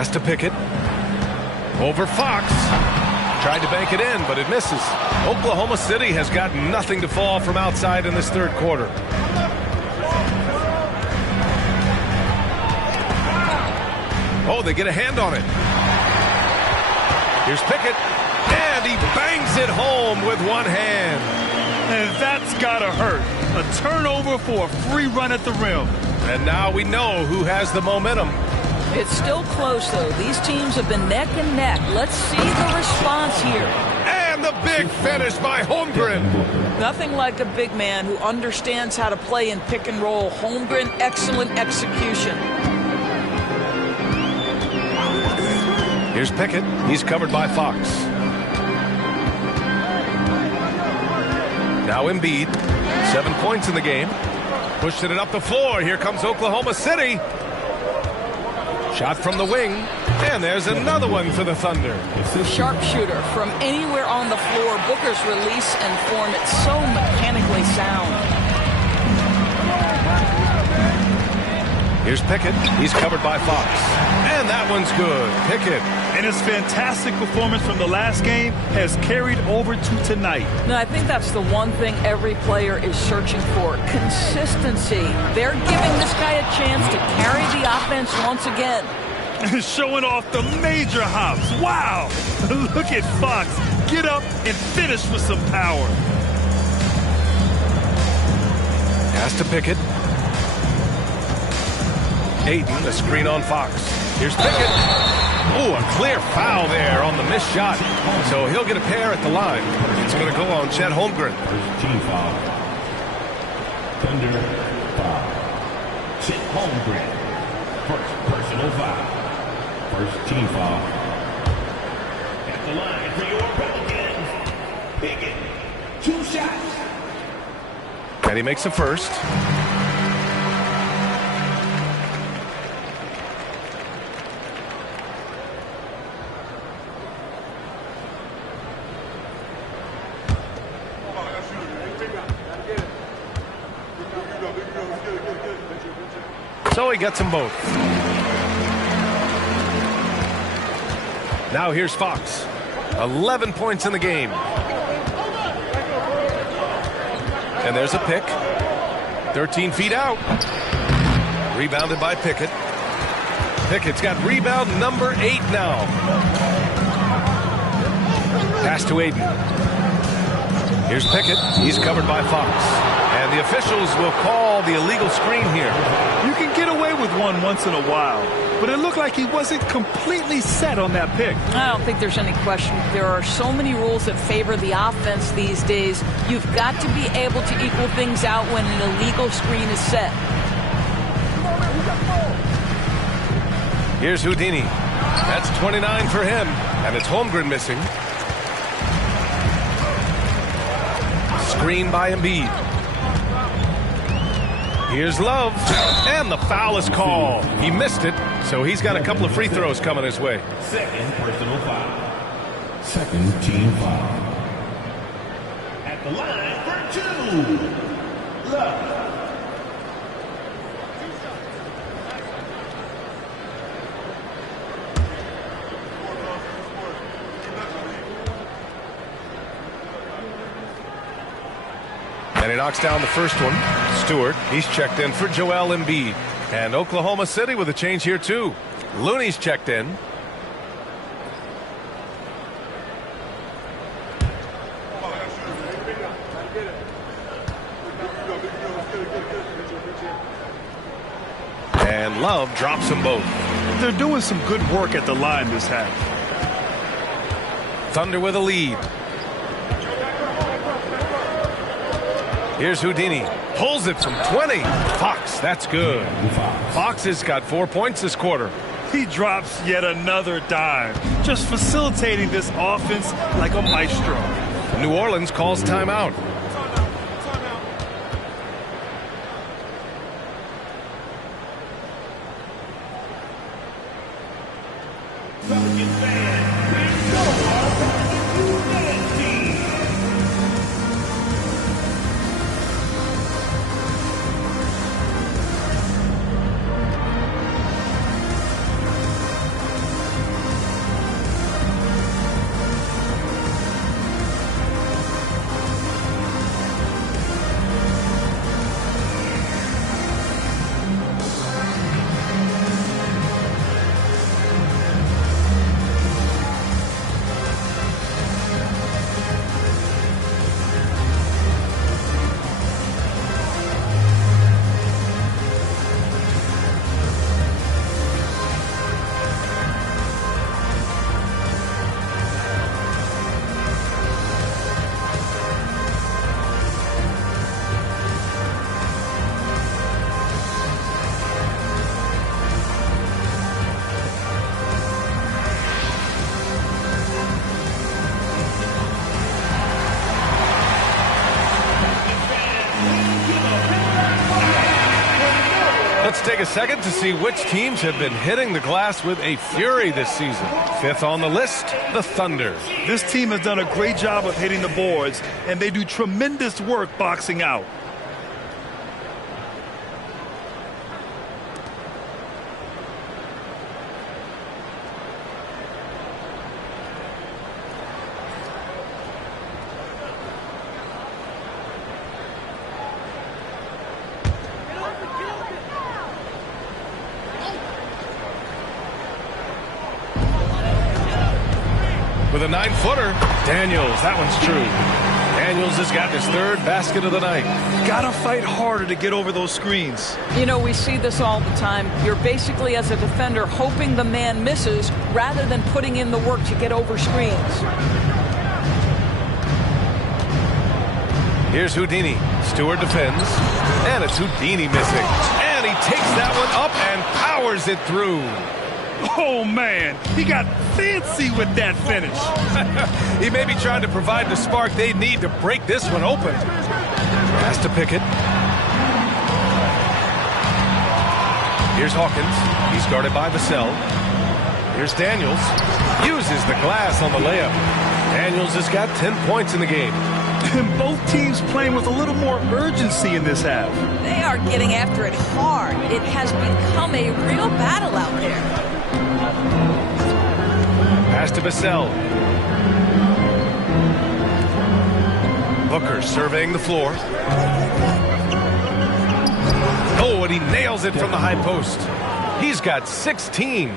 Pass to Pickett. Over Fox. Tried to bank it in, but it misses. Oklahoma City has got nothing to fall from outside in this third quarter. Oh, they get a hand on it. Here's Pickett, and he bangs it home with one hand. And that's gotta hurt. A turnover for a free run at the rim. And now we know who has the momentum. It's still close, though. These teams have been neck and neck. Let's see the response here. And the big finish by Holmgren. Nothing like a big man who understands how to play in pick and roll. Holmgren, excellent execution. Here's Pickett. He's covered by Fox. Now Embiid. 7 points in the game. Pushing it up the floor. Here comes Oklahoma City. Shot from the wing, and there's another one for the Thunder. Sharpshooter from anywhere on the floor. Booker's release and form, it's so mechanically sound. Here's Pickett. He's covered by Fox. And that one's good. Pickett. And his fantastic performance from the last game has carried over to tonight. No, I think that's the one thing every player is searching for. Consistency. They're giving this guy a chance to carry the offense once again. Showing off the major hops. Wow. Look at Fox. Get up and finish with some power. Pass to Pickett. Ayton, a screen on Fox. Here's Pickett. Oh, a clear foul there on the missed shot. So he'll get a pair at the line. It's going to go on Chet Holmgren. First team foul. Thunder foul. Chet Holmgren. First personal foul. First team foul. At the line for your Pelicans. Pickett. 2 shots. And he makes the first. So he gets them both. Now here's Fox. 11 points in the game. And there's a pick. 13 feet out. Rebounded by Pickett. Pickett's got rebound number 8 now. Pass to Ayton. Here's Pickett. He's covered by Fox. And the officials will call the illegal screen here. You can get away with one once in a while, but it looked like he wasn't completely set on that pick. I don't think there's any question. There are so many rules that favor the offense these days. You've got to be able to equal things out when an illegal screen is set. Here's Houdini. That's 29 for him, and it's Holmgren missing. Screen by Embiid. Here's Love, and the foul is called. He missed it, so he's got a couple of free throws coming his way. Second personal foul. Second team foul. At the line for 2. Love. And he knocks down the first one. Stewart, he's checked in for Joel Embiid. And Oklahoma City with a change here, too. Looney's checked in. And Love drops them both. They're doing some good work at the line this half. Thunder with a lead. Here's Houdini. Pulls it from 20. Fox, that's good. Fox has got 4 points this quarter. He drops yet another dime, just facilitating this offense like a maestro. New Orleans calls timeout. take a second to see which teams have been hitting the glass with a fury this season. Fifth on the list, the Thunder. This team has done a great job of hitting the boards, and they do tremendous work boxing out. With a 9-footer, Daniels, that one's true. Daniels has got his third basket of the night. Gotta fight harder to get over those screens. You know, we see this all the time. You're basically, as a defender, hoping the man misses rather than putting in the work to get over screens. Here's Houdini. Stewart defends, and it's Houdini missing. And he takes that one up and powers it through. Oh, man, he got fancy with that finish. He may be trying to provide the spark they need to break this one open. Pass to Pickett. Here's Hawkins. He's guarded by Vassell. Here's Daniels. Uses the glass on the layup. Daniels has got 10 points in the game. And both teams playing with a little more urgency in this half. They are getting after it hard. It has become a real battle out there. Pass to Vassell. Booker surveying the floor. Oh, and he nails it from the high post. He's got 16.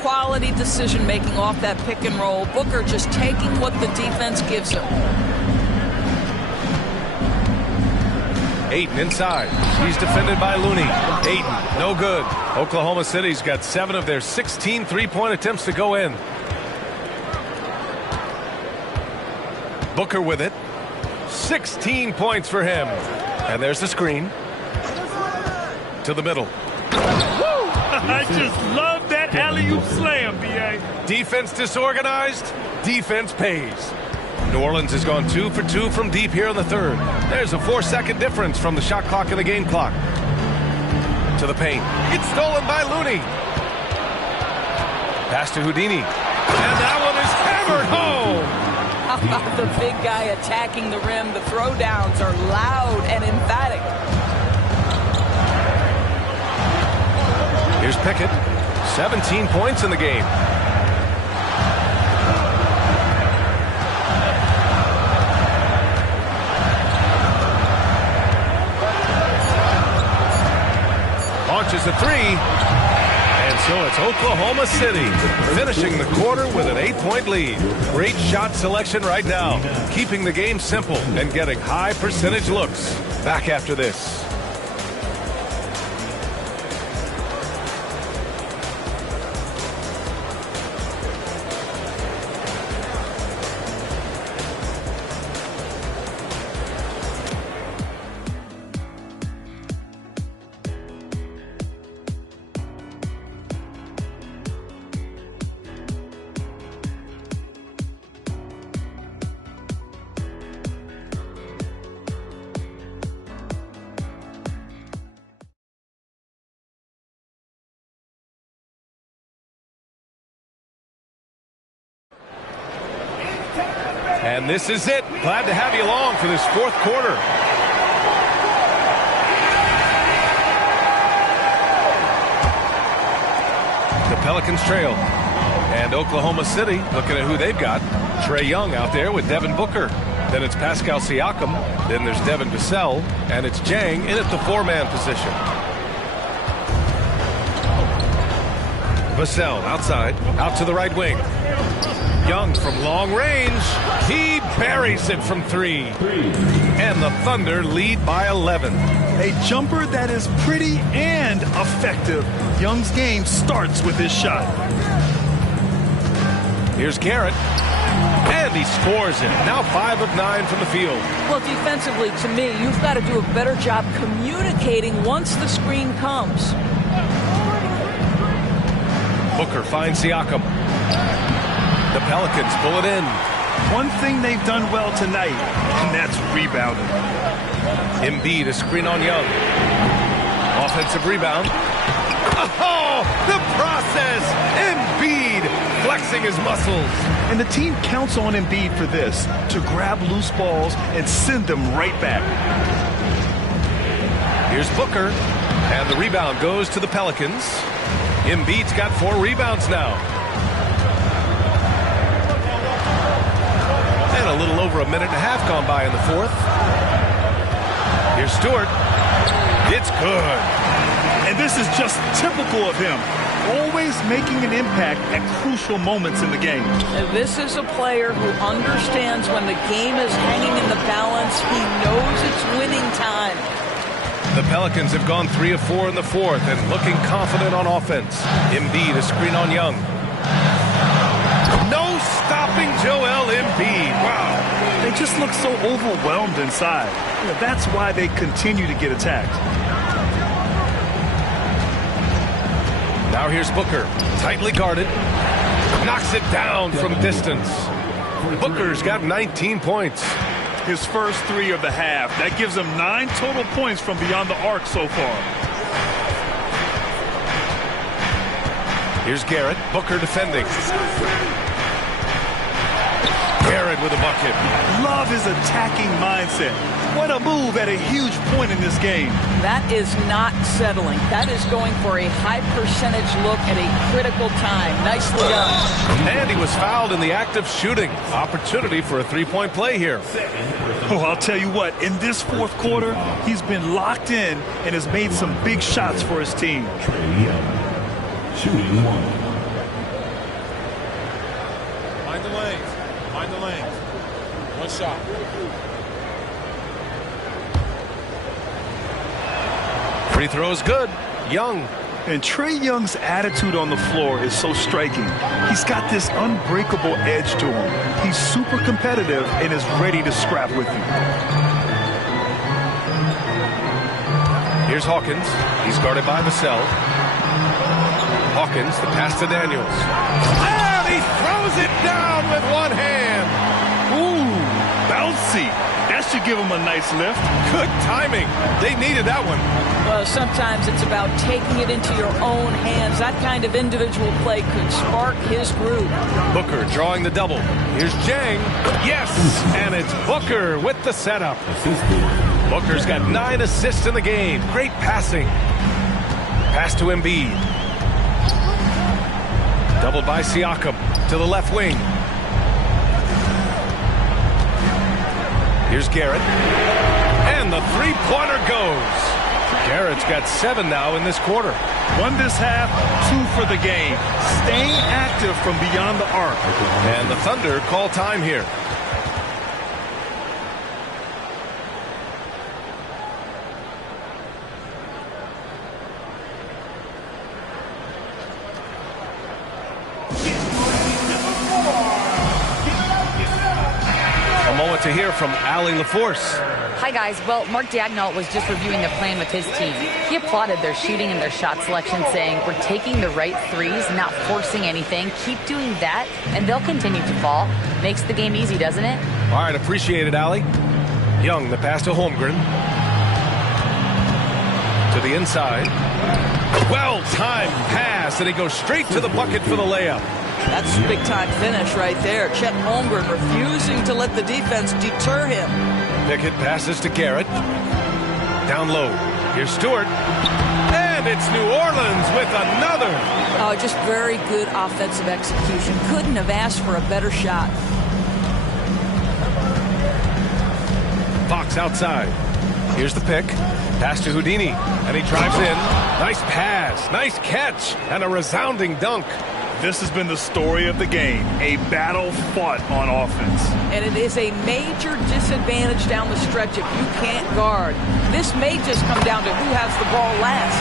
Quality decision-making off that pick and roll. Booker just taking what the defense gives him. Ayton inside. He's defended by Looney. Ayton, no good. Oklahoma City's got 7 of their 16 three-point attempts to go in. Booker with it. 16 points for him. And there's the screen. To the middle. I just love that alley-oop slam, B.A. Defense disorganized. Defense pays. New Orleans has gone 2 for 2 from deep here in the third. There's a 4-second difference from the shot clock and the game clock. To the paint. It's stolen by Looney. Pass to Houdini. And that one is hammered home. How about the big guy attacking the rim? The throwdowns are loud and emphatic. Here's Pickett. 17 points in the game. Launches a 3. And so it's Oklahoma City finishing the quarter with an 8-point lead. Great shot selection right now, keeping the game simple and getting high percentage looks. Back after this. And this is it. Glad to have you along for this fourth quarter. The Pelicans trail. And Oklahoma City looking at who they've got. Trae Young out there with Devin Booker. Then it's Pascal Siakam. Then there's Devin Vassell. And it's Jang in at the 4-man position. Vassell outside. Out to the right wing. Young from long range. He buries it from 3. And the Thunder lead by 11. A jumper that is pretty and effective. Young's game starts with his shot. Here's Garrett. And he scores it. Now 5 of 9 from the field. Well, defensively, to me, you've got to do a better job communicating once the screen comes. Booker finds Siakam. The Pelicans pull it in. One thing they've done well tonight, and that's rebounding. Embiid a screen on Young. Offensive rebound. Oh, the process! Embiid flexing his muscles. And the team counts on Embiid for this, to grab loose balls and send them right back. Here's Booker, and the rebound goes to the Pelicans. Embiid's got 4 rebounds now. And a little over a minute and a half gone by in the fourth. Here's Stewart. It's good. And this is just typical of him. Always making an impact at crucial moments in the game. This is a player who understands when the game is hanging in the balance. He knows it's winning time. The Pelicans have gone 3 of 4 in the fourth and looking confident on offense. Embiid, a screen on Young. No stopping Joel Embiid. Wow. They just look so overwhelmed inside. That's why they continue to get attacked. Now here's Booker, tightly guarded, knocks it down from distance. Booker's got 19 points. His first 3 of the half. That gives him 9 total points from beyond the arc so far. Here's Garrett, Booker defending. Garrett with a bucket. Love his attacking mindset. What a move at a huge point in this game. That is not settling. That is going for a high percentage look at a critical time. Nicely done. And he was fouled in the act of shooting. Opportunity for a 3-point play here. Oh, I'll tell you what, in this fourth quarter, he's been locked in and has made some big shots for his team. Shooting 1. Mind the lanes. Mind the lanes. 1 shot. Free throw is good. Young. And Trae Young's attitude on the floor is so striking. He's got this unbreakable edge to him. He's super competitive and is ready to scrap with you. Here's Hawkins. He's guarded by Vassell. Hawkins, the pass to Daniels. And he throws it down with one hand. Ooh, bouncy. That should give him a nice lift. Good timing. They needed that one. Well, sometimes it's about taking it into your own hands. That kind of individual play could spark his groove. Booker drawing the double. Here's Jang. Yes, and it's Booker with the setup. Booker's got 9 assists in the game. Great passing. Pass to Embiid. Doubled by Siakam to the left wing. Here's Garrett. And the three-pointer goes. Garrett's got 7 now in this quarter. 1 this half, 2 for the game. Staying active from beyond the arc. And the Thunder call time here. A moment to hear from Allie LaForce. Hi, guys. Well, Mark Daigneault was just reviewing their plan with his team. He applauded their shooting and their shot selection, saying, we're taking the right threes, not forcing anything. Keep doing that, and they'll continue to fall. Makes the game easy, doesn't it? All right, appreciate it, Allie. Young, the pass to Holmgren. To the inside. Well-timed pass, and he goes straight to the bucket for the layup. That's a big-time finish right there. Chet Holmgren refusing to let the defense deter him. Pickett passes to Garrett. Down low. Here's Stewart. And it's New Orleans with another. Oh, just very good offensive execution. Couldn't have asked for a better shot. Fox outside. Here's the pick. Pass to Houdini. And he drives in. Nice pass. Nice catch. And a resounding dunk. This has been the story of the game, a battle fought on offense. And it is a major disadvantage down the stretch if you can't guard. This may just come down to who has the ball last.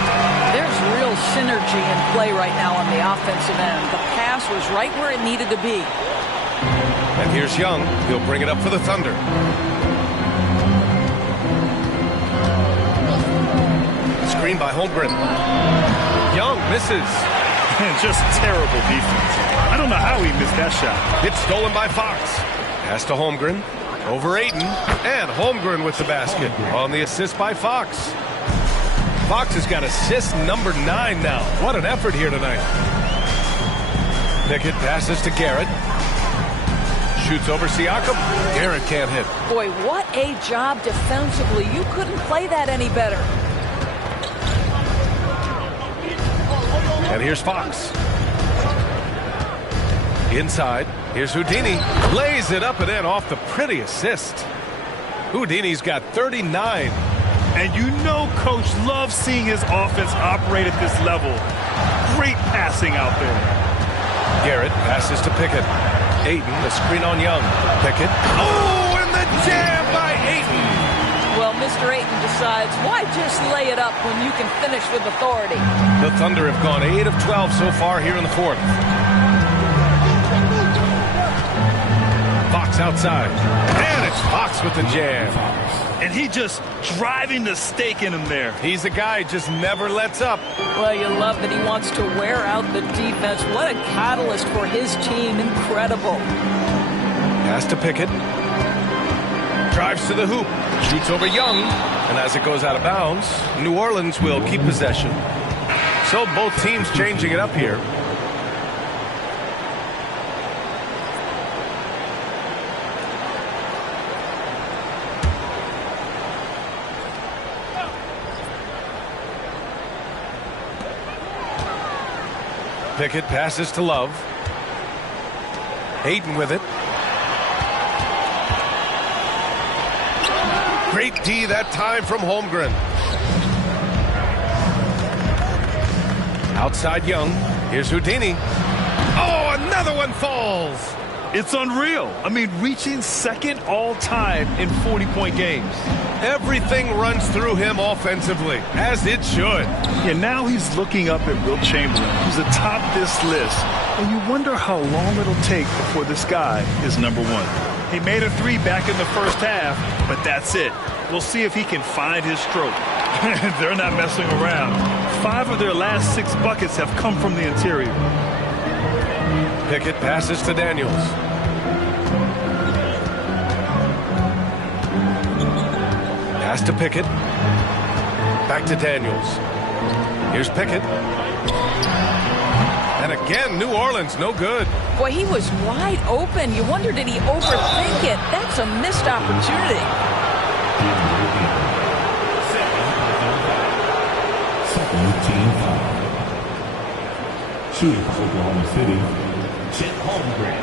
There's real synergy in play right now on the offensive end. The pass was right where it needed to be. And here's Young. He'll bring it up for the Thunder. Screen by Holmgren. Young misses. Just terrible defense. I don't know how he missed that shot. It's stolen by Fox. Pass to Holmgren. Over Ayton. And Holmgren with the basket on the assist by Fox. Fox has got assist number 9 now. What an effort here tonight. Pickett passes to Garrett. Shoots over Siakam. Garrett can't hit. Boy, what a job defensively. You couldn't play that any better. And here's Fox. Inside. Here's Houdini. Lays it up and in off the pretty assist. Houdini's got 39. And you know Coach loves seeing his offense operate at this level. Great passing out there. Garrett passes to Pickett. Ayton, the screen on Young. Pickett. Oh, and the jam by Ayton. Well, Mr. Ayton decides, why just lay it up when you can finish with authority? The Thunder have gone 8 of 12 so far here in the fourth. Fox outside. And it's Fox with the jam. And he just driving the stake in him there. He's a guy just never lets up. Well, you love that he wants to wear out the defense. What a catalyst for his team. Incredible. Pass to Pickett. Drives to the hoop. Shoots over Young. And as it goes out of bounds, New Orleans will keep possession. So both teams changing it up here. Pickett passes to Love. Ayton with it. Great D that time from Holmgren. Outside Young. Here's Houdini. Oh, another one falls. It's unreal. I mean, reaching second all-time in 40-point games. Everything runs through him offensively, as it should. Yeah, now he's looking up at Wilt Chamberlain, who's atop this list. And you wonder how long it'll take before this guy is number one. He made a 3 back in the first half, but that's it. We'll see if he can find his stroke. They're not messing around. 5 of their last 6 buckets have come from the interior. Pickett passes to Daniels. Pass to Pickett. Back to Daniels. Here's Pickett. And again, New Orleans, no good. Boy, he was wide open. You wonder, did he overthink it? That's a missed opportunity. Second team foul. Shooting for Oklahoma City, Chet Holmgren,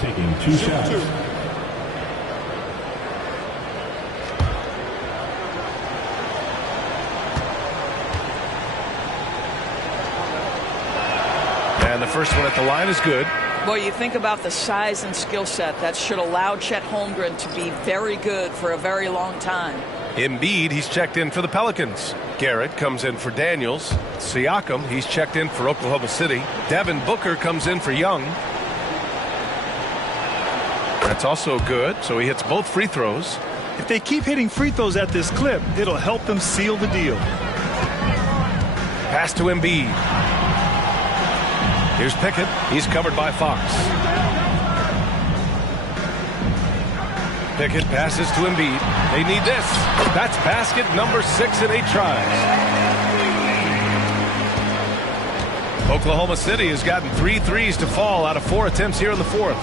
taking 2 shots. And the first one at the line is good. Boy, you think about the size and skill set. That should allow Chet Holmgren to be very good for a very long time. Embiid, he's checked in for the Pelicans. Garrett comes in for Daniels. Siakam, he's checked in for Oklahoma City. Devin Booker comes in for Young. That's also good, so he hits both free throws. If they keep hitting free throws at this clip, it'll help them seal the deal. Pass to Embiid. Here's Pickett. He's covered by Fox. Pickett passes to Embiid. They need this. That's basket number 6 in 8 tries. Oklahoma City has gotten 3 threes to fall out of 4 attempts here in the fourth.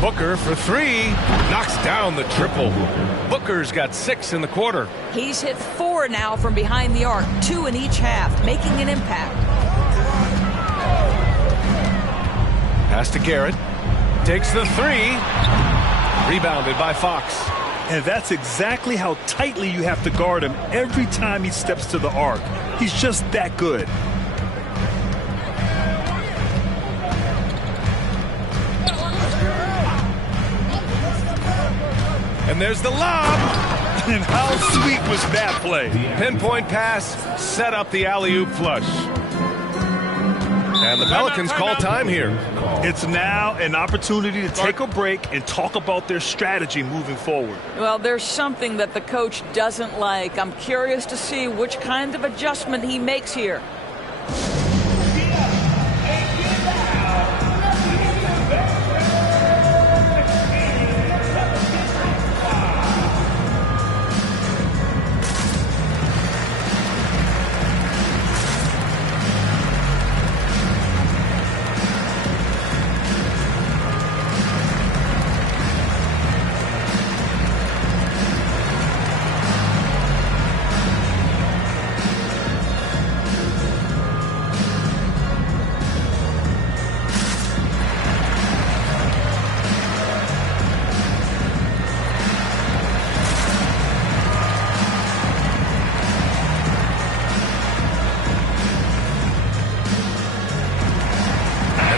Booker for 3. Knocks down the triple. Booker's got 6 in the quarter. He's hit 4 now from behind the arc, 2 in each half, making an impact. Pass to Garrett. Takes the 3. Rebounded by Fox. And that's exactly how tightly you have to guard him every time he steps to the arc. He's just that good. And there's the lob. And how sweet was that play? Pinpoint pass, set up the alley-oop flush. And the Pelicans call time here. It's now an opportunity to take a break and talk about their strategy moving forward. Well, there's something that the coach doesn't like. I'm curious to see which kind of adjustment he makes here.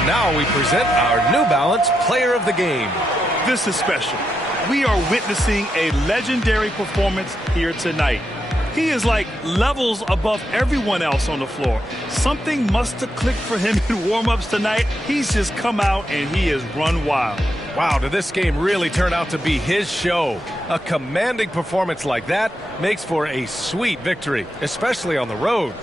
And now we present our New Balance Player of the Game. This is special. We are witnessing a legendary performance here tonight. He is like levels above everyone else on the floor. Something must have clicked for him in warm-ups tonight. He's just come out and he has run wild. Wow, did this game really turn out to be his show? A commanding performance like that makes for a sweet victory, especially on the road.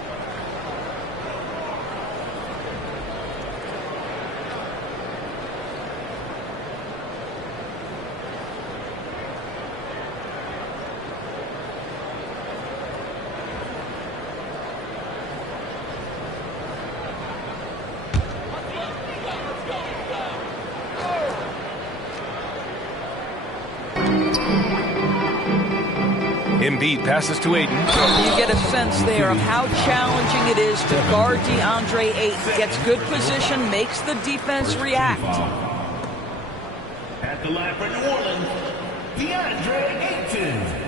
Embiid passes to Ayton. You get a sense there of how challenging it is to guard DeAndre Ayton. Gets good position, makes the defense react. At the line for New Orleans, DeAndre Ayton.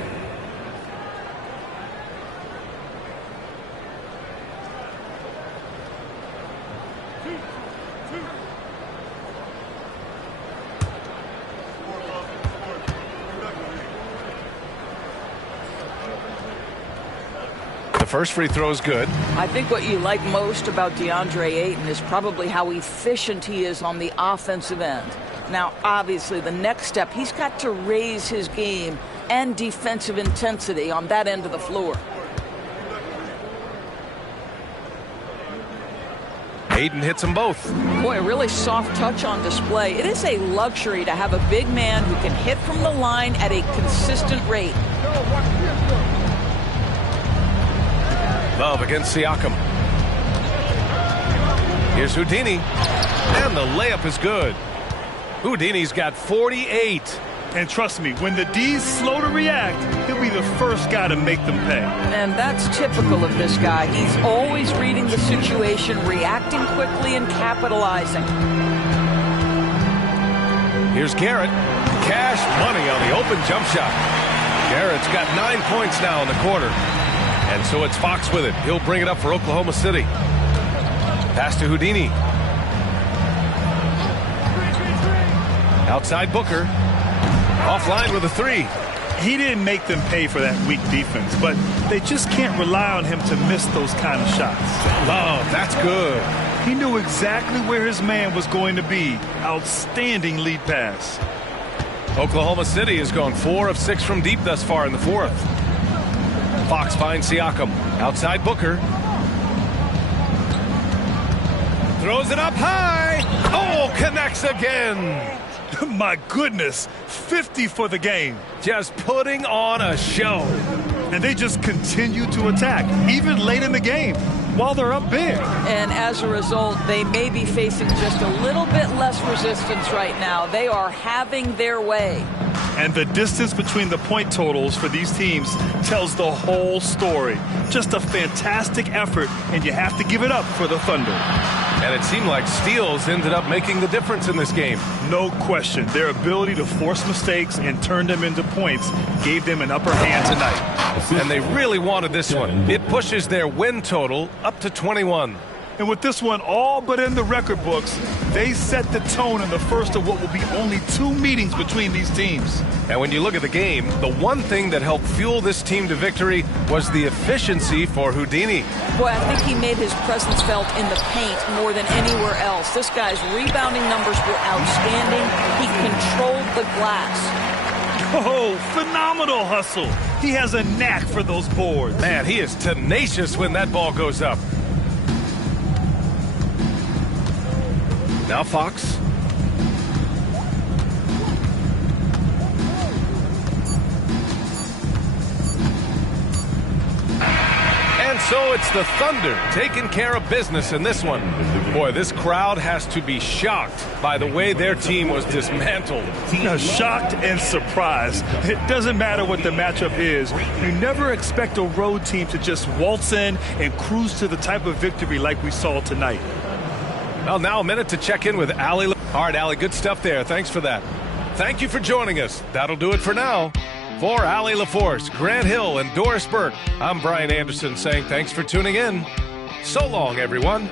The first free throw is good. I think what you like most about DeAndre Ayton is probably how efficient he is on the offensive end. Now, obviously, the next step, he's got to raise his game and defensive intensity on that end of the floor. Ayton hits them both. Boy, a really soft touch on display. It is a luxury to have a big man who can hit from the line at a consistent rate. Love against Siakam. Here's Houdini. And the layup is good. Houdini's got 48. And trust me, when the D's slow to react, he'll be the first guy to make them pay. And that's typical of this guy. He's always reading the situation, reacting quickly, and capitalizing. Here's Garrett. Cash money on the open jump shot. Garrett's got 9 points now in the quarter. And so it's Fox with it. He'll bring it up for Oklahoma City. Pass to Houdini. Outside Booker. Offline with a three. He didn't make them pay for that weak defense, but they just can't rely on him to miss those kind of shots. Oh, that's good. He knew exactly where his man was going to be. Outstanding lead pass. Oklahoma City has gone 4 of 6 from deep thus far in the fourth. Fox finds Siakam. Outside Booker. Throws it up high. Oh, connects again. My goodness, 50 for the game. Just putting on a show. And they just continue to attack, even late in the game, while they're up big. And as a result, they may be facing just a little bit less resistance right now. They are having their way. And the distance between the point totals for these teams tells the whole story. Just a fantastic effort, and you have to give it up for the Thunder. And it seemed like steals ended up making the difference in this game. No question. Their ability to force mistakes and turn them into points gave them an upper hand tonight. And they really wanted this one. It pushes their win total up to 21. And with this one all but in the record books, they set the tone in the first of what will be only 2 meetings between these teams. And when you look at the game, the one thing that helped fuel this team to victory was the efficiency for Houdini. Boy, I think he made his presence felt in the paint more than anywhere else. This guy's rebounding numbers were outstanding. He controlled the glass. Oh, phenomenal hustle. He has a knack for those boards. Man, he is tenacious when that ball goes up. Now Fox. And so it's the Thunder taking care of business in this one. Boy, this crowd has to be shocked by the way their team was dismantled. Shocked and surprised. It doesn't matter what the matchup is. You never expect a road team to just waltz in and cruise to the type of victory like we saw tonight. Well, now a minute to check in with Allie. All right, Allie, good stuff there. Thanks for that. Thank you for joining us. That'll do it for now. For Allie LaForce, Grant Hill, and Doris Burke, I'm Brian Anderson saying thanks for tuning in. So long, everyone.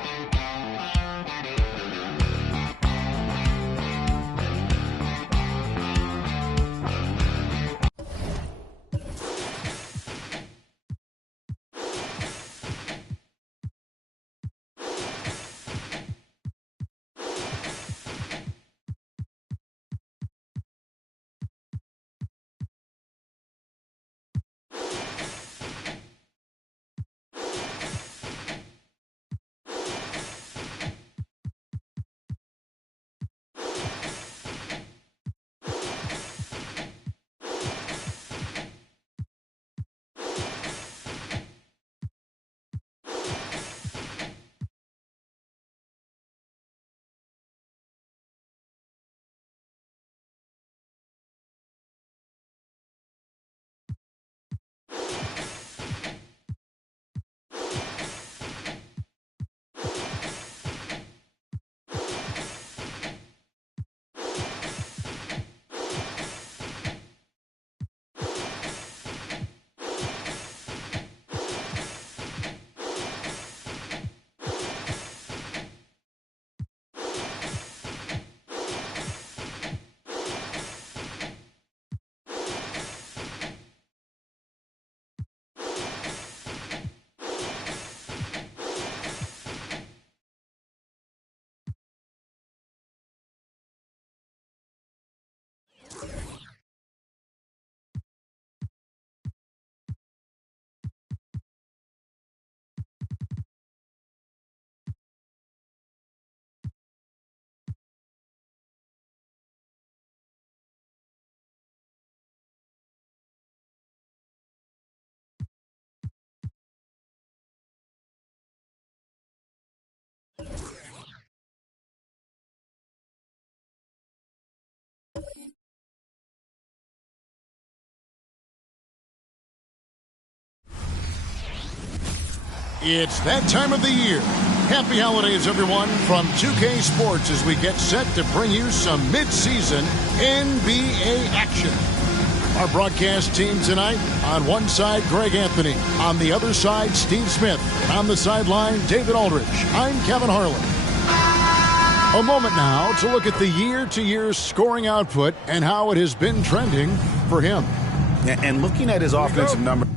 It's that time of the year. Happy holidays, everyone, from 2K Sports as we get set to bring you some mid-season NBA action. Our broadcast team tonight, on one side, Greg Anthony. On the other side, Steve Smith. On the sideline, David Aldridge. I'm Kevin Harlan. A moment now to look at the year-to-year scoring output and how it has been trending for him. And looking at his offensive numbers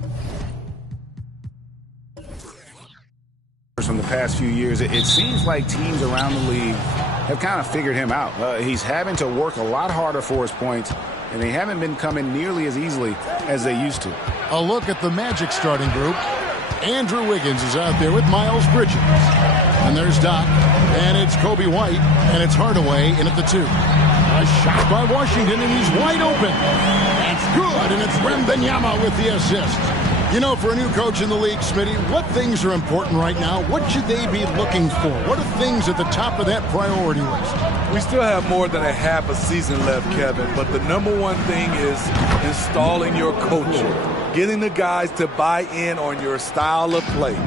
from the past few years, it seems like teams around the league have kind of figured him out. He's having to work a lot harder for his points, and they haven't been coming nearly as easily as they used to. A look at the Magic starting group. Andrew Wiggins is out there with Miles Bridges. And there's Doc. And it's Kobe White. And it's Hardaway in at the 2. A shot by Washington, and he's wide open. That's good, and it's Wembanyama with the assist. You know, for a new coach in the league, Smitty, what things are important right now? What should they be looking for? What are things at the top of that priority list? We still have more than a half a season left, Kevin, but the number one thing is installing your culture, getting the guys to buy in on your style of play.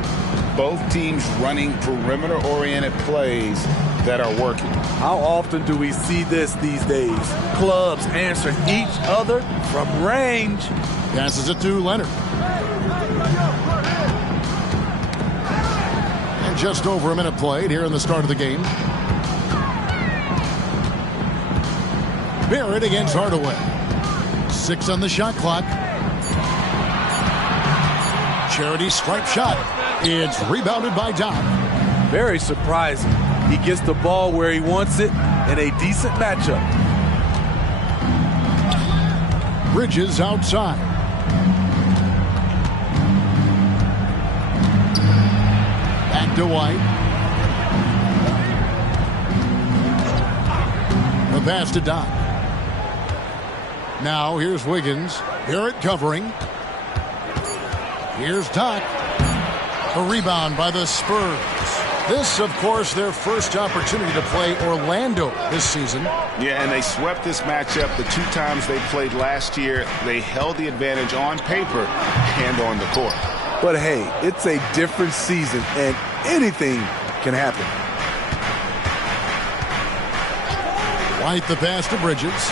Both teams running perimeter-oriented plays that are working. How often do we see this these days? Clubs answering each other from range. Passes it to Leonard. And just over a minute played here in the start of the game. Barrett against Hardaway. 6 on the shot clock. Charity stripe shot. It's rebounded by Doc. Very surprising. He gets the ball where he wants it in a decent matchup. Bridges outside. Back to White. The pass to Doc. Now here's Wiggins. Barrett covering. Here's Doc. A rebound by the Spurs. This, of course, their first opportunity to play Orlando this season. Yeah, and they swept this matchup the 2 times they played last year. They held the advantage on paper and on the court. But hey, it's a different season, and anything can happen. White the pass to Bridges.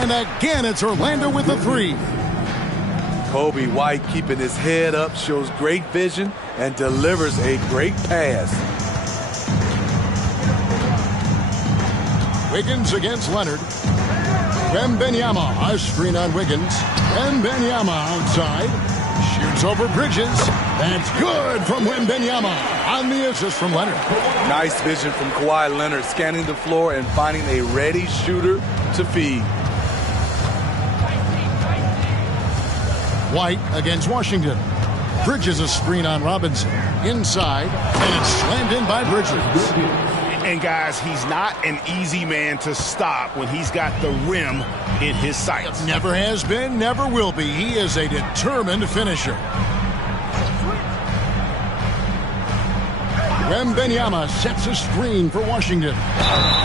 And again, it's Orlando with the 3. Kobe White keeping his head up, shows great vision, and delivers a great pass. Wiggins against Leonard. Wembanyama, a screen on Wiggins. Wembanyama outside. Shoots over Bridges. That's good from Wembanyama on the assist from Leonard. Nice vision from Kawhi Leonard, scanning the floor and finding a ready shooter to feed. White against Washington. Bridges a screen on Robinson. Inside, and it's slammed in by Bridges. And guys, he's not an easy man to stop when he's got the rim in his sights. Never has been, never will be. He is a determined finisher. Wembanyama sets a screen for Washington.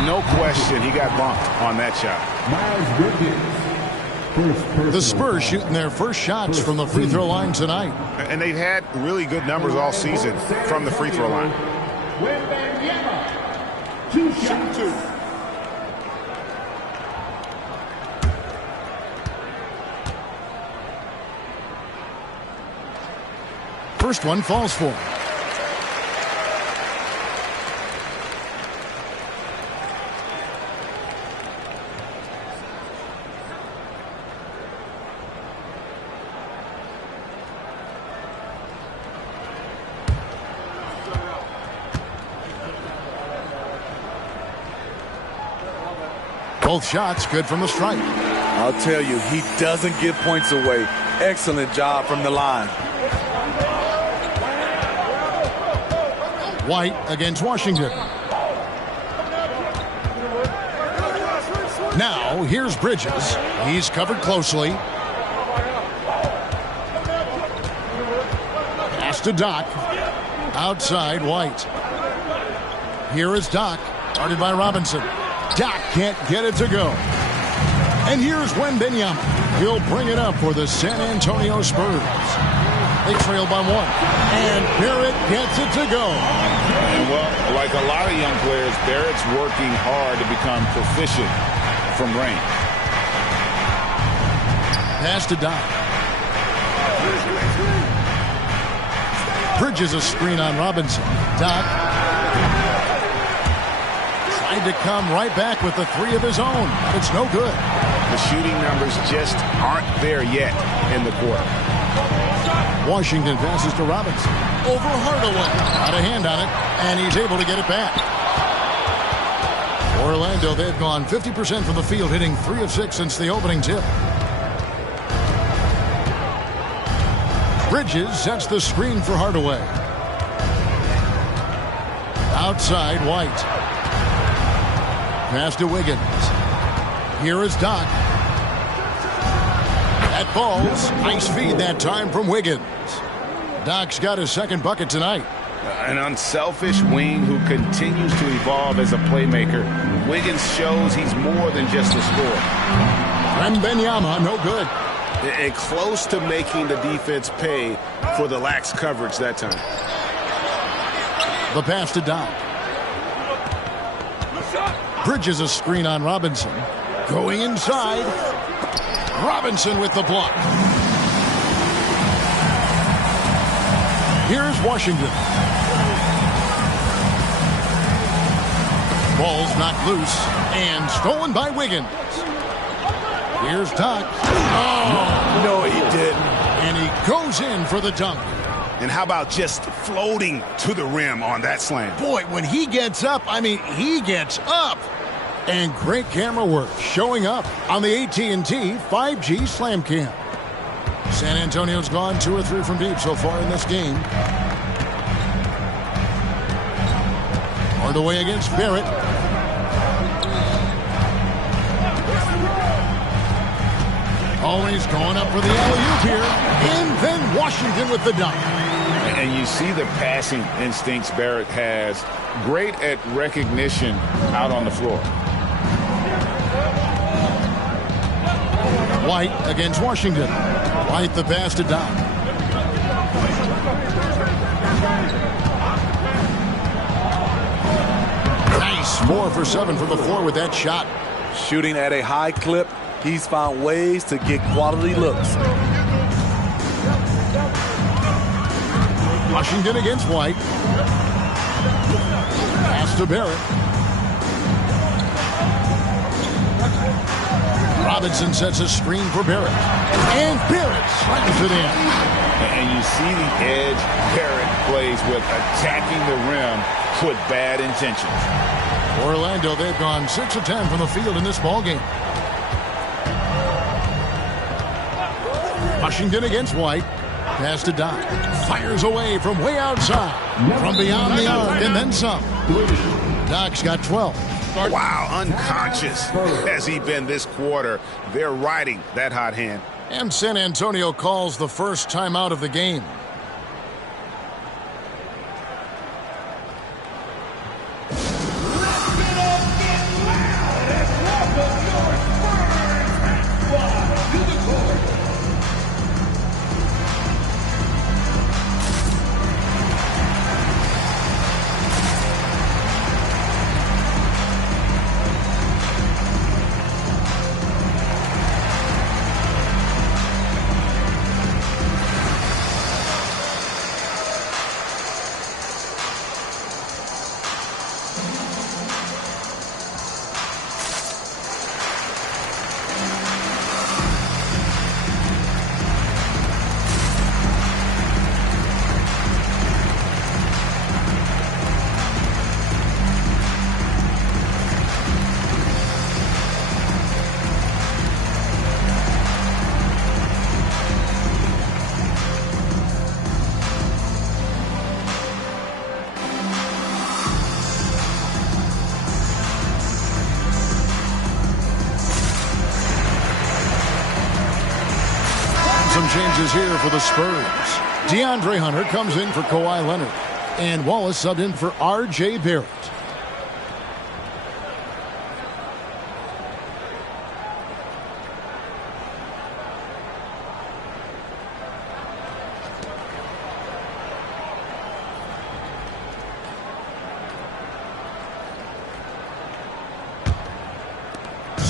No question, he got bumped on that shot. The Spurs shooting their first shots from the free throw line tonight. And they've had really good numbers all season from the free throw line. Shoot 2. First one falls for him. Both shots good from the stripe. I'll tell you, he doesn't give points away. Excellent job from the line. White against Washington. Now, here's Bridges. He's covered closely. Pass to Doc. Outside, White. Here is Doc. Guarded by Robinson. Doc can't get it to go. And here's Wembanyama. He'll bring it up for the San Antonio Spurs. They trail by 1. And Barrett gets it to go. And, well, like a lot of young players, Barrett's working hard to become proficient from range. Pass to Doc. Bridges a screen on Robinson. Doc tried to come right back with the 3 of his own. It's no good. The shooting numbers just aren't there yet in the quarter. Washington passes to Robinson. Over Hardaway. Got a hand on it, and he's able to get it back. Orlando, they've gone 50% from the field, hitting 3 of 6 since the opening tip. Bridges sets the screen for Hardaway. Outside, White. Pass to Wiggins. Here is Doc. That falls. Nice feed that time from Wiggins. Doc's got his second bucket tonight. An unselfish wing who continues to evolve as a playmaker. Wiggins shows he's more than just a scorer. Wembanyama, no good. And close to making the defense pay for the lax coverage that time. The pass to Doc. Bridges a screen on Robinson. Going inside. Robinson with the block. Here's Washington. Ball's knocked loose and stolen by Wiggins. Here's Doc. Oh, no, he didn't. And he goes in for the dunk. And how about just floating to the rim on that slam? Boy, when he gets up, I mean, he gets up. And great camera work showing up on the AT&T 5G Slam Cam. San Antonio's gone 2 or 3 from deep so far in this game. Hardaway against Barrett. Always going up for the alley-oop here. And then Washington with the dunk. And you see the passing instincts Barrett has. Great at recognition out on the floor. White against Washington. White the pass to Doc. Nice. 4 for 7 from the floor with that shot. Shooting at a high clip. He's found ways to get quality looks. Washington against White. Pass to Barrett. Robinson sets a screen for Barrett. And Barrett slams it in. And you see the edge Barrett plays with, attacking the rim with bad intentions. Orlando, they've gone 6 of 10 from the field in this ballgame. Washington against White. Pass to Doc. Fires away from way outside. From beyond the arc and then some. Doc's got 12. Wow, unconscious has he been this quarter. They're riding that hot hand. And San Antonio calls the first timeout of the game. Some changes here for the Spurs. DeAndre Hunter comes in for Kawhi Leonard. And Wallace subbed in for R.J. Barrett.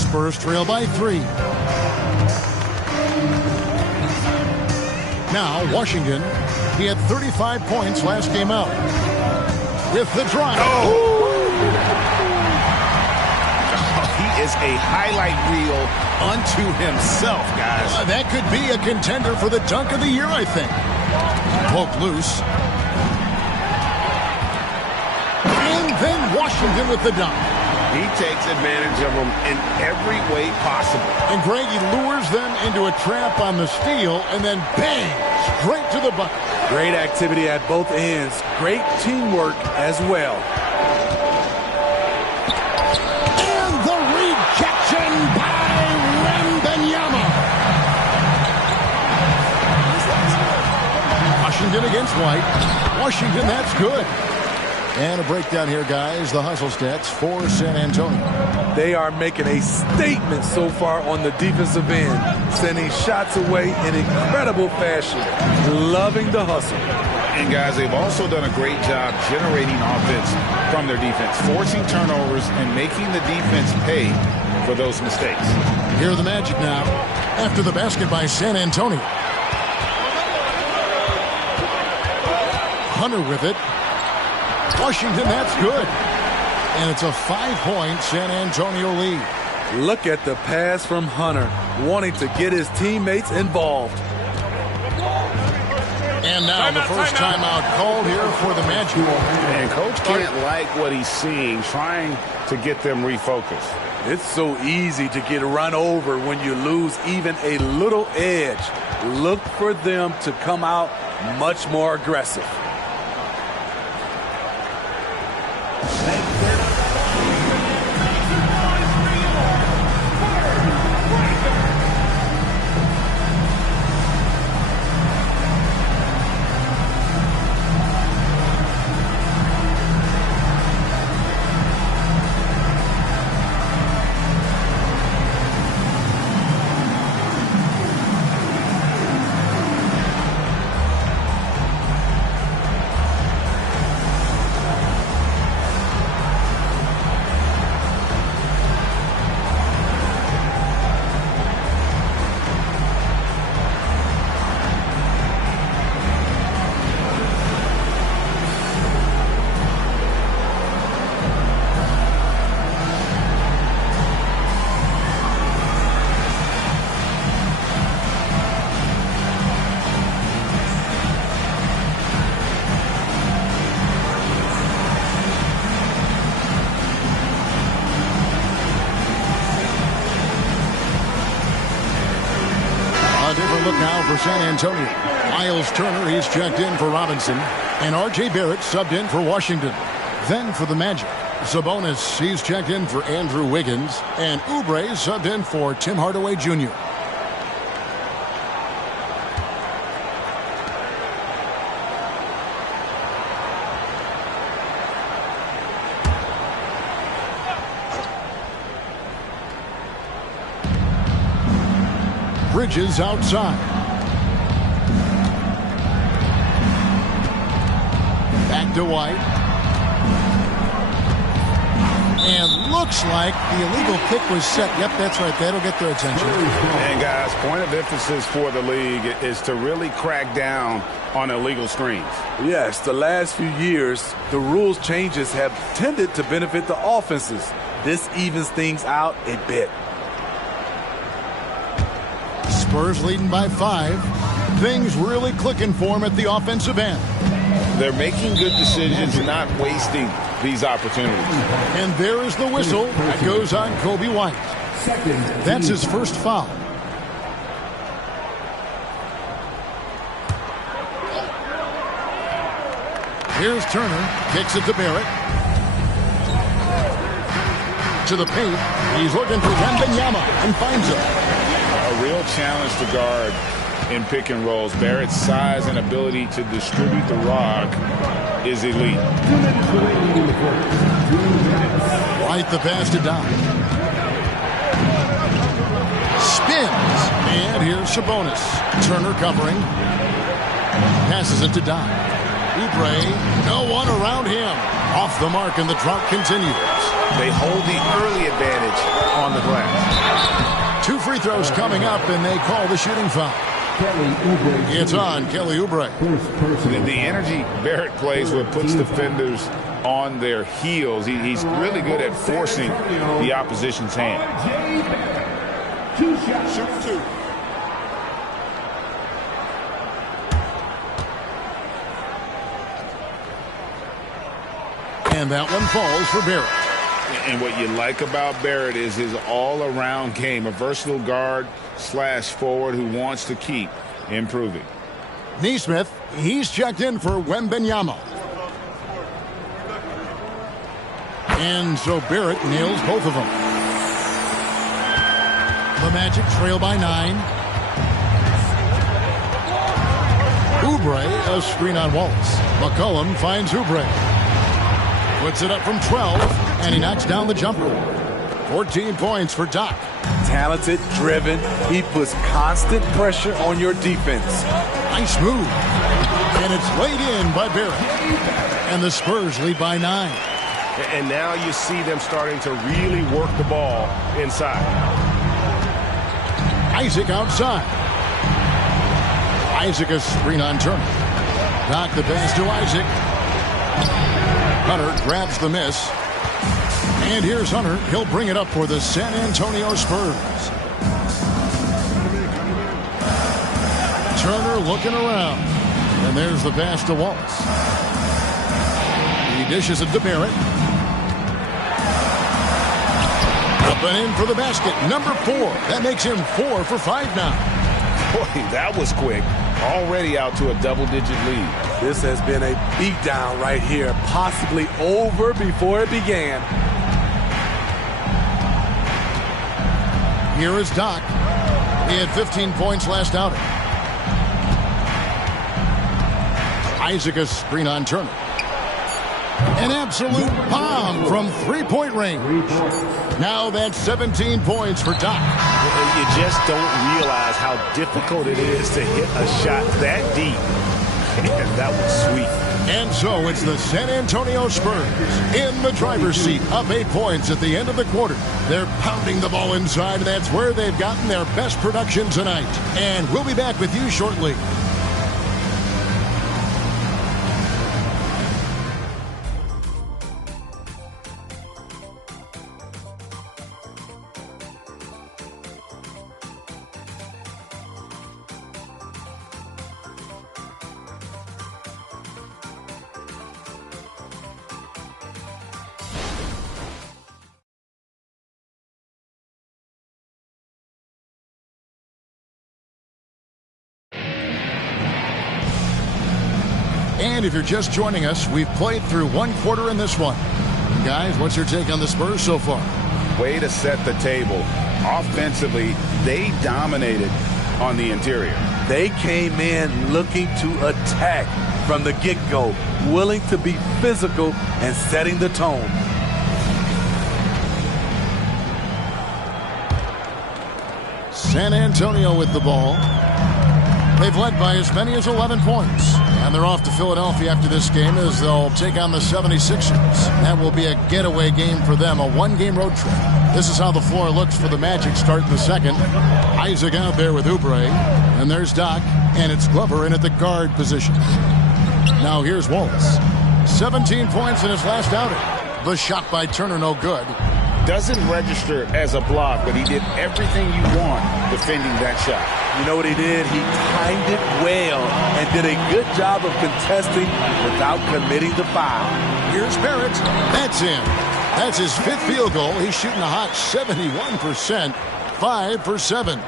Spurs trail by 3. Now Washington. He had 35 points last game out. With the drive. He is a highlight reel unto himself, guys. That could be a contender for the dunk of the year, I think. Poked loose. And then Washington with the dunk. He takes advantage of them in every way possible. And Greg, he lures them into a trap on the steal, and then bang, straight to the bucket. Great activity at both ends. Great teamwork as well. And the rejection by Wembanyama. Washington against White. Washington, that's good. And a breakdown here, guys. The hustle stats for San Antonio. They are making a statement so far on the defensive end, sending shots away in incredible fashion. Loving the hustle. And, guys, they've also done a great job generating offense from their defense, forcing turnovers and making the defense pay for those mistakes. Here are the Magic now after the basket by San Antonio. Hunter with it. Washington, that's good. And it's a 5-point San Antonio lead. Look at the pass from Hunter, wanting to get his teammates involved. And now the first timeout called here for the Magic. And Coach can't like what he's seeing, trying to get them refocused. It's so easy to get run over when you lose even a little edge. Look for them to come out much more aggressive. Look now for San Antonio. Miles Turner, he's checked in for Robinson. And R.J. Barrett subbed in for Washington. Then for the Magic, Sabonis, he's checked in for Andrew Wiggins. And Oubre subbed in for Tim Hardaway Jr. Bridges outside. Back to White. And looks like the illegal kick was set. Yep, that's right. That'll get their attention. And, guys, point of emphasis for the league is to really crack down on illegal screens. Yes, the last few years, the rules changes have tended to benefit the offenses. This evens things out a bit. Spurs leading by 5. Things really clicking for them at the offensive end. They're making good decisions, not wasting these opportunities. And there is the whistle that goes on Kobe White. That's his first foul. Here's Turner, kicks it to Barrett. To the paint, he's looking for Wembanyama and finds him. A real challenge to guard in pick and rolls. Barrett's size and ability to distribute the rock is elite. White the pass to Doc. Spins. And here's Sabonis. Turner covering. Passes it to Doc. Oubre, no one around him. Off the mark, and the drought continues. They hold the early advantage on the glass. 2 free throws coming up, and they call the shooting foul. It's on Kelly Oubre. The energy Barrett plays with puts defenders on their heels. He's really good at forcing the opposition's hand. Shoot 2. And that one falls for Barrett. And what you like about Barrett is his all-around game, a versatile guard / forward who wants to keep improving. Neesmith, he's checked in for Wembanyama. And so Barrett nails both of them. The Magic trail by 9. Oubre, a screen on Wallace. McCollum finds Oubre. Puts it up from 12, and he knocks down the jumper. 14 points for Doc. Talented, driven. He puts constant pressure on your defense. Nice move. And it's laid in by Barrett. And the Spurs lead by 9. And now you see them starting to really work the ball inside. Isaac outside. Isaac a screen on Turner. Doc the pass to Isaac. Hunter grabs the miss. And here's Hunter. He'll bring it up for the San Antonio Spurs. Turner looking around. And there's the pass to Wallace. He dishes it to Barrett. Up and in for the basket. Number 4. That makes him 4 for 5 now. Boy, that was quick. Already out to a double-digit lead. This has been a beatdown right here. Possibly over before it began. Here is Doc. He had 15 points last outing. Isaac a screen on Turner. An absolute bomb from 3-point range. Now that's 17 points for Doc. You just don't realize how difficult it is to hit a shot that deep. And that was sweet. And so it's the San Antonio Spurs in the driver's seat, up 8 points at the end of the quarter. They're pounding the ball inside, and that's where they've gotten their best production tonight. And we'll be back with you shortly. And if you're just joining us, we've played through 1 quarter in this one. Guys, what's your take on the Spurs so far? Way to set the table. Offensively, they dominated on the interior. They came in looking to attack from the get-go, willing to be physical and setting the tone. San Antonio with the ball. They've led by as many as 11 points. And they're off to Philadelphia after this game as they'll take on the 76ers. That will be a getaway game for them, a 1-game road trip. This is how the floor looks for the Magic starting the second. Isaac out there with Oubre. And there's Doc. And it's Glover in at the guard position. Now here's Wallace. 17 points in his last outing. The shot by Turner no good. Doesn't register as a block, but he did everything you want defending that shot. You know what he did? He timed it well and did a good job of contesting without committing the foul. Here's Barrett. That's in. That's his 5th field goal. He's shooting a hot 71%. 5 for 7.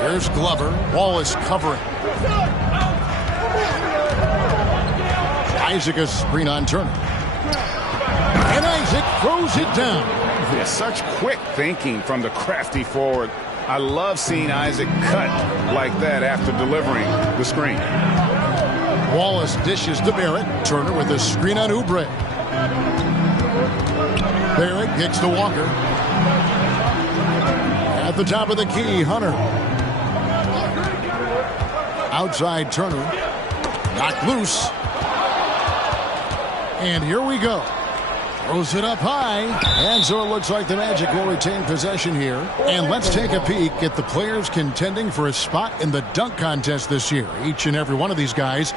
Here's Glover. Wallace covering. Isaac a screen on Turner. And Isaac throws it down. Yeah, such quick thinking from the crafty forward. I love seeing Isaac cut like that after delivering the screen. Wallace dishes to Barrett. Turner with a screen on Oubre. Barrett kicks to Walker. At the top of the key, Hunter. Outside Turner. Knocked loose. And here we go. Throws it up high. And so it looks like the Magic will retain possession here. And let's take a peek at the players contending for a spot in the dunk contest this year. Each and every one of these guys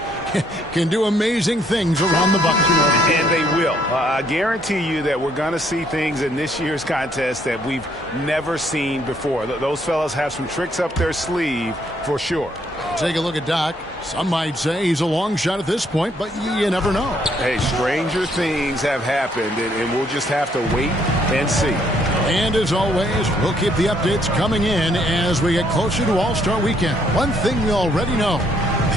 can do amazing things around the bucket. And they will. I guarantee you that we're going to see things in this year's contest that we've never seen before. Those fellas have some tricks up their sleeve for sure. Take a look at Doc. Some might say he's a long shot at this point, but you never know. Hey, stranger things have happened, and we'll just have to wait and see. And as always, we'll keep the updates coming in as we get closer to All-Star Weekend. One thing we already know,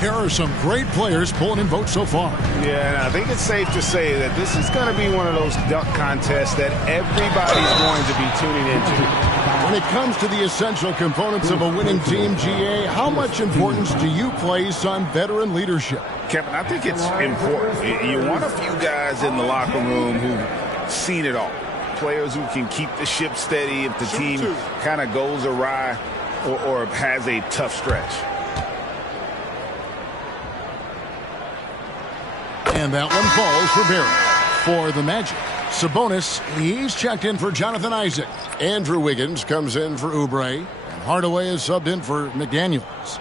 there are some great players pulling in votes so far. Yeah, and I think it's safe to say that this is going to be one of those dunk contests that everybody's going to be tuning into. When it comes to the essential components of a winning team, GA, how much importance do you place on veteran leadership? Kevin, I think it's important. You want a few guys in the locker room who've seen it all. Players who can keep the ship steady if the team kind of goes awry or has a tough stretch. And that one falls for Barrett. For the Magic, Sabonis, he's checked in for Jonathan Isaac. Andrew Wiggins comes in for Oubre. And Hardaway is subbed in for McDaniels.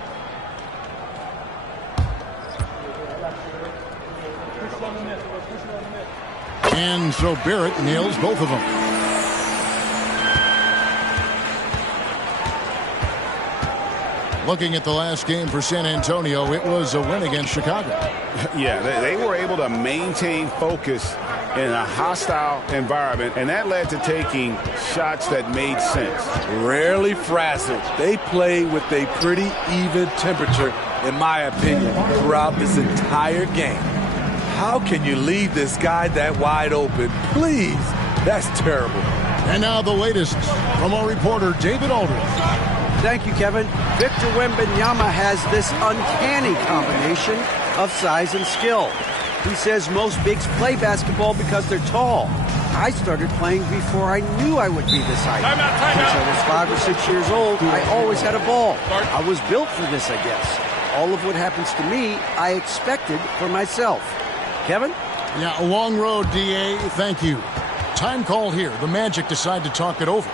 And so Barrett nails both of them. Looking at the last game for San Antonio, it was a win against Chicago. Yeah, they were able to maintain focus in a hostile environment, and that led to taking shots that made sense. Rarely frazzled. They play with a pretty even temperature, in my opinion, throughout this entire game. How can you leave this guy that wide open? Please, that's terrible. And now the latest from our reporter, David Aldridge. Thank you, Kevin. Victor Wembanyama has this uncanny combination of size and skill. He says most bigs play basketball because they're tall. I started playing before I knew I would be this height. Since I was 5 or 6 years old, I always had a ball. I was built for this, I guess. All of what happens to me, I expected for myself. Kevin? Yeah, a long road, DA. Thank you. Time called here. The Magic decide to talk it over.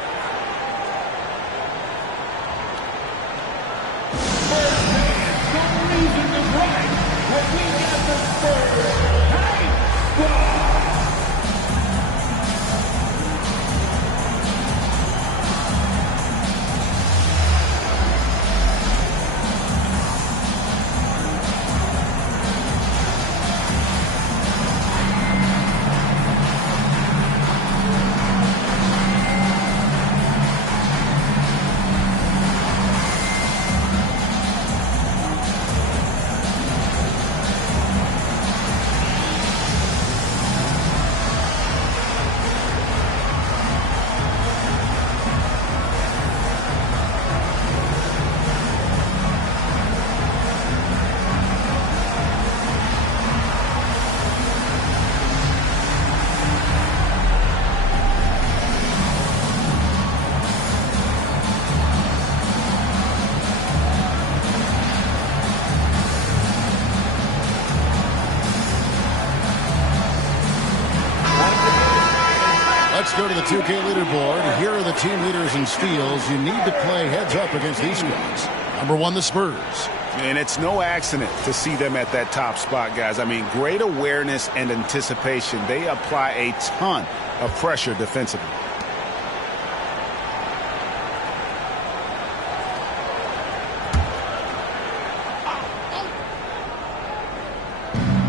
Let's go to the 2K leaderboard. Here are the team leaders in steals. You need to play heads up against these squads. Number 1, the Spurs. And it's no accident to see them at that top spot, guys. I mean, great awareness and anticipation. They apply a ton of pressure defensively.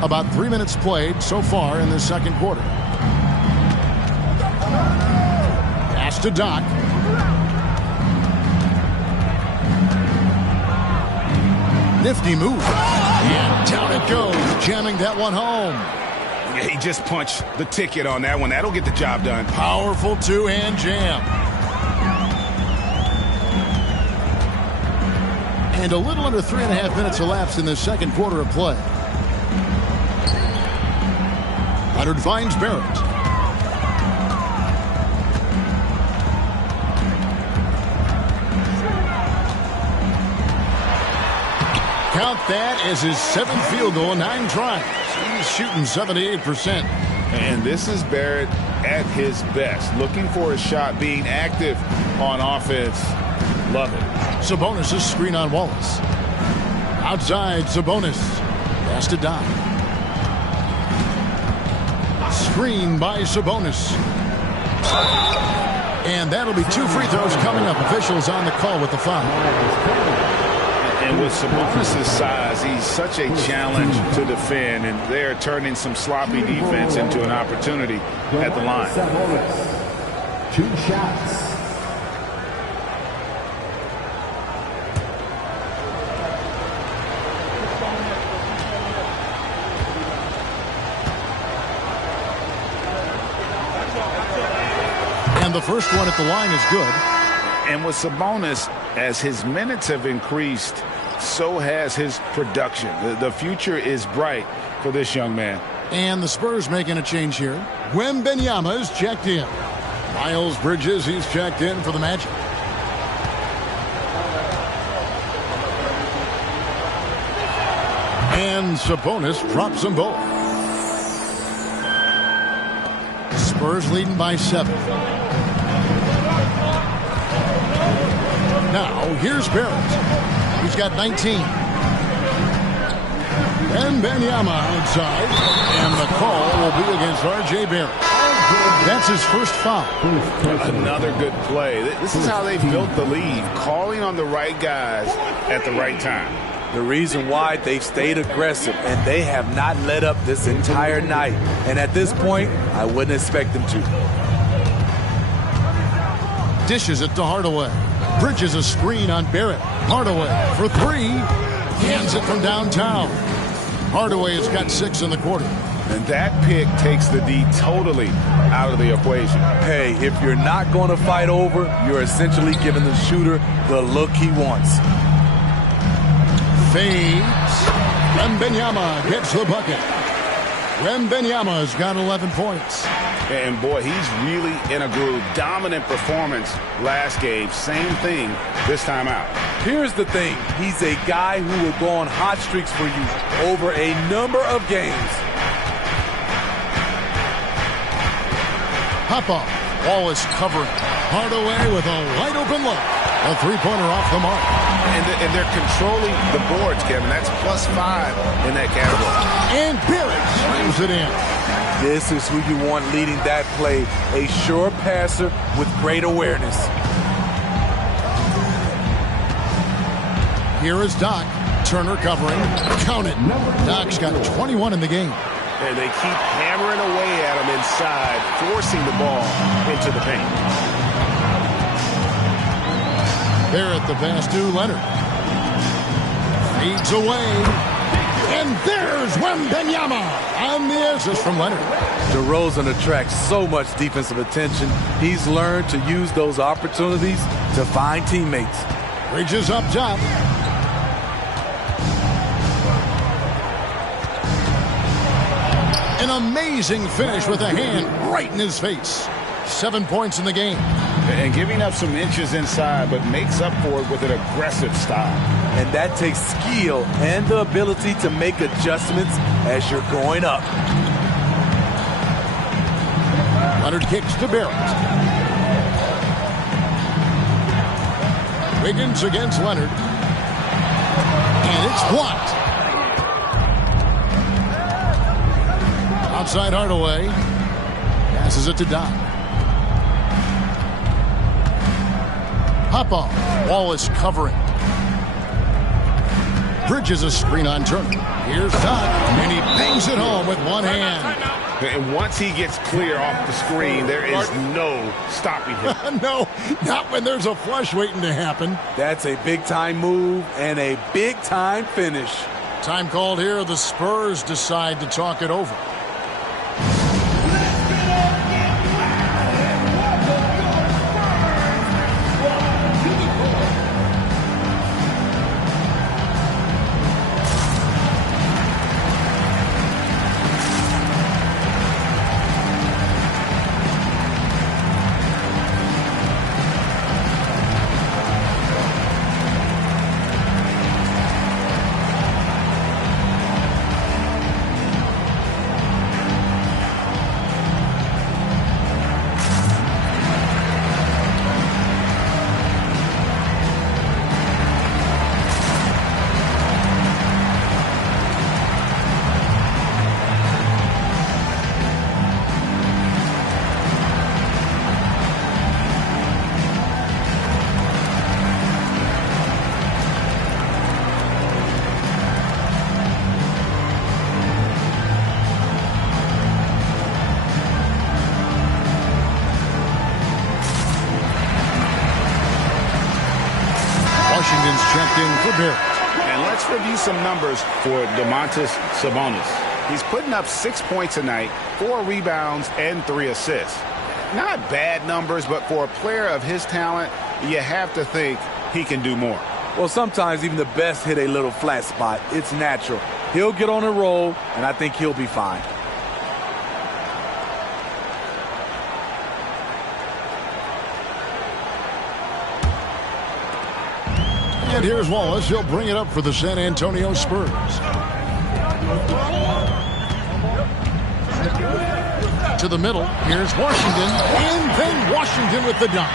About 3 minutes played so far in the second quarter. Pass to Doc. Nifty move. And down it goes, jamming that one home. Yeah, he just punched the ticket on that one. That'll get the job done. Powerful two-hand jam. And a little under 3.5 minutes elapsed in the second quarter of play. Leonard finds Barrett. Count that as his 7th field goal in 9 tries. He's shooting 78%. And this is Barrett at his best. Looking for a shot, being active on offense. Love it. Sabonis' screen on Wallace. Outside, Sabonis. Has to die. Screen by Sabonis. And that'll be 2 free throws coming up. Officials on the call with the foul. And with Sabonis' size, he's such a challenge to defend, and they're turning some sloppy defense into an opportunity at the line. 2 shots. And the first one at the line is good. And with Sabonis, as his minutes have increased, so has his production. The future is bright for this young man. And the Spurs making a change here. Wembanyama is checked in. Miles Bridges, he's checked in for the Magic. And Sabonis drops them both. Spurs leading by 7. Now, here's Barrett. He's got 19. And Wembanyama outside. And the call will be against R.J. Barrett. That's his first foul. Another good play. This is how they built the lead, calling on the right guys at the right time. The reason why they've stayed aggressive, and they have not let up this entire night. And at this point, I wouldn't expect them to. Dishes it to Hardaway. Bridges a screen on Barrett. Hardaway for 3. Hands it from downtown. Hardaway has got 6 in the quarter. And that pick takes the D totally out of the equation. Hey, if you're not going to fight over, you're essentially giving the shooter the look he wants. Fades. Wembanyama gets the bucket. Wembanyama's got 11 points. And boy, he's really in a groove. Dominant performance last game. Same thing this time out. Here's the thing. He's a guy who will go on hot streaks for you over a number of games. Hop-off. Wallace covering. Hardaway with a wide-open look. A 3-pointer off the mark. And they're controlling the boards, Kevin. That's +5 in that category. And Barrett slams it in. This is who you want leading that play. A sure passer with great awareness. Here is Doc. Turner covering. Count it. Doc's got 21 in the game. And they keep hammering away at him inside, forcing the ball into the paint. Barrett the pass to Leonard. Feeds away. And there's Wembanyama on the assist from Leonard. DeRozan attracts so much defensive attention. He's learned to use those opportunities to find teammates. Bridges up top. An amazing finish with a hand right in his face. 7 points in the game. And giving up some inches inside, but makes up for it with an aggressive style. And that takes skill and the ability to make adjustments as you're going up. Leonard kicks to Barrett. Wiggins against Leonard. And it's blocked. Outside Hardaway. Passes it to Doc. Hop-off. Wallace covering. Bridges a screen on Turner. Here's Doc. And he bangs it home with one hand. And once he gets clear off the screen, there is no stopping him. No, not when there's a flush waiting to happen. That's a big-time move and a big-time finish. Time called here. The Spurs decide to talk it over. in for Barrett. And let's review some numbers for Domantas Sabonis. He's putting up 6 points a night, 4 rebounds, and 3 assists. Not bad numbers, but for a player of his talent, you have to think he can do more. Well, sometimes even the best hit a little flat spot. It's natural. He'll get on a roll, and I think he'll be fine. And here's Wallace. He'll bring it up for the San Antonio Spurs. To the middle. Here's Washington. And then Washington with the dunk.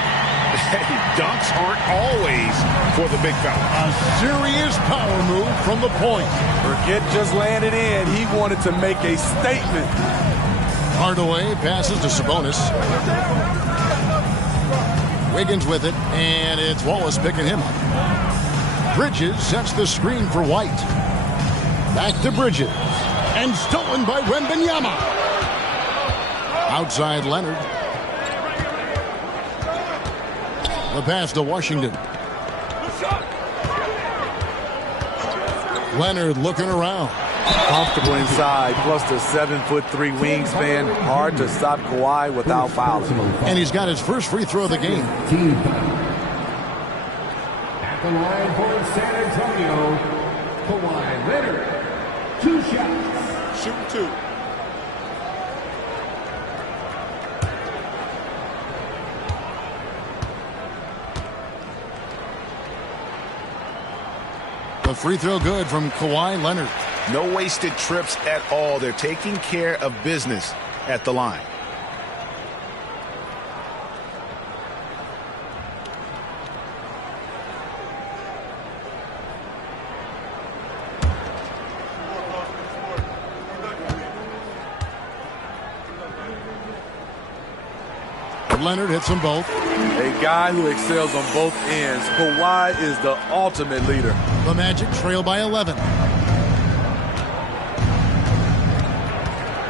Dunks aren't always for the big fella. A serious power move from the point. Forget just landing in. He wanted to make a statement. Hardaway passes to Sabonis. Wiggins with it, and it's Wallace picking him up. Bridges sets the screen for White. Back to Bridges. And stolen by Wembanyama. Outside Leonard. The pass to Washington. Leonard looking around. Comfortable inside, plus the 7'3" wingspan. Hard to stop Kawhi without fouling. And he's got his first free throw of the game. At the line for San Antonio, Kawhi Leonard. 2 shots. Shoot 2. The free throw good from Kawhi Leonard. No wasted trips at all. They're taking care of business at the line. Leonard hits them both. A guy who excels on both ends. Kawhi is the ultimate leader. The Magic trail by 11.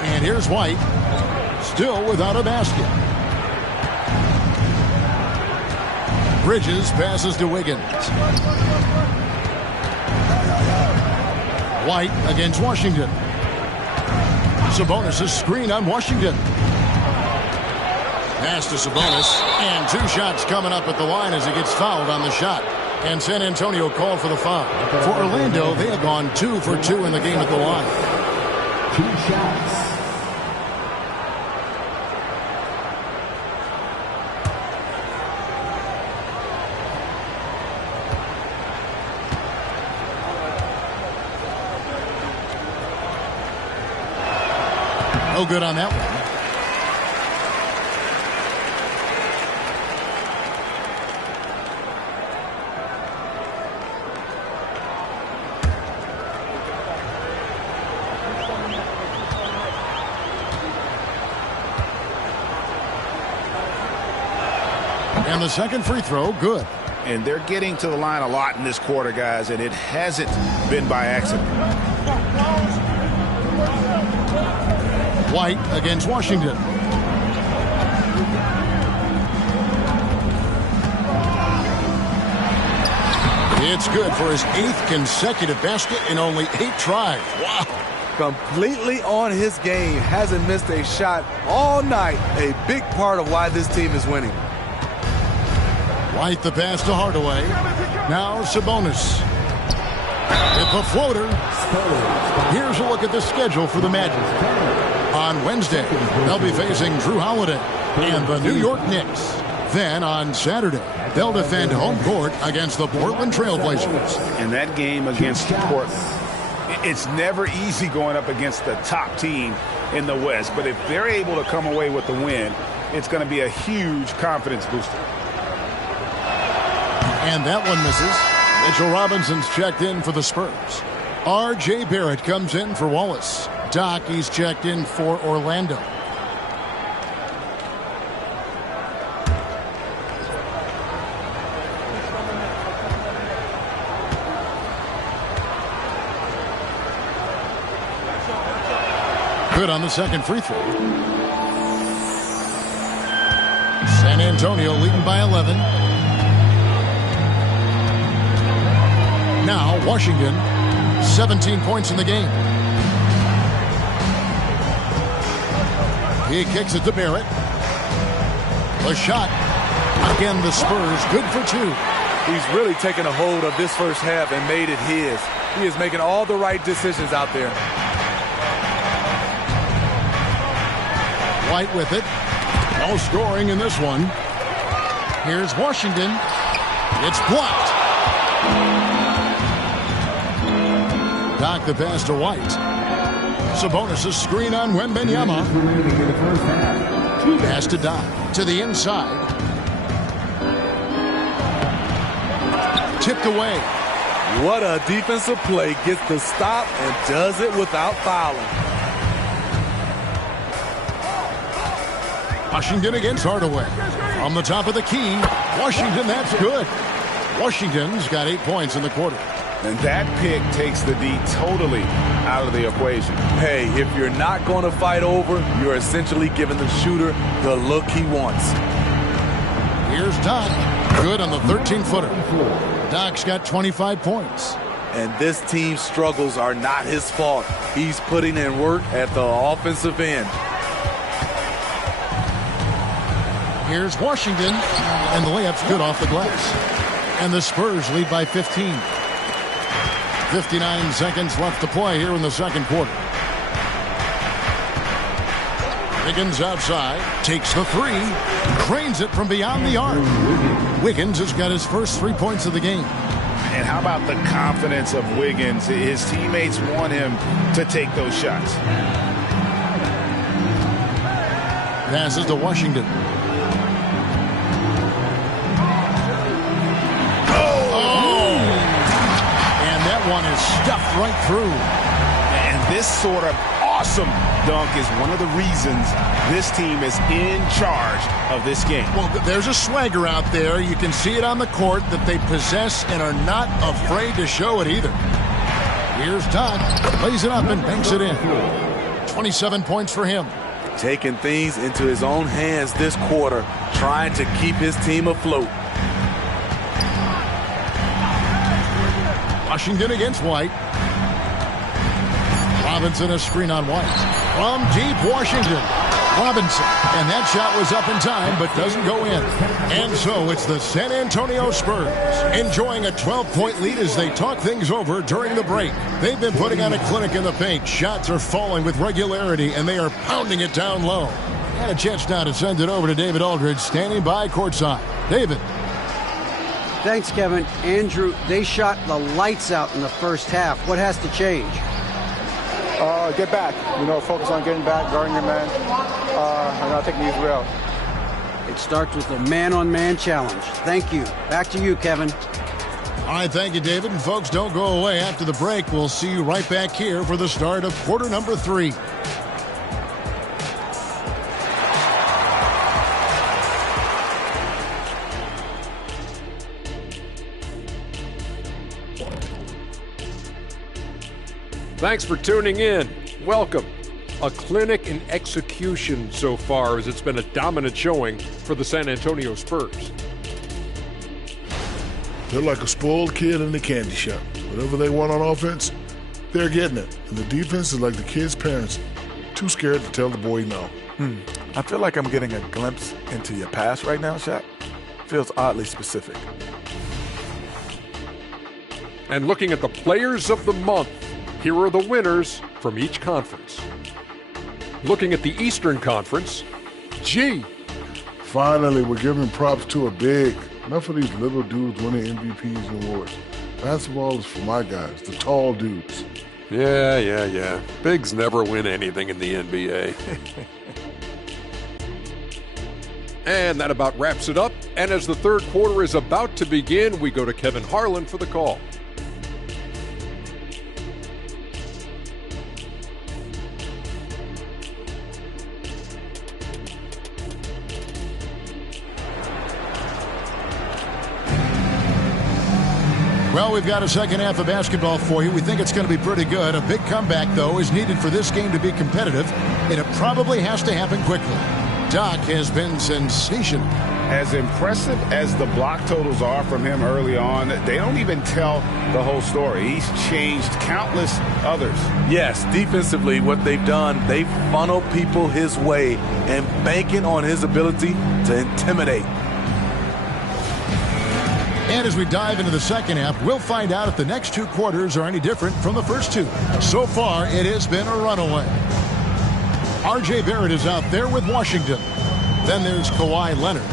And here's White. Still without a basket. Bridges passes to Wiggins. White against Washington. Sabonis' screen on Washington. Pass to Sabonis, and 2 shots coming up at the line as he gets fouled on the shot. And San Antonio called for the foul. For Orlando, they have gone 2 for 2 in the game at the line. 2 shots. No good on that one. And the second free throw, good. And they're getting to the line a lot in this quarter, guys, and it hasn't been by accident. White against Washington. It's good for his 8th consecutive basket in only 8 tries. Wow. Completely on his game. Hasn't missed a shot all night. A big part of why this team is winning. White the pass to Hardaway. Now Sabonis. With the floater. Here's a look at the schedule for the Magic. On Wednesday, they'll be facing Drew Holiday and the New York Knicks. Then on Saturday, they'll defend home court against the Portland Trailblazers. And that game against Portland, it's never easy going up against the top team in the West. But if they're able to come away with the win, it's going to be a huge confidence booster. And that one misses. Mitchell Robinson's checked in for the Spurs. R.J. Barrett comes in for Wallace. Doc, he's checked in for Orlando. Good on the second free throw. San Antonio leading by 11. Now Washington, 17 points in the game. He kicks it to Barrett. The shot. Again, the Spurs, good for 2. He's really taken a hold of this first half and made it his. He is making all the right decisions out there. White with it. No scoring in this one. Here's Washington. It's blocked. Doc the pass to White. Sabonis' screen on Wembanyama. Pass to Doc. To the inside. Tipped away. What a defensive play. Gets the stop and does it without fouling. Washington against Hardaway. From the top of the key. Washington, that's good. Washington's got 8 points in the quarter. And that pick takes the D totally out of the equation. Hey, if you're not going to fight over, you're essentially giving the shooter the look he wants. Here's Doc. Good on the 13-footer. Doc's got 25 points. And this team's struggles are not his fault. He's putting in work at the offensive end. Here's Washington, and the layup's good off the glass. And the Spurs lead by 15. 59 seconds left to play here in the second quarter. Wiggins outside, takes the 3, cranes it from beyond the arc. Wiggins has got his first 3 points of the game. And how about the confidence of Wiggins? His teammates want him to take those shots. Passes to Washington. One is stuffed right through. And this sort of awesome dunk is one of the reasons this team is in charge of this game. Well, there's a swagger out there. You can see it on the court that they possess and are not afraid to show it either. Here's Doc. Lays it up and banks it in. 27 points for him. Taking things into his own hands this quarter, trying to keep his team afloat. Washington against White. Robinson a screen on White. From deep, Washington. Robinson. And that shot was up in time, but doesn't go in. And so it's the San Antonio Spurs enjoying a 12-point lead as they talk things over during the break. They've been putting on a clinic in the paint. Shots are falling with regularity, and they are pounding it down low. And a chance now to send it over to David Aldridge, standing by courtside. David. Thanks, Kevin. Andrew, they shot the lights out in the first half. What has to change? Get back. Focus on getting back, guarding your man, and not taking these real. It starts with a man-on-man challenge. Thank you. Back to you, Kevin. All right, thank you, David. And folks, don't go away. After the break, we'll see you right back here for the start of quarter number 3. Thanks for tuning in. Welcome. A clinic in execution so far, as it's been a dominant showing for the San Antonio Spurs. They're like a spoiled kid in the candy shop. Whatever they want on offense, they're getting it. And the defense is like the kid's parents, too scared to tell the boy no. I feel like I'm getting a glimpse into your past right now, Shaq. Feels oddly specific. And looking at the players of the month, here are the winners from each conference. Looking at the Eastern Conference, G. Finally, we're giving props to a big. Enough of these little dudes winning MVPs and awards. Basketball is for my guys, the tall dudes. Yeah. Bigs never win anything in the NBA. And that about wraps it up. And as the third quarter is about to begin, we go to Kevin Harlan for the call. Well, we've got a second half of basketball for you. We think it's going to be pretty good. A big comeback, though, is needed for this game to be competitive, and it probably has to happen quickly. Doc has been sensational. As impressive as the block totals are from him early on, they don't even tell the whole story. He's changed countless others. Yes, defensively, what they've done, they've funneled people his way and banking on his ability to intimidate. And as we dive into the second half, we'll find out if the next 2 quarters are any different from the first 2. So far, it has been a runaway. R.J. Barrett is out there with Washington. Then there's Kawhi Leonard.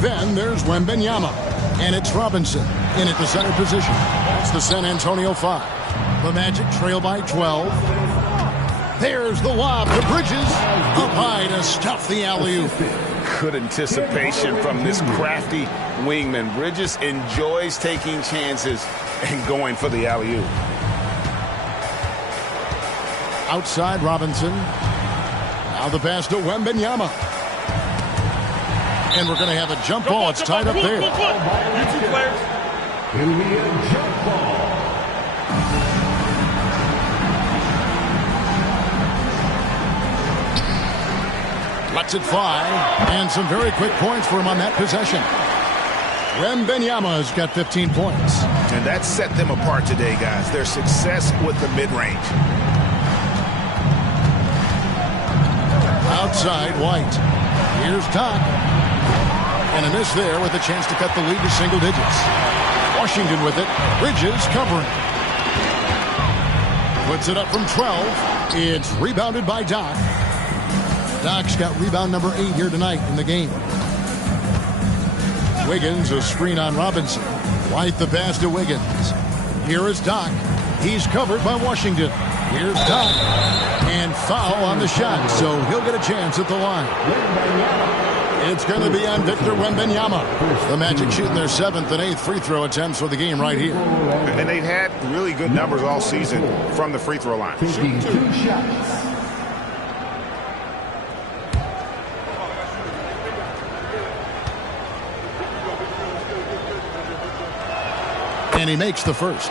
Then there's Wembanyama. And it's Robinson in at the center position. It's the San Antonio 5. The Magic trail by 12. There's the lob to Bridges. Up high to stuff the alley-oop. Good anticipation from this crafty wingman. Bridges enjoys taking chances and going for the alley-oop. Outside Robinson. Now the pass to Wembanyama. And we're going to have a jump ball. It's tied up there. You two players. It'll be a jump ball. Lets it fly. And some very quick points for him on that possession. Wembanyama has got 15 points. And that set them apart today, guys. Their success with the mid-range. Outside White. Here's Doc. And a miss there with a chance to cut the lead to single digits. Washington with it. Bridges covering. Puts it up from 12. It's rebounded by Doc. Doc's got rebound number 8 here tonight in the game. Wiggins, a screen on Robinson. White the pass to Wiggins. Here is Doc. He's covered by Washington. Here's Doc. And foul on the shot, so he'll get a chance at the line. It's going to be on Victor Wembanyama. The Magic shooting their 7th and 8th free throw attempts for the game right here. And they've had really good numbers all season from the free throw line. Taking 2 shots. And he makes the first.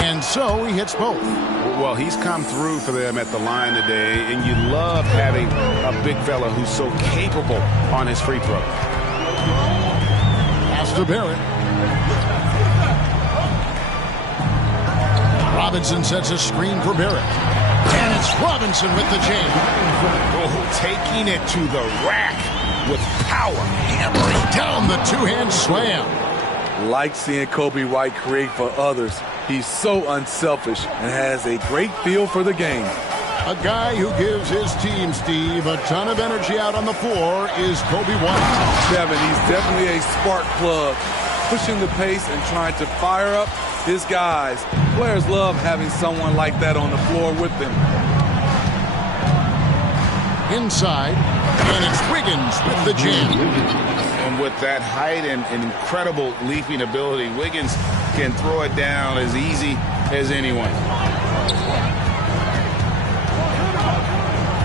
And so he hits both. Well, he's come through for them at the line today, and you love having a big fella who's so capable on his free throw. Pass to Barrett. Robinson sets a screen for Barrett. And it's Robinson with the jam. Oh, taking it to the rack with power. Hammering down the two-hand slam. Like seeing Kobe White create for others. He's so unselfish and has a great feel for the game. A guy who gives his team, Steve, a ton of energy out on the floor is Kobe White. Kevin, he's definitely a spark plug, pushing the pace and trying to fire up his guys. Players love having someone like that on the floor with them. Inside, and it's Wiggins with the jam. And with that height and incredible leaping ability, Wiggins can throw it down as easy as anyone.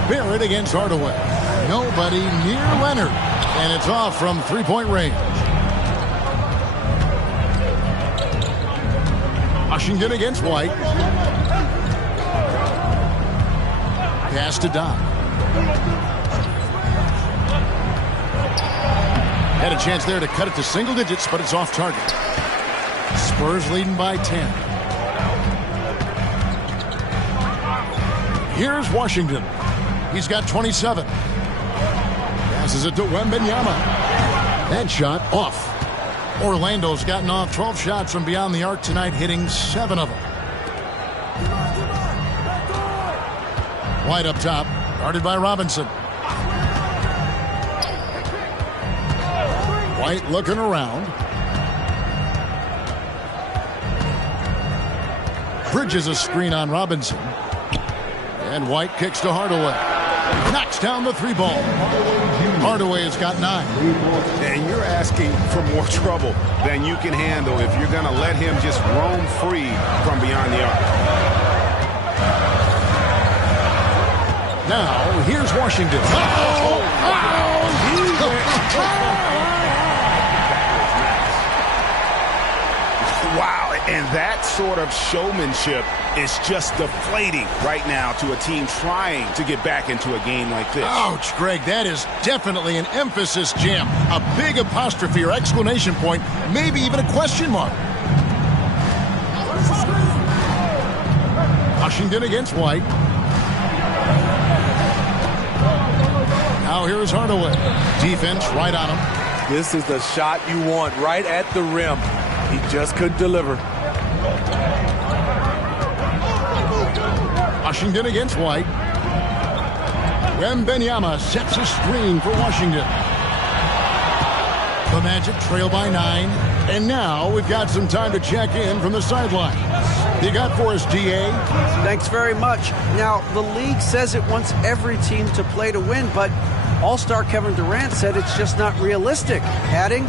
Barrett against Hardaway. Nobody near Leonard. And it's off from three-point range. Washington against White. Pass to Doc. Had a chance there to cut it to single digits, but it's off target. Spurs leading by 10. Here's Washington. He's got 27. Passes it to Wembanyama. That shot off. Orlando's gotten off 12 shots from beyond the arc tonight, hitting 7 of them. White up top, guarded by Robinson. White looking around. Bridges a screen on Robinson. And White kicks to Hardaway. Knocks down the 3-ball. Hardaway has got 9. And you're asking for more trouble than you can handle if you're going to let him just roam free from beyond the arc. Now, here's Washington. Wow, and that sort of showmanship is just deflating right now to a team trying to get back into a game like this. Ouch, Greg, that is definitely an emphasis jam. A big apostrophe or exclamation point, maybe even a question mark. Washington against White. Now here's Hardaway. Defense right on him. This is the shot you want, right at the rim. He just couldn't deliver. Washington against White. Wembanyama sets a screen for Washington. The Magic trail by 9. And now we've got some time to check in from the sidelines. You got for us, DA? Thanks very much. Now, the league says it wants every team to play to win, but All-Star Kevin Durant said it's just not realistic, adding,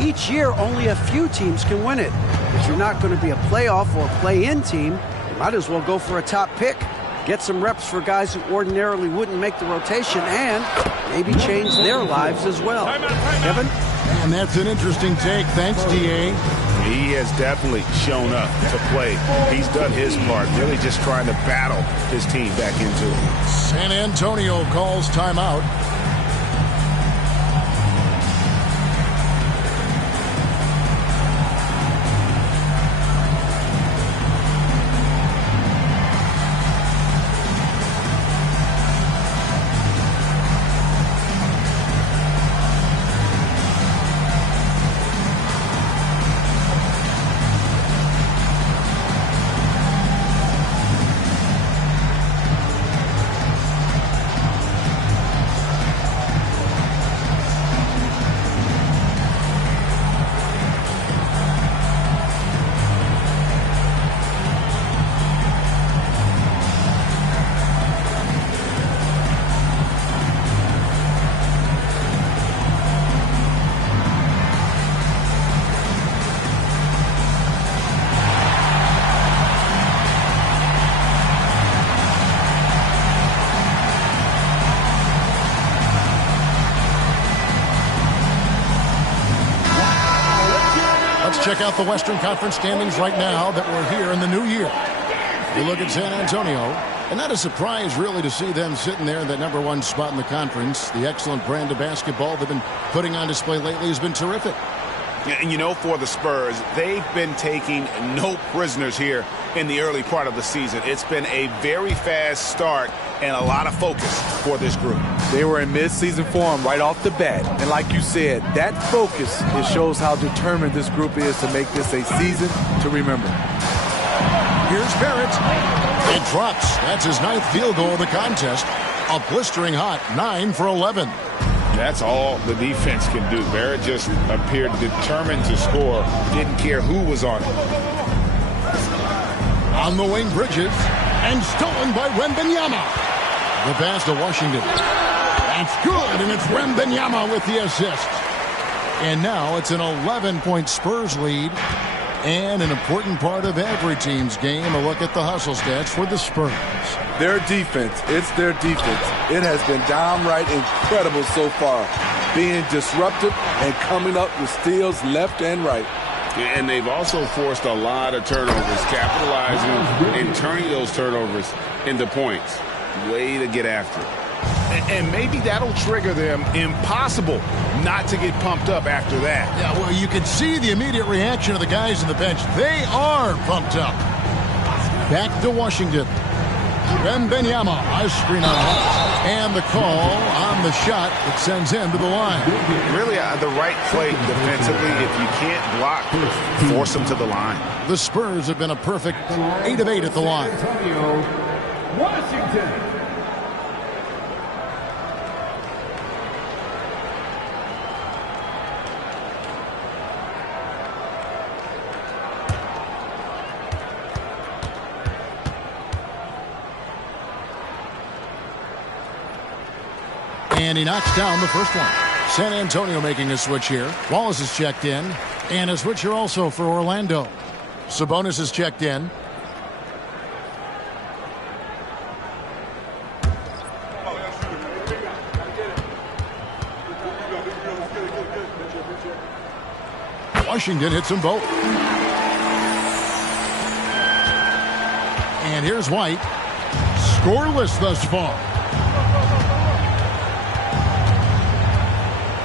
each year only a few teams can win it. If you're not going to be a playoff or play-in team, you might as well go for a top pick. Get some reps for guys who ordinarily wouldn't make the rotation and maybe change their lives as well. Kevin? And that's an interesting take. Thanks, DA. He has definitely shown up to play. He's done his part, really just trying to battle his team back into it. San Antonio calls timeout. Check out the Western Conference standings right now that we're here in the new year. You look at San Antonio, and not a surprise really to see them sitting there in that #1 spot in the conference. The excellent brand of basketball they've been putting on display lately has been terrific. And you know, for the Spurs, they've been taking no prisoners here in the early part of the season. It's been a very fast start and a lot of focus for this group. They were in mid-season form right off the bat. And like you said, that focus, it shows how determined this group is to make this a season to remember. Here's Barrett. It drops. That's his 9th field goal of the contest. A blistering hot 9 for 11. That's all the defense can do. Barrett just appeared determined to score. Didn't care who was on it. On the wing, Bridges. And stolen by Wembanyama. The pass to Washington. That's good, and it's Wembanyama with the assist. And now it's an 11-point Spurs lead. And an important part of every team's game, a look at the hustle stats for the Spurs. Their defense, it's their defense. It has been downright incredible so far. Being disruptive and coming up with steals left and right. And they've also forced a lot of turnovers, capitalizing and turning those turnovers into points. Way to get after it. And maybe that'll trigger them. Impossible not to get pumped up after that. Yeah, well, you can see the immediate reaction of the guys on the bench. They are pumped up. Back to Washington. Wembanyama, a screen on Hawks. And the call on the shot that sends him to the line. Really, the right play defensively. If you can't block, force him to the line. The Spurs have been a perfect 8 of 8 at the line. Washington. And he knocks down the first one. San Antonio making a switch here. Wallace is checked in. And a switch here also for Orlando. Sabonis is checked in. Washington hits them both. And here's White. Scoreless thus far.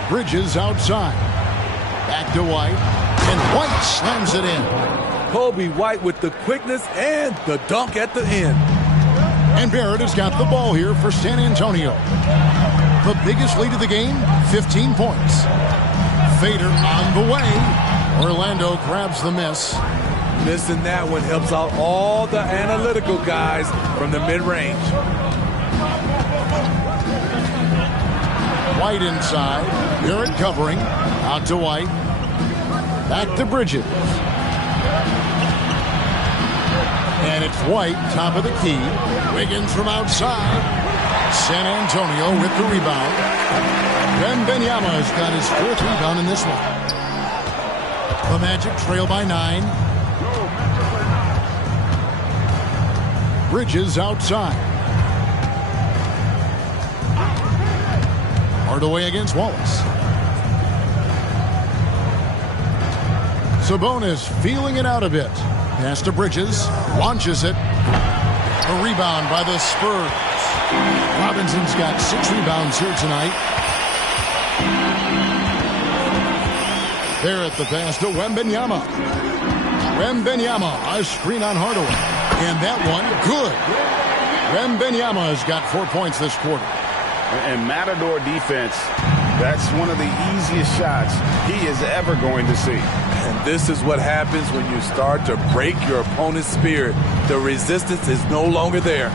Bridges outside. Back to White. And White slams it in. Kobe White with the quickness and the dunk at the end. And Barrett has got the ball here for San Antonio. The biggest lead of the game, 15 points. Fader on the way. Orlando grabs the miss. Missing that one helps out all the analytical guys from the mid-range. White inside. Barrett covering. Out to White. Back to Bridges. And it's White, top of the key. Wiggins from outside. San Antonio with the rebound. Wembanyama has got his 4th rebound in this one. The Magic trail by 9. Bridges outside. Hardaway against Wallace. Sabonis feeling it out a bit. Pass to Bridges. Launches it. A rebound by the Spurs. Robinson's got 6 rebounds here tonight. Barrett the pass to Wembanyama. Wembanyama, a screen on Hardaway. And that one, good. Wembanyama has got 4 points this quarter. And Matador defense, that's one of the easiest shots he is ever going to see. And this is what happens when you start to break your opponent's spirit. The resistance is no longer there.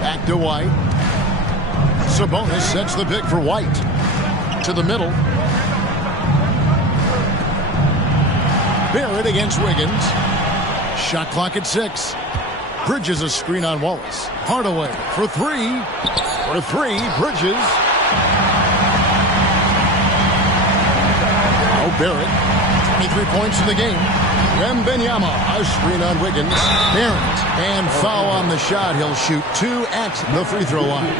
Back to White. Sabonis sets the pick for White. To the middle. Barrett against Wiggins. Shot clock at 6. Bridges a screen on Wallace. Hardaway for 3. For 3, Bridges. Oh, Barrett. 23 points in the game. Wembanyama, a screen on Wiggins. Barrett, and foul on the shot. He'll shoot 2 at the free throw line.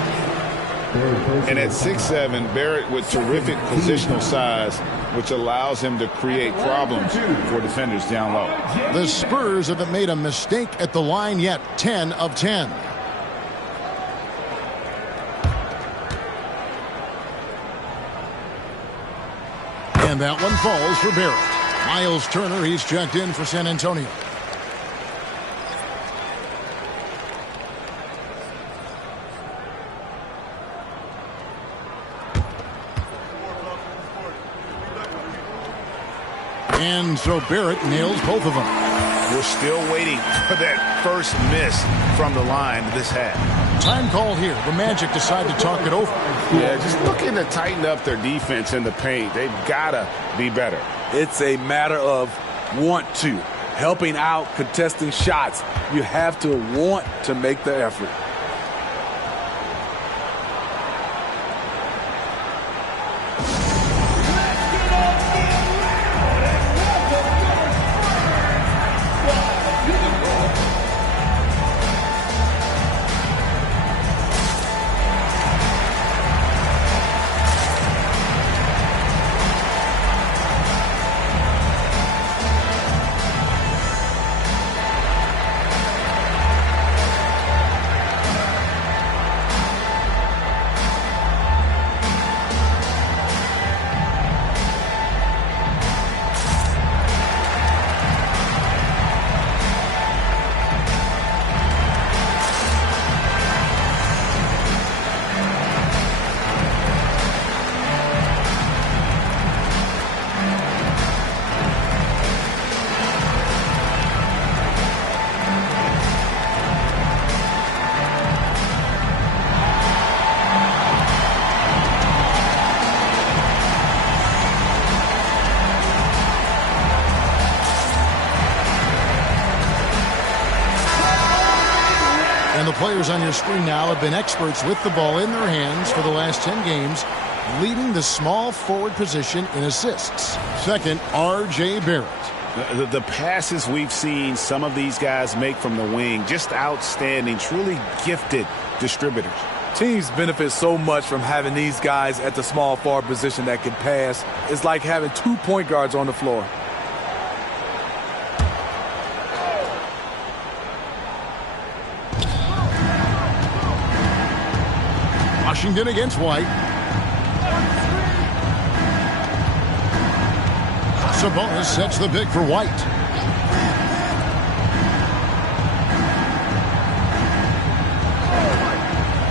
And at 6'7", Barrett with terrific positional size, which allows him to create problems for defenders down low. The Spurs haven't made a mistake at the line yet. 10 of 10. And that one falls for Barrett. Miles Turner, he's checked in for San Antonio. And so Barrett nails both of them. We're still waiting for that first miss from the line this half. Time called here. The Magic decide to talk it over. Yeah, just looking to tighten up their defense in the paint. They've got to be better. It's a matter of want to. Helping out, contesting shots. You have to want to make the effort. The players on your screen now have been experts with the ball in their hands for the last 10 games, leading the small forward position in assists. Second, R.J. Barrett. The passes we've seen some of these guys make from the wing, just outstanding, truly gifted distributors. Teams benefit so much from having these guys at the small forward position that can pass. It's like having 2 point guards on the floor. Washington against White. Sabonis sets the pick for White.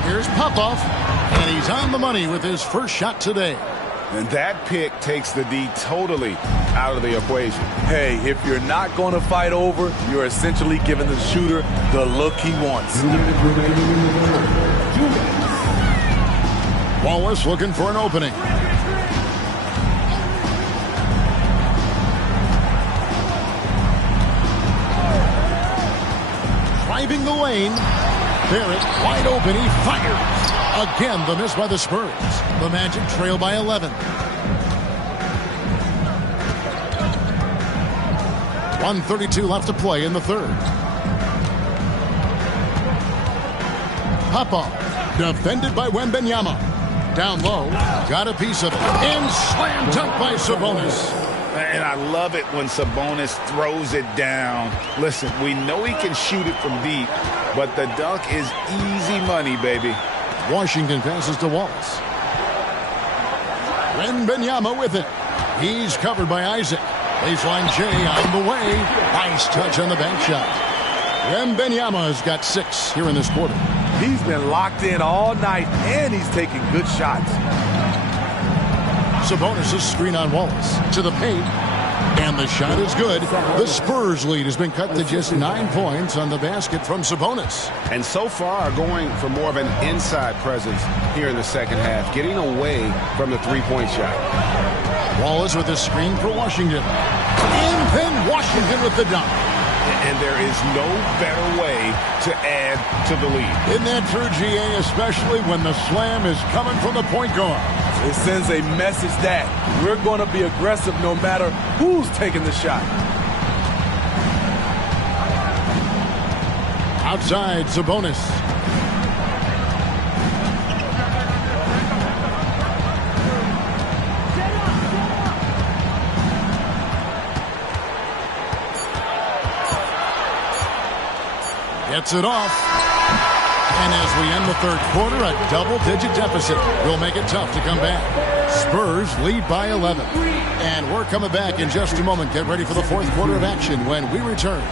Here's Popov, and he's on the money with his first shot today. And that pick takes the D totally out of the equation. Hey, if you're not going to fight over, you're essentially giving the shooter the look he wants. Wallace looking for an opening. Driving the lane. Barrett wide open. He fires. Again, the miss by the Spurs. The Magic trail by 11. 1:32 left to play in the third. Popov, defended by Wembanyama. Down low, got a piece of it. And slam dunk by Sabonis. And I love it when Sabonis throws it down. Listen, we know he can shoot it from deep, but the dunk is easy money, baby. Washington passes to Wallace. Wembanyama with it. He's covered by Isaac. Baseline J on the way. Nice touch on the bank shot. Wembanyama has got 6 here in this quarter. He's been locked in all night, and he's taking good shots. Sabonis' screen on Wallace. To the paint. And the shot is good. The Spurs lead has been cut to just 9 points on the basket from Sabonis. And so far going for more of an inside presence here in the second half, getting away from the three-point shot. Wallace with a screen for Washington. And then Washington with the dunk. And there is no better way to add to the lead. Isn't that true, GA, especially when the slam is coming from the point guard? It sends a message that we're going to be aggressive no matter who's taking the shot. Outside, Sabonis. Gets it off. And as we end the third quarter, a double-digit deficit will make it tough to come back. Spurs lead by 11. And we're coming back in just a moment. Get ready for the fourth quarter of action when we return.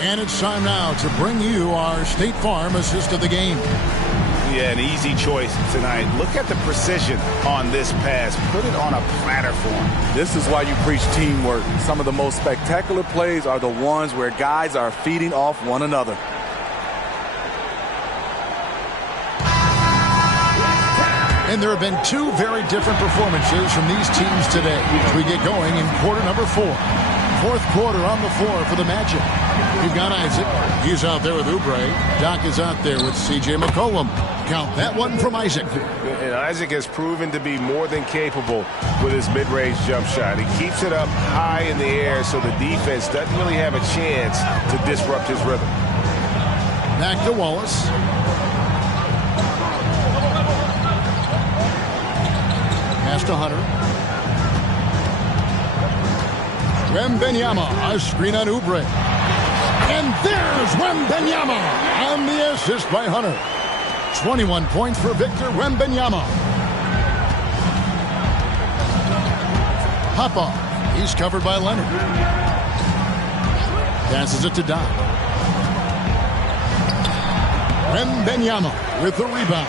And it's time now to bring you our State Farm assist of the game. Yeah, an easy choice tonight. Look at the precision on this pass. Put it on a platter for him. This is why you preach teamwork. Some of the most spectacular plays are the ones where guys are feeding off one another. And there have been 2 very different performances from these teams today as we get going in quarter number 4. Fourth quarter on the floor for the Magic. You've got Isaac. He's out there with Oubre. Doc is out there with C.J. McCollum. Count that one from Isaac. And Isaac has proven to be more than capable with his mid-range jump shot. He keeps it up high in the air so the defense doesn't really have a chance to disrupt his rhythm. Back to Wallace. Pass to Hunter. Wembanyama, a screen on Oubre. And there's Wembanyama on the assist by Hunter. 21 points for Victor Wembanyama. Popov, he's covered by Leonard. Passes it to Doc. Wembanyama with the rebound.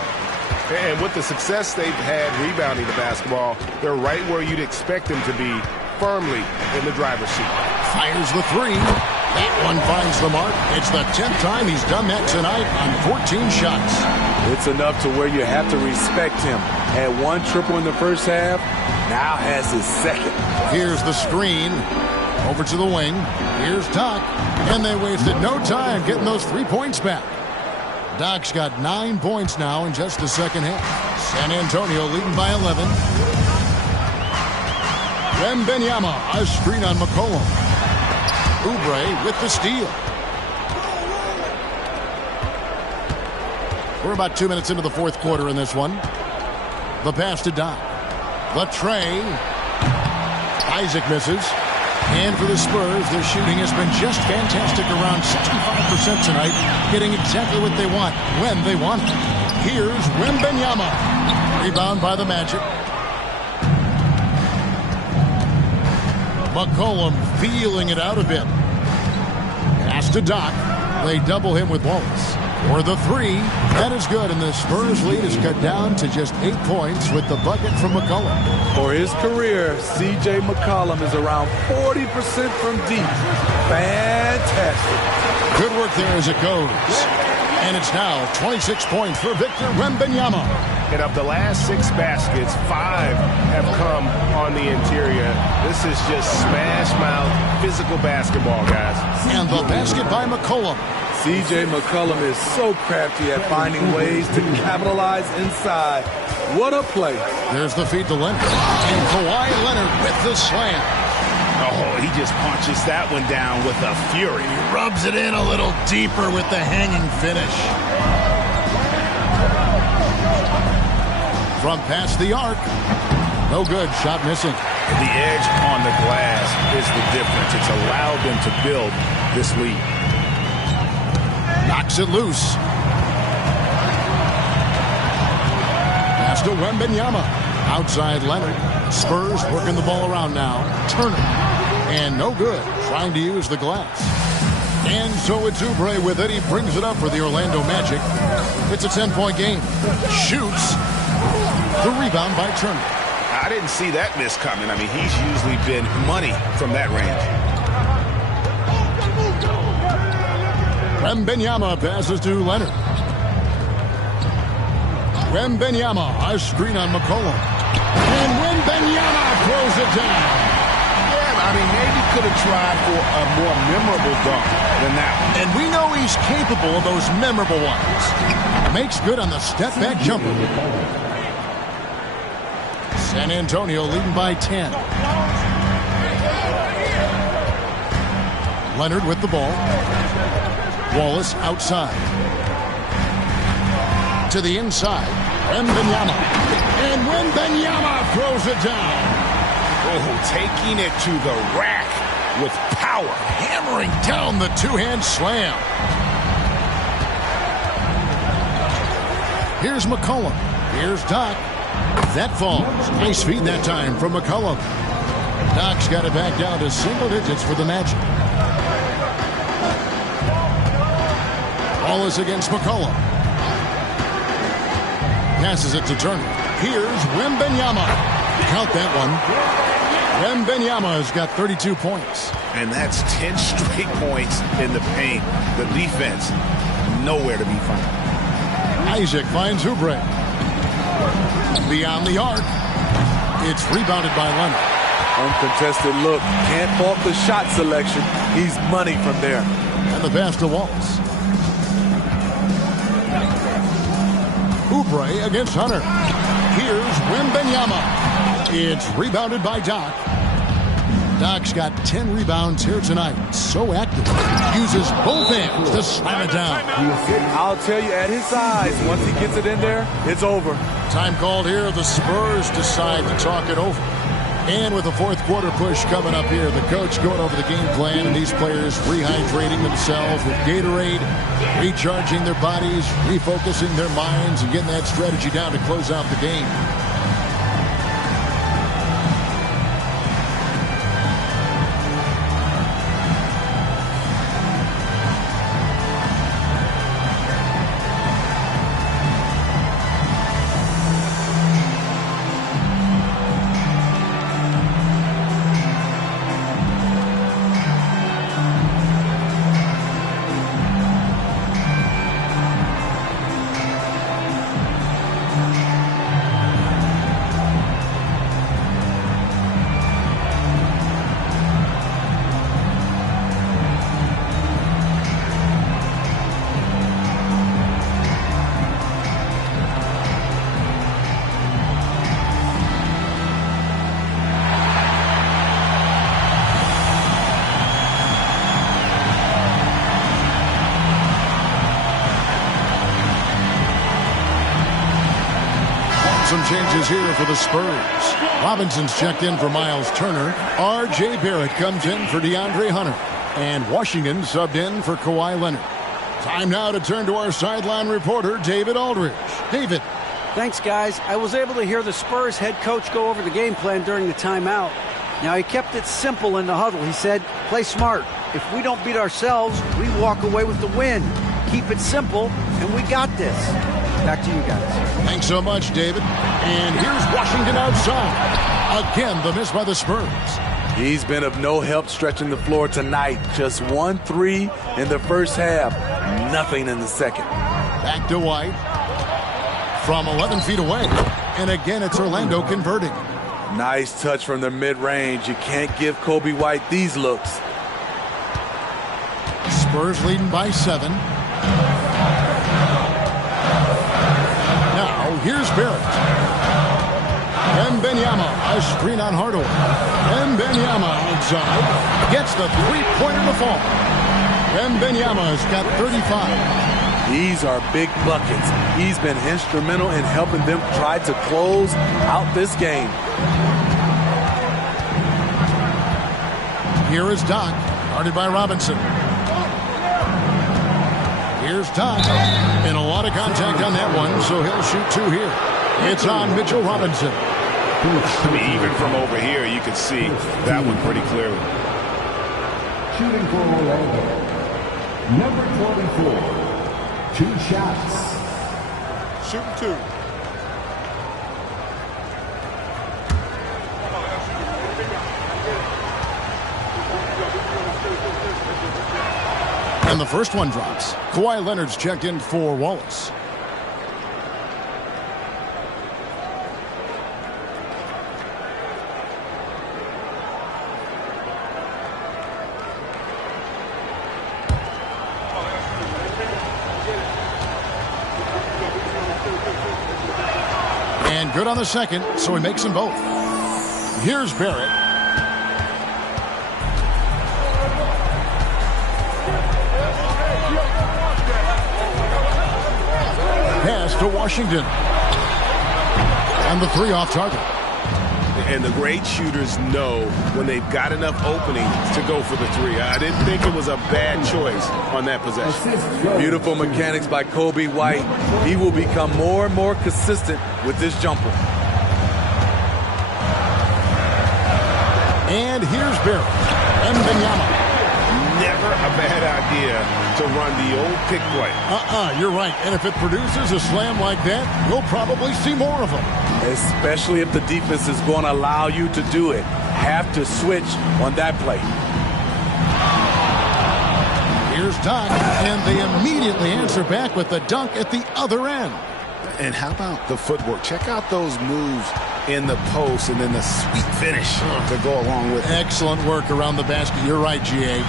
And with the success they've had rebounding the basketball, they're right where you'd expect them to be, firmly in the driver's seat. Fires the 3. That one finds the mark. It's the 10th time he's done that tonight on 14 shots. It's enough to where you have to respect him. Had one triple in the first half, now has his second. Here's the screen. Over to the wing. Here's Doc. And they wasted no time getting those 3 points back. Doc's got 9 points now in just the second half. San Antonio leading by 11. Wembanyama, a screen on McCollum. Oubre with the steal. We're about 2 minutes into the fourth quarter in this one. The pass to Doc. The tray. Isaac misses. And for the Spurs, their shooting has been just fantastic, around 65% tonight, getting exactly what they want, when they want it. Here's Wembanyama. Rebound by the Magic. McCollum feeling it out a bit. Pass to Doc. They double him with Wallace. For the three, that is good, and the Spurs lead is cut down to just 8 points with the bucket from McCollum. For his career, C.J. McCollum is around 40% from deep. Fantastic. Good work there as it goes. And it's now 26 points for Victor Wembanyama. And of the last 6 baskets, 5 have come on the interior. This is just smash mouth, physical basketball, guys. And the basket by McCollum. C.J. McCollum is so crafty at finding ways to capitalize inside. What a play. There's the feed to Leonard. And Kawhi Leonard with the slam. Oh, he just punches that one down with a fury. He rubs it in a little deeper with the hanging finish. From past the arc. No good. Shot missing. The edge on the glass is the difference. It's allowed them to build this lead. Knocks it loose. Pass to Wembanyama. Outside Leonard. Spurs working the ball around now. Turner. And no good. Trying to use the glass. And so it's Oubre with it. He brings it up for the Orlando Magic. It's a 10-point game. Shoots. The rebound by Turner. I didn't see that miss coming. I mean, he's usually been money from that range. Wembanyama passes to Leonard. Wembanyama, a screen on McCollum. And Wembanyama throws it down. Yeah, I mean, maybe could have tried for a more memorable dunk than that one. And we know he's capable of those memorable ones. Makes good on the step-back jumper. San Antonio leading by 10. Leonard with the ball. Wallace outside. To the inside. Wembanyama. And Wembanyama throws it down. Oh, taking it to the rack with power. Hammering down the two-hand slam. Here's McCollum. Here's Doc. That falls. Nice feed that time from McCollum. Doc's got it back down to single digits for the Magic. Wallace against McCollum. Passes it to Turner. Here's Wembanyama. Count that one. Wembanyama has got 32 points. And that's 10 straight points in the paint. The defense, nowhere to be found. Isaac finds Oubre. Beyond the arc. It's rebounded by Leonard. Uncontested look. Can't fault the shot selection. He's money from there. And the pass to Wallace. Oubre against Hunter. Here's Wembanyama. It's rebounded by Doc. Doc's got 10 rebounds here tonight. So active. Uses both hands to slam it down. I'll tell you, at his size, once he gets it in there, it's over. Time called here. The Spurs decide to talk it over. And with a fourth quarter push coming up here, the coach going over the game plan and these players rehydrating themselves with Gatorade, recharging their bodies, refocusing their minds, and getting that strategy down to close out the game. Some changes here for the Spurs. Robinson's checked in for Miles Turner. R.J. Barrett comes in for DeAndre Hunter. And Washington subbed in for Kawhi Leonard. Time now to turn to our sideline reporter, David Aldridge. David. Thanks, guys. I was able to hear the Spurs head coach go over the game plan during the timeout. Now, he kept it simple in the huddle. He said, play smart. If we don't beat ourselves, we walk away with the win. Keep it simple, and we got this. Back to you guys. Thanks so much, David. And here's Washington outside. Again, the miss by the Spurs. He's been of no help stretching the floor tonight. Just 1-3 in the first half. Nothing in the second. Back to White. From 11 feet away. And again, it's Orlando converting. Nice touch from the mid-range. You can't give Kobe White these looks. Spurs leading by 7. Now, here's Barrett. Wembanyama, a screen on Hardaway. Wembanyama outside. Gets the three-pointer to fall. Wembanyama's got 35. These are big buckets. He's been instrumental in helping them try to close out this game. Here is Doc, guarded by Robinson. Here's Doc. And a lot of contact on that one, so he'll shoot 2 here. It's on Mitchell Robinson. I mean, even from over here, you can see that one pretty clearly. Shooting for Orlando. Number 24. 2 shots. Shooting 2. And the first one drops. Kawhi Leonard's checked in for Wallace. And good on the second, so he makes them both. Here's Barrett. Pass to Washington. And the 3 off target. And the great shooters know when they've got enough opening to go for the 3. I didn't think it was a bad choice on that possession. Beautiful mechanics by Kobe White. He will become more and more consistent with this jumper. And here's Barrett. Wembanyama. Never a bad idea to run the old pick play. You're right. And if it produces a slam like that, we'll probably see more of them. Especially if the defense is going to allow you to do it. Have to switch on that play. Here's Doc, and they immediately answer back with the dunk at the other end. And how about the footwork? Check out those moves in the post and then the sweet finish to go along with it. Excellent work around the basket. You're right, G.A.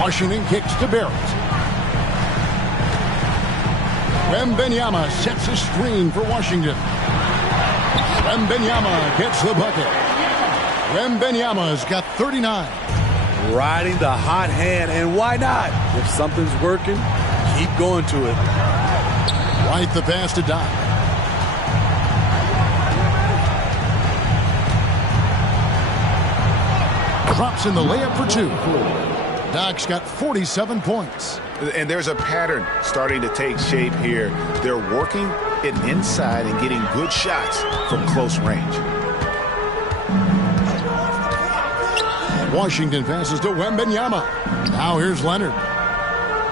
Washington kicks to Barrett. Wembanyama sets a screen for Washington. Wembanyama gets the bucket. Wembanyama's got 39. Riding the hot hand, and why not? If something's working, keep going to it. White the pass to Doc. Drops in the layup for 2. Doc's got 47 points. And there's a pattern starting to take shape here. They're working it inside and getting good shots from close range. Washington passes to Wembanyama. Now here's Leonard.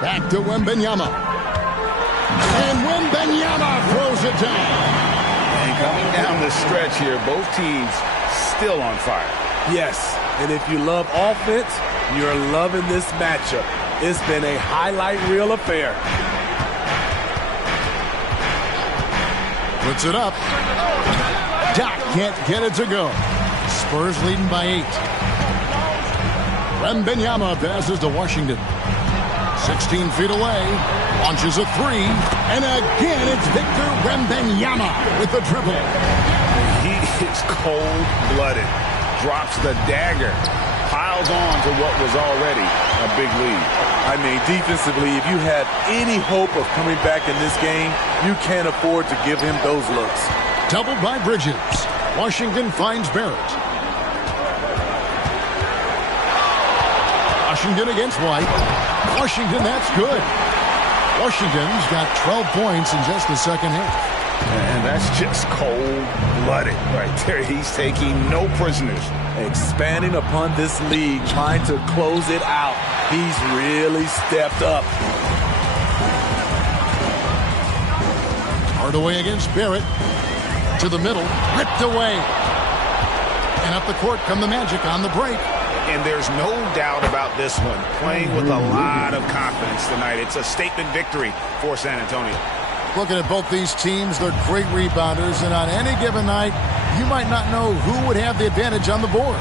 Back to Wembanyama. And Wembanyama throws it down. And coming down the stretch here, both teams still on fire. Yes, and if you love offense, you're loving this matchup. It's been a highlight reel affair. Puts it up. Doc can't get it to go. Spurs leading by 8. Wembanyama passes to Washington. 16 feet away. Launches a 3. And again, it's Victor Wembanyama with the triple. He is cold-blooded. Drops the dagger piles on to what was already a big lead. I mean, defensively, if you have any hope of coming back in this game, you can't afford to give him those looks. Doubled by Bridges. Washington finds Barrett. Washington against White. Washington, that's good. Washington's got 12 points in just the second half. And that's just cold-blooded right there. He's taking no prisoners. Expanding upon this lead, trying to close it out. He's really stepped up. Hardaway against Barrett. To the middle. Ripped away. And up the court come the Magic on the break. And there's no doubt about this one. Playing with a lot of confidence tonight. It's a statement victory for San Antonio. Looking at both these teams, they're great rebounders, and on any given night, you might not know who would have the advantage on the board.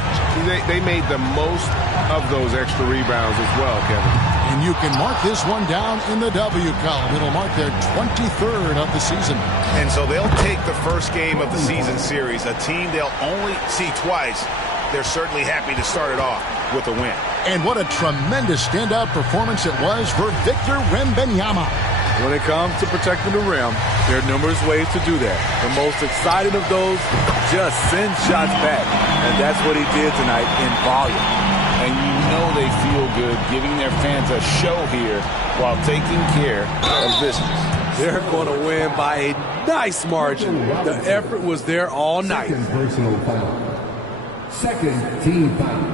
They made the most of those extra rebounds as well, Kevin. And you can mark this one down in the W column. It'll mark their 23rd of the season. And so they'll take the first game of the season series, a team they'll only see twice. They're certainly happy to start it off with a win. And what a tremendous standout performance it was for Victor Wembanyama. When it comes to protecting the rim, there are numerous ways to do that. The most exciting of those, just send shots back. And that's what he did tonight in volume. And you know they feel good giving their fans a show here while taking care of business. They're going to win by a nice margin. The effort was there all night. Second personal foul. Second team foul.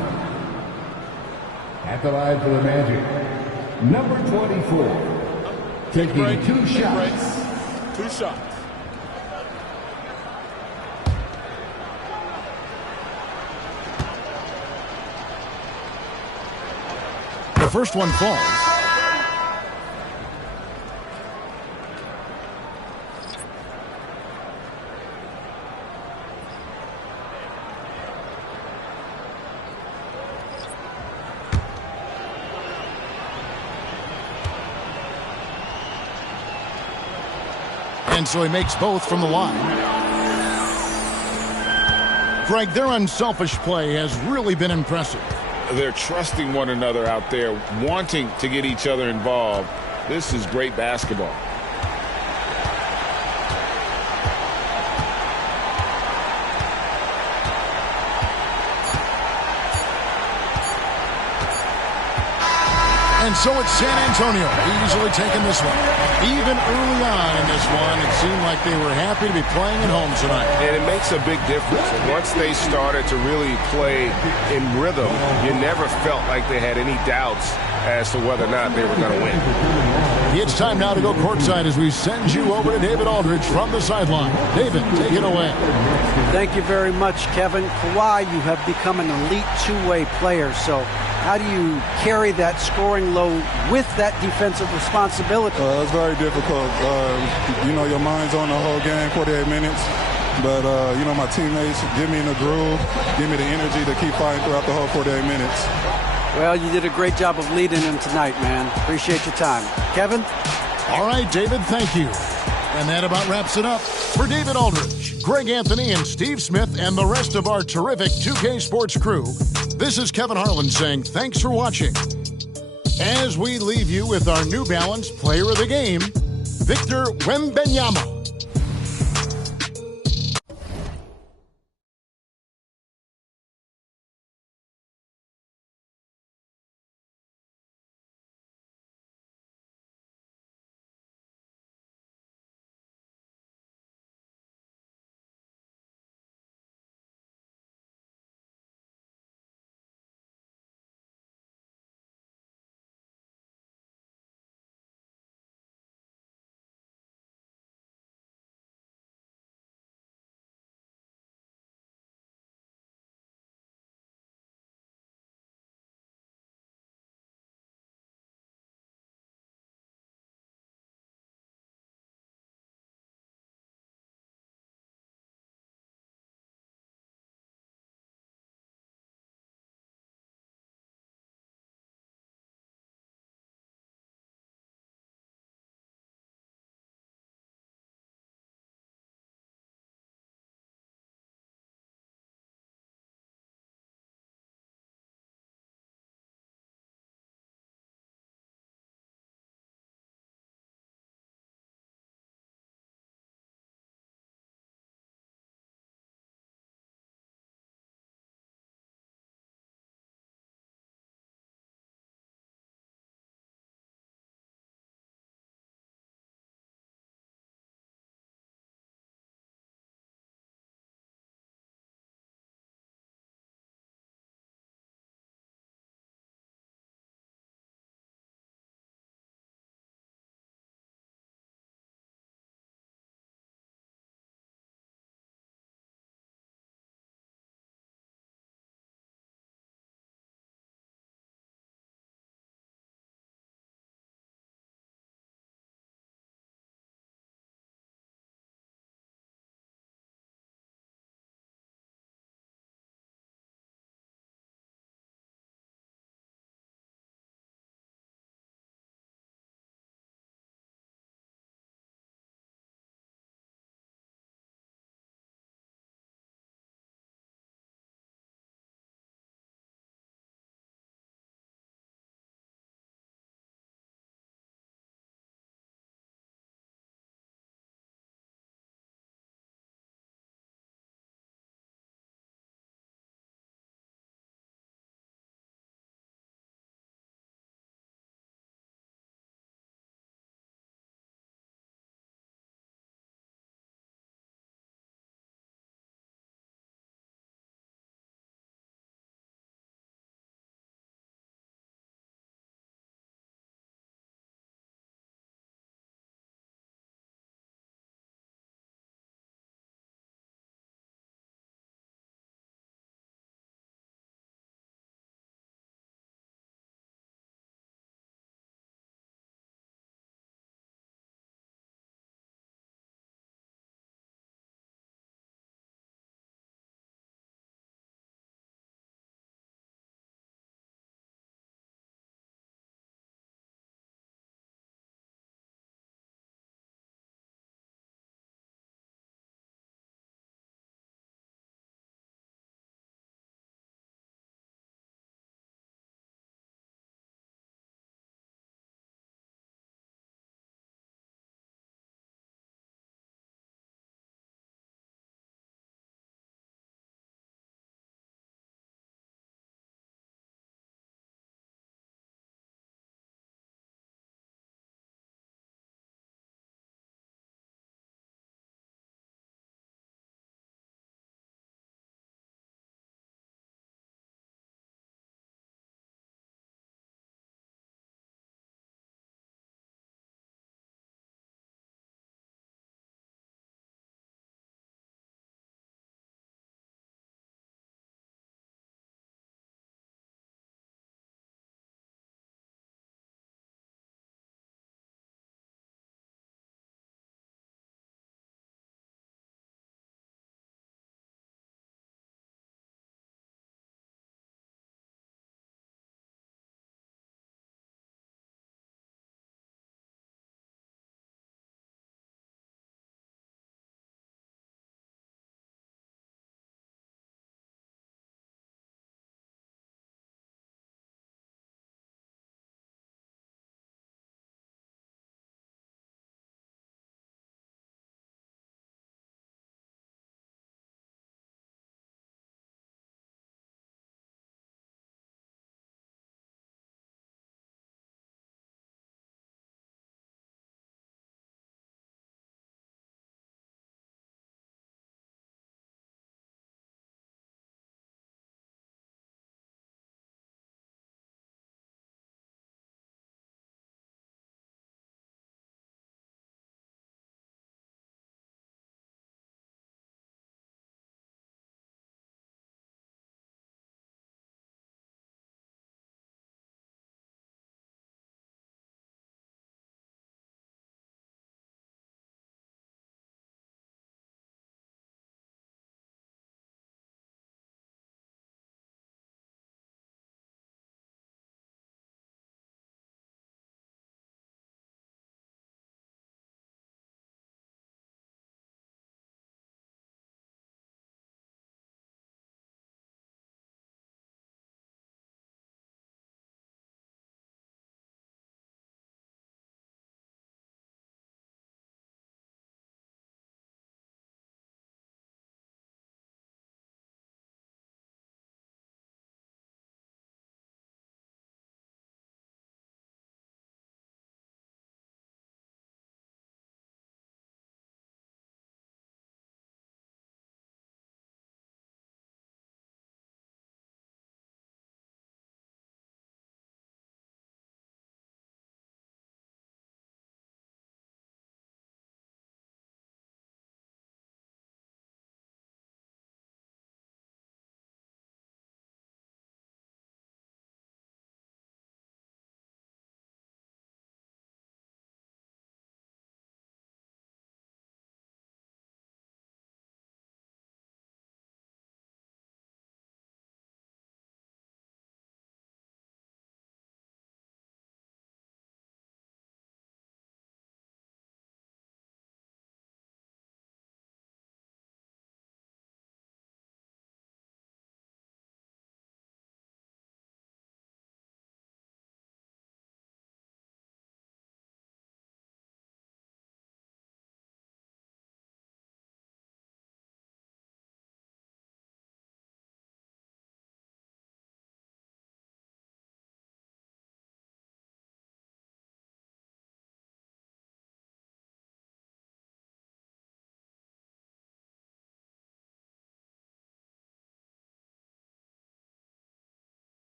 At the line for the Magic, number 24. Taking two shots. 2 shots. The first one falls. And so he makes both from the line. Greg, their unselfish play has really been impressive. They're trusting one another out there, wanting to get each other involved. This is great basketball. And so it's San Antonio easily taking this one. Even early on in this one, it seemed like they were happy to be playing at home tonight. And it makes a big difference. And once they started to really play in rhythm, you never felt like they had any doubts as to whether or not they were going to win. It's time now to go courtside as we send you over to David Aldridge from the sideline. David, take it away. Thank you very much, Kevin. Kawhi, you have become an elite two-way player, so how do you carry that scoring load with that defensive responsibility? It's very difficult. Your mind's on the whole game, 48 minutes. But, my teammates get me in the groove, give me the energy to keep fighting throughout the whole 48 minutes. Well, you did a great job of leading him tonight, man. Appreciate your time. Kevin? All right, David, thank you. And that about wraps it up. For David Aldridge, Greg Anthony, and Steve Smith, and the rest of our terrific 2K Sports crew, this is Kevin Harlan saying thanks for watching. As we leave you with our New Balance Player of the Game, Victor Wembanyama.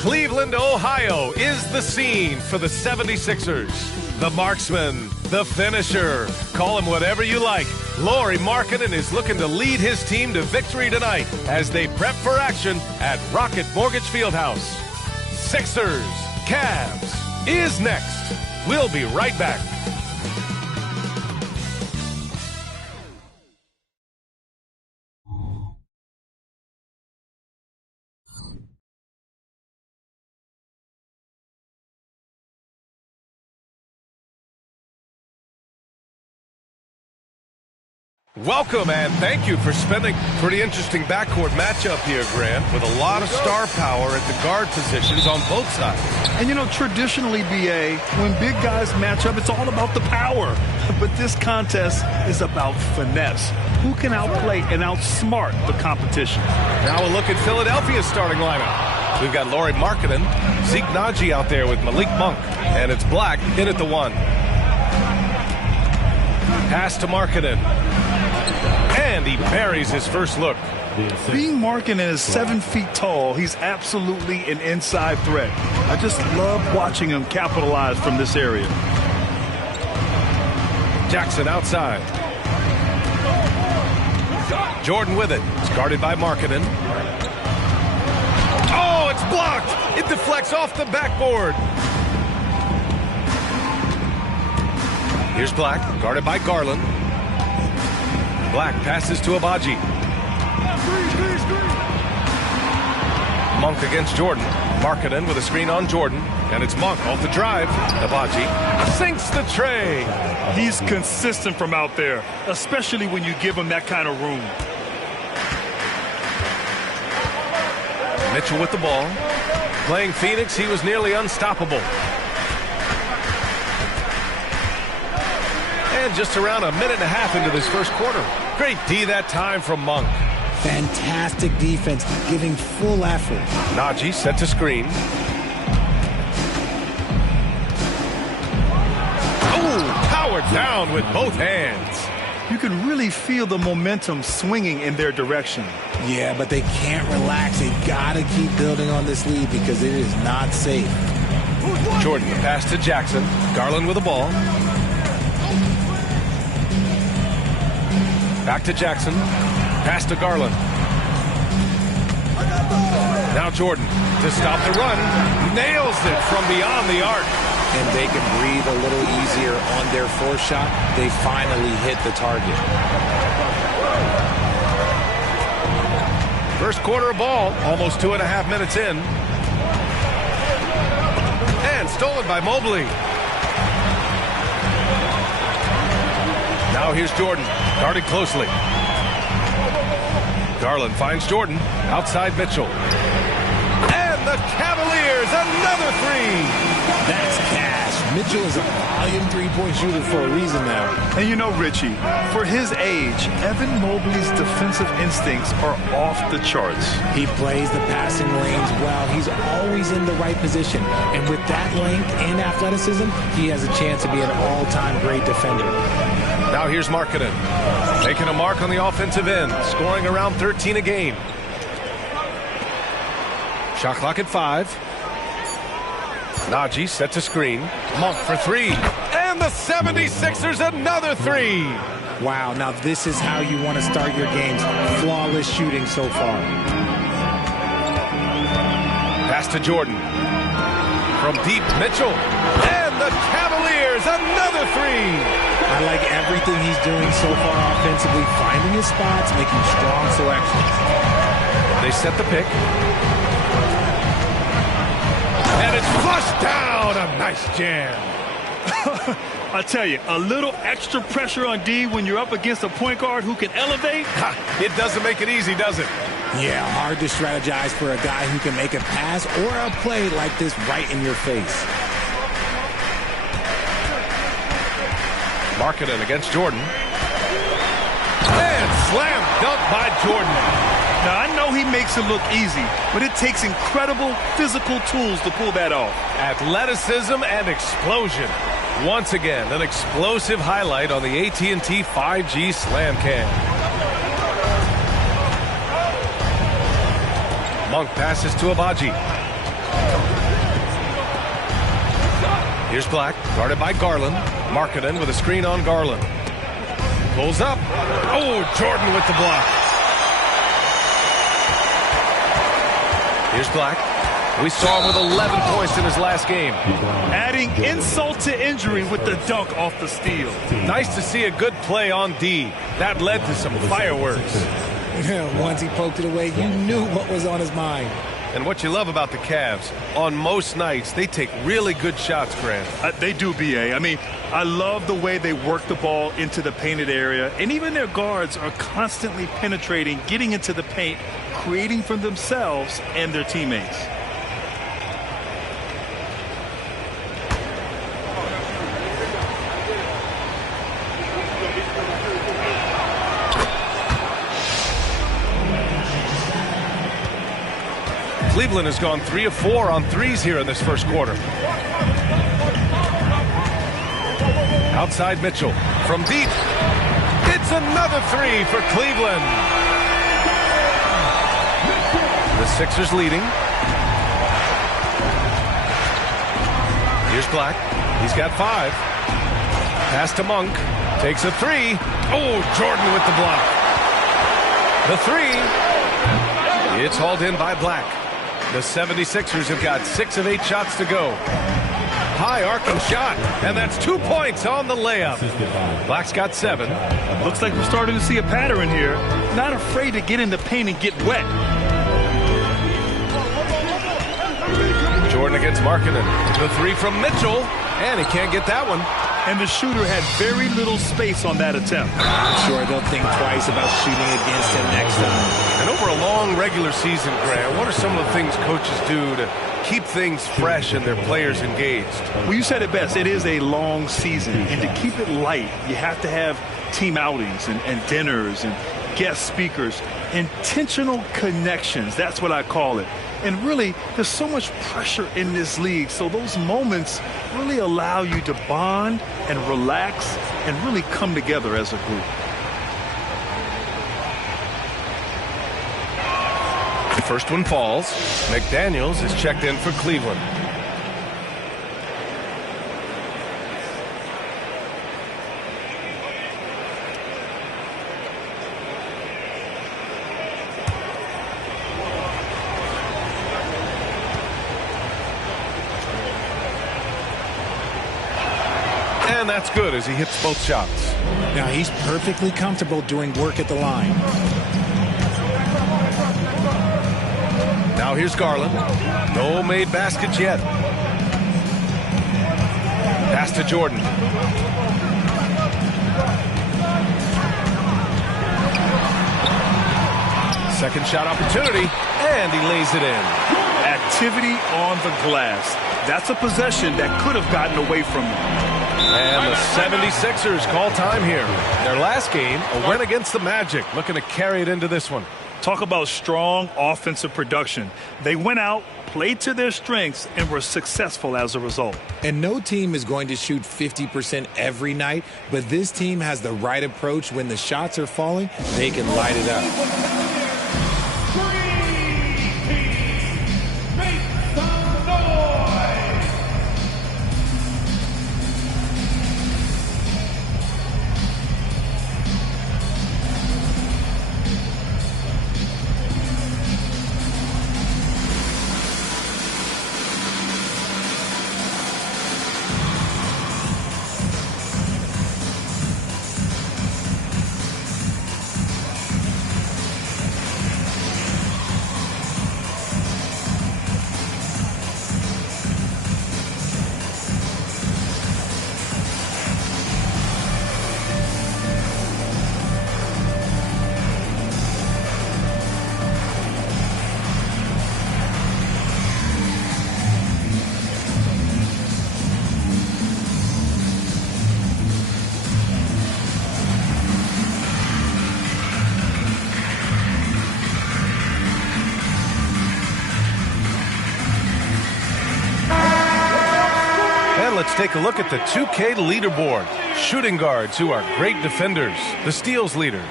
Cleveland, Ohio is the scene for the 76ers. The marksman, the finisher, call him whatever you like. Lauri Markkanen is looking to lead his team to victory tonight as they prep for action at Rocket Mortgage Fieldhouse. Sixers, Cavs is next. We'll be right back. Welcome and thank you for spending pretty interesting backcourt matchup here, Grant, with a lot of star power at the guard positions on both sides. And you know, traditionally, BA, when big guys match up, it's all about the power. But this contest is about finesse. Who can outplay and outsmart the competition? Now a look at Philadelphia's starting lineup. We've got Lauri Markkanen, Zeke Naji out there with Malik Monk, and it's Black in at the 1. Pass to Markkanen. And he buries his first look. Being Markkanen is 7 feet tall, he's absolutely an inside threat. I just love watching him capitalize from this area. Jackson outside. Jordan with it. It's guarded by Markkanen. Oh, it's blocked. It deflects off the backboard. Here's Black, guarded by Garland. Black passes to Abaji. Monk against Jordan. Markkanen with a screen on Jordan. And it's Monk off the drive. Abaji sinks the tray. He's consistent from out there, especially when you give him that kind of room. Mitchell with the ball. Playing Phoenix, he was nearly unstoppable. And just around a minute and a half into this first quarter. Great D that time from Monk. Fantastic defense, giving full effort. Naji set to screen. Oh, powered down with both hands. You can really feel the momentum swinging in their direction. Yeah, but they can't relax. They've got to keep building on this lead because it is not safe. Jordan pass to Jackson. Garland with the ball. Back to Jackson. Pass to Garland. Now Jordan to stop the run. Nails it from beyond the arc. And they can breathe a little easier on their fourth shot. They finally hit the target. First quarter of ball, almost 2.5 minutes in. And stolen by Mobley. Now here's Jordan, guarded closely. Garland finds Jordan, outside Mitchell. And the Cavaliers, another three. That's cash. Mitchell is a volume three-point shooter for a reason now. And you know, Richie, for his age, Evan Mobley's defensive instincts are off the charts. He plays the passing lanes well. He's always in the right position. And with that length and athleticism, he has a chance to be an all-time great defender. Now here's Markkanen, making a mark on the offensive end, scoring around 13 a game. Shot clock at 5. Naji set to screen. Monk for 3. And the 76ers another 3. Wow, now this is how you want to start your games. Flawless shooting so far. Pass to Jordan. From deep, Mitchell. And the Cavaliers another 3. I like everything he's doing so far offensively, finding his spots, making strong selections. They set the pick. And it's flushed down. A nice jam. I tell you, a little extra pressure on D when you're up against a point guard who can elevate. It doesn't make it easy, does it? Yeah, hard to strategize for a guy who can make a pass or a play like this right in your face. Markkanen against Jordan. And slam dunk by Jordan. Now, I know he makes it look easy, but it takes incredible physical tools to pull that off. Athleticism and explosion. Once again, an explosive highlight on the AT&T 5G Slam Cam. Monk passes to Abaji. Here's Black, guarded by Garland. Markkanen with a screen on Garland. Pulls up. Oh, Jordan with the block. Here's Black. We saw him with 11 points in his last game. Adding insult to injury with the dunk off the steal. Nice to see a good play on D. That led to some fireworks. Once he poked it away, you knew what was on his mind. And what you love about the Cavs, on most nights, they take really good shots, Grant. They do, B.A. I mean, I love the way they work the ball into the painted area. And even their guards are constantly penetrating, getting into the paint, creating for themselves and their teammates. Cleveland has gone 3 of 4 on threes here in this first quarter. Outside Mitchell from deep. It's another 3 for Cleveland. The Sixers leading. Here's Black. He's got 5. Pass to Monk. Takes a 3. Oh, Jordan with the block. The 3. It's hauled in by Black. The 76ers have got 6 of 8 shots to go. High arcing shot, and that's 2 points on the layup. Black's got 7. Looks like we're starting to see a pattern here. Not afraid to get in the paint and get wet. Jordan against Markkanen. The 3 from Mitchell, and he can't get that one. And the shooter had very little space on that attempt. I'm sure they'll think twice about shooting against him next time. And over a long regular season, Grant, what are some of the things coaches do to keep things fresh and their players engaged? Well, you said it best. It is a long season. And to keep it light, you have to have team outings and dinners and guest speakers. Intentional connections. That's what I call it. And really, there's so much pressure in this league. So those moments really allow you to bond and relax and really come together as a group. The first one falls. McDaniels is checked in for Cleveland. And that's good as he hits both shots. Now he's perfectly comfortable doing work at the line. Now here's Garland. No made baskets yet. Pass to Jordan. Second shot opportunity, and he lays it in. Activity on the glass. That's a possession that could have gotten away from them. And the 76ers call time here. Their last game, a win against the Magic, looking to carry it into this one. Talk about strong offensive production. They went out, played to their strengths, and were successful as a result. And no team is going to shoot 50% every night, but this team has the right approach. When the shots are falling, they can light it up. Let's take a look at the 2K leaderboard. Shooting guards who are great defenders. The steals leaders.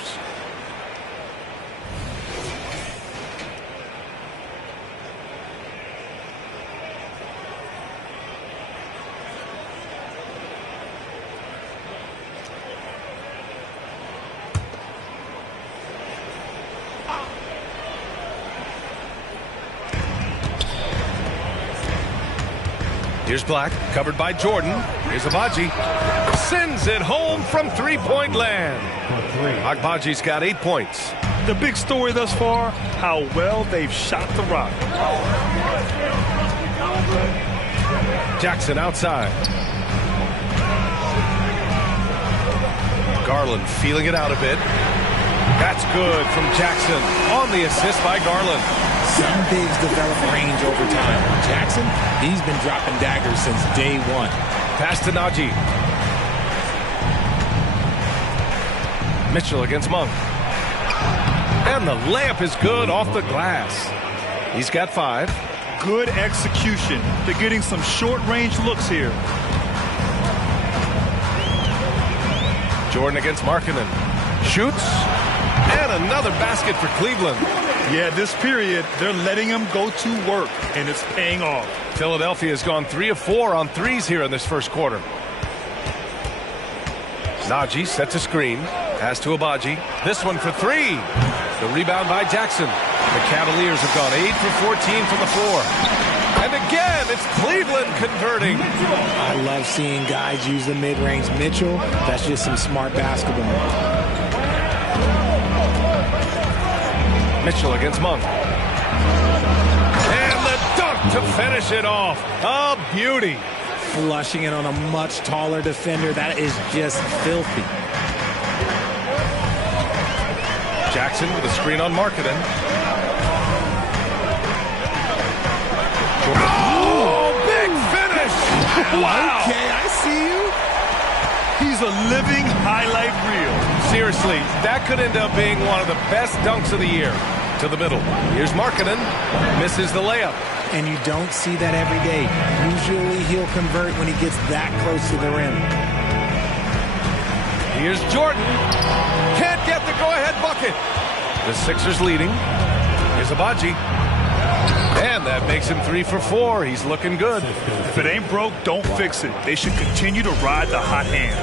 Here's Black, covered by Jordan. Here's Agbaji. Sends it home from three-point land. Agbaji's got 8 points. The big story thus far, how well they've shot the rock. Jackson outside. Garland feeling it out a bit. That's good from Jackson on the assist by Garland. Some bigs develop range over time. Jackson, he's been dropping daggers since day one. Pass to Najee. Mitchell against Monk. And the layup is good off the glass. He's got 5. Good execution. They're getting some short-range looks here. Jordan against Markkanen. Shoots. And another basket for Cleveland. Yeah, this period, they're letting him go to work, and it's paying off. Philadelphia has gone 3 of 4 on threes here in this first quarter. Najee sets a screen. Pass to Agbaji. This one for 3. The rebound by Jackson. The Cavaliers have gone 8 for 14 from the floor. And again, it's Cleveland converting. I love seeing guys use the mid-range. Mitchell, that's just some smart basketball. Mitchell against Monk. And the dunk to finish it off. A beauty. Flushing it on a much taller defender. That is just filthy. Jackson with a screen on Markkanen. Oh, big finish! Wow! Okay, I see you. He's a living highlight reel. Seriously, that could end up being one of the best dunks of the year. To the middle. Here's Markkanen. Misses the layup. And you don't see that every day. Usually he'll convert when he gets that close to the rim. Here's Jordan. Can't get the go-ahead bucket. The Sixers leading. Here's Agbaji. And that makes him 3 for 4. He's looking good. If it ain't broke, don't fix it. They should continue to ride the hot hand.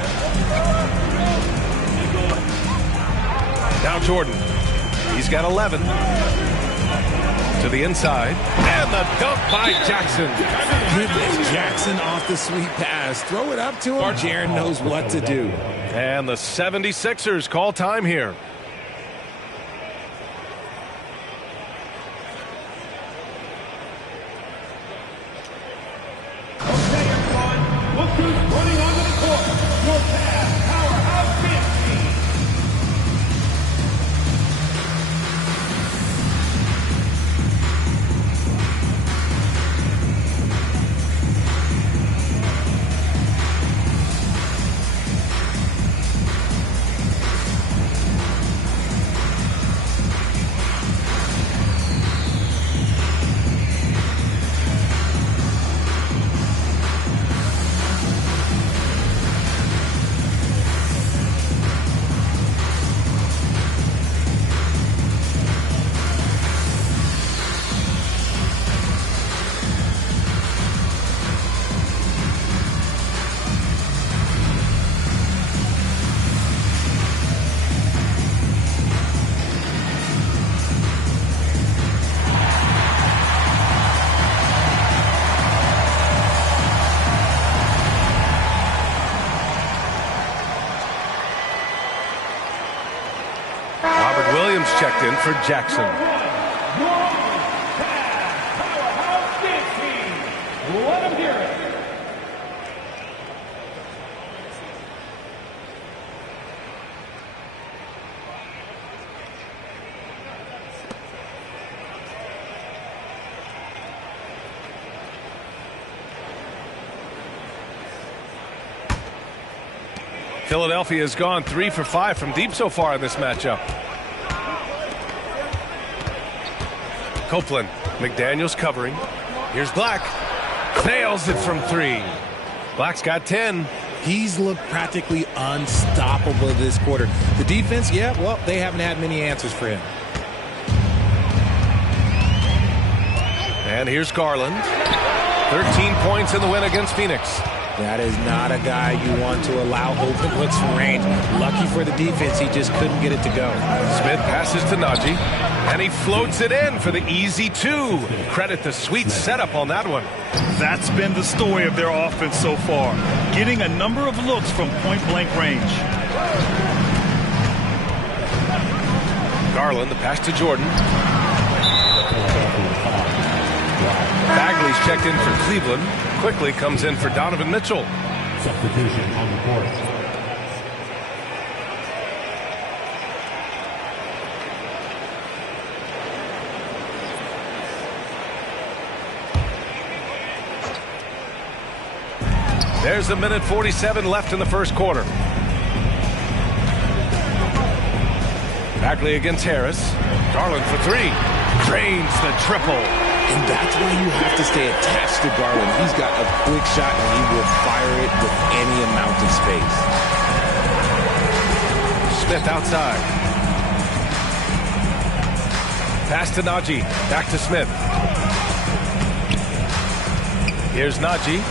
Now Jordan. He's got 11. To the inside. And the dunk by Jackson. Goodness, Jackson off the sweet pass. Throw it up to him. Jaron knows what to do. And the 76ers call time here. Okay, everyone. Look who's running onto the court. Your Mavs powerhouse dance team. Checked in for Jackson. Let him hear it. Philadelphia has gone 3 for 5 from deep so far in this matchup. Copeland. McDaniels covering. Here's Black. Nails it from 3. Black's got 10. He's looked practically unstoppable this quarter. The defense, yeah, well, they haven't had many answers for him. And here's Garland. 13 points in the win against Phoenix. That is not a guy you want to allow open looks from range. Lucky for the defense, he just couldn't get it to go. Smith passes to Najee, and he floats it in for the easy 2. Credit the sweet setup on that one. That's been the story of their offense so far, getting a number of looks from point-blank range. Garland, the pass to Jordan. Bagley's checked in for Cleveland. Quickly comes in for Donovan Mitchell. Substitution on the court. There's a minute 47 left in the first quarter. Bagley against Harris. Garland for 3. Drains the triple. And that's why you have to stay attached to Garland. He's got a quick shot, and he will fire it with any amount of space. Smith outside. Pass to Najee. Back to Smith. Here's Najee.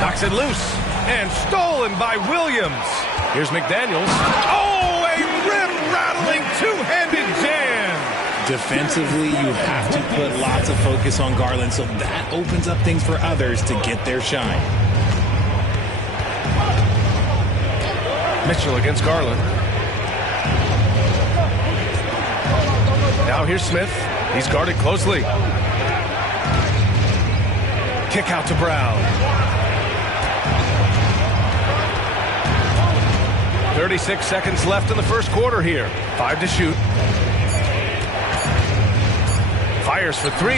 Knocks it loose. And stolen by Williams. Here's McDaniels. Oh, a rim-rattling two-handed jam. Defensively, you have to put lots of focus on Garland, so that opens up things for others to get their shine. Mitchell against Garland. Now here's Smith. He's guarded closely. Kick out to Brown. 36 seconds left in the first quarter here. 5 to shoot. Fires for 3.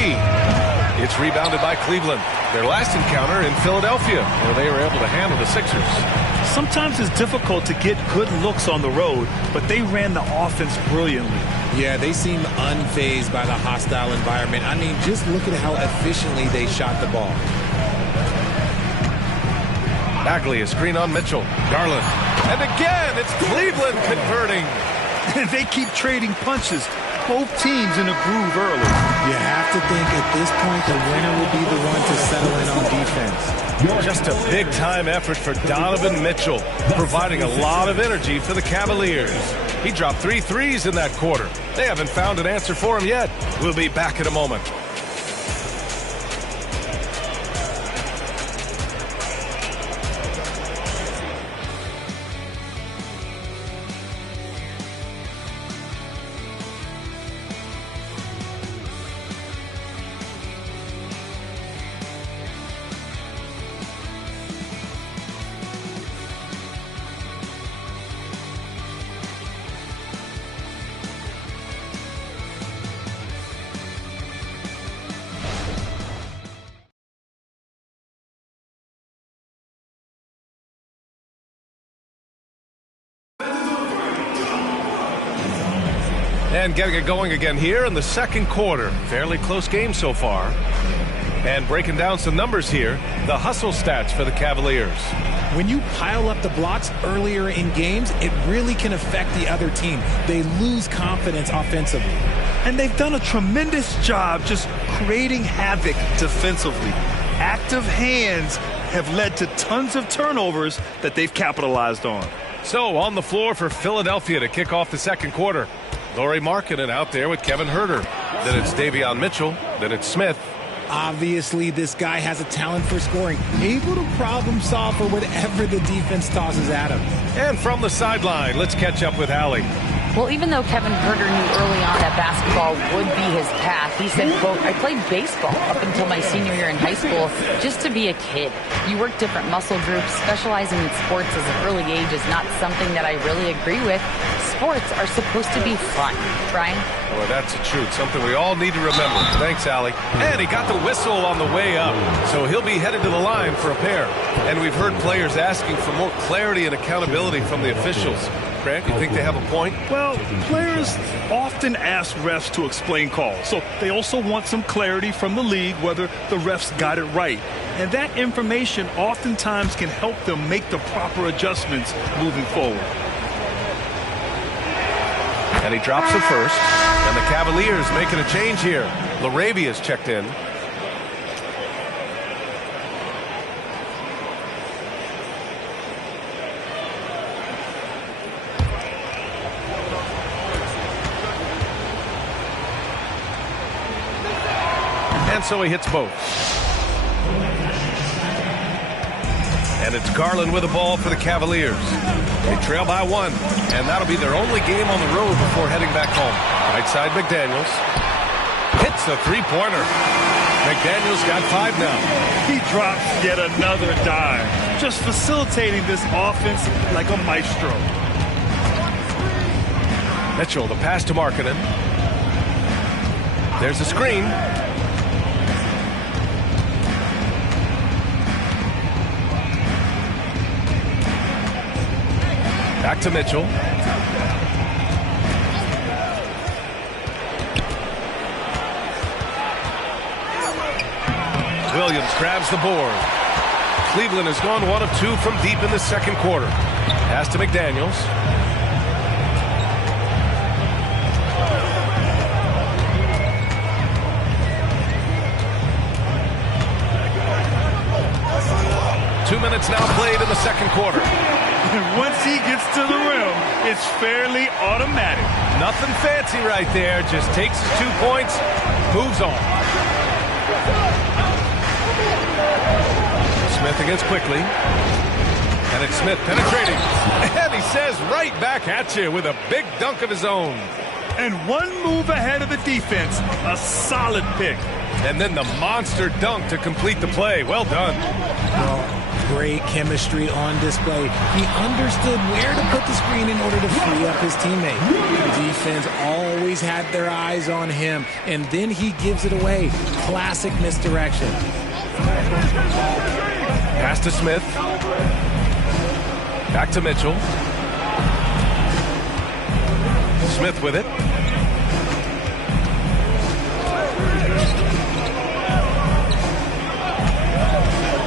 It's rebounded by Cleveland. Their last encounter in Philadelphia, where they were able to handle the Sixers. Sometimes it's difficult to get good looks on the road, but they ran the offense brilliantly. Yeah, they seem unfazed by the hostile environment. I mean, just look at how efficiently they shot the ball. Bagley, a screen on Mitchell. Garland. And again, it's Cleveland converting. They keep trading punches. Both teams in a groove early. You have to think at this point the winner will be the one to settle in on defense. Just a big-time effort for Donovan Mitchell, providing a lot of energy for the Cavaliers. He dropped 3 threes in that quarter. They haven't found an answer for him yet. We'll be back in a moment. And getting it going again here in the second quarter. Fairly close game so far. And breaking down some numbers here, the hustle stats for the Cavaliers. When you pile up the blocks earlier in games, it really can affect the other team. They lose confidence offensively. And they've done a tremendous job just creating havoc defensively. Active hands have led to tons of turnovers that they've capitalized on. So on the floor for Philadelphia to kick off the second quarter. Lauri Markkanen out there with Kevin Huerter. Then it's Davion Mitchell. Then it's Smith. Obviously, this guy has a talent for scoring, able to problem solve for whatever the defense tosses at him. And from the sideline, let's catch up with Allie. Well, even though Kevin Huerter knew early on that basketball would be his path, he said, quote, I played baseball up until my senior year in high school just to be a kid. You work different muscle groups. Specializing in sports as an early age is not something that I really agree with. Sports are supposed to be fun. Brian? Well, that's the truth. Something we all need to remember. Thanks, Allie. And he got the whistle on the way up, so he'll be headed to the line for a pair. And we've heard players asking for more clarity and accountability from the officials. Grant, you think they have a point? Well, players often ask refs to explain calls, so they also want some clarity from the league whether the refs got it right. And that information oftentimes can help them make the proper adjustments moving forward. And he drops the first. And the Cavaliers making a change here. Larabia's checked in. And so he hits both. And it's Garland with the ball for the Cavaliers. They trail by 1, and that'll be their only game on the road before heading back home. Right side, McDaniels. Hits a three-pointer. McDaniels got 5 now. He drops yet another dime, just facilitating this offense like a maestro. Mitchell, the pass to Markkanen. There's a screen. Back to Mitchell. Williams grabs the board. Cleveland has gone 1 of 2 from deep in the second quarter. Pass to McDaniels. Two minutes now played in the second quarter. Once he gets to the rim, it's fairly automatic. Nothing fancy right there. Just takes his 2 points, moves on. Smith against Quickly. And it's Smith penetrating. And he says right back at you with a big dunk of his own. And 1 move ahead of the defense. A solid pick. And then the monster dunk to complete the play. Well done. Great chemistry on display. He understood where to put the screen in order to free up his teammate. The defense always had their eyes on him, and then he gives it away. Classic misdirection. Pass to Smith. Back to Mitchell. Smith with it.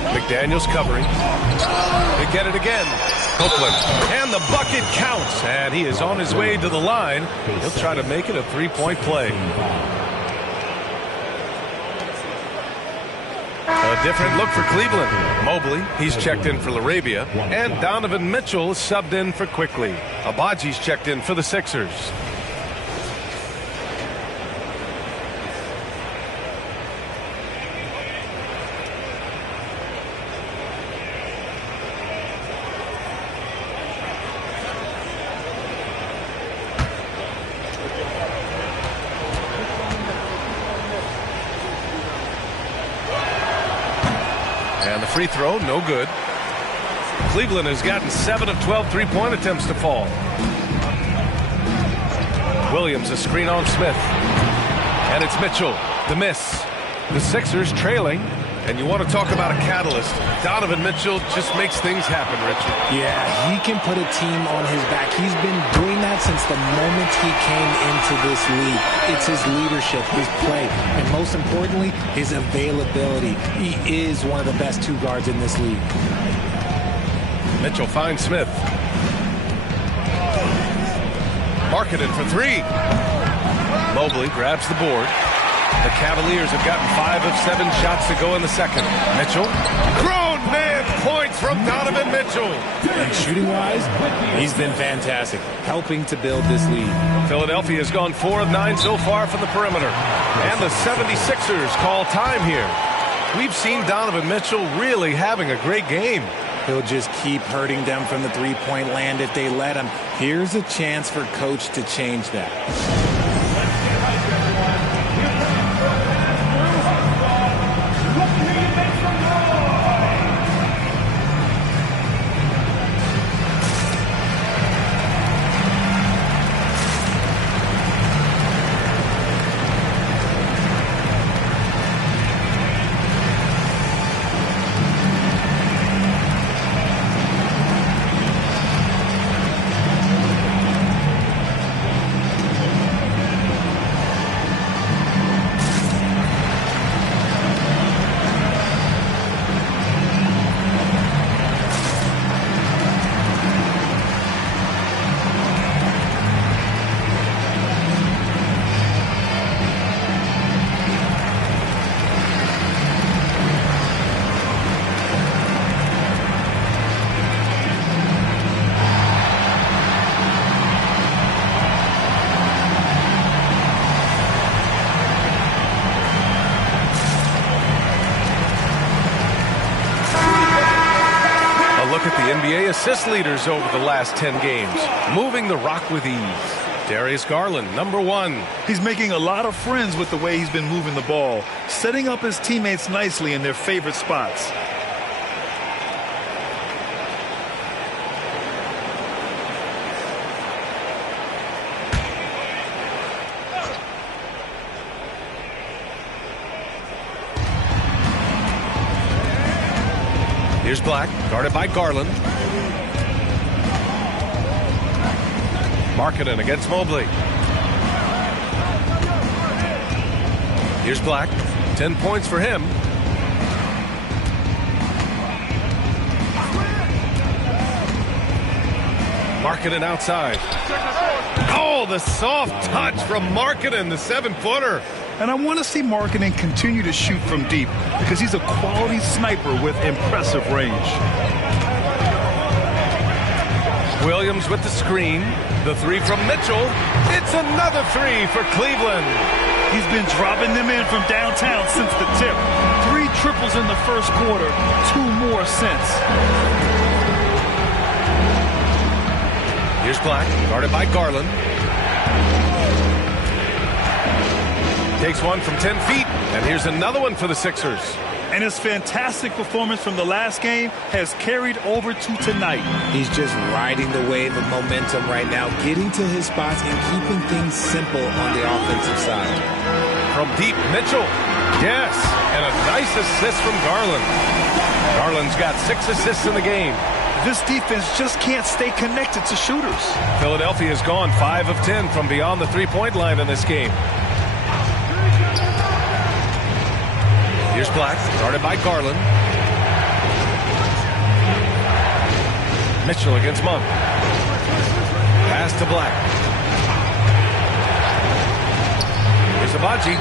McDaniels covering. They get it again. Copeland. And the bucket counts. And he is on his way to the line. He'll try to make it a three-point play. A different look for Cleveland. Mobley, he's checked in for Larabia. And Donovan Mitchell subbed in for Quickly. Abaji's checked in for the Sixers. And the free throw, no good. Cleveland has gotten 7 of 12 three-point attempts to fall. Williams, a screen on Smith. And it's Mitchell, the miss. The Sixers trailing. And you want to talk about a catalyst. Donovan Mitchell just makes things happen, Richard. Yeah, he can put a team on his back. He's been doing that since the moment he came into this league. It's his leadership, his play, and most importantly, his availability. He is one of the best 2 guards in this league. Mitchell finds Smith. Markkanen for 3. Mobley grabs the board. The Cavaliers have gotten 5 of 7 shots to go in the second. Mitchell. Grown man points from Donovan Mitchell. And shooting-wise, he's been fantastic, helping to build this lead. Philadelphia has gone 4 of 9 so far from the perimeter. And the 76ers call time here. We've seen Donovan Mitchell really having a great game. He'll just keep hurting them from the three-point land if they let him. Here's a chance for Coach to change that. look at the NBA assist leaders over the last 10 games. Moving the rock with ease. Darius Garland, number 1. He's making a lot of friends with the way he's been moving the ball, setting up his teammates nicely in their favorite spots. Here's Black, guarded by Garland. Markkanen against Mobley. Here's Black, 10 points for him. Markkanen outside. Oh, the soft touch from Markkanen, the 7-footer. And I want to see Markkanen continue to shoot from deep because he's a quality sniper with impressive range. Williams with the screen. The 3 from Mitchell. It's another 3 for Cleveland. He's been dropping them in from downtown since the tip. 3 triples in the first quarter, 2 more since. Here's Black, guarded by Garland. Takes one from 10 feet, and here's another one for the Sixers. And his fantastic performance from the last game has carried over to tonight. He's just riding the wave of momentum right now, getting to his spots and keeping things simple on the offensive side. From deep, Mitchell. Yes, and a nice assist from Garland. Garland's got 6 assists in the game. This defense just can't stay connected to shooters. Philadelphia's gone 5 of 10 from beyond the three-point line in this game. Here's Black, guarded by Garland. Mitchell against Monk. Pass to Black. Here's Abaji.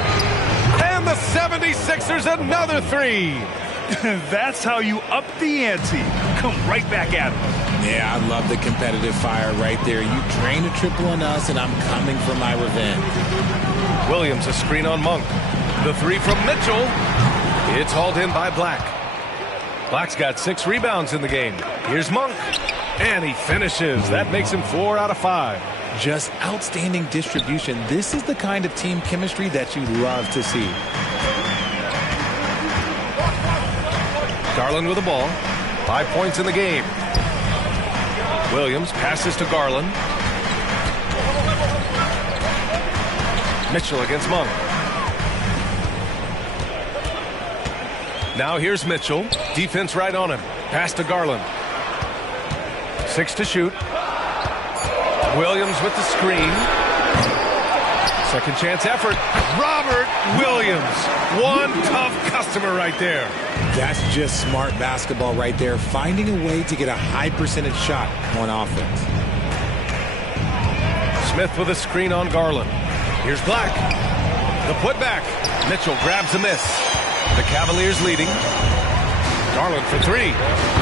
And the 76ers another 3. That's how you up the ante. Come right back at him. Yeah, I love the competitive fire right there. You drain a triple on us, and I'm coming for my revenge. Williams, a screen on Monk. The 3 from Mitchell. It's hauled in by Black. Black's got 6 rebounds in the game. Here's Monk. And he finishes. That makes him 4 out of 5. Just outstanding distribution. This is the kind of team chemistry that you love to see. Garland with the ball. 5 points in the game. Williams passes to Garland. Mitchell against Monk. Now here's Mitchell. Defense right on him. Pass to Garland. 6 to shoot. Williams with the screen. Second chance effort. Robert Williams. One tough customer right there. That's just smart basketball right there. Finding a way to get a high percentage shot on offense. Smith with a screen on Garland. Here's Black. The putback. Mitchell grabs a miss. The Cavaliers leading. Garland for 3.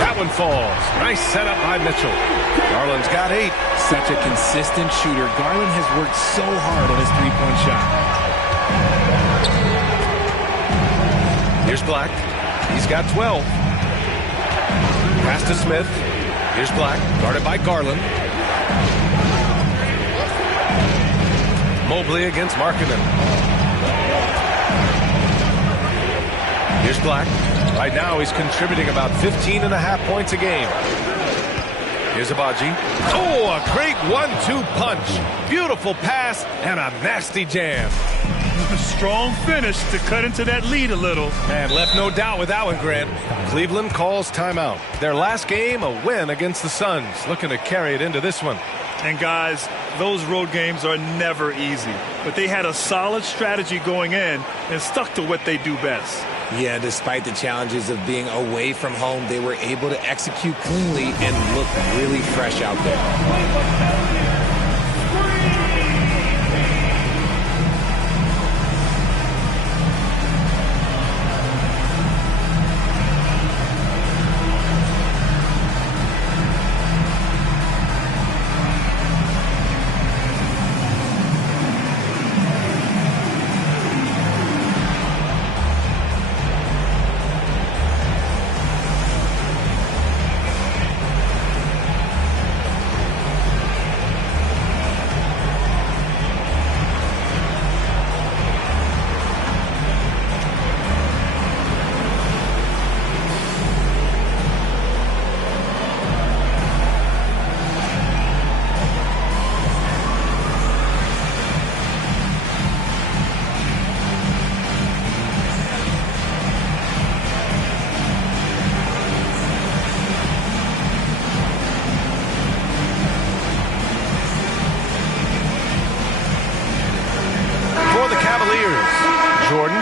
That one falls. Nice setup by Mitchell. Garland's got 8. Such a consistent shooter. Garland has worked so hard on his three-point shot. Here's Black. He's got 12. Pass to Smith. Here's Black, guarded by Garland. Mobley against Markkanen. Here's Black. Right now he's contributing about 15.5 points a game. Here's Abaji. Oh, a great 1-2 punch. Beautiful pass and a nasty jam. A strong finish to cut into that lead a little. And left no doubt with that one, Grant. Cleveland calls timeout. Their last game, a win against the Suns. Looking to carry it into this one. And guys, those road games are never easy. But they had a solid strategy going in and stuck to what they do best. Yeah, despite the challenges of being away from home, they were able to execute cleanly and look really fresh out there.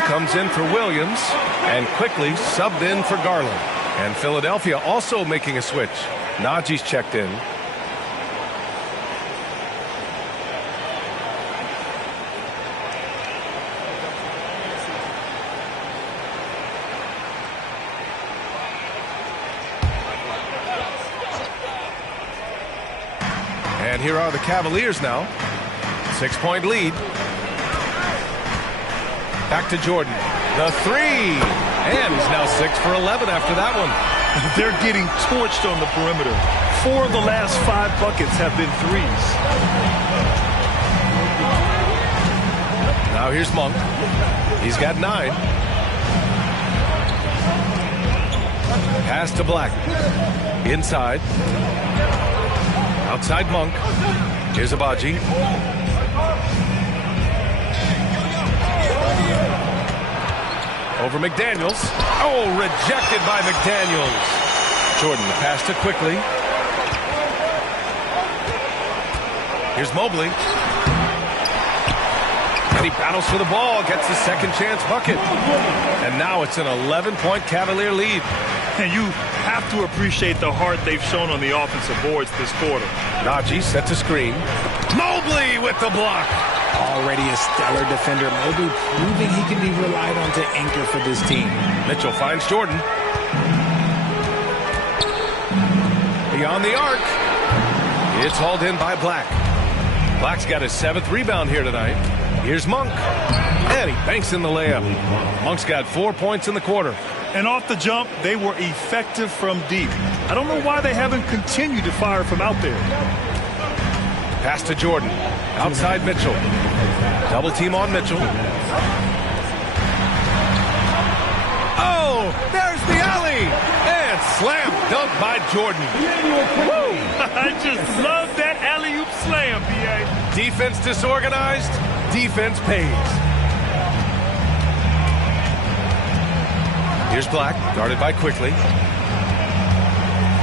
comes in for Williams and quickly subbed in for Garland. And Philadelphia also making a switch. Najee's checked in. And here are the Cavaliers now. 6-point lead. Back to Jordan. The three. And he's now 6 for 11 after that one. They're getting torched on the perimeter. 4 of the last 5 buckets have been threes. Now here's Monk. He's got 9. Pass to Black. Inside. Outside Monk. Here's Abaji. Over McDaniels. Oh, rejected by McDaniels. Jordan passed it quickly. Here's Mobley. And he battles for the ball, gets the second chance bucket. And now it's an 11-point Cavalier lead. And you have to appreciate the heart they've shown on the offensive boards this quarter. Najee sets a screen. Mobley with the block. Already a stellar defender, Mobley proving he can be relied on to anchor for this team. Mitchell finds Jordan. Beyond the arc. It's hauled in by Black. Black's got his 7th rebound here tonight. Here's Monk. And he banks in the layup. Monk's got 4 points in the quarter. And off the jump, they were effective from deep. I don't know why they haven't continued to fire from out there. Pass to Jordan. Outside Mitchell. Double team on Mitchell. Oh, there's the alley. And slam dunk by Jordan. Woo! I just love that alley-oop slam, B.A. Defense disorganized. Defense pays. Here's Black, guarded by Quickly.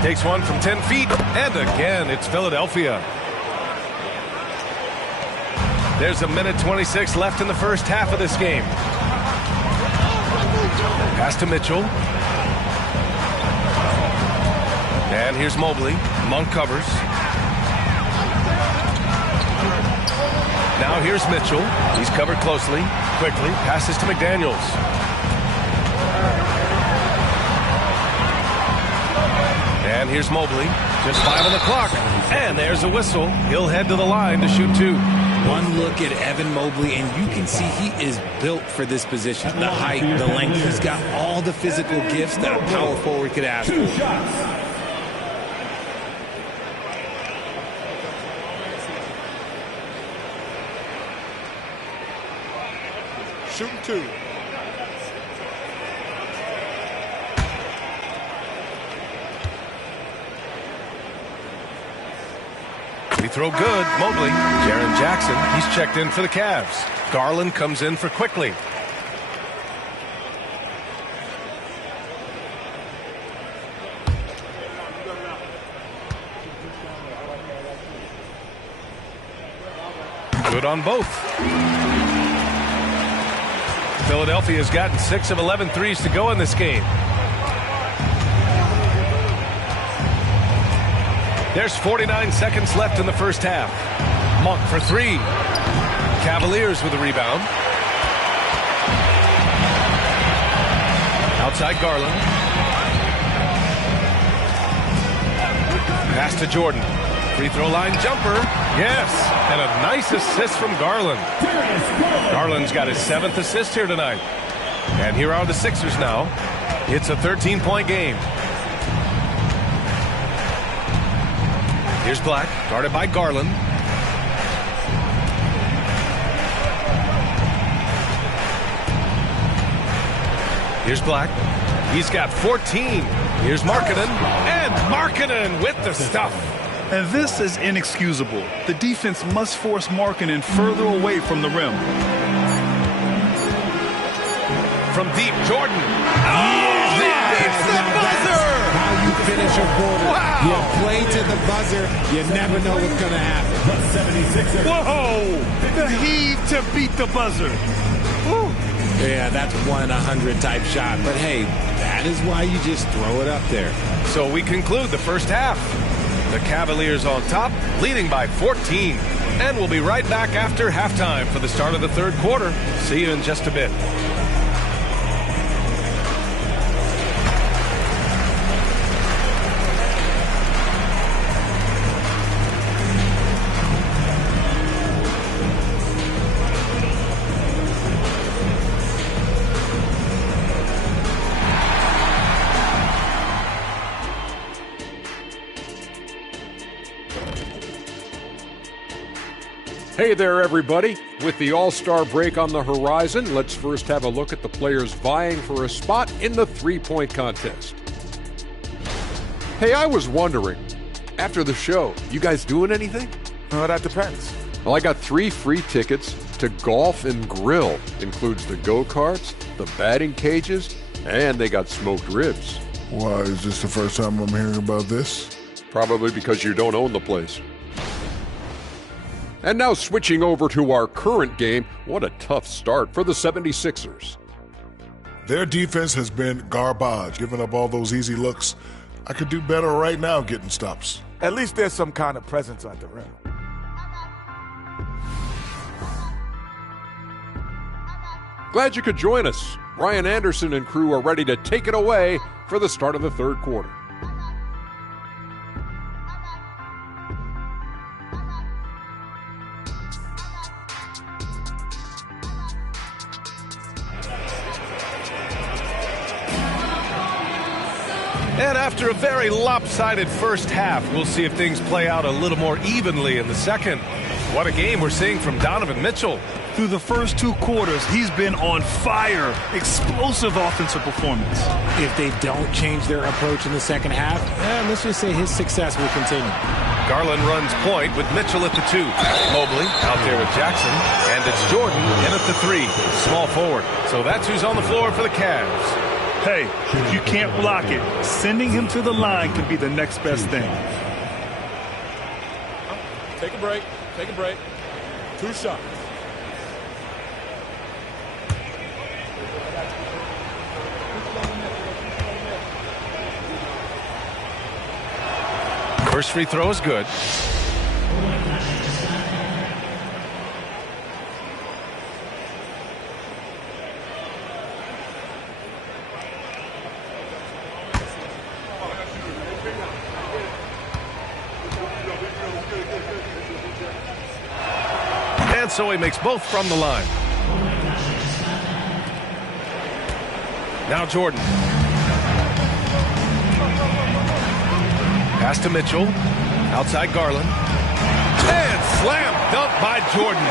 Takes one from 10 feet, and again, it's Philadelphia. There's a minute 26 left in the first half of this game. Pass to Mitchell. And here's Mobley. Monk covers. Now here's Mitchell. He's covered closely. Quickly passes to McDaniels. And here's Mobley. Just 5 on the clock. And there's a whistle. He'll head to the line to shoot 2. One look at Evan Mobley, and you can see he is built for this position. The height, the length. He's got all the physical gifts that a power forward could ask for. Shooting 2. We throw good. Mobley. Jaren Jackson. He's checked in for the Cavs. Garland comes in for Quickly. Good on both. Philadelphia has gotten 6 of 11 threes to go in this game. There's 49 seconds left in the first half. Monk for 3. Cavaliers with a rebound. Outside Garland. Pass to Jordan. Free throw line jumper. Yes. And a nice assist from Garland. Garland's got his 7th assist here tonight. And here are the Sixers now. It's a 13-point game. Here's Black, guarded by Garland. Here's Black. He's got 14. Here's Markkanen. And Markkanen with the stuff. And this is inexcusable. The defense must force Markkanen further away from the rim. From deep, Jordan. Oh, it's the buzzer! How you finish a quarter. Wow. You play to the buzzer, you never know what's going to happen. Whoa! The heave to beat the buzzer. Woo. Yeah, that's 1-100 type shot. But hey, that is why you just throw it up there. So we conclude the first half. The Cavaliers on top, leading by 14. And we'll be right back after halftime for the start of the third quarter. See you in just a bit. Hey there, everybody. With the All-Star break on the horizon, let's first have a look at the players vying for a spot in the three-point contest. Hey, I was wondering, after the show, you guys doing anything? Well, that depends. Well, I got 3 free tickets to Golf and Grill. Includes the go-karts, the batting cages, and they got smoked ribs. Why, is this the first time I'm hearing about this? Probably because you don't own the place. And now switching over to our current game, what a tough start for the 76ers. Their defense has been garbage, giving up all those easy looks. I could do better right now getting stops. At least there's some kind of presence at the rim. Glad you could join us. Ryan Anderson and crew are ready to take it away for the start of the third quarter. And after a very lopsided first half, we'll see if things play out a little more evenly in the second. What a game we're seeing from Donovan Mitchell. Through the first 2 quarters, he's been on fire. Explosive offensive performance. If they don't change their approach in the second half, let's just say his success will continue. Garland runs point with Mitchell at the 2. Mobley out there with Jackson. And it's Jordan in at the 3. Small forward. So that's who's on the floor for the Cavs. Hey, if you can't block it, sending him to the line could be the next best thing. Take a break. Take a break. 2 shots. First free throw is good. And so he makes both from the line. Now Jordan. Pass to Mitchell. Outside Garland. And slam dunk by Jordan.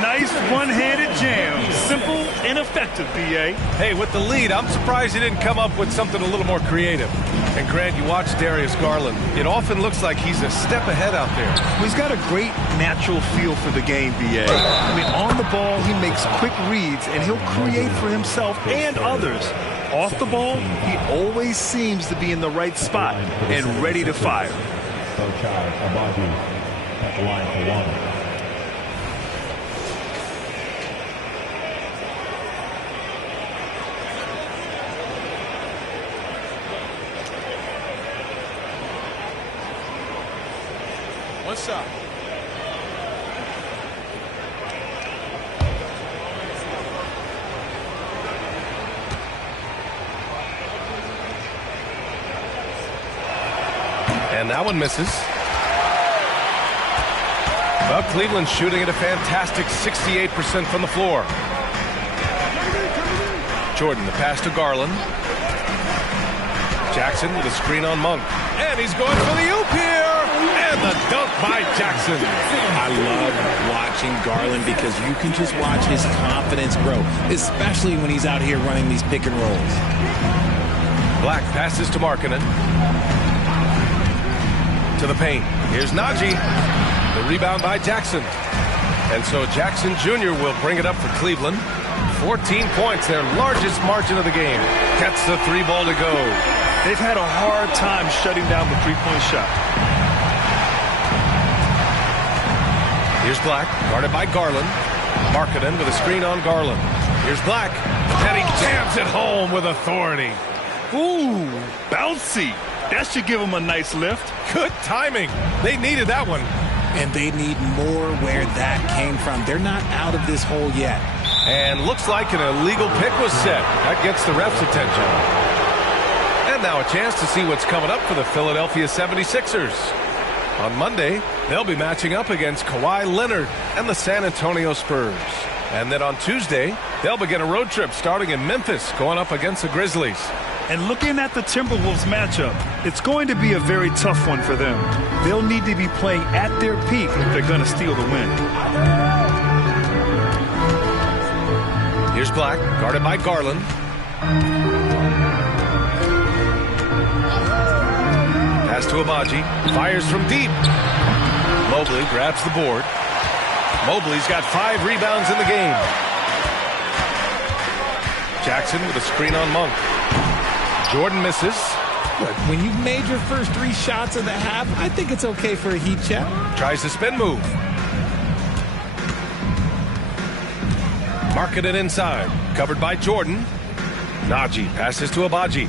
Nice one-handed jam. Simple and effective, B.A. Hey, with the lead, I'm surprised he didn't come up with something a little more creative. And Grant, you watch Darius Garland. It often looks like he's a step ahead out there. Well, he's got a great natural feel for the game, B.A. I mean, on the ball, he makes quick reads, and he'll create for himself and others. Off the ball, he always seems to be in the right spot and ready to fire. At the line for 1. One shot. And that one misses. Well, Cleveland's shooting at a fantastic 68% from the floor. Jordan, the pass to Garland. Jackson with a screen on Monk. And he's going for the oop here. And the dunk by Jackson. I love watching Garland because you can just watch his confidence grow, especially when he's out here running these pick and rolls. Black passes to Markkanen. To the paint. Here's Najee. The rebound by Jackson. And so Jackson Jr. will bring it up for Cleveland. 14 points, their largest margin of the game. Gets the 3 ball to go. They've had a hard time shutting down the three-point shot. Here's Black, guarded by Garland. Markkanen with a screen on Garland. Here's Black, and he jams it home with authority. Ooh, bouncy. That should give him a nice lift. Good timing. They needed that one. And they need more where that came from. They're not out of this hole yet. And looks like an illegal pick was set. That gets the ref's attention. And now a chance to see what's coming up for the Philadelphia 76ers. On Monday, they'll be matching up against Kawhi Leonard and the San Antonio Spurs. And then on Tuesday, they'll begin a road trip starting in Memphis, going up against the Grizzlies. And looking at the Timberwolves matchup, it's going to be a very tough one for them. They'll need to be playing at their peak if they're going to steal the win. Here's Black, guarded by Garland. Pass to Abaji, fires from deep. Mobley grabs the board. Mobley's got 5 rebounds in the game. Jackson with a screen on Monk. Jordan misses. Look, when you've made your first 3 shots of the half, I think it's okay for a heat check. Tries the spin move. Marketed inside. Covered by Jordan. Najee passes to Abaji.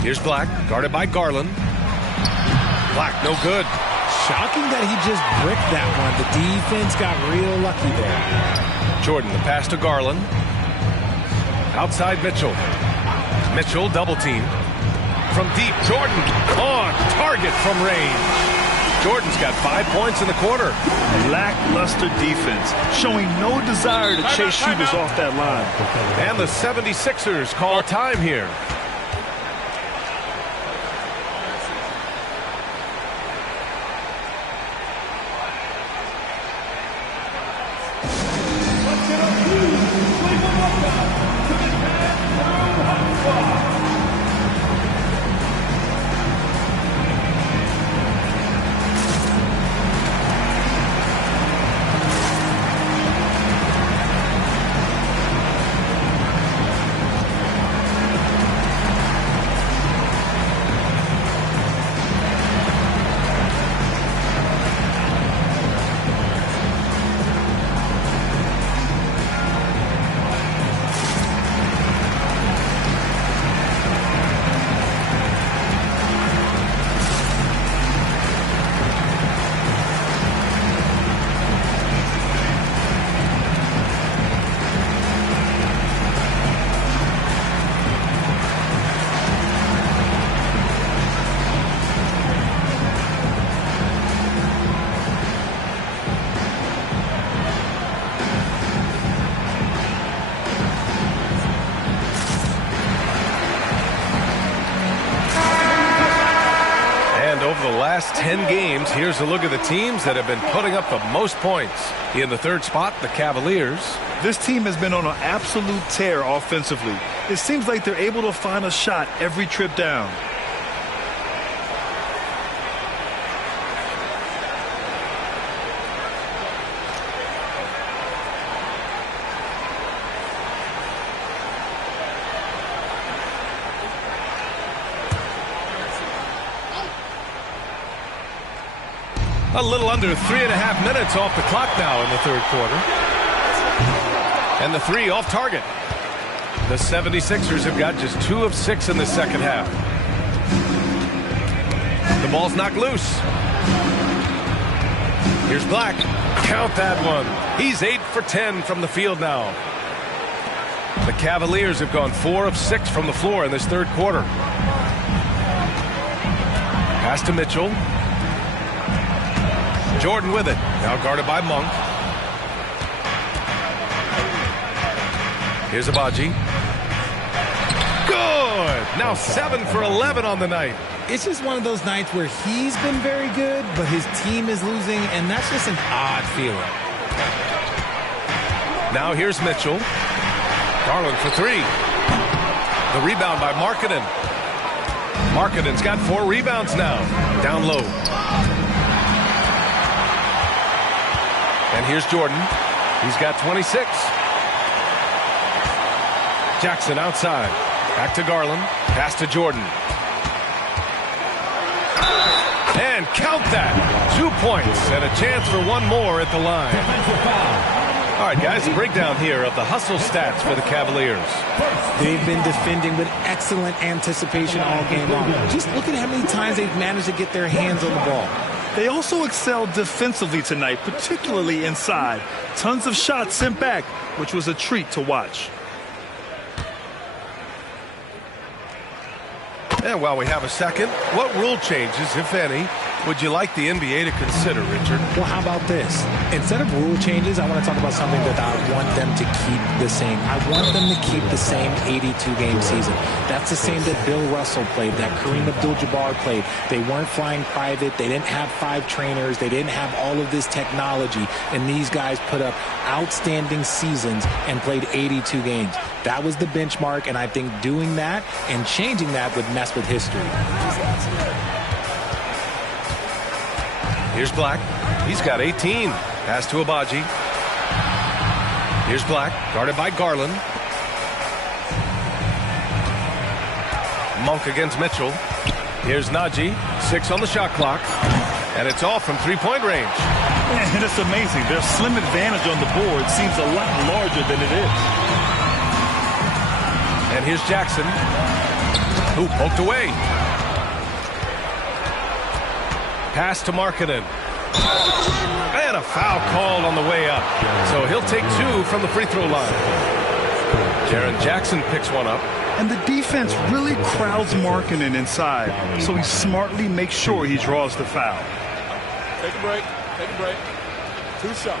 Here's Black, guarded by Garland. Black, no good. Shocking that he just bricked that one. The defense got real lucky there. Jordan, the pass to Garland. Outside Mitchell. Mitchell double team. From deep, Jordan on target from range. Jordan's got 5 points in the quarter. Lackluster defense, showing no desire to chase shooters off that line. And the 76ers call time here. Last 10 games, here's a look at the teams that have been putting up the most points. In the 3rd spot, the Cavaliers. This team has been on an absolute tear offensively. It seems like they're able to find a shot every trip down. A little under 3.5 minutes off the clock now in the 3rd quarter. And the 3 off target. The 76ers have got just 2 of 6 in the 2nd half. The ball's knocked loose. Here's Black. Count that one. He's 8 for 10 from the field now. The Cavaliers have gone 4 of 6 from the floor in this 3rd quarter. Pass to Mitchell. Jordan with it. Now guarded by Monk. Here's Abaji. Good! Now 7 for 11 on the night. It's just one of those nights where he's been very good, but his team is losing, and that's just an odd feeling. Now here's Mitchell. Garland for 3. The rebound by Markkanen. Markkanen's got 4 rebounds now. Down low. And here's Jordan. He's got 26. Jackson outside. Back to Garland. Pass to Jordan. And count that. 2 points and a chance for one more at the line. All right, guys, a breakdown here of the hustle stats for the Cavaliers. They've been defending with excellent anticipation all game long. Just look at how many times they've managed to get their hands on the ball. They also excelled defensively tonight, particularly inside. Tons of shots sent back, which was a treat to watch. And while we have a second, what rule changes, if any, would you like the NBA to consider, Richard? Well, how about this? Instead of rule changes, I want to talk about something that I want them to keep the same. I want them to keep the same 82-game season. That's the same that Bill Russell played, that Kareem Abdul-Jabbar played. They weren't flying private. They didn't have 5 trainers. They didn't have all of this technology. And these guys put up outstanding seasons and played 82 games. That was the benchmark, and I think doing that and changing that would mess with history. Here's Black. He's got 18. Pass to Abaji. Here's Black, guarded by Garland. Monk against Mitchell. Here's Najee. 6 on the shot clock. And it's off from three-point range. And it's amazing. Their slim advantage on the board seems a lot larger than it is. And here's Jackson, who poked away. Pass to Markkanen. And a foul called on the way up. So he'll take 2 from the free throw line. Jaren Jackson picks one up. And the defense really crowds Markkanen inside, so he smartly makes sure he draws the foul. Take a break. Take a break. 2 shots.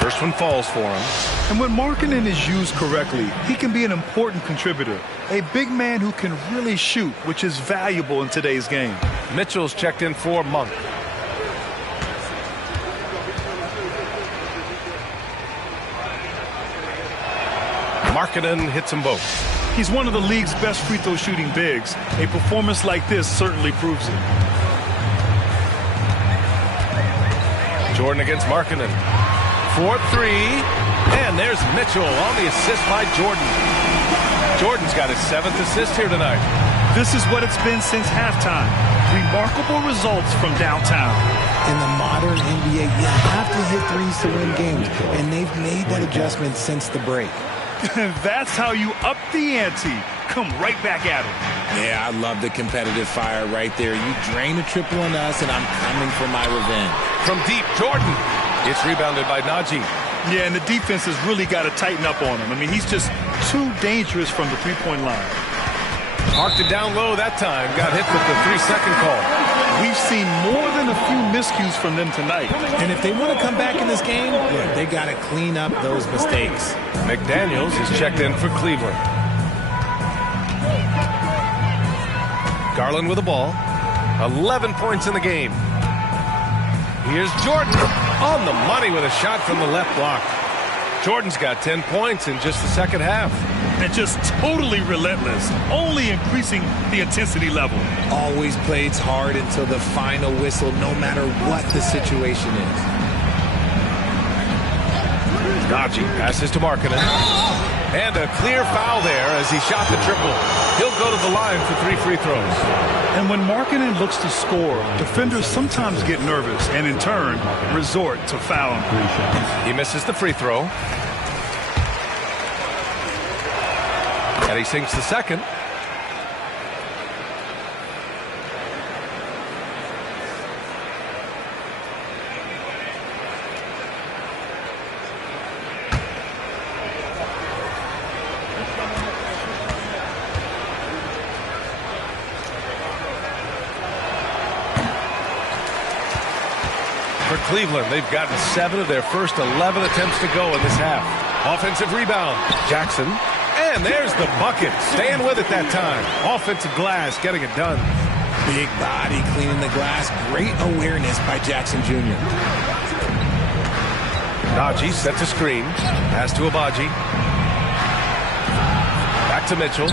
First one falls for him. And when Markkanen is used correctly, he can be an important contributor. A big man who can really shoot, which is valuable in today's game. Mitchell's checked in for Monk. Markkanen hits them both. He's one of the league's best free throw shooting bigs. A performance like this certainly proves it. Jordan against Markkanen. 4-3. And there's Mitchell on the assist by Jordan. Jordan's got his 7th assist here tonight. This is what it's been since halftime. Remarkable results from downtown. In the modern NBA, you have to hit threes to win games, and they've made that adjustment since the break. That's how you up the ante. Come right back at it. Yeah, I love the competitive fire right there. You drain a triple on us, and I'm coming for my revenge. From deep, Jordan. It's rebounded by Najee. Yeah, and the defense has really got to tighten up on him. I mean, he's just too dangerous from the three-point line. Marked it down low that time. Got hit with the 3-second call. We've seen more than a few miscues from them tonight. And if they want to come back in this game, they got to clean up those mistakes. McDaniels is checked in for Cleveland. Garland with the ball. 11 points in the game. Here's Jordan on the money with a shot from the left block. Jordan's got 10 points in just the second half. And just totally relentless, only increasing the intensity level. Always plays hard until the final whistle, no matter what the situation is. Najee passes to Markkanen. And a clear foul there as he shot the triple. He'll go to the line for 3 free throws. And when Markkanen looks to score, defenders sometimes get nervous and in turn resort to fouling. He misses the free throw. And he sinks the second. For Cleveland, they've gotten 7 of their first 11 attempts to go in this half. Offensive rebound. Jackson. And there's the bucket. Staying with it that time. Offensive glass, getting it done. Big body cleaning the glass. Great awareness by Jackson Jr. Najee sets a screen. Pass to Abaji. Back to Mitchell.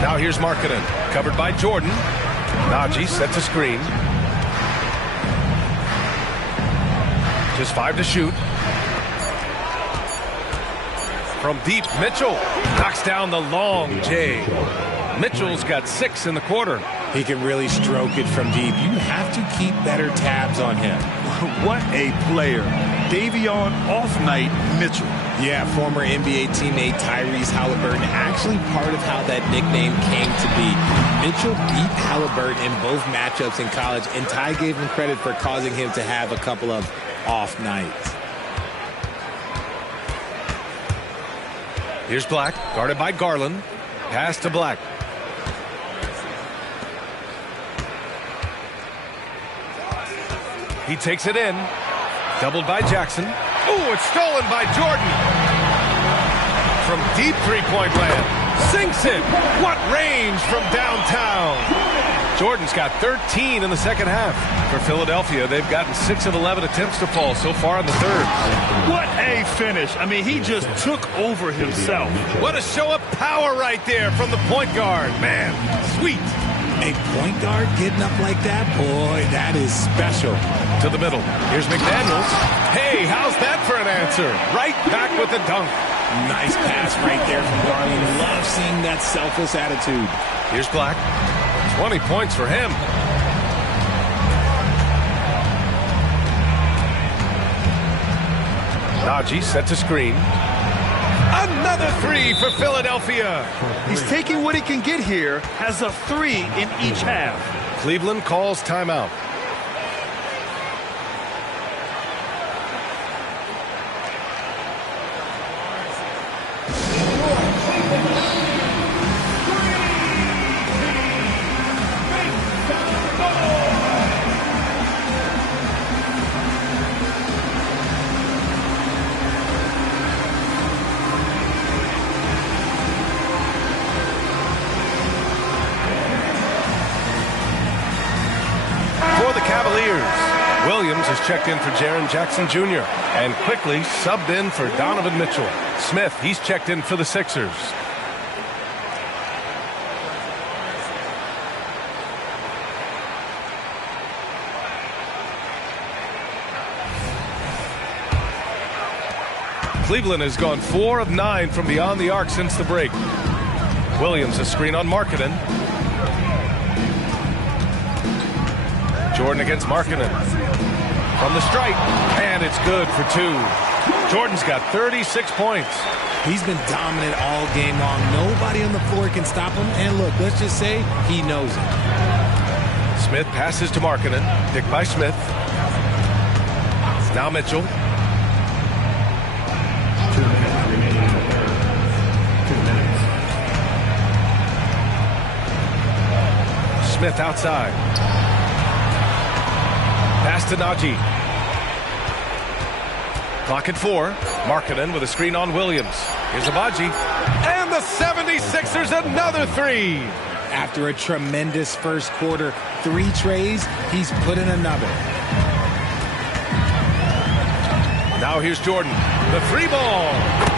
Now here's Markkanen. Covered by Jordan. Najee sets a screen. Just 5 to shoot. From deep, Mitchell knocks down the long J. Mitchell's got 6 in the quarter. He can really stroke it from deep. You have to keep better tabs on him. What a player. Davion off-night Mitchell. Yeah, former NBA teammate Tyrese Halliburton, actually part of how that nickname came to be. Mitchell beat Halliburton in both matchups in college, and Ty gave him credit for causing him to have a couple of off nights. Here's Black, guarded by Garland. Pass to Black. He takes it in. Doubled by Jackson. Ooh, it's stolen by Jordan. From deep three-point land. Sinks it. What range from downtown. Jordan's got 13 in the second half. For Philadelphia, they've gotten 6 of 11 attempts to fall so far in the third. What a finish. I mean, he just took over himself. What a show of power right there from the point guard. Man, sweet. A point guard getting up like that? Boy, that is special. To the middle. Here's McDaniels. Hey, how's that for an answer? Right back with the dunk. Nice pass right there from Garland. Love seeing that selfless attitude. Here's Black. 20 points for him. Najee sets a screen. Another 3 for Philadelphia. He's taking what he can get here, has a 3 in each half. Cleveland calls timeout. Williams is checked in for Jaren Jackson Jr. and quickly subbed in for Donovan Mitchell. Smith, he's checked in for the Sixers. Cleveland has gone 4 of 9 from beyond the arc since the break. Williams a screen on Markkanen. Jordan against Markkanen. From the stripe, and it's good for 2. Jordan's got 36 points. He's been dominant all game long. Nobody on the floor can stop him. And look, let's just say he knows it. Smith passes to Markkanen. Picked by Smith. Now Mitchell. 2 minutes remaining in the third. 2 minutes. Smith outside. Pass to Najee. Clock at 4. Markkanen with a screen on Williams. Here's Abaji. And the 76ers another 3. After a tremendous first quarter, 3 trays, he's put in another. Now here's Jordan. The 3 ball.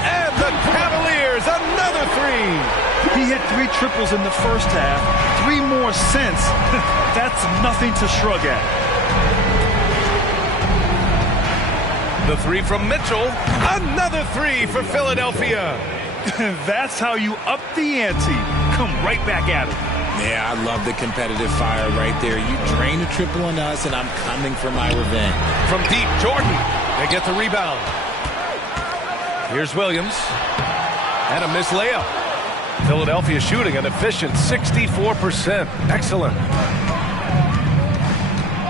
And the Cavaliers another 3. He hit 3 triples in the first half. 3 more since. That's nothing to shrug at. The 3 from Mitchell. Another 3 for Philadelphia. That's how you up the ante. Come right back at it. Yeah, I love the competitive fire right there. You drain a triple on us, and I'm coming for my revenge. From deep, Jordan. They get the rebound. Here's Williams. And a missed layup. Philadelphia shooting an efficient 64%. Excellent.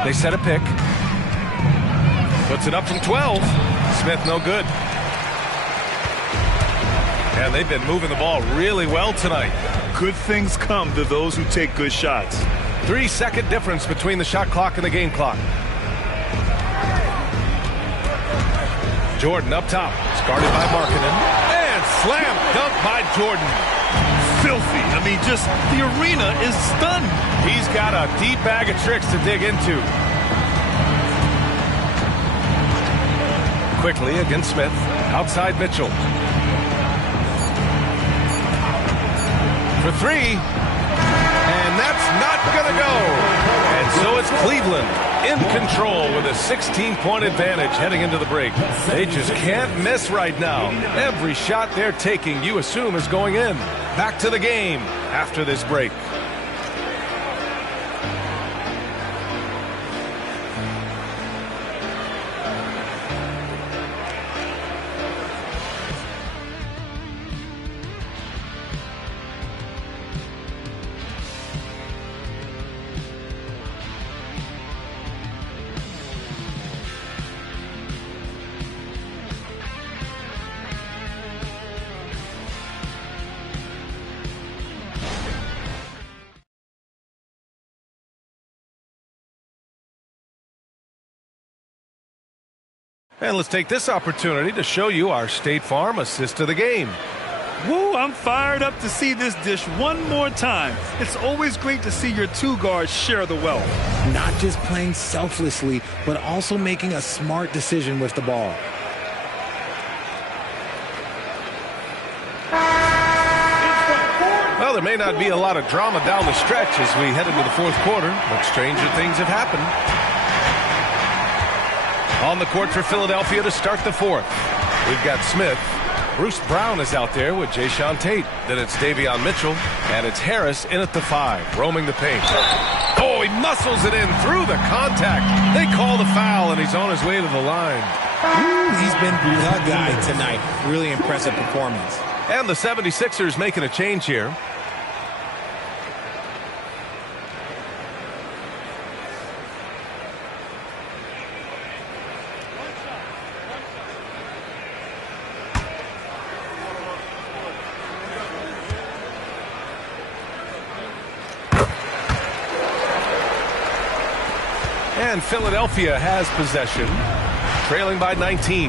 They set a pick. Puts it up from 12. Smith no good. And they've been moving the ball really well tonight. Good things come to those who take good shots. 3-second difference between the shot clock and the game clock. Jordan up top. It's guarded by Markkanen. And slam dunk by Jordan. Filthy. I mean, just the arena is stunned. He's got a deep bag of tricks to dig into. Quickly against Smith. Outside Mitchell. For 3. And that's not going to go. And so it's Cleveland in control with a 16-point advantage heading into the break. They just can't miss right now. Every shot they're taking, you assume, is going in. Back to the game after this break. And let's take this opportunity to show you our State Farm assist of the game. Woo, I'm fired up to see this dish one more time. It's always great to see your two guards share the wealth. Not just playing selflessly, but also making a smart decision with the ball. Well, there may not be a lot of drama down the stretch as we head into the fourth quarter, but stranger things have happened. On the court for Philadelphia to start the fourth. We've got Smith. Bruce Brown is out there with Jayshawn Tate. Then it's Davion Mitchell. And it's Harris in at the 5, roaming the paint. Oh, he muscles it in through the contact. They call the foul, and he's on his way to the line. Ooh, he's been the guy tonight. Really impressive performance. And the 76ers making a change here. And Philadelphia has possession, trailing by 19.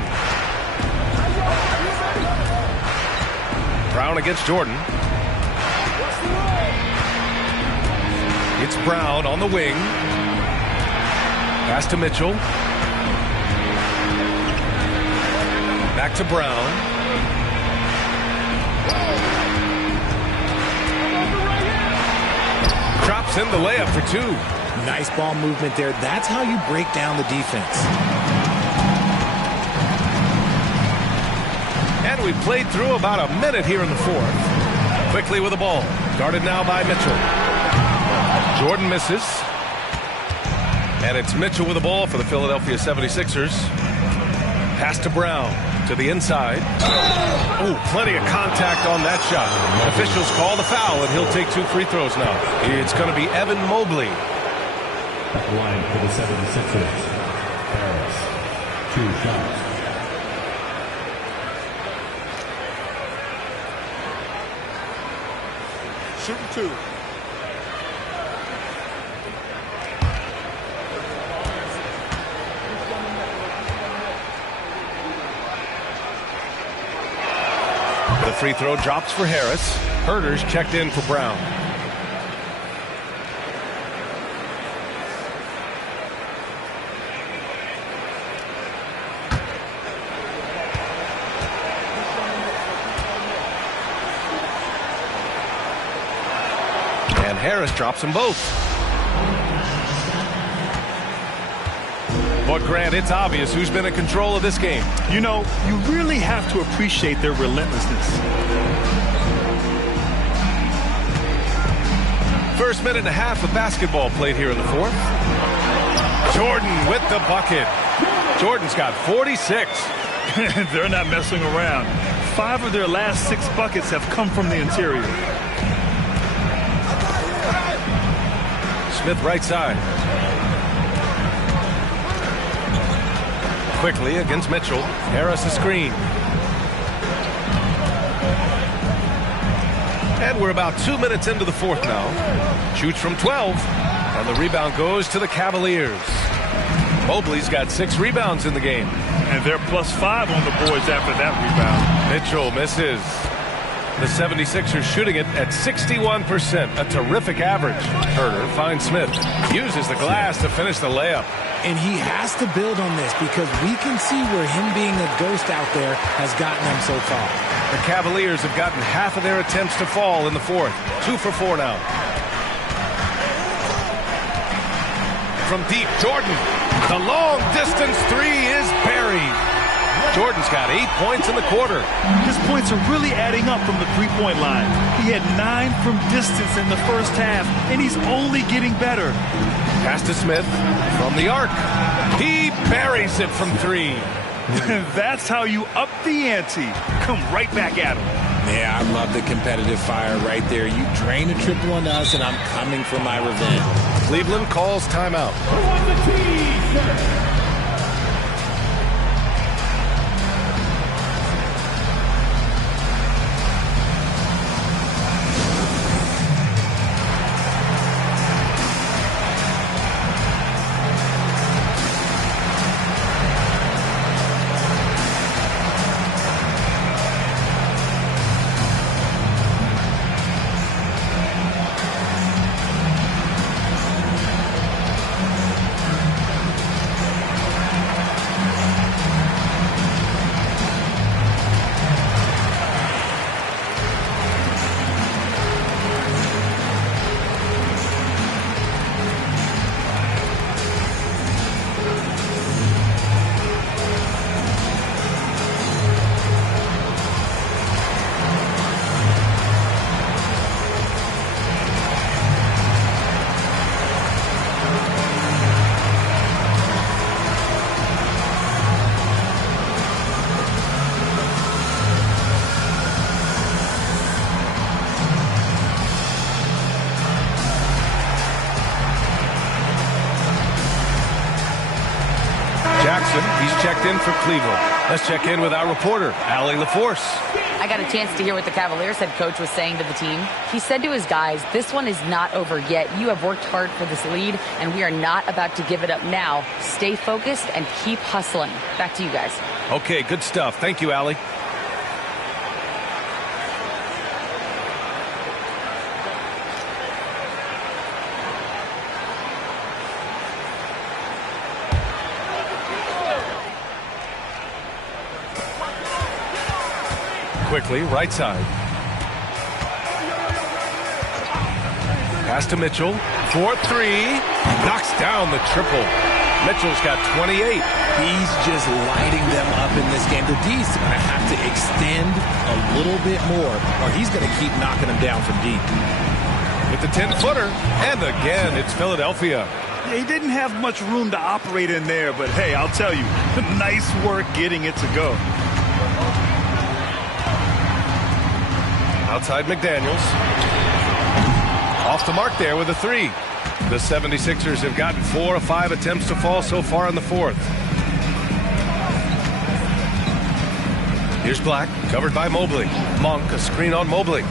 Brown against Jordan. It's Brown on the wing. Pass to Mitchell. Back to Brown. Drops in the layup for 2. Nice ball movement there. That's how you break down the defense. And we've played through about a minute here in the fourth. Quickly with the ball. Guarded now by Mitchell. Jordan misses. And it's Mitchell with the ball for the Philadelphia 76ers. Pass to Brown to the inside. Oh, plenty of contact on that shot. Officials call the foul, and he'll take 2 free throws now. It's going to be Evan Mobley. At the line for the 76ers. Harris, 2 shots. Shooting 2. The free throw drops for Harris. Herter's checked in for Brown. And Harris drops them both. But Grant, it's obvious who's been in control of this game. You know, you really have to appreciate their relentlessness. First minute and a half of basketball played here in the fourth. Jordan with the bucket. Jordan's got 46. They're not messing around. 5 of their last 6 buckets have come from the interior. Smith right side. Quickly against Mitchell. Harris a screen. And we're about 2 minutes into the fourth now. Shoots from 12. And the rebound goes to the Cavaliers. Mobley's got 6 rebounds in the game. And they're +5 on the boards after that rebound. Mitchell misses. The 76ers shooting it at 61%, a terrific average. Herter finds Smith, uses the glass to finish the layup. And he has to build on this because we can see where him being a ghost out there has gotten them so far. The Cavaliers have gotten half of their attempts to fall in the fourth. 2 for 4 now. from deep. Jordan, the long distance three is buried. Jordan's got 8 points in the quarter. His points are really adding up from the three-point line. He had 9 from distance in the first half, and he's only getting better. Pass to Smith from the arc. He buries it from three. That's how you up the ante. Come right back at him. Yeah, I love the competitive fire right there. You drain a triple on us, and I'm coming for my revenge. Cleveland calls timeout. He's checked in for Cleveland. Let's check in with our reporter, Allie LaForce. I got a chance to hear what the Cavaliers head coach was saying to the team. He said to his guys, this one is not over yet. You have worked hard for this lead, and we are not about to give it up now. Stay focused and keep hustling. Back to you guys. Okay, good stuff. Thank you, Allie. Quickly, right side. Pass to Mitchell. 4-3. Knocks down the triple. Mitchell's got 28. He's just lighting them up in this game. The D's going to have to extend a little bit more, or he's going to keep knocking them down from deep. With the 10-footer. And again, it's Philadelphia. Yeah, he didn't have much room to operate in there, but hey, I'll tell you, nice work getting it to go. Outside McDaniels. Off the mark there with a three. The 76ers have gotten 4 of 5 attempts to fall so far in the fourth. Here's Black, covered by Mobley. Monk, a screen on Mobley.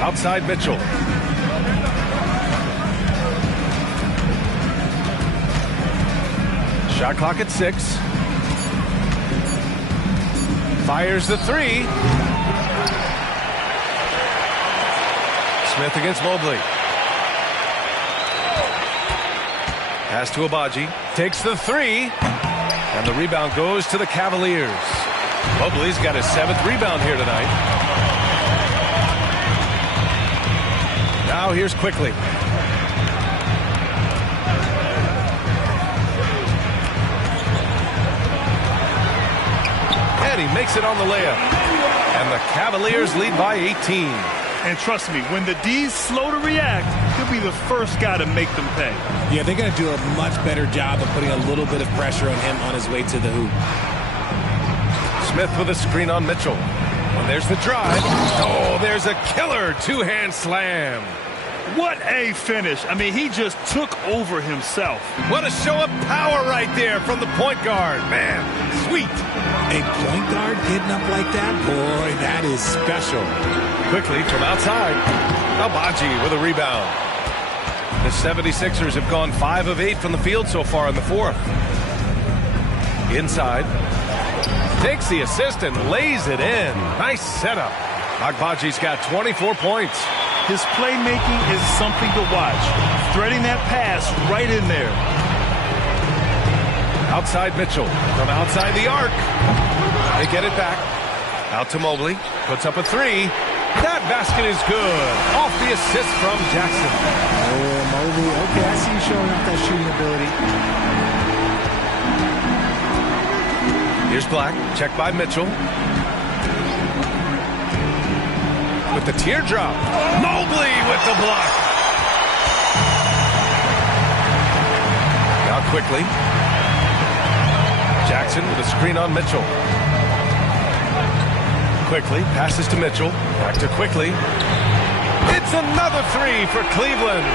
Outside Mitchell. Shot clock at 6. Fires the three. Smith against Mobley. Pass to Abaji. Takes the three. And the rebound goes to the Cavaliers. Mobley's got his 7th rebound here tonight. Now here's Quickly. And he makes it on the layup. And the Cavaliers lead by 18. And trust me, when the D's slow to react, he'll be the first guy to make them pay. Yeah, they're going to do a much better job of putting a little bit of pressure on him on his way to the hoop. Smith with a screen on Mitchell. And there's the drive. Oh, there's a killer two-hand slam. What a finish. I mean, he just took over himself. What a show of power right there from the point guard. Man, sweet. A point guard getting up like that? Boy, that is special. Quickly from outside. Abaji with a rebound. The 76ers have gone 5 of 8 from the field so far in the fourth. Inside. Takes the assist and lays it in. Nice setup. Agbaji's got 24 points. His playmaking is something to watch. Threading that pass right in there. Outside Mitchell. From outside the arc. They get it back. Out to Mobley. Puts up a three. That That basket is good. Off the assist from Jackson. Oh, Mobley. Okay, I see you showing off that shooting ability. Here's Black. Check by Mitchell. With the teardrop. Mobley with the block. Now quickly. Jackson with a screen on Mitchell. Quickly, passes to Mitchell. Back to Quickly. It's another three for Cleveland.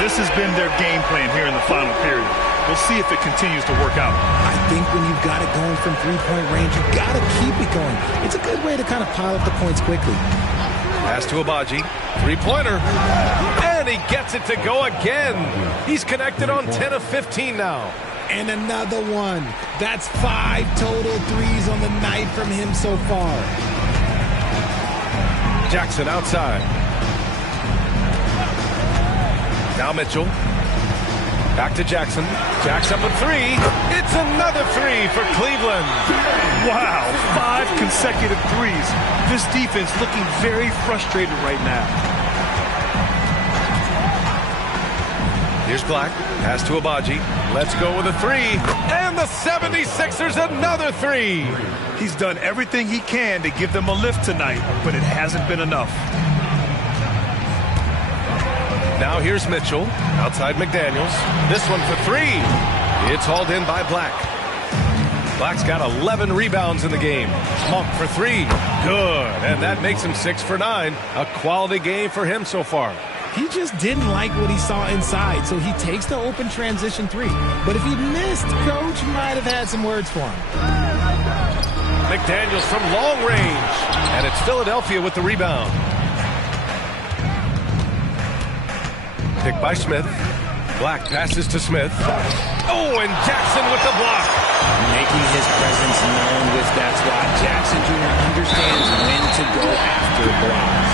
This has been their game plan here in the final period. We'll see if it continues to work out. I think when you've got it going from three-point range, you've got to keep it going. It's a good way to kind of pile up the points quickly. Pass to Abaji. Three-pointer. And he gets it to go again. He's connected on 10 of 15 now. And another one. That's 5 total threes on the night from him so far. Jackson outside. Now Mitchell. Back to Jackson. Jack's up a three. It's another three for Cleveland. Wow, 5 consecutive threes. This defense looking very frustrated right now. Here's Black. Pass to Abaji. Let's go with a three. And the 76ers another three. He's done everything he can to give them a lift tonight, but it hasn't been enough. Now here's Mitchell. Outside McDaniels. This one for three. It's hauled in by Black. Black's got 11 rebounds in the game. Monk for three. Good. And that makes him 6 for 9. A quality game for him so far. He just didn't like what he saw inside, so he takes the open transition three. But if he missed, Coach might have had some words for him. McDaniels from long range. And it's Philadelphia with the rebound. Picked by Smith. Black passes to Smith. Oh, and Jackson with the block. Making his presence known with that swat. Jackson Jr. understands when to go after blocks.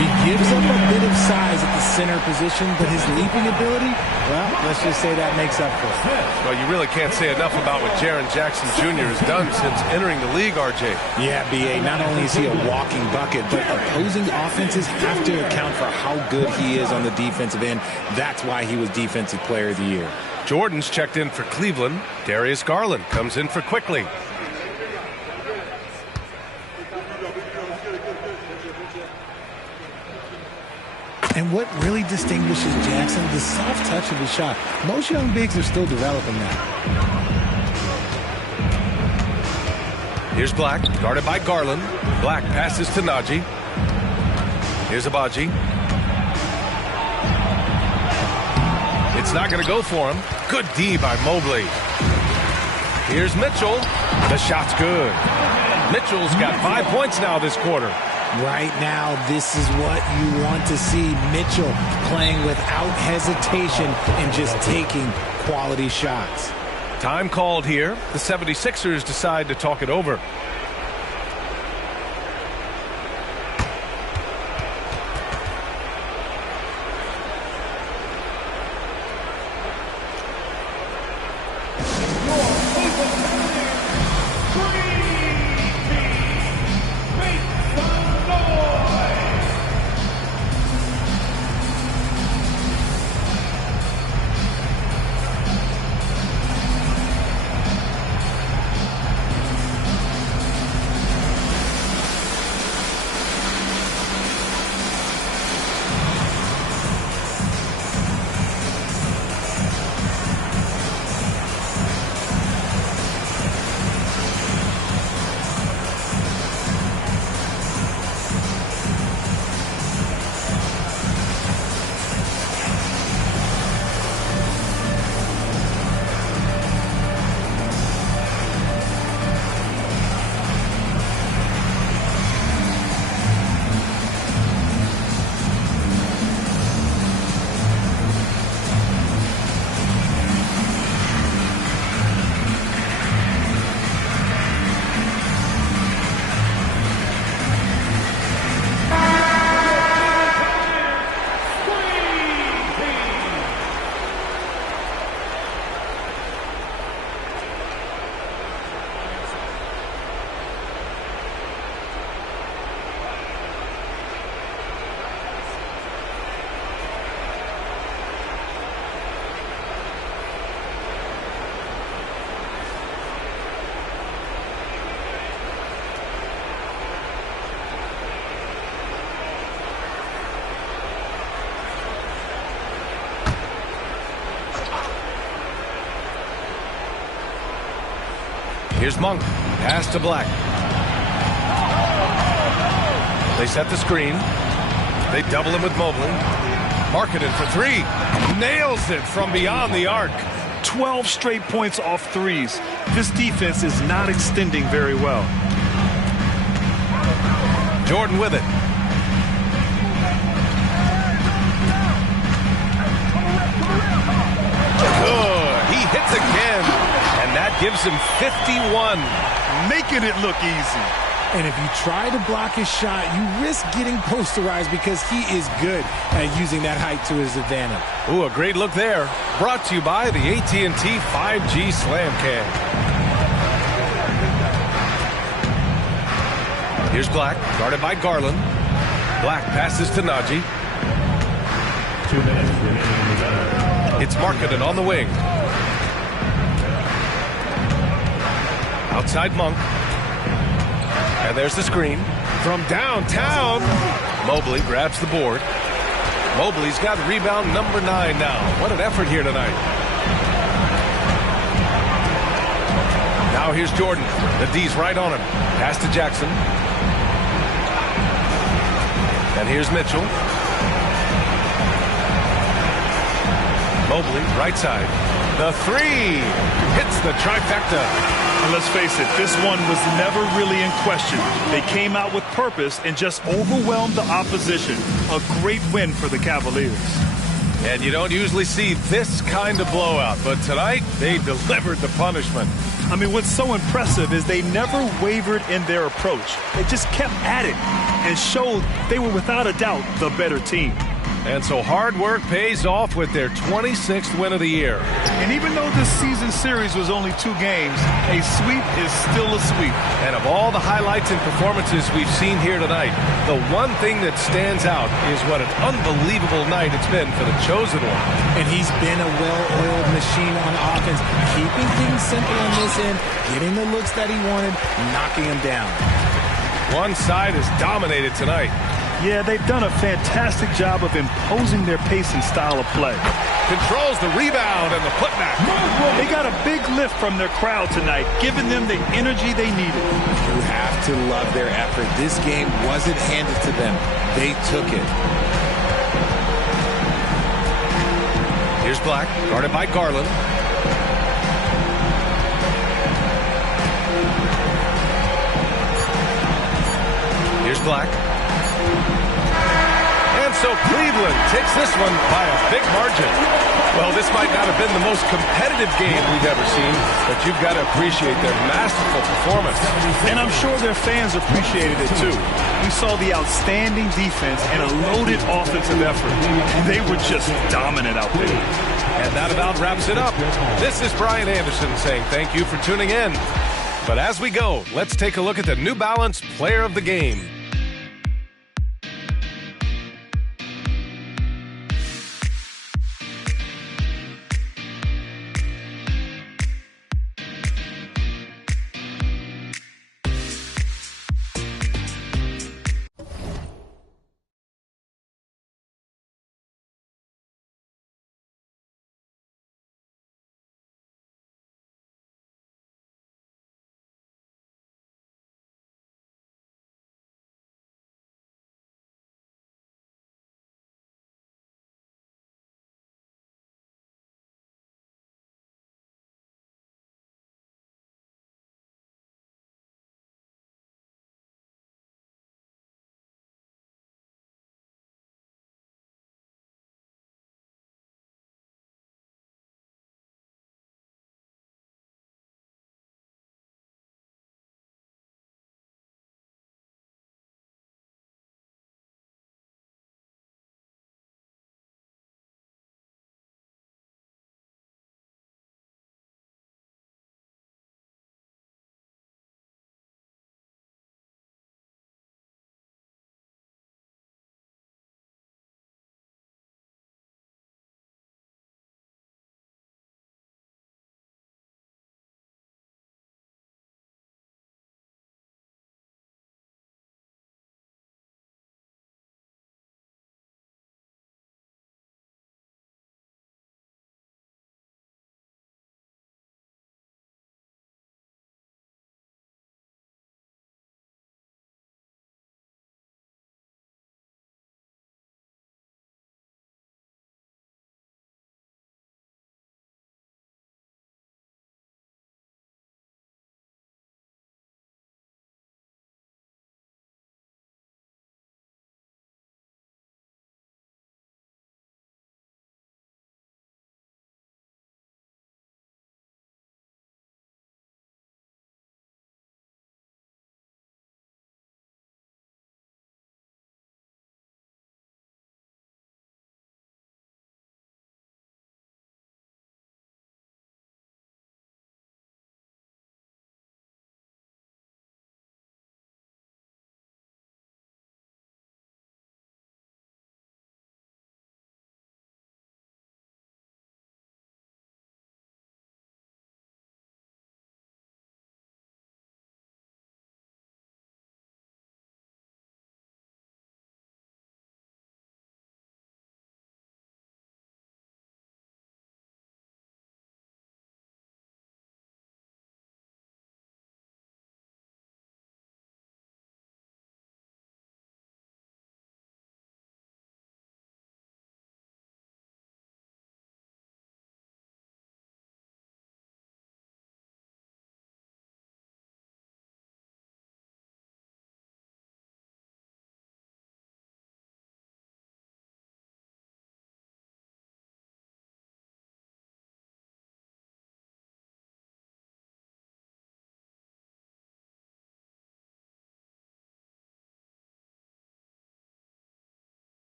He gives up a bit of size at the center position, but his leaping ability, well, let's just say that makes up for it. Well, you really can't say enough about what Jaren Jackson Jr. has done since entering the league, RJ. Yeah, B.A., not only is he a walking bucket, but opposing offenses have to account for how good he is on the defensive end. That's why he was Defensive Player of the Year. Jordan's checked in for Cleveland. Darius Garland comes in for Quickly. And what really distinguishes Jackson, the soft touch of his shot. Most young bigs are still developing that. Here's Black, guarded by Garland. Black passes to Najee. Here's Abaji. It's not going to go for him. Good D by Mobley. Here's Mitchell. The shot's good. Mitchell's got 5 points now this quarter. Right now, this is what you want to see. Mitchell playing without hesitation and just taking quality shots. Time called here. The 76ers decide to talk it over. Here's Monk. Pass to Black. They set the screen. They double him with Mobley. Marketed for three. Nails it from beyond the arc. 12 straight points off threes. This defense is not extending very well. Jordan with it. Good. He hits again. And that gives him 51. Making it look easy. And if you try to block his shot, you risk getting posterized because he is good at using that height to his advantage. Ooh, a great look there. Brought to you by the AT&T 5G Slam Cam. Here's Black, guarded by Garland. Black passes to Najee. 2 minutes remaining. It's Marketed on the wing. Outside Monk. And there's the screen. From downtown, Mobley grabs the board. Mobley's got rebound number 9 now. What an effort here tonight. Now here's Jordan. The D's right on him. Pass to Jackson. And here's Mitchell. Mobley, right side. The three hits the trifecta. And let's face it, this one was never really in question. They came out with purpose and just overwhelmed the opposition. A great win for the Cavaliers. And you don't usually see this kind of blowout, but tonight they delivered the punishment. I mean, what's so impressive is they never wavered in their approach. They just kept at it and showed they were without a doubt the better team. And so hard work pays off with their 26th win of the year. And even though this season series was only 2 games, a sweep is still a sweep. And of all the highlights and performances we've seen here tonight, the one thing that stands out is what an unbelievable night it's been for the chosen one. And he's been a well-oiled machine on offense, keeping things simple on this end, getting the looks that he wanted, knocking them down. One side is dominated tonight. Yeah, they've done a fantastic job of imposing their pace and style of play. Controls the rebound and the putback. They got a big lift from their crowd tonight, giving them the energy they needed. You have to love their effort. This game wasn't handed to them. They took it. Here's Black, guarded by Garland. Here's Black. And so Cleveland takes this one by a big margin. Well, this might not have been the most competitive game we've ever seen, but you've got to appreciate their masterful performance. And I'm sure their fans appreciated it too. We saw the outstanding defense and a loaded offensive effort. They were just dominant out there. And that about wraps it up. This is Brian Anderson saying thank you for tuning in. But as we go, let's take a look at the New Balance Player of the Game.